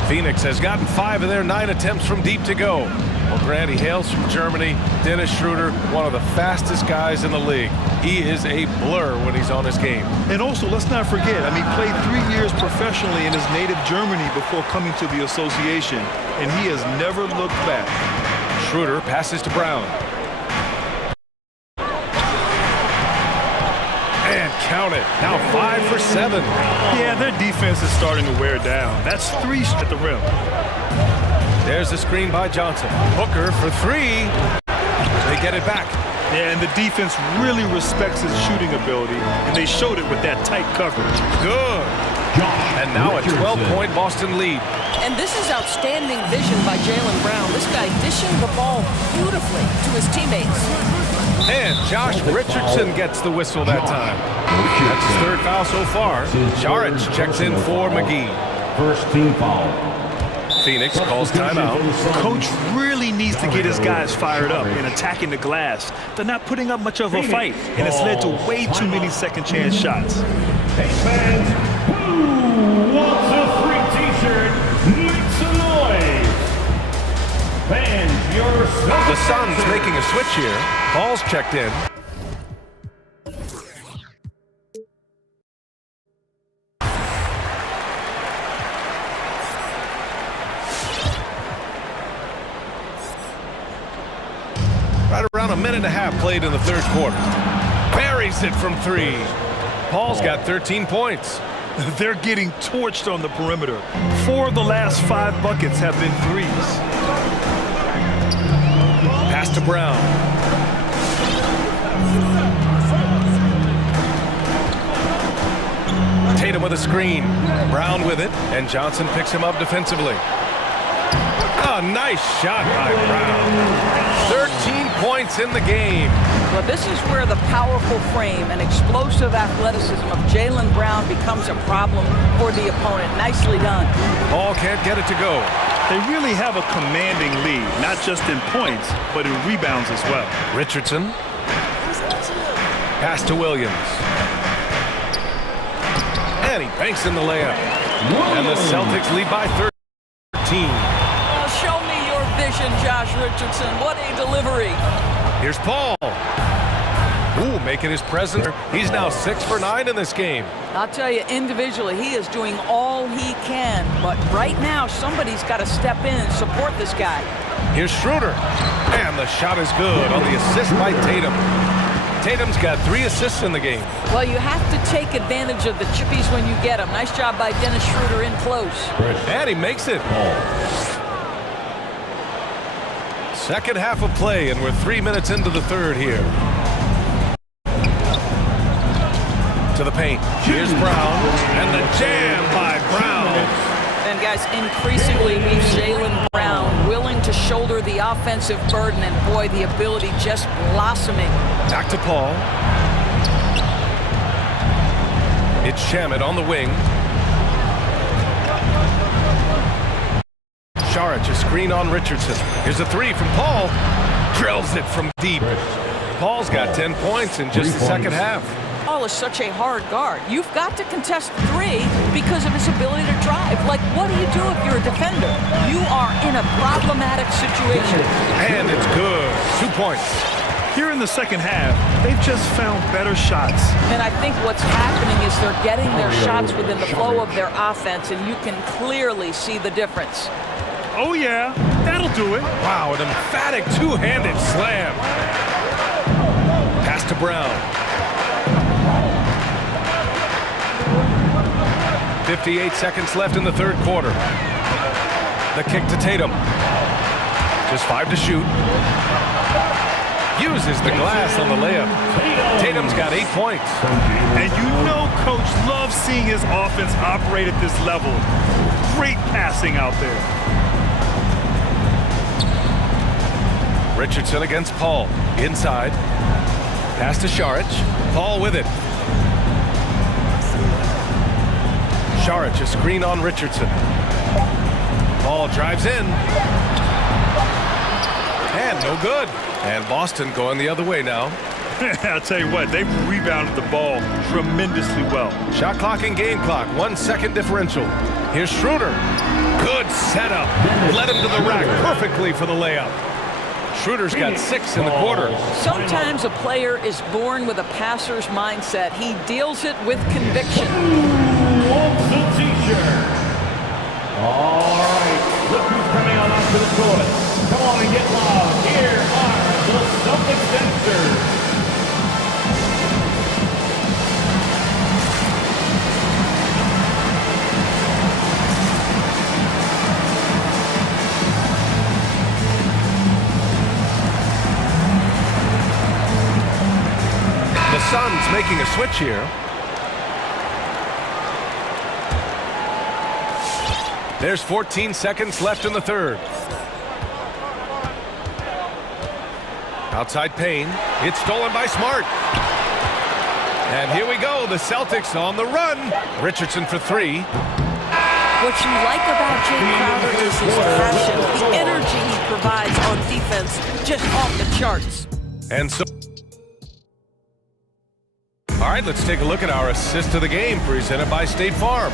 Phoenix has gotten 5 of their 9 attempts from deep to go. Well, Grant, he hails from Germany. Dennis Schroeder, one of the fastest guys in the league. He is a blur when he's on his game. And also, let's not forget, I mean, he played 3 years professionally in his native Germany before coming to the association, and he has never looked back. Schroeder passes to Brown. And count it. Now 5 for 7. Yeah, their defense is starting to wear down. That's 3 at the rim. There's a screen by Johnson. Booker for 3. They get it back. Yeah, and the defense really respects his shooting ability, and they showed it with that tight coverage. Good. And now a 12-point Boston lead. And this is outstanding vision by Jaylen Brown. This guy dishing the ball beautifully to his teammates. And Josh Richardson gets the whistle that time. That's his 3rd foul so far. Saric checks in for McGee. First team foul. Phoenix calls timeout. Coach really needs to get his guys fired up in attacking the glass. They're not putting up much of a fight, and it's led to way too many second-chance shots. Hey, fans, who wants a free T-shirt? Make some noise. Fans, the Suns making a switch here. Paul's checked in. Right around a minute and a half played in the 3rd quarter. Buries it from 3. Paul's got 13 points. They're getting torched on the perimeter. 4 of the last 5 buckets have been 3s. Pass to Brown. Tatum with a screen. Brown with it, and Johnson picks him up defensively. A nice shot by Brown. 13 points in the game. Well, this is where the powerful frame and explosive athleticism of Jaylen Brown becomes a problem for the opponent. Nicely done. Ball can't get it to go. They really have a commanding lead, not just in points, but in rebounds as well. Richardson. Pass to Williams. And he banks in the layup. And the Celtics lead by 13. Show me your vision, Josh Richardson. What a delivery. Here's Paul. Ooh, making his presence. He's now 6 for 9 in this game. I'll tell you, individually, he is doing all he can. But right now, somebody's got to step in and support this guy. Here's Schroeder. And the shot is good on the assist by Tatum. Tatum's got 3 assists in the game. Well, you have to take advantage of the chippies when you get them. Nice job by Dennis Schroeder in close. And he makes it. Second half of play, and we're 3 minutes into the 3rd here. To the paint. Here's Brown, and the jam by Brown. And guys, increasingly we've Jaylen Brown willing to shoulder the offensive burden, and boy, the ability just blossoming. Back to Paul. It's Shamet on the wing. Saric, a screen on Richardson. Here's a 3 from Paul. Drills it from deep. Paul's got 10 points in just the second half. Paul is such a hard guard. You've got to contest 3 because of his ability to drive. Like, what do you do if you're a defender? You are in a problematic situation. And it's good. 2 points. Here in the second half, they've just found better shots. And I think what's happening is they're getting their shots within the flow of their offense, and you can clearly see the difference. Oh, yeah. That'll do it. Wow, an emphatic 2-handed slam. Pass to Brown. 58 seconds left in the 3rd quarter. The kick to Tatum. Just 5 to shoot. Uses the glass on the layup. Tatum's got 8 points. And you know Coach loves seeing his offense operate at this level. Great passing out there. Richardson against Paul. Inside. Pass to Šarić. Paul with it. Šarić, a screen on Richardson. Paul drives in. And no good. And Boston going the other way now. I'll tell you what, they've rebounded the ball tremendously well. Shot clock and game clock, 1 second differential. Here's Schroeder. Good setup. Led him to the rack perfectly for the layup. Schroeder's got 6 in the quarter. Sometimes a player is born with a passer's mindset. He deals it with conviction. Who wants the t-shirt? All right, look who's coming on up to the court. Come on and get loud. Here are the Celtics dancers. The Suns making a switch here. There's 14 seconds left in the third. Outside Payne. It's stolen by Smart. And here we go. The Celtics on the run. Richardson for 3. What you like about Jay Crowder is his passion. The energy he provides on defense, just off the charts. And so... All right, let's take a look at our assist of the game presented by State Farm.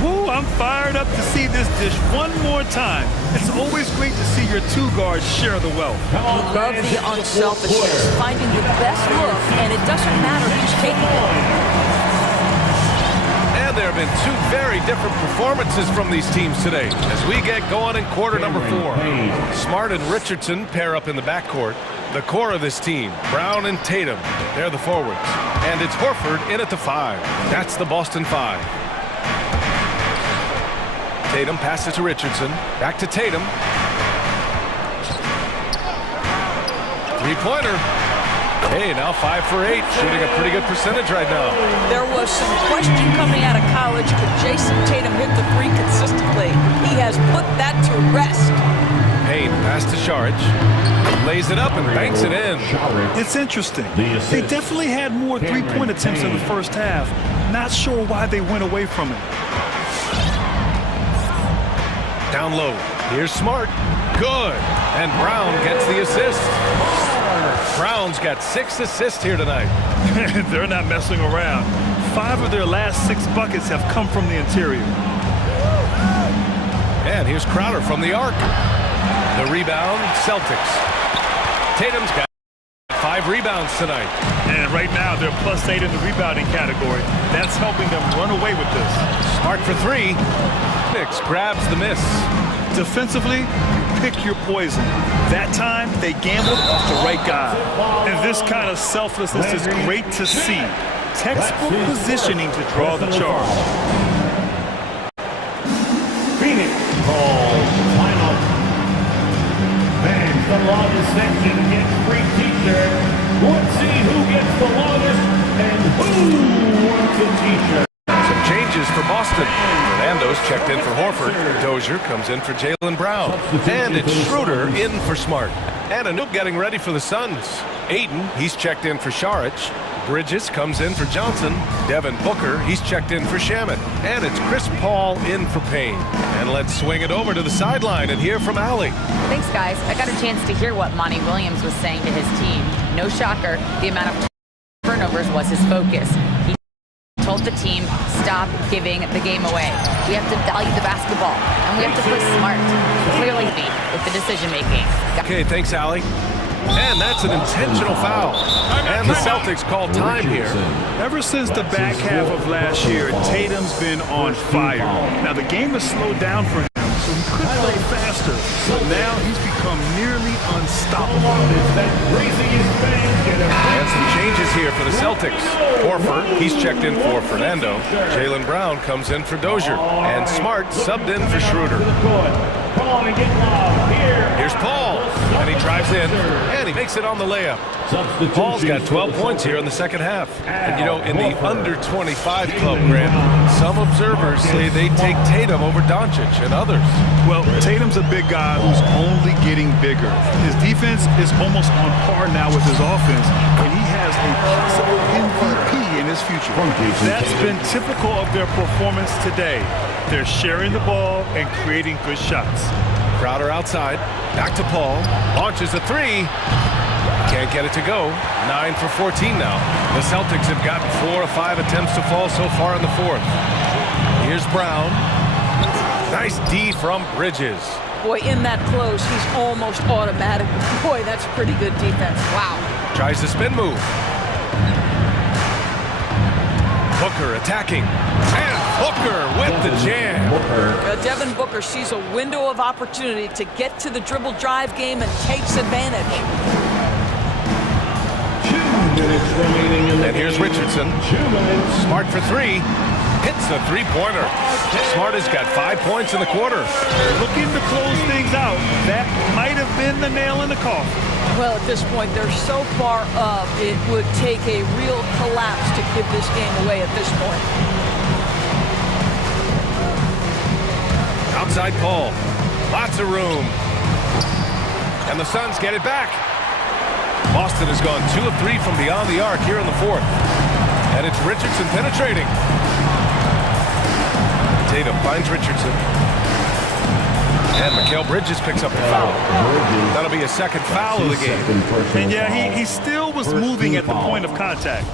Woo, I'm fired up to see this dish one more time. It's always great to see your two guards share the wealth. We love the unselfishness, finding the best look, and it doesn't matter who's taking it. And there have been 2 very different performances from these teams today as we get going in quarter number 4. Smart and Richardson pair up in the backcourt. The core of this team, Brown and Tatum, they're the forwards. And it's Horford in at the 5. That's the Boston 5. Tatum passes to Richardson. Back to Tatum. 3-pointer. Hey, now 5 for 8. Shooting a pretty good percentage right now. There was some question coming out of college. Could Jason Tatum hit the 3 consistently? He has put that to rest. Payne pass to Šarić. Lays it up and banks it in. It's interesting. They definitely had more 3-point attempts in the first half. Not sure why they went away from it. Down low. Here's Smart. Good. And Brown gets the assist. Brown's got 6 assists here tonight. They're not messing around. 5 of their last 6 buckets have come from the interior. And here's Crowder from the arc. The rebound, Celtics. Tatum's got 5 rebounds tonight. And right now, they're +8 in the rebounding category. That's helping them run away with this. Smart for 3. Knicks grabs the miss. Defensively, pick your poison. That time, they gambled off the right guy. And this kind of selflessness is great to see. Textbook positioning to draw the charge. Phoenix calls timeout. Fans, the longest section gets free t-shirt. Let's see who gets the longest and who wants a t-shirt. Some changes for Boston. Fernando's checked in for Horford. Dozier comes in for Jaylen Brown. And it's Schroeder in for Smart. And Anoop getting ready for the Suns. Ayton, he's checked in for Šarić. Bridges comes in for Johnson. Devin Booker, he's checked in for Shamet. And it's Chris Paul in for Payne. And let's swing it over to the sideline and hear from Allie. Thanks, guys. I got a chance to hear what Monty Williams was saying to his team. No shocker, the amount of turnovers was his focus. He told the team, stop giving the game away. We have to value the basketball, and we have to play smart. Clearly with the decision-making. Okay, thanks, Allie. And that's an intentional foul. And the Celtics call time here. Ever since the back half of last year, Tatum's been on fire. Now, the game has slowed down for him, so he could play faster. But now he's become nearly unstoppable. And some changes here for the Celtics. Horford, he's checked in for Fernando. Jaylen Brown comes in for Dozier. And Smart subbed in for Schroeder. Come on and get loud. Here's Paul, and he drives in, and he makes it on the layup. Paul's got 12 points here in the second half. And, you know, in the under-25 club, Grant, some observers say they take Tatum over Doncic and others. Well, Tatum's a big guy who's only getting bigger. His defense is almost on par now with his offense, and he has a possible MVP in his future. That's been typical of their performance today. They're sharing the ball and creating good shots. Crowder outside, back to Paul, launches a three. Can't get it to go. 9 for 14 now. The Celtics have gotten 4 of 5 attempts to fall so far in the fourth. Here's Brown. Nice D from Bridges. Boy, in that close, he's almost automatic. Boy, that's pretty good defense. Wow. Tries the spin move. Booker attacking. And Booker with the jam. Devin Booker sees a window of opportunity to get to the dribble drive game and takes advantage. 2 minutes remaining in the And here's Richardson. Smart for three. Hits the three-pointer. Smart has got 5 points in the quarter. Looking to close things out. That might have been the nail in the coffin. Well, at this point, they're so far up, it would take a real collapse to give this game away at this point. Outside Paul. Lots of room. And the Suns get it back. Boston has gone 2 of 3 from beyond the arc here in the fourth. And it's Richardson penetrating. Tatum finds Richardson. And Mikal Bridges picks up the foul. That'll be a second foul of the game. And yeah, he still was moving at the point of contact.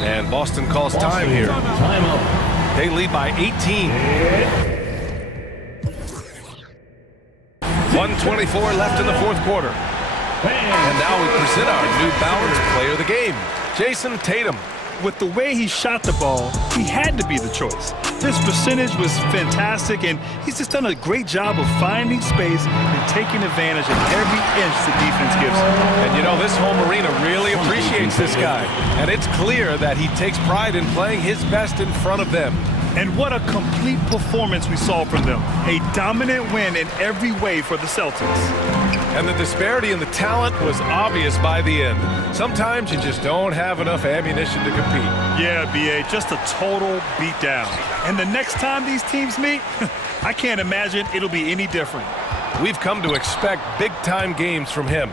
And Boston calls time here. They lead by 18. 1:24 left in the fourth quarter. And now we present our New Balance player of the game, Jason Tatum. With the way he shot the ball, he had to be the choice. His percentage was fantastic, and he's just done a great job of finding space and taking advantage of every inch the defense gives him. And you know, this home arena really appreciates this guy. And it's clear that he takes pride in playing his best in front of them. And what a complete performance we saw from them. A dominant win in every way for the Celtics. And the disparity in the talent was obvious by the end. Sometimes you just don't have enough ammunition to compete. Yeah, B.A., just a total beatdown. And the next time these teams meet, I can't imagine it'll be any different. We've come to expect big-time games from him.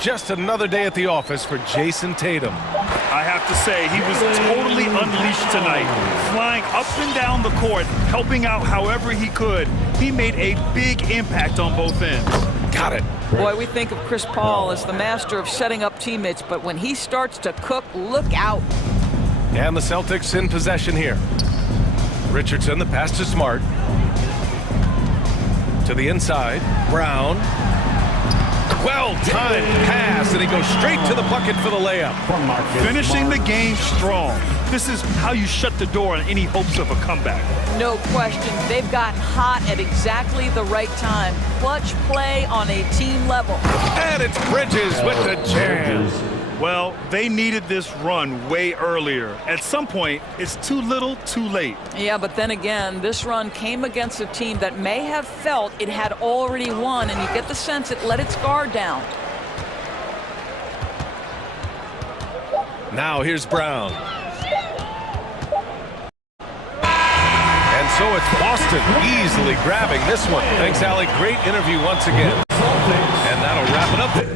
Just another day at the office for Jason Tatum. I have to say, he was totally unleashed tonight. Flying up and down the court, helping out however he could. He made a big impact on both ends. Got it. Boy, we think of Chris Paul as the master of setting up teammates, but when he starts to cook, look out. And the Celtics in possession here. Richardson, the pass to Smart. To the inside, Brown. Well-timed pass, and he goes straight to the bucket for the layup. Finishing the game strong. This is how you shut the door on any hopes of a comeback. No question. They've gotten hot at exactly the right time. Clutch play on a team level. And it's Bridges with the jam. Well, they needed this run way earlier. At some point, it's too little, too late. Yeah, but then again, this run came against a team that may have felt it had already won, and you get the sense it let its guard down. Now here's Brown. And so it's Boston easily grabbing this one. Thanks, Allie. Great interview once again. And that'll wrap it up.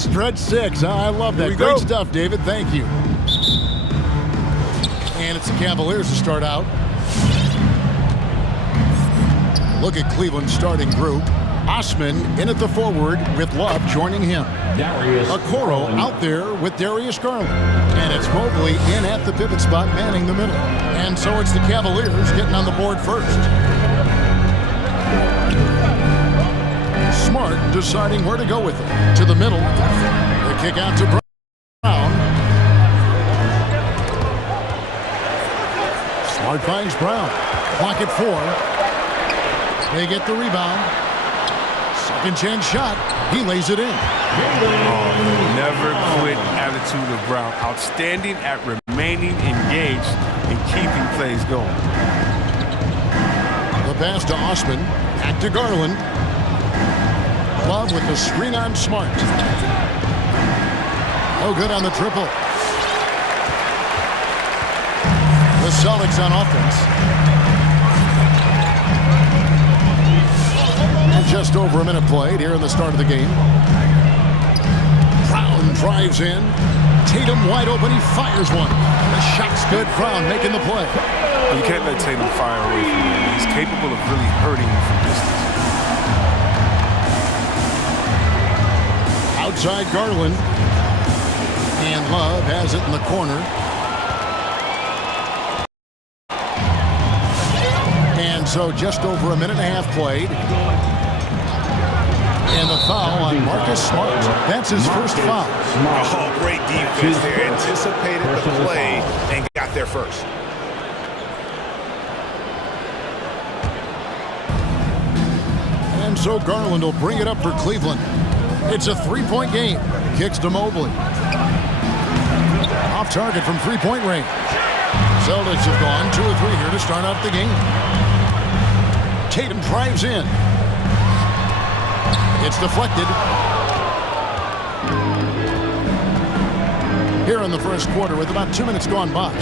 Stretch 6. I love that. Great stuff, David. Thank you. And it's the Cavaliers to start out. Look at Cleveland's starting group. Osman in at the forward with Love joining him. Okoro out there with Darius Garland. And it's Mobley in at the pivot spot manning the middle. And so it's the Cavaliers getting on the board first. Smart deciding where to go with it. To the middle. The kick out to Brown. Smart finds Brown. Clock at 4. They get the rebound. Second chance shot. He lays it in. Never quit attitude of Brown. Outstanding at remaining engaged and keeping plays going. The pass to Osman. Back to Garland. Love with the screen on Smart. No good on the triple. The Celtics on offense. And just over a minute played here in the start of the game. Brown drives in. Tatum wide open. He fires one. The shot's good. Brown making the play. You can't let Tatum fire away from him. He's capable of really hurting you from distance. Outside Garland. And Love has it in the corner. And so just over a minute and a half played. And the foul on Marcus Smart. That's his first foul. Oh, great defense there. Anticipated the play and got there first. And so Garland will bring it up for Cleveland. It's a three-point game. Kicks to Mobley. Off target from three-point range. Celtics have gone 2 or 3 here to start out the game. Tatum drives in. It's deflected. Here in the first quarter with about 2 minutes gone by.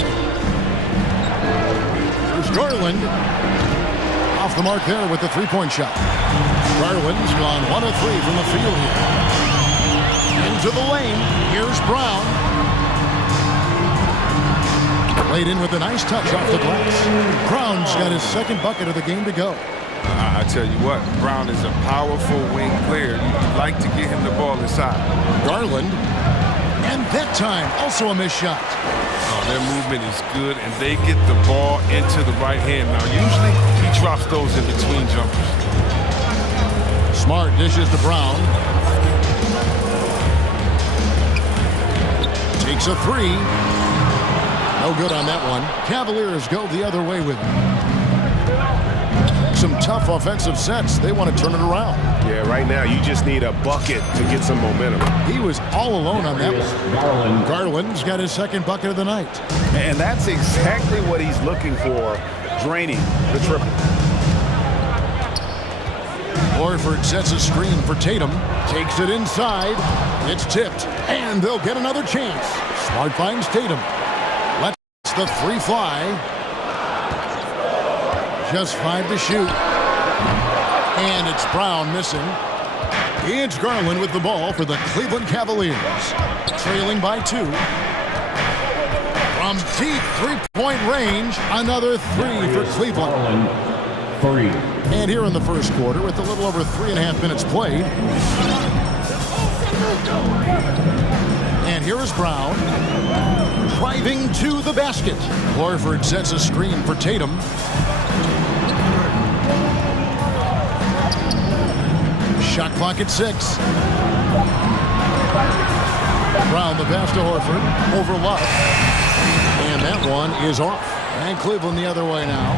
There's Garland. Off the mark there with the three-point shot. Garland's gone 1 of 3 from the field here. Into the lane. Here's Brown. Laid in with a nice touch off the glass. Brown's got his second bucket of the game to go. I tell you what, Brown is a powerful wing player. You'd like to get him the ball inside. Garland. And that time, also a missed shot. Their movement is good, and they get the ball into the right hand. Now, usually, he drops those in between jumpers. Smart dishes to Brown. Takes a 3. No good on that one. Cavaliers go the other way with it. Some tough offensive sets. They want to turn it around. Yeah, right now you just need a bucket to get some momentum. He was all alone on that one. Garland's got his second bucket of the night. And that's exactly what he's looking for, draining the triple. Horford sets a screen for Tatum. Takes it inside. It's tipped. And they'll get another chance. Smart finds Tatum. Lets the 3 fly. Just 5 to shoot. And it's Brown missing. It's Garland with the ball for the Cleveland Cavaliers. Trailing by 2. From deep three-point range, another 3 for Cleveland. 3. And here in the first quarter, with a little over 3.5 minutes played. And here is Brown. Driving to the basket. Horford sets a screen for Tatum. Shot clock at 6. Brown the pass to Horford. Over Love. And that one is off. And Cleveland the other way now.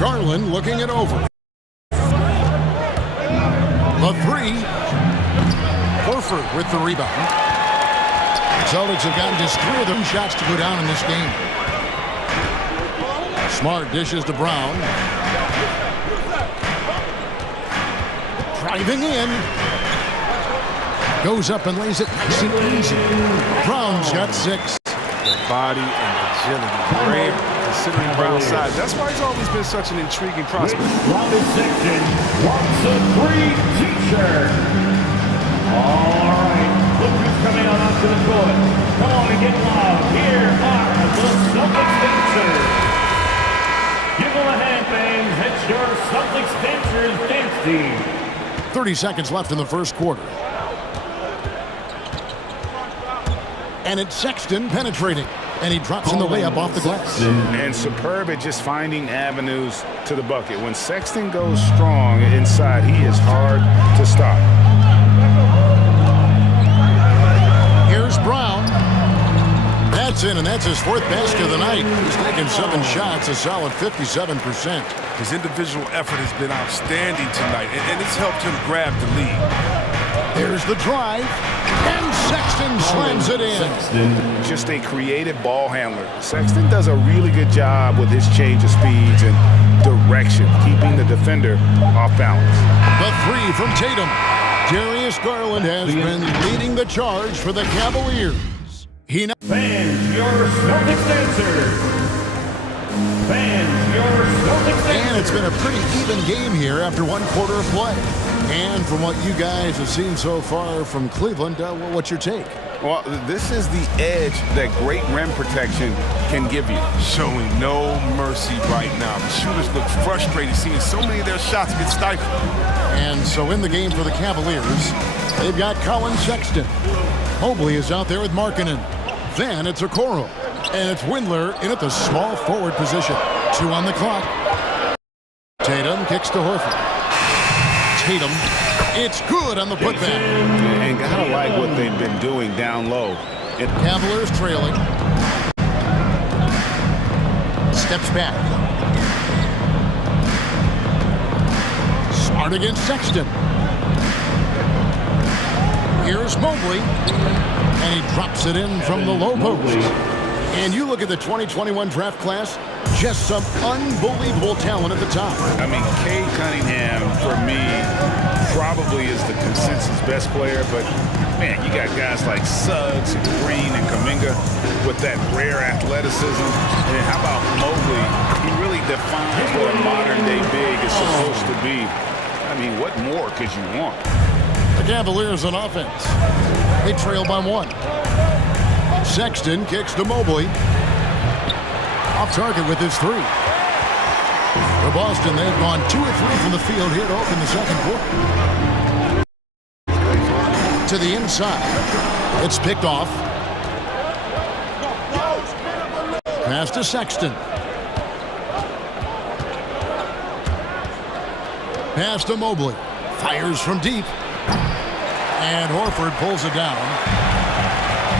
Garland looking it over. The 3. Horford with the rebound. Celtics have gotten just 3 of them shots to go down in this game. Smart dishes to Brown. Driving in. Goes up and lays it nice and easy. Brown's got 6. The body and agility. Rare to considering Brown's size. That's why he's always been such an intriguing prospect. Rounded section wants a free t-shirt. All right, look who's coming out onto the court. Come on and get loud. Here are the Celtics dancers. Give them a hand, fans. It's your Celtics dancers dance team. 30 seconds left in the first quarter. And it's Sexton penetrating. And he drops in the layup off the glass. And superb at just finding avenues to the bucket. When Sexton goes strong inside, he is hard to stop. Here's Brown. That's in, and that's his 4th basket of the night. He's taken 7 shots, a solid 57%. His individual effort has been outstanding tonight, and it's helped him grab the lead. There's the drive, and Sexton slams it in. Just a creative ball handler. Sexton does a really good job with his change of speeds and direction, keeping the defender off balance. The 3 from Tatum. Darius Garland has been leading the charge for the Cavaliers. Fans, your Celtics dancers. Fans, your Celtics dancers. And it's been a pretty even game here after 1 quarter of play. And from what you guys have seen so far from Cleveland, what's your take? Well, this is the edge that great rim protection can give you. Showing no mercy right now. The shooters look frustrated seeing so many of their shots get stifled. And so in the game for the Cavaliers, they've got Colin Sexton. Mobley is out there with Markkanen. Then it's Okoro. And it's Windler in at the small forward position. 2 on the clock. Tatum kicks to Horford. Tatum, it's good on the putback. And gotta like what they've been doing down low. Cavaliers trailing. Steps back. Smart against Sexton. Here's Mobley. And he drops it in from the low post. And you look at the 2021 draft class, just some unbelievable talent at the top. I mean, Cade Cunningham, for me, probably is the consensus best player. But, man, you got guys like Suggs and Green and Kuminga with that rare athleticism. And how about Mobley? He really defines what a modern-day big is supposed to be. I mean, what more could you want? The Cavaliers on offense. They trail by 1. Sexton kicks to Mobley. Off target with his 3. For Boston, they've gone 2 of 3 from the field here to open the second quarter. To the inside. It's picked off. Pass to Sexton. Pass to Mobley. Fires from deep. And Horford pulls it down.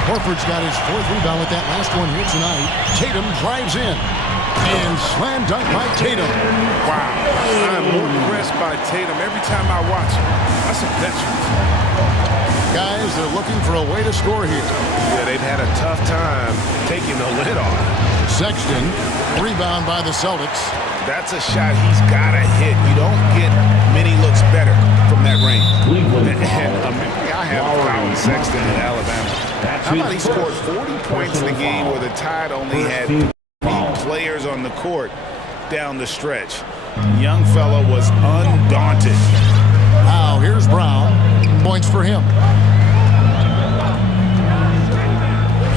Horford's got his 4th rebound with that last one here tonight. Tatum drives in. And slam dunk by Tatum. Wow. I'm more impressed by Tatum every time I watch him. That's a veteran. Guys, they're looking for a way to score here. Yeah, they've had a tough time taking the lid off. Sexton, rebound by the Celtics. That's a shot he's got to hit. You don't get many looks better from that range. And I have Colin Sexton in Alabama. How about he scored 40 points in the game where the Tide only had 8 players on the court down the stretch. Young fella was undaunted. Now here's Brown. Points for him.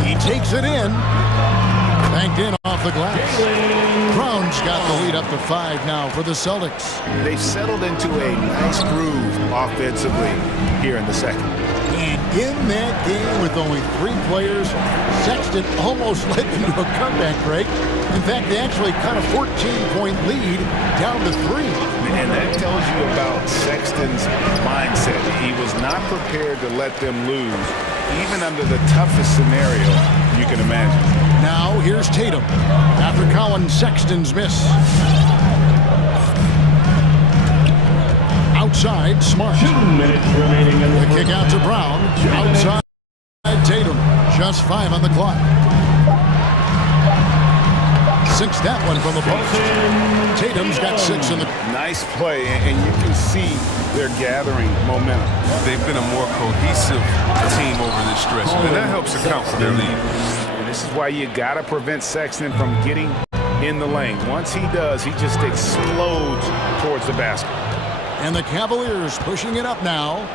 He takes it in. Banked in off the glass. Brown's got the lead up to 5 now for the Celtics. They've settled into a nice groove offensively here in the second. And in that game with only 3 players, Sexton almost led them to a comeback break. In fact, they actually cut a 14-point lead down to 3. And that tells you about Sexton's mindset. He was not prepared to let them lose, even under the toughest scenario you can imagine. Now here's Tatum after Colin Sexton's miss. Outside, Smart. 2 minutes remaining in the kick out to Brown. Outside Tatum. Just 5 on the clock. Sinks that one from the post. Tatum's got 6 in the... Nice play, and you can see they're gathering momentum. They've been a more cohesive team over this stretch, and that helps account for their lead. And this is why you got to prevent Sexton from getting in the lane. Once he does, he just explodes towards the basket. And the Cavaliers pushing it up now.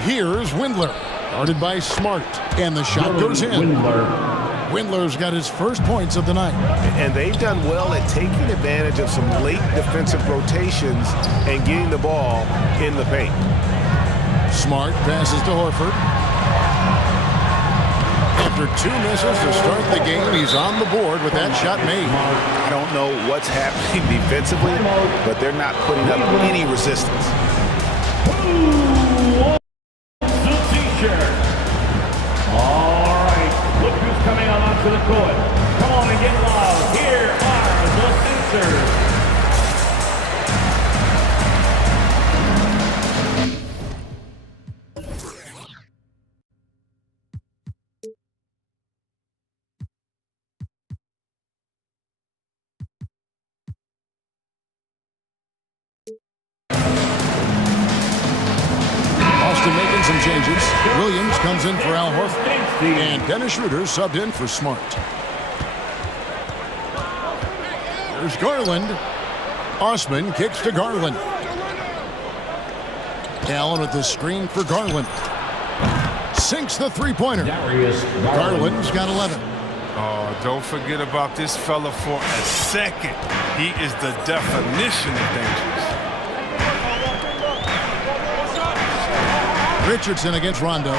Here's Windler, guarded by Smart, and the shot goes in. Windler's got his first points of the night. And they've done well at taking advantage of some late defensive rotations and getting the ball in the paint. Smart passes to Horford. After 2 misses to start the game, he's on the board with that shot made. I don't know what's happening defensively, but they're not putting up any resistance. All right, look who's coming on onto the court. Come on and get loud. Here are the censors. Making some changes. Williams comes in for Al Horford. And Dennis Schroeder subbed in for Smart. There's Garland. Osman kicks to Garland. Allen with the screen for Garland. Sinks the three-pointer. Garland's got 11. Oh, don't forget about this fella for a second. He is the definition of dangerous. Richardson against Rondo.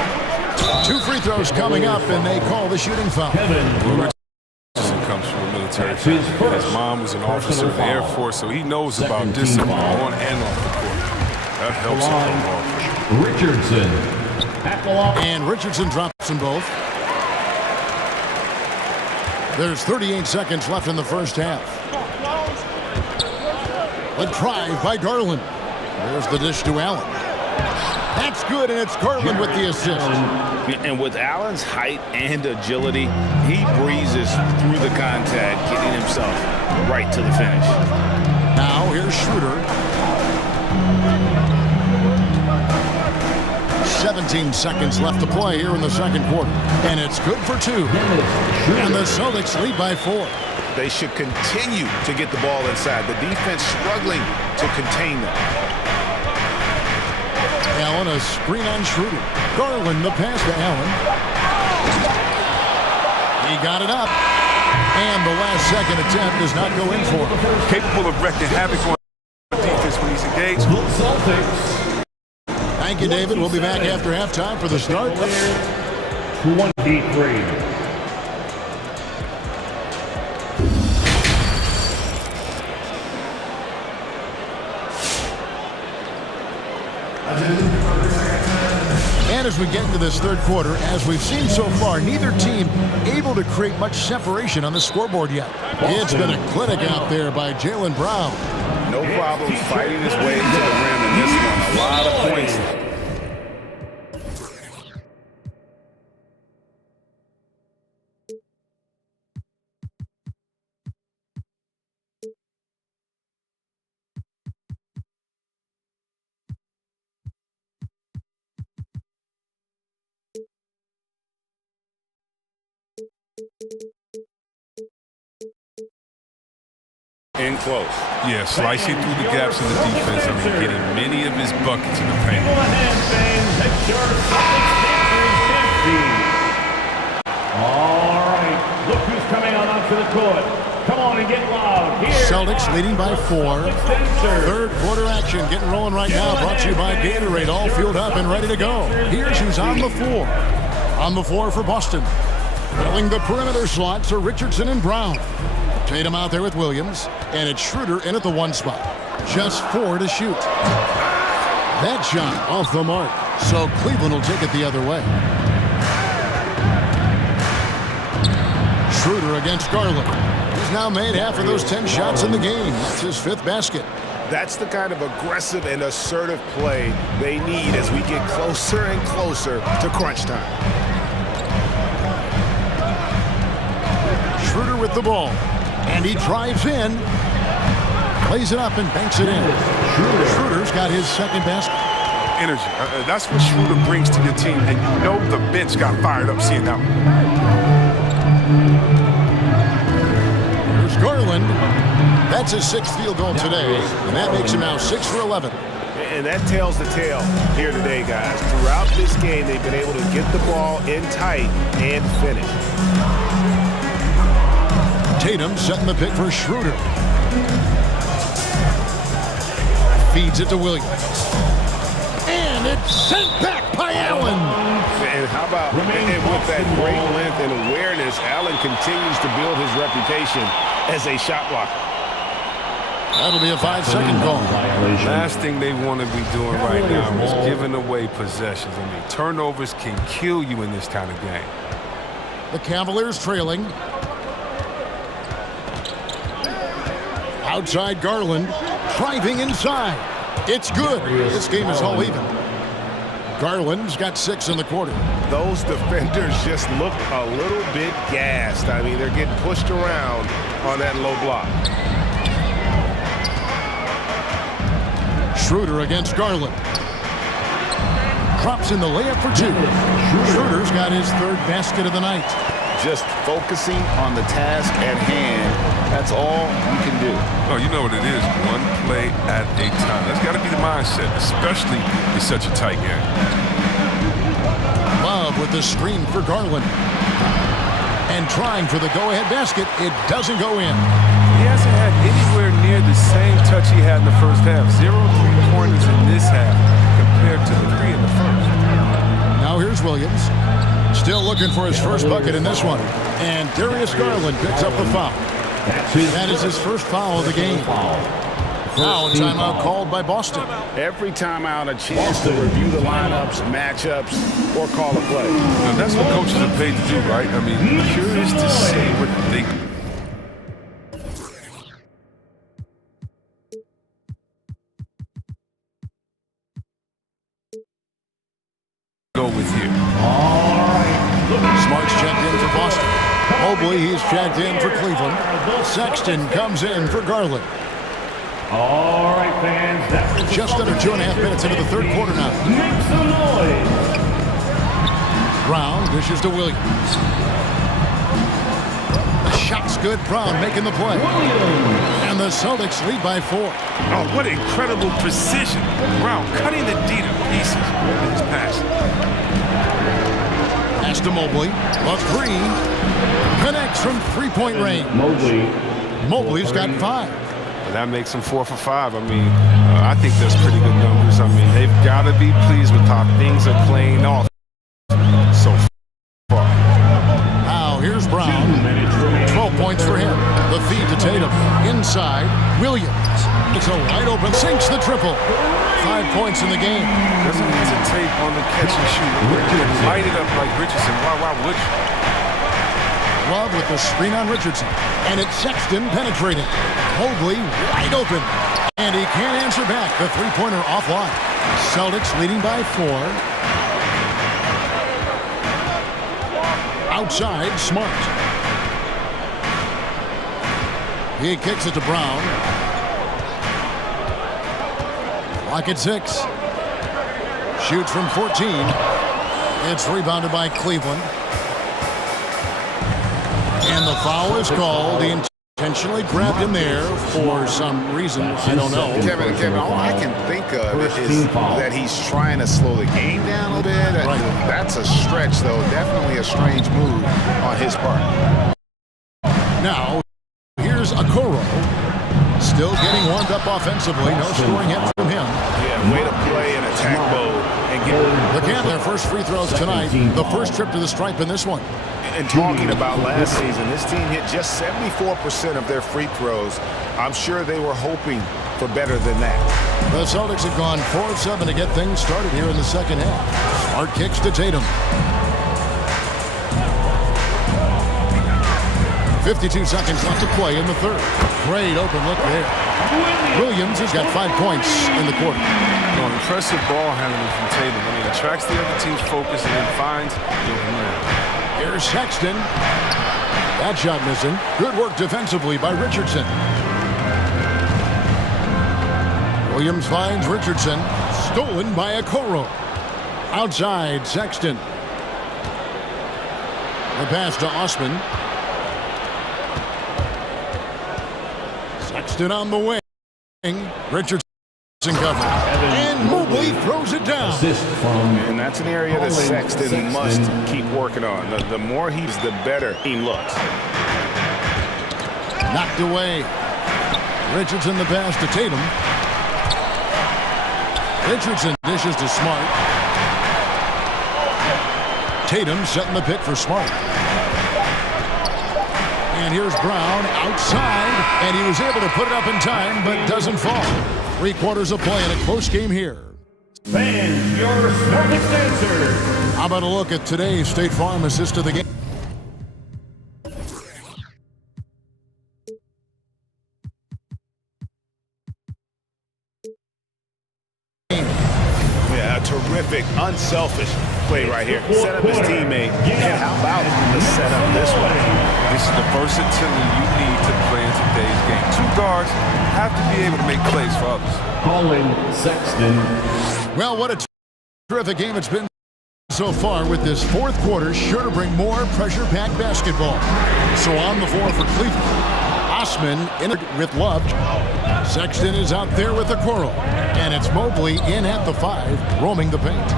2 free throws coming up, and they call the shooting foul. Richardson comes from a military family. His mom was an officer in the Air Force, so he knows about discipline on and off the court. That helps him Richardson. And Richardson drops them both. There's 38 seconds left in the first half. A drive by Garland. There's the dish to Allen. That's good, and it's Garland with the assist. And with Allen's height and agility, he breezes through the contact, getting himself right to the finish. Now here's Schroeder. 17 seconds left to play here in the second quarter. And it's good for 2. And the Celtics lead by 4. They should continue to get the ball inside. The defense struggling to contain them. Allen, a screen on Schroeder. Garland, the pass to Allen. He got it up. And the last second attempt does not go in for him. Capable of wrecking havoc on defense when he's engaged. Thank you, David. We'll be back after halftime for the start. 23. And as we get into this third quarter, as we've seen so far, neither team able to create much separation on the scoreboard yet. It's been a clinic out there by Jaylen Brown. No problem fighting his way to the rim in this one. A lot of points. In close. Yeah, slicing through the gaps in the defense and getting many of his buckets in the paint. All right, look who's coming on onto the court. Come on and get loud. Here Celtics leading by 4. Third quarter action getting rolling right now. Brought to you by Gatorade. All fueled up and ready to go. Here's who's on the floor. On the floor for Boston. Filling the perimeter slots are Richardson and Brown. Tatum out there with Williams. And it's Schroeder in at the 1 spot. Just 4 to shoot. That shot off the mark. So Cleveland will take it the other way. Schroeder against Garland. He's now made half of those 10 shots in the game. That's his 5th basket. That's the kind of aggressive and assertive play they need as we get closer and closer to crunch time. Schroeder with the ball. And he drives in. Plays it up and banks it in. Schroeder's got his 2nd basket. energy. That's what Schroeder brings to your team, and you know the bench got fired up seeing that one. Here's Garland. That's his 6th field goal today, and that makes him now 6 for 11. And that tells the tale here today, guys. Throughout this game, they've been able to get the ball in tight and finish. Tatum setting the pick for Schroeder. Feeds it to Williams. And it's sent back by Allen. And how about, and with that great length and awareness, Allen continues to build his reputation as a shot blocker. That'll be a 5-second call. Last thing they want to be doing right now is giving away possessions. I mean, turnovers can kill you in this kind of game. The Cavaliers trailing. Outside Garland, driving inside. It's good. This game is all even. Garland's got 6 in the quarter. Those defenders just look a little bit gassed. I mean, they're getting pushed around on that low block. Schroeder against Garland. Drops in the layup for 2. Schroeder's got his 3rd basket of the night. Just focusing on the task at hand. That's all you can do. Oh, you know what it is. One play at a time. That's got to be the mindset, especially in such a tight game. Love with the screen for Garland. And trying for the go-ahead basket. It doesn't go in. He hasn't had anywhere near the same touch he had in the first half. 0 3-pointers in this half compared to the 3 in the first. Now here's Williams. Still looking for his first bucket in this one. And Darius Garland picks up the foul. That is his first foul of the game. Now a timeout called by Boston. Every timeout, a chance to review the lineups, matchups, or call a play. Now, that's what coaches are paid to do, right? I mean, curious to see what they go with here. Smart's checked in for Boston. Mobley, he's checked in for Cleveland. Sexton comes in for Garland. All right, fans. That's just under 2.5 minutes into the 3rd quarter now. Make some noise. Brown dishes to Williams. The shot's good. Brown making the play. And the Celtics lead by 4. Oh, what incredible precision. Brown cutting the D to pieces with his pass. Pass to Mobley. A 3. Connects from 3-point range. Mobley's got 5. And that makes him 4 for 5. I mean, I think that's pretty good numbers. I mean, they've got to be pleased with how things are playing off so far. Now here's Brown. 12 points for him. The feed to Tatum. Inside, Williams. It's a wide open. Sinks the triple. 5 points in the game. Doesn't hesitate on the catch and shoot. Light it up like Richardson. Why would you? Love with the screen on Richardson. And it's Sexton penetrating. Mobley wide open. And he can't answer back. The 3-pointer offline. Celtics leading by 4. Outside, Smart. He kicks it to Brown. Clock at 6. Shoots from 14. It's rebounded by Cleveland. And the foul is called. He intentionally grabbed him there for some reason. I don't know. Kevin, all I can think of is that he's trying to slow the game down a bit. Right. That's a stretch, though. Definitely a strange move on his part. Now, here's Okoro. Still getting warmed up offensively. No scoring hit from him. Yeah, way to play in attack mode. And get again, their first free throws tonight. The first trip to the stripe in this one. And talking about last season, this team hit just 74% of their free throws. I'm sure they were hoping for better than that. The Celtics have gone 4 of 7 to get things started here in the second half. Smart kicks to Tatum. 52 seconds left to play in the 3rd. Great open look there. Williams has got 5 points in the quarter. Well, impressive ball handling from Tatum. I mean, attracts the other team's focus and then finds the open man. Here's Sexton. That shot missing. Good work defensively by Richardson. Williams finds Richardson. stolen by Okoro. Outside, Sexton. The pass to Osman. Sexton on the wing. Richardson covered. And Mobley throws it down. And that's an area that Sexton must keep working on. The more he's, the better he looks. Knocked away. Richardson the pass to Tatum. Richardson dishes to Smart. Tatum setting the pick for Smart. And here's Brown outside, and he was able to put it up in time, but doesn't fall. 3/4 of play in a close game here. Fans, your Celtics answer. How about a look at today's State Farm assist to the game? Yeah, a terrific, unselfish play right here. Set up his teammate. And how about the setup this way? This is the versatility you need to play in today's game. 2 guards have to be able to make plays for others. Colin Sexton. Well, what a terrific game it's been so far, with this 4th quarter sure to bring more pressure-packed basketball. So on the floor for Cleveland, Osman in it with Love. Sexton is out there with Okoro. And it's Mobley in at the 5, roaming the paint.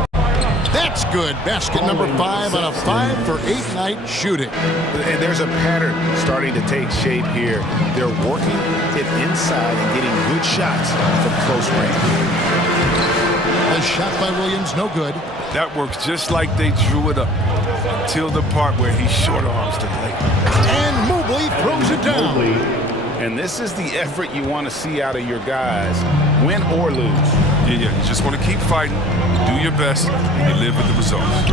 That's good. Basket number 5 on a 5-for-8 night shooting. And there's a pattern starting to take shape here. They're working it inside and getting good shots from close range. A shot by Williams, no good. That works just like they drew it up until the part where he short arms the lane. And Mobley throws it down. And this is the effort you want to see out of your guys, win or lose. Yeah, you just want to keep fighting, do your best, and you live with the results.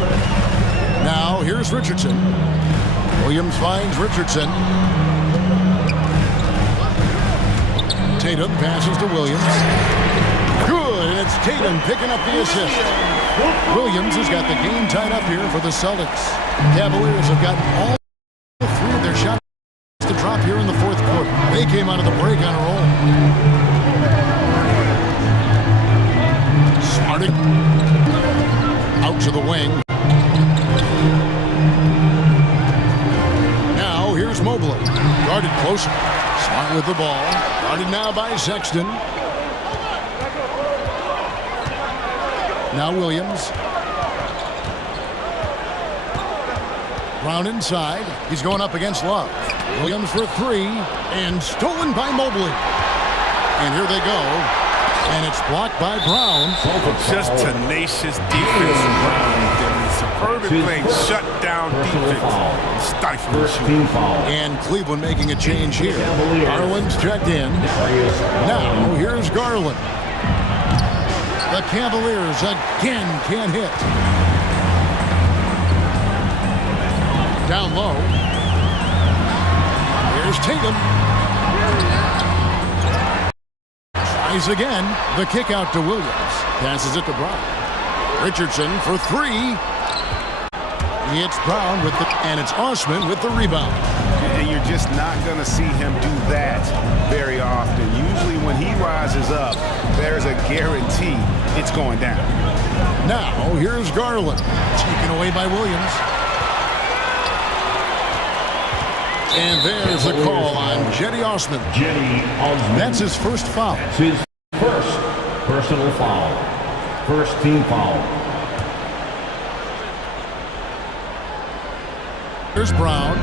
Now, here's Richardson. Williams finds Richardson. Tatum passes to Williams. Good, and it's Tatum picking up the assist. Williams has got the game tied up here for the Celtics. Cavaliers have got all 3 of their shots to drop here in the 4th quarter. They came out of the break on a roll. Smarting out to the wing. Now here's Mobley. Guarded closer. Smart with the ball. Guarded now by Sexton. Now Williams. Brown inside. He's going up against Love. Williams for 3, and stolen by Mobley. And here they go. And it's blocked by Brown. Just tenacious defense from Brown. Superb playing shut-down defense and stifling shooting. And Cleveland making a change here. Garland's checked in. Now here's Garland. The Cavaliers again can't hit. Down low. Here's Tatum. Tries again. The kick out to Williams. Passes it to Brown. Richardson for 3. It's Brown with the, and it's Osman with the rebound. And you're just not going to see him do that very often. Usually when he rises up, there's a guarantee it's going down. Now here's Garland. Taken away by Williams. And there's a call on Cedi Osman. That's his first foul. That's his first personal foul. First team foul. Here's Brown.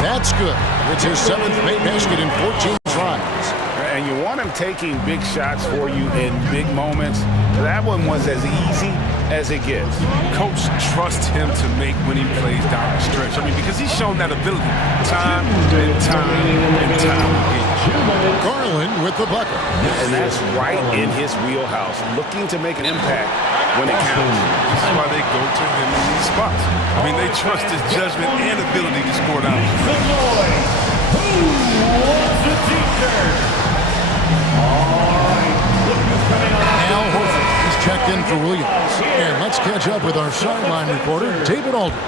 That's good. It's his 7th basket in 14 tries. And you want him taking big shots for you in big moments. That one was as easy as it gets. Coach trusts him to make winning plays down the stretch. I mean, because he's shown that ability time and time and time again. Garland with the bucket. And that's right in his wheelhouse, looking to make an impact when it counts. This is why they go to him in these spots. I mean, they trust his judgment and ability to score down. Who wants a t-shirt? Al Horford is checked in for Williams. And let's catch up with our sideline reporter, David Aldridge.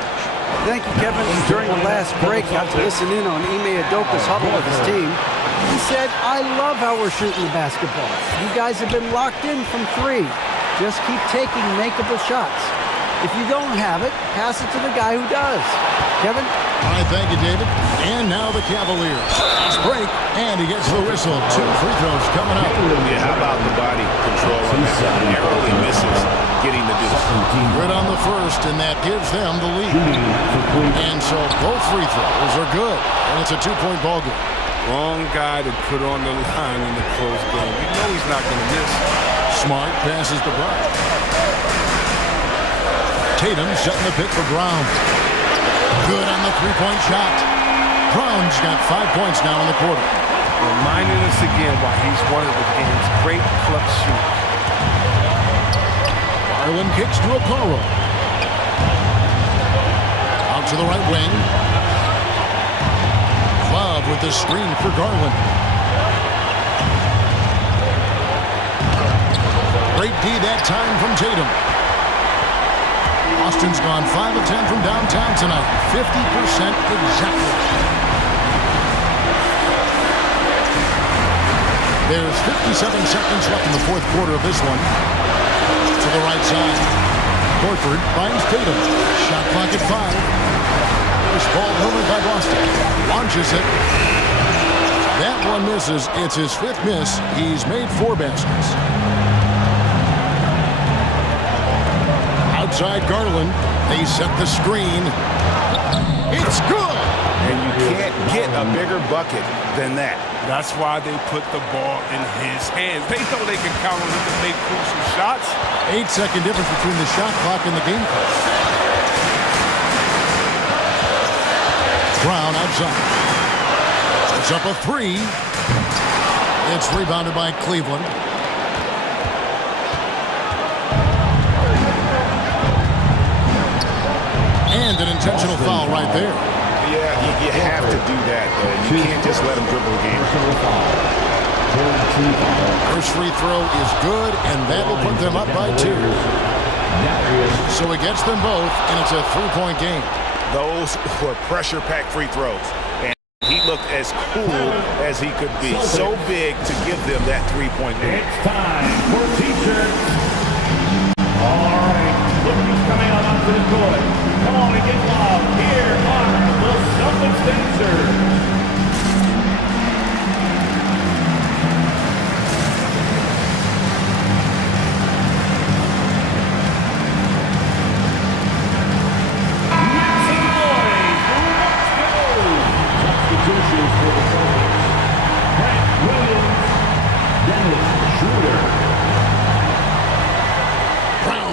Thank you, Kevin. During the last break, got to listen in on Ime Udoka's huddle with his team. He said, I love how we're shooting the basketball. You guys have been locked in from 3. Just keep taking makeable shots. If you don't have it, pass it to the guy who does. Kevin? All right, thank you, David. And now the Cavaliers. Nice break, and he gets the whistle. 2 free throws coming up. Yeah, how about the body control on that? Narrowly misses getting the deuce. Good on the first, and that gives them the lead. And so both free throws are good, and it's a 2-point ball game. Wrong guy to put on the line in the close game. You know he's not going to miss. Smart passes to Brown. Tatum setting the pick for Brown. Good on the 3-point shot. Brown's got 5 points now in the quarter. Reminding us again why he's one of the game's great clutch shooters. Garland kicks to Okoro. Out to the right wing. Love with the screen for Garland. Great D that time from Tatum. Austin's gone 5 of 10 from downtown tonight. 50% exactly. There's 57 seconds left in the fourth quarter of this one. To the right side. Horford finds Tatum. Shot clock at 5. First ball over by Boston. Launches it. That one misses. It's his 5th miss. He's made 4 baskets. Outside Garland. They set the screen. It's good! And you can't get a bigger bucket than that. That's why they put the ball in his hands. They know they can count on him to make crucial shots. 8-second difference between the shot clock and the game clock. Brown outside. It's up a 3. It's rebounded by Cleveland. And an intentional foul right there. Yeah, you have to do that, though. You can't just let him dribble the game. First free throw is good, and that will put them up by 2. So it gets them both, and it's a 3-point game. Those were pressure-packed free throws. And he looked as cool as he could be. So big to give them that 3-point game. It's time for T-shirts. All right, look who's coming on onto the court. Come on and get loud. Here are the Celtics dancers.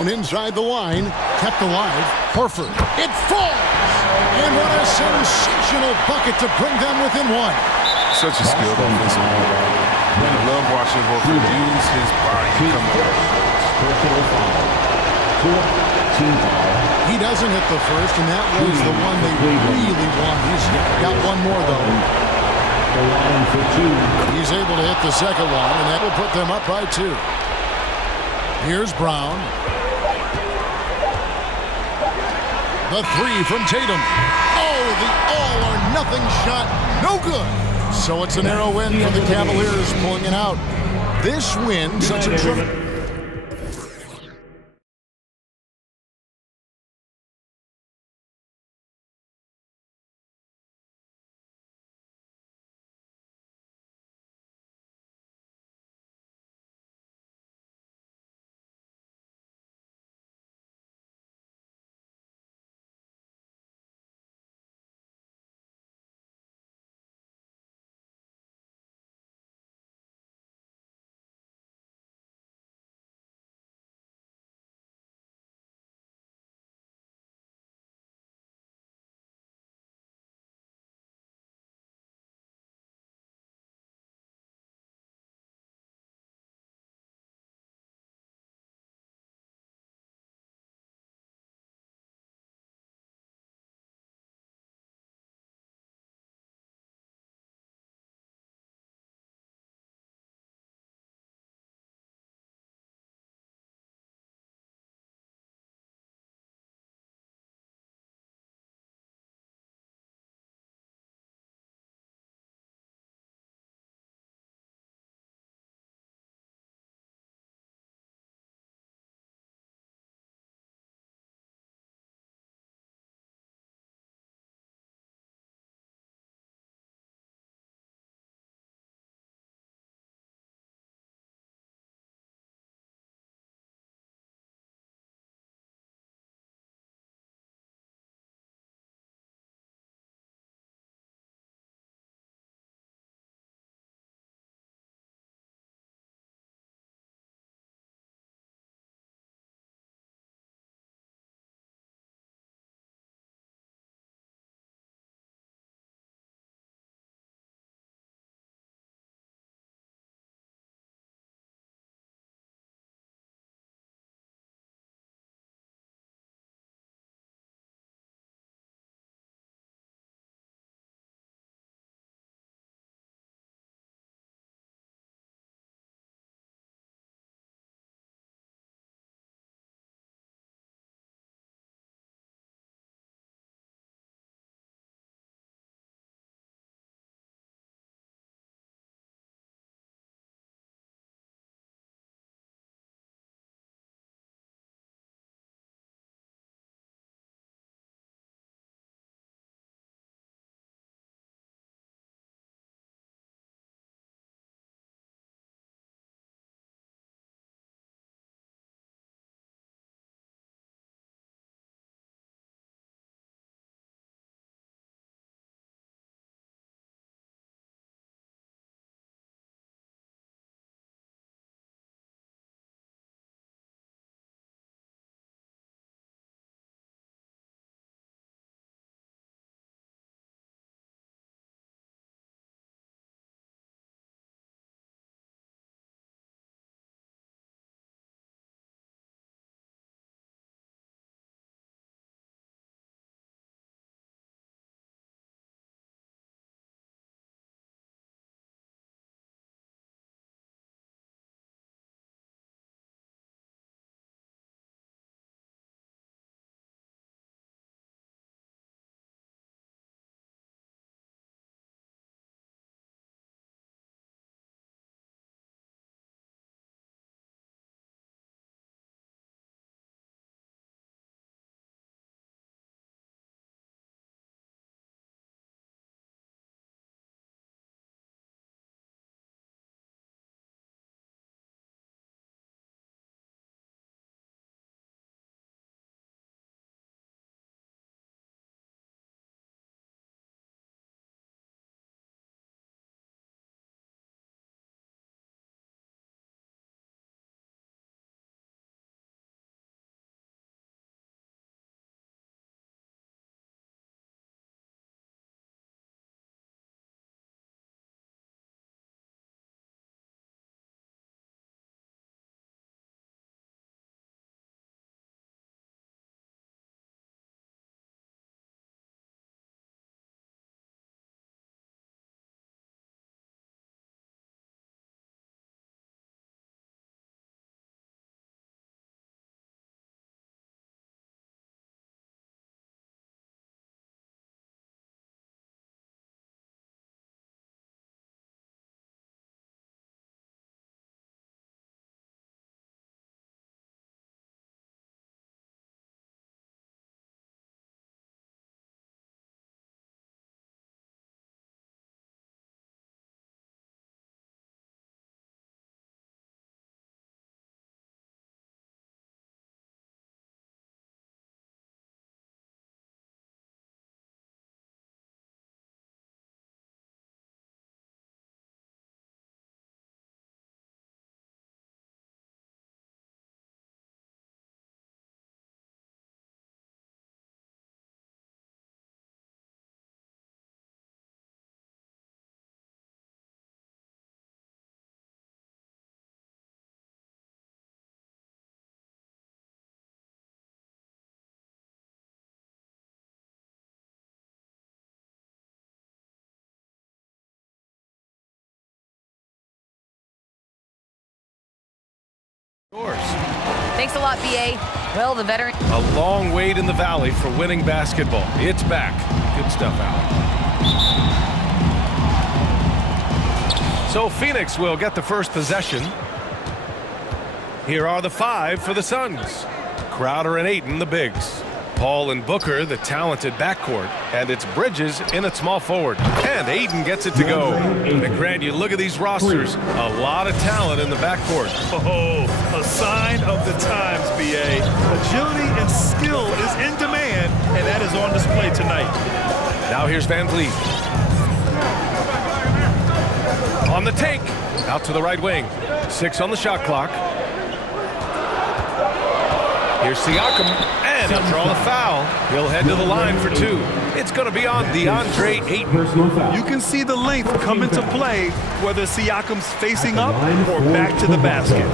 Inside the line, kept alive. Horford. It falls! And what a sensational bucket to bring them within 1. Such a skilled offensive player. I love watching Horford use his body to come up. He doesn't hit the first, and that was the one they really want. He's got one more, though. He's able to hit the second one, and that will put them up by 2. Here's Brown. The 3 from Tatum. Oh, the all-or-nothing shot. No good. So it's a narrow win for the Cavaliers pulling it out. This win, such a Thanks a lot, BA. Well, the veteran... A long wait in the valley for winning basketball. It's back. Good stuff, Alan. So Phoenix will get the first possession. Here are the 5 for the Suns. Crowder and Ayton, the bigs. Paul and Booker, the talented backcourt. And it's Bridges in at small forward. And Ayton gets it to go. McGrant, you look at these rosters. A lot of talent in the backcourt. Oh, a sign of the times, BA. Agility and skill is in demand, and that is on display tonight. Now here's Van Vliet. On the take. Out to the right wing. 6 on the shot clock. Here's Siakam, and he'll draw the foul. He'll head to the line for 2. It's going to be on DeAndre Ayton. You can see the length come into play, whether Siakam's facing up or back to the basket.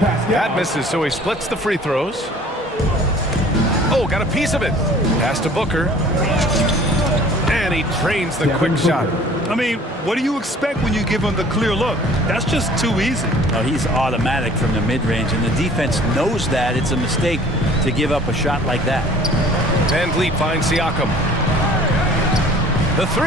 That misses, so he splits the free throws. Oh, got a piece of it. Pass to Booker. And he drains the quick shot. I mean, what do you expect when you give him the clear look? That's just too easy. No, he's automatic from the mid-range, and the defense knows that it's a mistake to give up a shot like that. Van Vliet finds Siakam. The 3.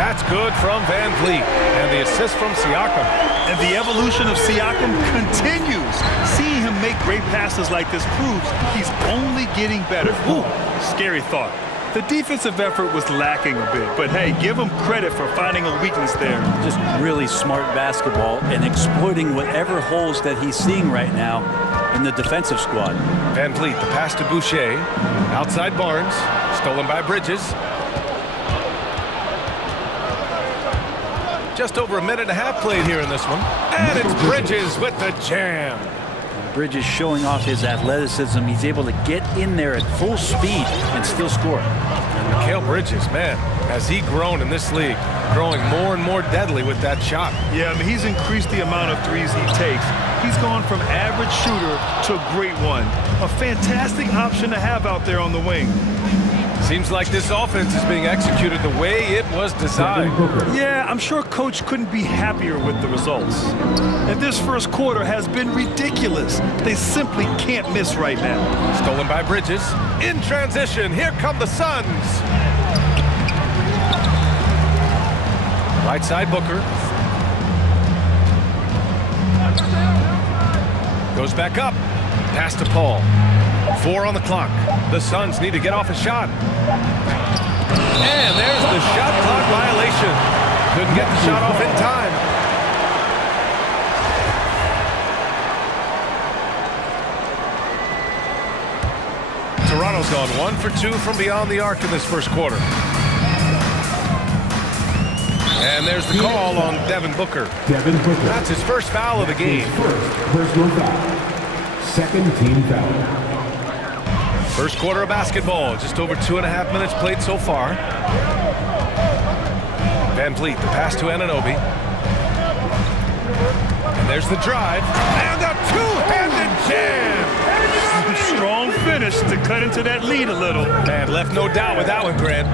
That's good from Van Vliet. And the assist from Siakam. And the evolution of Siakam continues. Seeing him make great passes like this proves he's only getting better. Ooh, scary thought. The defensive effort was lacking a bit, but hey, give him credit for finding a weakness there. Just really smart basketball and exploiting whatever holes that he's seeing right now in the defensive squad. Van Vliet, the pass to Boucher. Outside Barnes, stolen by Bridges. Just over a minute and a half played here in this one. And it's Bridges with the jam. Bridges showing off his athleticism. He's able to get in there at full speed and still score. And Mikal Bridges, man, has he grown in this league, growing more and more deadly with that shot. Yeah, I mean, he's increased the amount of threes he takes. He's gone from average shooter to a great one. A fantastic option to have out there on the wing. Seems like this offense is being executed the way it was designed. Yeah, I'm sure Coach couldn't be happier with the results. And this first quarter has been ridiculous. They simply can't miss right now. Stolen by Bridges. In transition, here come the Suns. Right side Booker. Goes back up. Pass to Paul. 4 on the clock. The Suns need to get off a shot. And there's the shot clock violation. Couldn't get the shot off in time. Toronto's gone 1 for 2 from beyond the arc in this first quarter. And there's the call on Devin Booker. That's his first foul of the game. Personal foul. Second team foul. First quarter of basketball, just over 2.5 minutes played so far. Van Vliet, the pass to Anunoby. And there's the drive. And a two-handed jam! Strong finish to cut into that lead a little. And left no doubt with that one, Grant.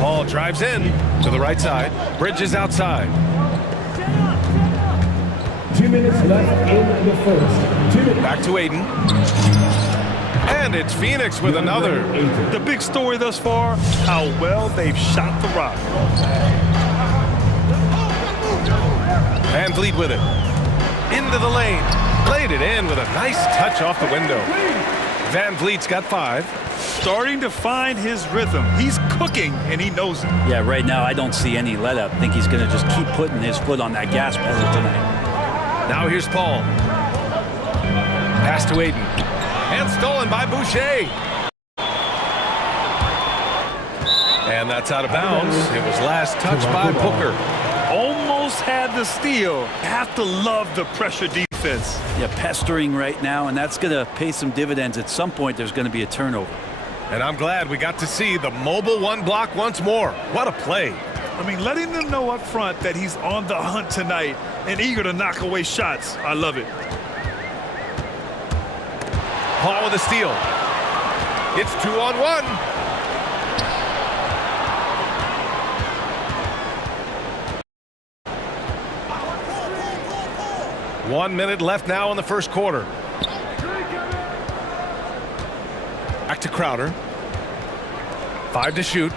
Paul drives in to the right side. Bridges outside. 2 minutes left in the first. 2 minutes. Back to Ayton. And it's Phoenix with another. The big story thus far, how well they've shot the rock. Van Vliet with it. Into the lane. Played it in with a nice touch off the window. Van Vliet's got 5. Starting to find his rhythm. He's cooking, and he knows it. Yeah, right now I don't see any let-up. I think he's going to just keep putting his foot on that gas pedal tonight. Now here's Paul. Pass to Ayton. And stolen by Boucher. And that's out of bounds. It was last touched by Booker. Almost had the steal. Have to love the pressure defense. Yeah, pestering right now, and that's going to pay some dividends. At some point, there's going to be a turnover. And I'm glad we got to see the mobile one block once more. What a play. I mean, letting them know up front that he's on the hunt tonight and eager to knock away shots. I love it. Paul with a steal. It's 2-on-1. 1 minute left now in the first quarter. Back to Crowder. 5 to shoot.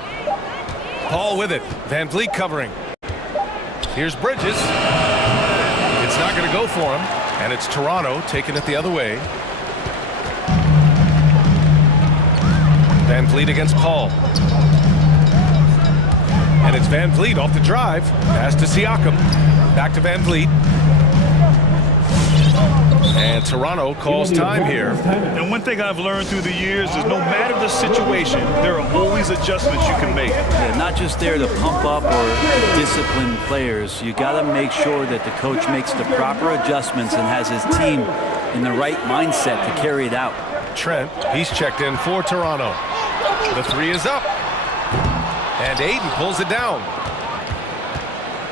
Paul with it. Van Vliet covering. Here's Bridges. It's not going to go for him. And it's Toronto taking it the other way. Van Vliet against Paul. And it's Van Vliet off the drive. Pass to Siakam. Back to Van Vliet. And Toronto calls time here. And one thing I've learned through the years is no matter the situation, there are always adjustments you can make. Yeah, not just there to pump up or discipline players. You got to make sure that the coach makes the proper adjustments and has his team in the right mindset to carry it out. Trent, he's checked in for Toronto. The three is up. And Aiden pulls it down.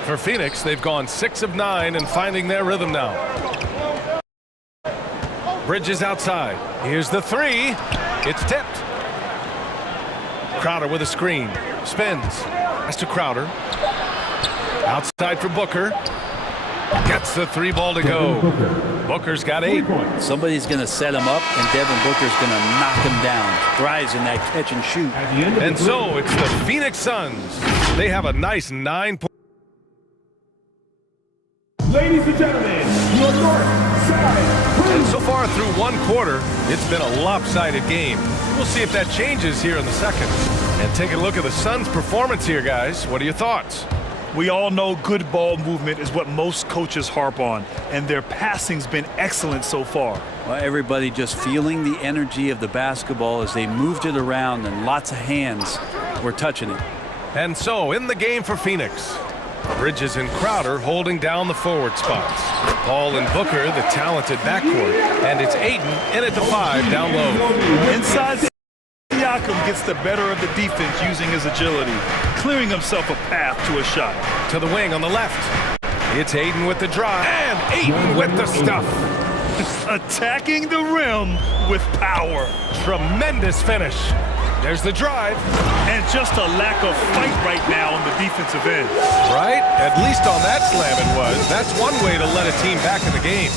For Phoenix, they've gone 6 of 9 and finding their rhythm now. Bridges outside. Here's the three. It's tipped. Crowder with a screen. Spins. Pass to Crowder. Outside for Booker. Gets the 3 ball to go. Booker's got 8. Somebody's going to set him up, and Devin Booker's going to knock him down. Thrives in that catch and shoot. And so it's the Phoenix Suns. They have a nice 9-point. Ladies and gentlemen, your north side. And so far through 1 quarter, it's been a lopsided game. We'll see if that changes here in the second. And take a look at the Suns' performance here, guys. What are your thoughts? We all know good ball movement is what most coaches harp on, and their passing's been excellent so far. Well, everybody just feeling the energy of the basketball as they moved it around, and lots of hands were touching it. And so in the game for Phoenix, Bridges and Crowder holding down the forward spots. Paul and Booker, the talented backcourt. And it's Aiden in at the 5 down low. Inside, Siakam gets the better of the defense using his agility, clearing himself a path to a shot. To the wing on the left. It's Aiden with the drive. And Aiden with the stuff. Attacking the rim with power. Tremendous finish. There's the drive. And just a lack of fight right now on the defensive end. Right? At least on that slam it was. That's one way to let a team back in the game.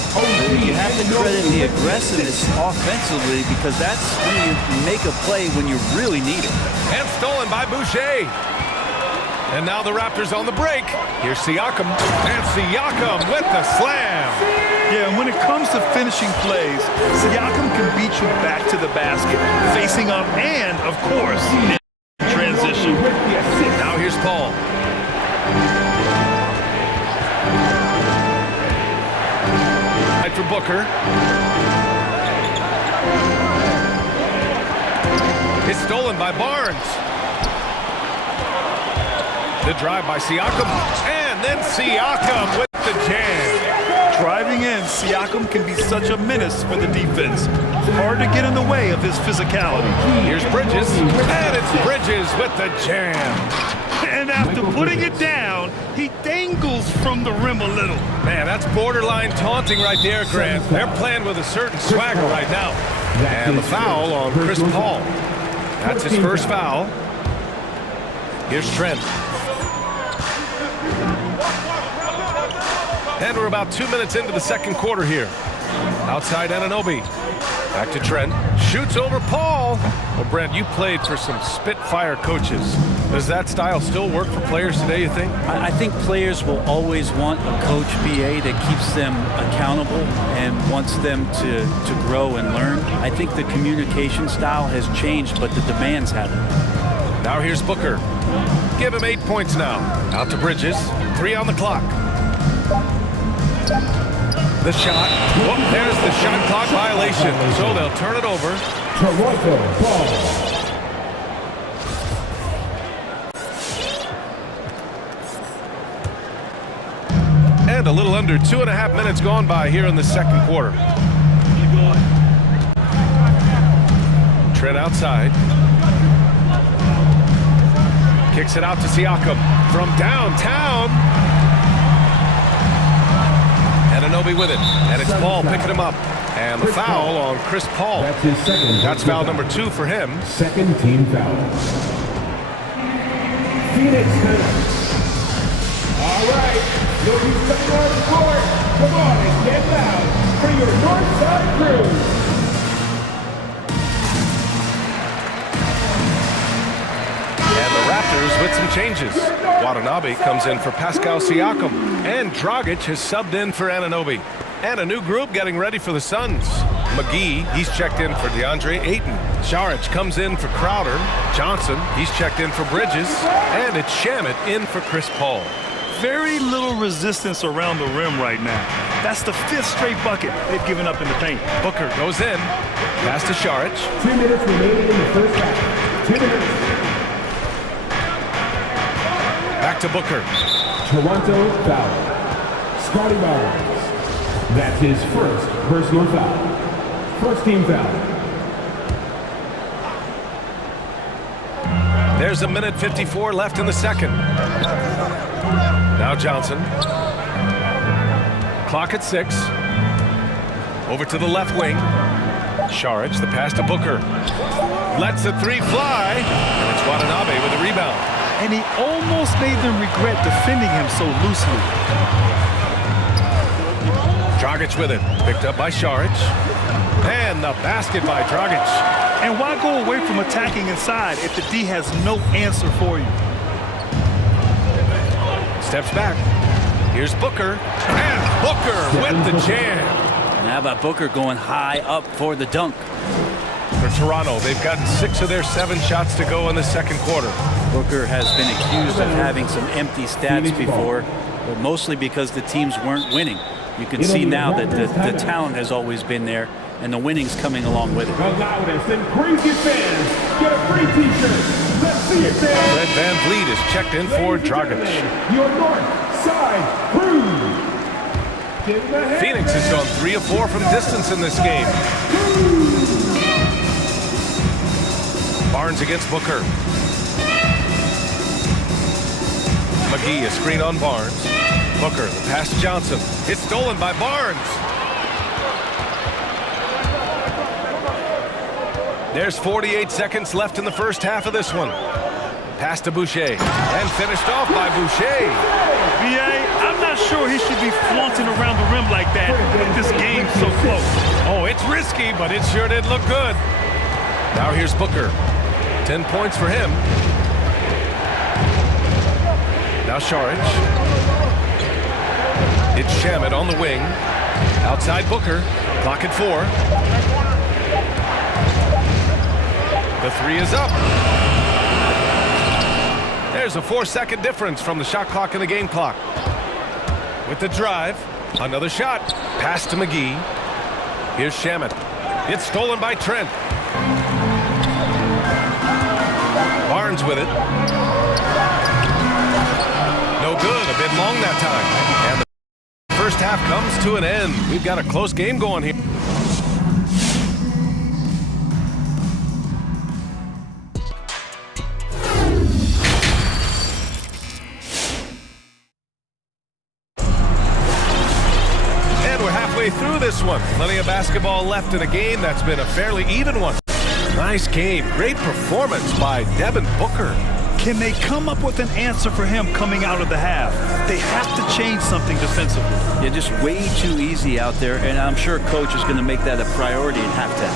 You have to credit the aggressiveness offensively, because that's when you make a play when you really need it. And stolen by Boucher. And now the Raptors on the break. Here's Siakam. And Siakam with the slam. Yeah, and when it comes to finishing plays, Siakam can beat you back to the basket, facing up and, of course, in transition. Now here's Paul. Right for Booker. It's stolen by Barnes. The drive by Siakam, and then Siakam with the jam. Driving in, Siakam can be such a menace for the defense. It's hard to get in the way of his physicality. Here's Bridges, and it's Bridges with the jam. And after putting it down, he dangles from the rim a little. Man, that's borderline taunting right there, Grant. They're playing with a certain swagger right now. And the foul on Chris Paul. That's his first foul. Here's Trent. And we're about 2 minutes into the second quarter here. Outside Anunoby. Back to Trent. Shoots over Paul. Well, Brent, you played for some Spitfire coaches. Does that style still work for players today, you think? I think players will always want a coach BA that keeps them accountable and wants them to grow and learn. I think the communication style has changed, but the demands haven't. Now here's Booker. Give him 8 points now. Out to Bridges. 3 on the clock. The shot. Whoop, there's the shot clock violation. So they'll turn it over. Toronto ball. And a little under 2.5 minutes gone by here in the second quarter. Trent outside. Kicks it out to Siakam from downtown. Anunoby with it, and it's Paul picking him up. And the foul on Chris Paul. That's his second. That's foul number 2 for him. Second team foul. Phoenix penalty. All right, nobody's coming on the court. Come on and get loud for your Northside crew. And the Raptors with some changes. Watanabe comes in for Pascal Siakam. And Dragic has subbed in for Anunoby. And a new group getting ready for the Suns. McGee, he's checked in for DeAndre Ayton. Saric comes in for Crowder. Johnson, he's checked in for Bridges. And it's Shamet in for Chris Paul. Very little resistance around the rim right now. That's the 5th straight bucket they've given up in the paint. Booker goes in. Pass to Saric. 2 minutes remaining in the first half. 2 minutes. Back to Booker. Toronto foul. Scotty Barnes. That's his first personal foul. First team foul. There's a minute 54 left in the second. Now Johnson. Clock at 6. Over to the left wing. Saric, the pass to Booker. Lets the three fly. And it's Watanabe with a rebound. And he almost made them regret defending him so loosely. Dragic with it. Picked up by Saric. And the basket by Dragic. And why go away from attacking inside if the D has no answer for you? Steps back. Here's Booker. And Booker with the jam. And how about Booker going high up for the dunk? For Toronto, they've gotten 6 of their 7 shots to go in the second quarter. Booker has been accused of having some empty stats before, but mostly because the teams weren't winning. You can see now that the talent has always been there, and the winning's coming along with it. The loudest and craziest fans get a free t-shirt. Let's see it, fans. Fred VanVleet is checked in for Dragic. Your North Side crew. Phoenix has gone 3 of 4 from distance in this game. Barnes against Booker. McGee, a screen on Barnes. Booker, the pass to Johnson. It's stolen by Barnes. There's 48 seconds left in the first half of this one. Pass to Boucher. And finished off by Boucher. B.A., I'm not sure he should be flaunting around the rim like that with this game so close. Oh, it's risky, but it sure did look good. Now here's Booker. 10 points for him. Now Saric. It's Shamet on the wing. Outside Booker. Clock at 4. The 3 is up. There's a 4-second difference from the shot clock and the game clock. With the drive. Another shot. Pass to McGee. Here's Shamet. It's stolen by Trent. Barnes with it. No good. A bit long that time. And the first half comes to an end. We've got a close game going here. And we're halfway through this one. Plenty of basketball left in a game that's been a fairly even one. Nice game. Great performance by Devin Booker. Can they come up with an answer for him coming out of the half? They have to change something defensively. You're just way too easy out there, and I'm sure coach is going to make that a priority in halftime.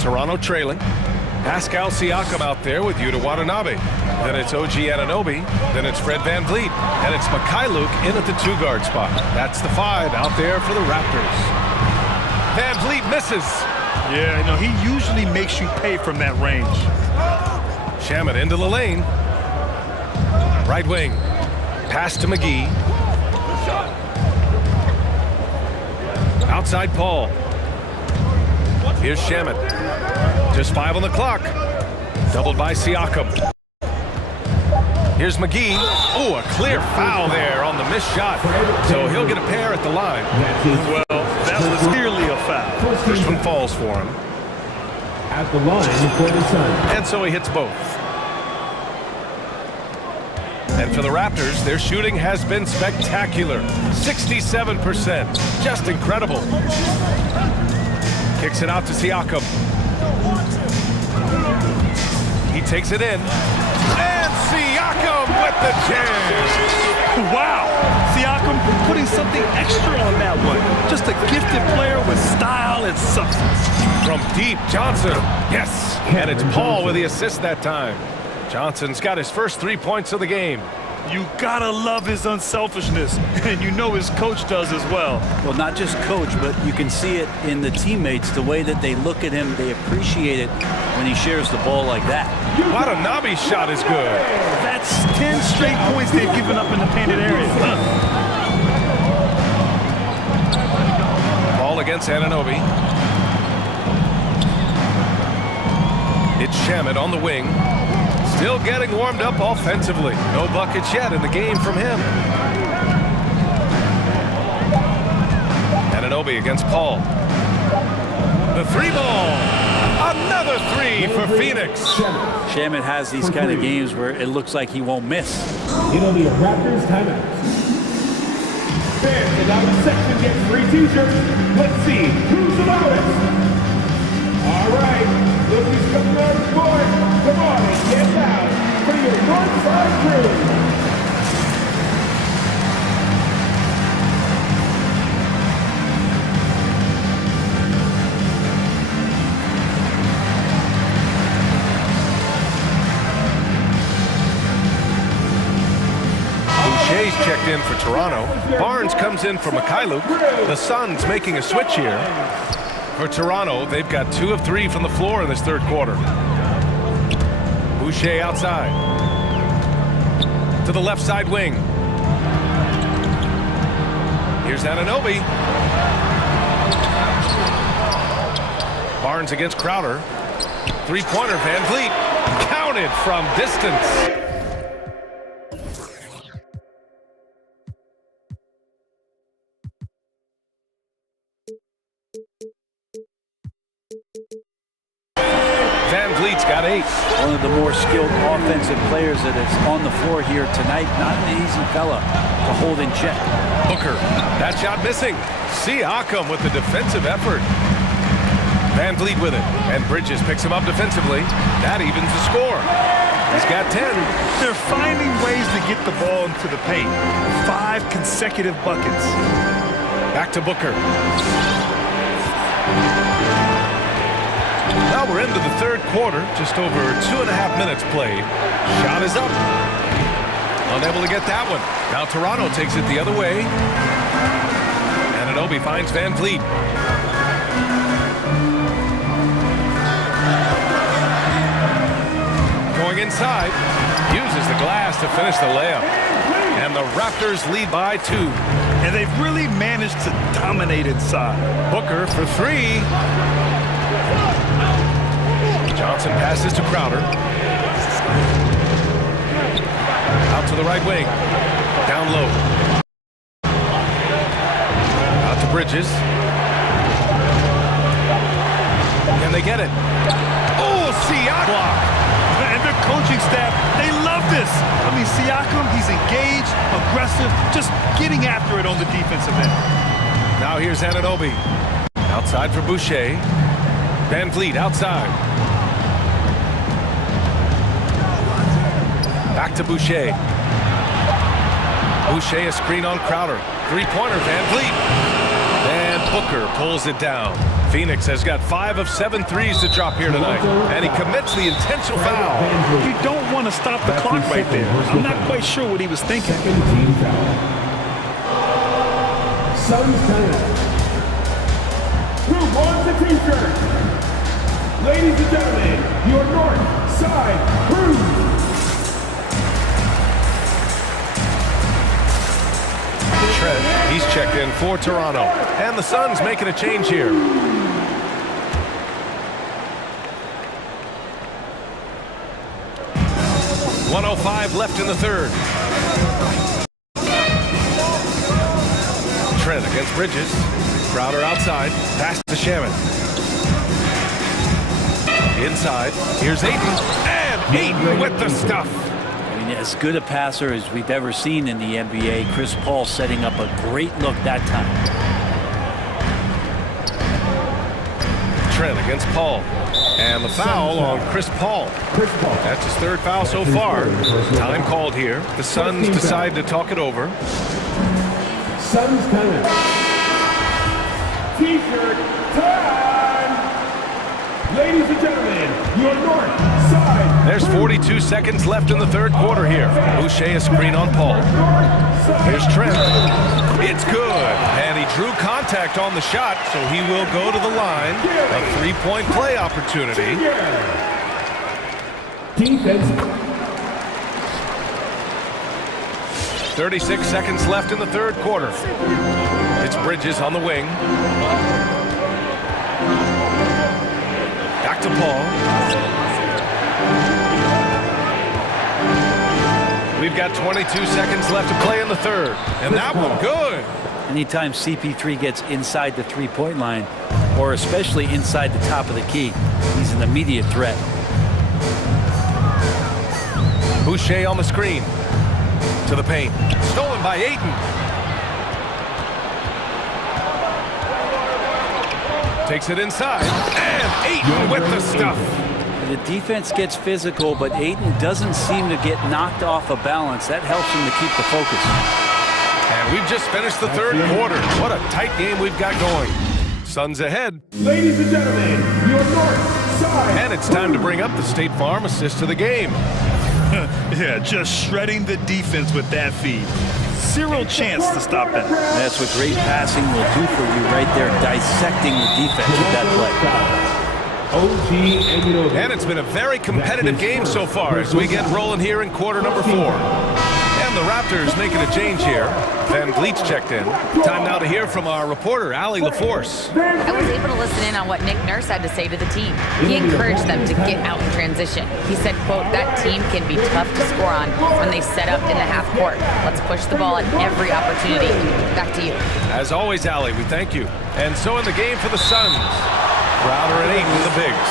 Toronto trailing. Pascal Siakam out there with Yuta Watanabe. Then it's OG Anunoby. Then it's Fred VanVleet. And it's Mikhailuk in at the 2-guard spot. That's the 5 out there for the Raptors. VanVleet misses. Yeah, no, he usually makes you pay from that range. Shamet into the lane. Right wing. Pass to McGee. Outside Paul. Here's Shamet. Just 5 on the clock. Doubled by Siakam. Here's McGee. Oh, a clear foul there on the missed shot. So he'll get a pair at the line. Well, that was clearly a foul. First one falls for him. At the line for the Suns. And so he hits both. And for the Raptors, their shooting has been spectacular. 67%. Just incredible. Kicks it out to Siakam. He takes it in. And Siakam with the jam. Wow. Siakam putting something extra on that one. Just a gifted player with style and substance. From deep, Johnson. Yes. And it's Paul with the assist that time. Johnson's got his first 3 points of the game. You gotta love his unselfishness, and you know his coach does as well. Well, not just coach, but you can see it in the teammates, the way that they look at him. They appreciate it when he shares the ball like that. Watanabe's shot is good. That's 10 straight points they've given up in the painted area. Ball against Anunoby. It's Shamet on the wing. Still getting warmed up offensively. No buckets yet in the game from him. Anunoby against Paul. The three ball. Another three for Phoenix. Shamet has these kind of games where it looks like he won't miss. It'll be a Raptors timeout. Fans in our section get free t-shirts. Let's see who's the loudest. All right. Look who's coming out of the court. Come on and get loud for your Northside crew. Boucher's checked in for Toronto. Barnes comes in for Mikhailuk. The Suns making a switch here. For Toronto, they've got 2 of 3 from the floor in this third quarter. Boucher outside. To the left side wing. Here's Anunoby. Barnes against Crowder. Three-pointer, Van Vliet. Counted from distance. Van Vliet's got 8. One of the more skilled offensive players that is on the floor here tonight. Not an easy fella to hold in check. Booker, that shot missing. Siakam with the defensive effort. Van Vliet with it, and Bridges picks him up defensively. That evens the score. He's got 10. They're finding ways to get the ball into the paint. 5 consecutive buckets. Back to Booker. Now we're into the third quarter, just over 2.5 minutes played. Shot is up. Unable to get that one. Now Toronto takes it the other way. Anunoby finds Van Vliet. Going inside, uses the glass to finish the layup. And the Raptors lead by 2. And they've really managed to dominate inside. Booker for 3. Johnson passes to Crowder. Out to the right wing. Down low. Out to Bridges. Can they get it? Oh, Siakam block. And their coaching staff, they love this. I mean, Siakam, he's engaged, aggressive, just getting after it on the defensive end. Now here's Anunoby. Outside for Boucher. Van Vliet outside. Back to Boucher. Boucher a screen on Crowder. Three-pointer, Van Vliet. And Booker pulls it down. Phoenix has got 5 of 7 threes to drop here tonight. And he commits the intentional foul. You don't want to stop the clock right there. I'm not quite sure what he was thinking. Team foul. Suns timeout. Who wants a t-shirt? Ladies and gentlemen, your North Side Crew. Trent, he's checked in for Toronto. And the Suns making a change here. .105 left in the third. Trent against Bridges. Crowder outside. Pass to Shamet. Inside. Here's Ayton. And Ayton with the stuff. As good a passer as we've ever seen in the NBA. Chris Paul setting up a great look that time. Trent against Paul. And the foul on Chris Paul. That's his third foul so far. Time called here. The Suns decide to talk it over. Suns time. T-shirt time. Ladies and gentlemen, your north side. There's 42 seconds left in the third quarter here. Boucher a screen on Paul. Here's Trent. It's good. And he drew contact on the shot, so he will go to the line. A three-point play opportunity. Defense. 36 seconds left in the third quarter. It's Bridges on the wing. Back to Paul. We've got 22 seconds left to play in the third. And that one good. Anytime CP3 gets inside the three-point line, or especially inside the top of the key, he's an immediate threat. Boucher on the screen. To the paint. Stolen by Ayton. Takes it inside. And Ayton with the stuff. The defense gets physical, but Ayton doesn't seem to get knocked off of balance. That helps him to keep the focus. And we've just finished the third quarter. What a tight game we've got going. Suns ahead. Ladies and gentlemen, your north side. And it's time to bring up the State Farm assist to the game. Yeah, just shredding the defense with that feed. Zero chance to stop that. That's what great passing will do for you right there, dissecting the defense with that play. And it's been a very competitive game so far as we get rolling here in quarter number 4. And the Raptors making a change here. Van Vliet's checked in. Time now to hear from our reporter, Allie LaForce. I was able to listen in on what Nick Nurse had to say to the team. He encouraged them to get out in transition. He said, quote, that team can be tough to score on when they set up in the half court. Let's push the ball at every opportunity. Back to you. As always, Allie, we thank you. And so in the game for the Suns, Crowder and Ayton, the bigs.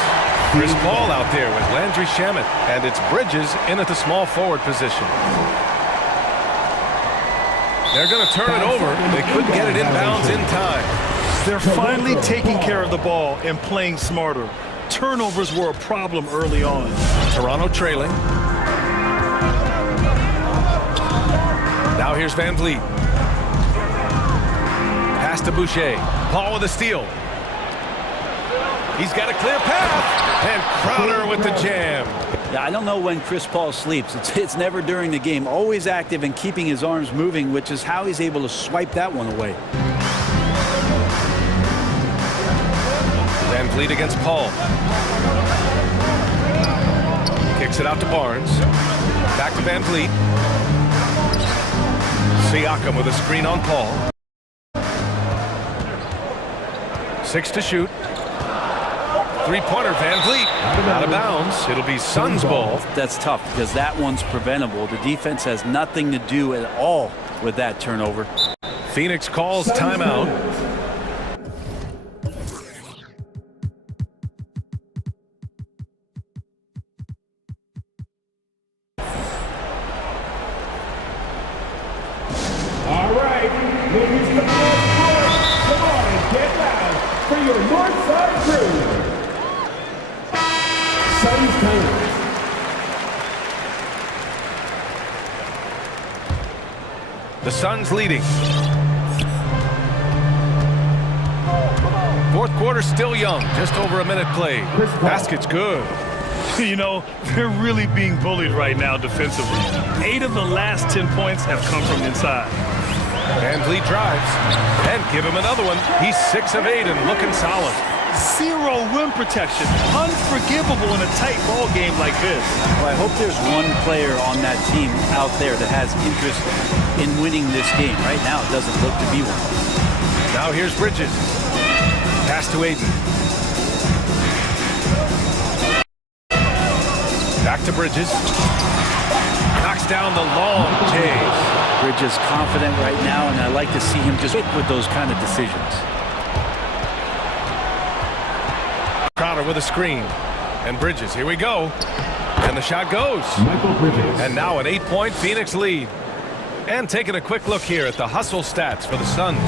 Chris Paul out there with Landry Shamet. And it's Bridges in at the small forward position. They're going to turn it over. They couldn't get it inbounds in time. They're finally taking care of the ball and playing smarter. Turnovers were a problem early on. Toronto trailing. Now here's Van Vliet. Pass to Boucher. Paul with a steal. He's got a clear path. And Crowder with the jam. Yeah, I don't know when Chris Paul sleeps. It's never during the game. Always active and keeping his arms moving, which is how he's able to swipe that one away. Van Vliet against Paul. Kicks it out to Barnes. Back to Van Vliet. Siakam with a screen on Paul. 6 to shoot. Three-pointer, Van Vliet. Out of bounds. It'll be Suns ball. That's tough because that one's preventable. The defense has nothing to do at all with that turnover. Phoenix calls timeout. All right, ladies and gentlemen, come on and get loud for your north side crew. Suns time. The Suns leading. Fourth quarter still young. Just over a minute played. Basket's good. You know, they're really being bullied right now defensively. 8 of the last 10 points have come from inside. Van Vliet drives. And give him another one. He's 6 of 8 and looking solid. Zero rim protection. Unforgivable in a tight ball game like this. Well, I hope there's one player on that team out there that has interest in winning this game. Right now, it doesn't look to be one. Now here's Bridges. Pass to Ayton. Back to Bridges. Knocks down the long chase. Bridges confident right now, and I like to see him just with those kind of decisions. Crowder with a screen. And Bridges, here we go. And the shot goes. Michael Bridges. And now an 8-point Phoenix lead. And taking a quick look here at the hustle stats for the Suns.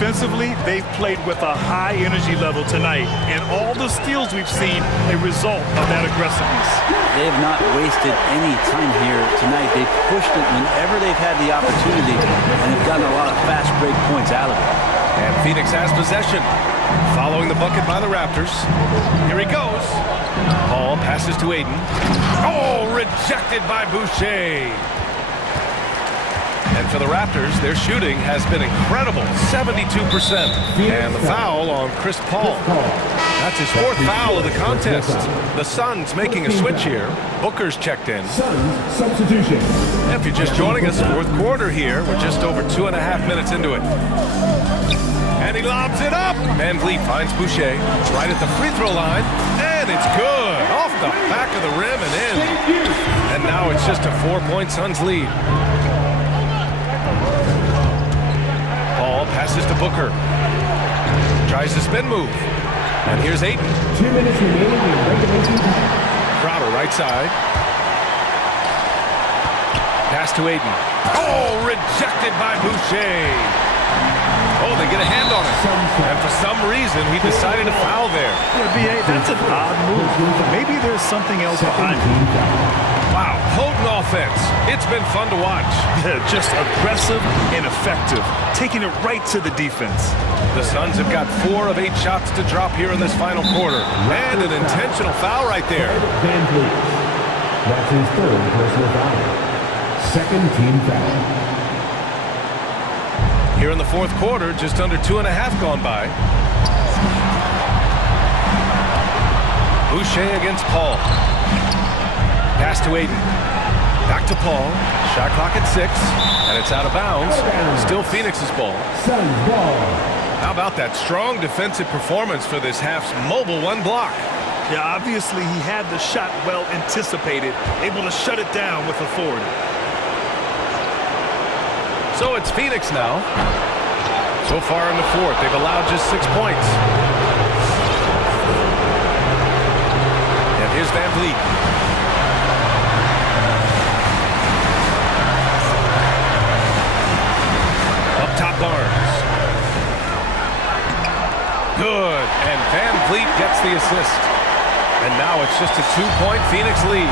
Defensively, they've played with a high energy level tonight, and all the steals we've seen a result of that aggressiveness. They have not wasted any time here tonight. They've pushed it whenever they've had the opportunity and have gotten a lot of fast break points out of it. And Phoenix has possession. Following the bucket by the Raptors. Here he goes. Paul passes to Aiden. Oh, rejected by Boucher. And for the Raptors, their shooting has been incredible, 72%. And the foul on Chris Paul. That's his fourth foul of the contest. The Suns making a switch here. Booker's checked in. Suns substitution. If you're just joining us, fourth quarter here. We're just over 2.5 minutes into it. And he lobs it up. Van Vliet finds Boucher right at the free throw line. And it's good. Off the back of the rim and in. And now it's just a 4-point Suns lead. Paul passes to Booker. Tries the spin move. And here's Aiden. 2 minutes remaining in regulation time. Crowder right side. Pass to Aiden. Oh, rejected by Boucher. Oh, they get a hand on it. And for some reason, he decided to foul there. Yeah, B.A., that's an odd move. Maybe there's something else behind it. Wow, potent offense. It's been fun to watch. Yeah, just aggressive and effective, taking it right to the defense. The Suns have got 4 of 8 shots to drop here in this final quarter. And an intentional foul right there. Van Vliet. That's his third personal foul. Second team foul. Here in the fourth quarter, just under 2.5 gone by. Boucher against Paul. Pass to Aiden. Back to Paul. Shot clock at 6. And it's out of bounds. Still Phoenix's ball. Suns ball. How about that strong defensive performance for this half's mobile one block? Yeah, obviously he had the shot well anticipated, able to shut it down with authority. So it's Phoenix now. So far in the fourth, they've allowed just 6 points. And here's Van Vliet. Up top, Barnes. Good. And Van Vliet gets the assist. And now it's just a 2-point Phoenix lead.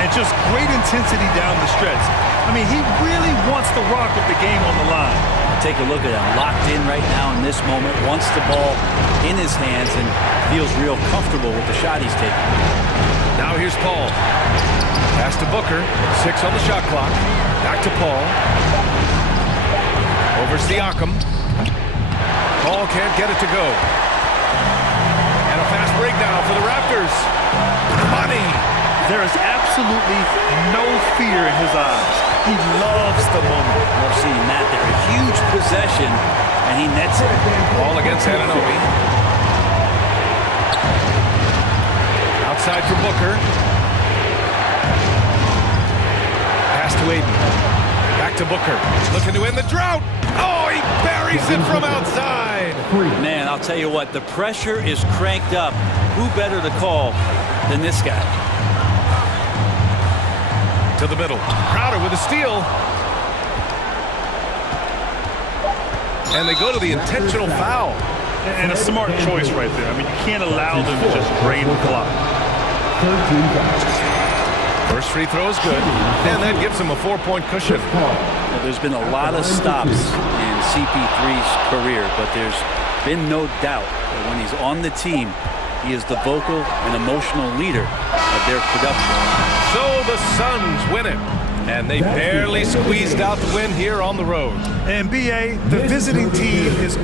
And just great intensity down the stretch. I mean, he really wants to rock with the game on the line. Take a look at him, locked in right now in this moment, wants the ball in his hands and feels real comfortable with the shot he's taking. Now here's Paul. Pass to Booker, 6 on the shot clock. Back to Paul. Over Siakam. Paul can't get it to go. And a fast break now for the Raptors. Money. There is absolutely no fear in his eyes. He loves the moment. Love seeing that there. A huge possession, and he nets it. Ball against Anunoby. Outside for Booker. Pass to Aiden. Back to Booker. Looking to end the drought. Oh, he buries it from outside. Man, I'll tell you what, the pressure is cranked up. Who better to call than this guy? To the middle. Crowder with a steal. And they go to the intentional foul. And a smart choice right there. I mean, you can't allow them to just drain the clock. First free throw is good. And that gives him a 4-point cushion. Well, there's been a lot of stops in CP3's career, but there's been no doubt that when he's on the team, he is the vocal and emotional leader of their production. So the Suns win it, and they barely squeezed out the win here on the road. And B.A., the visiting team is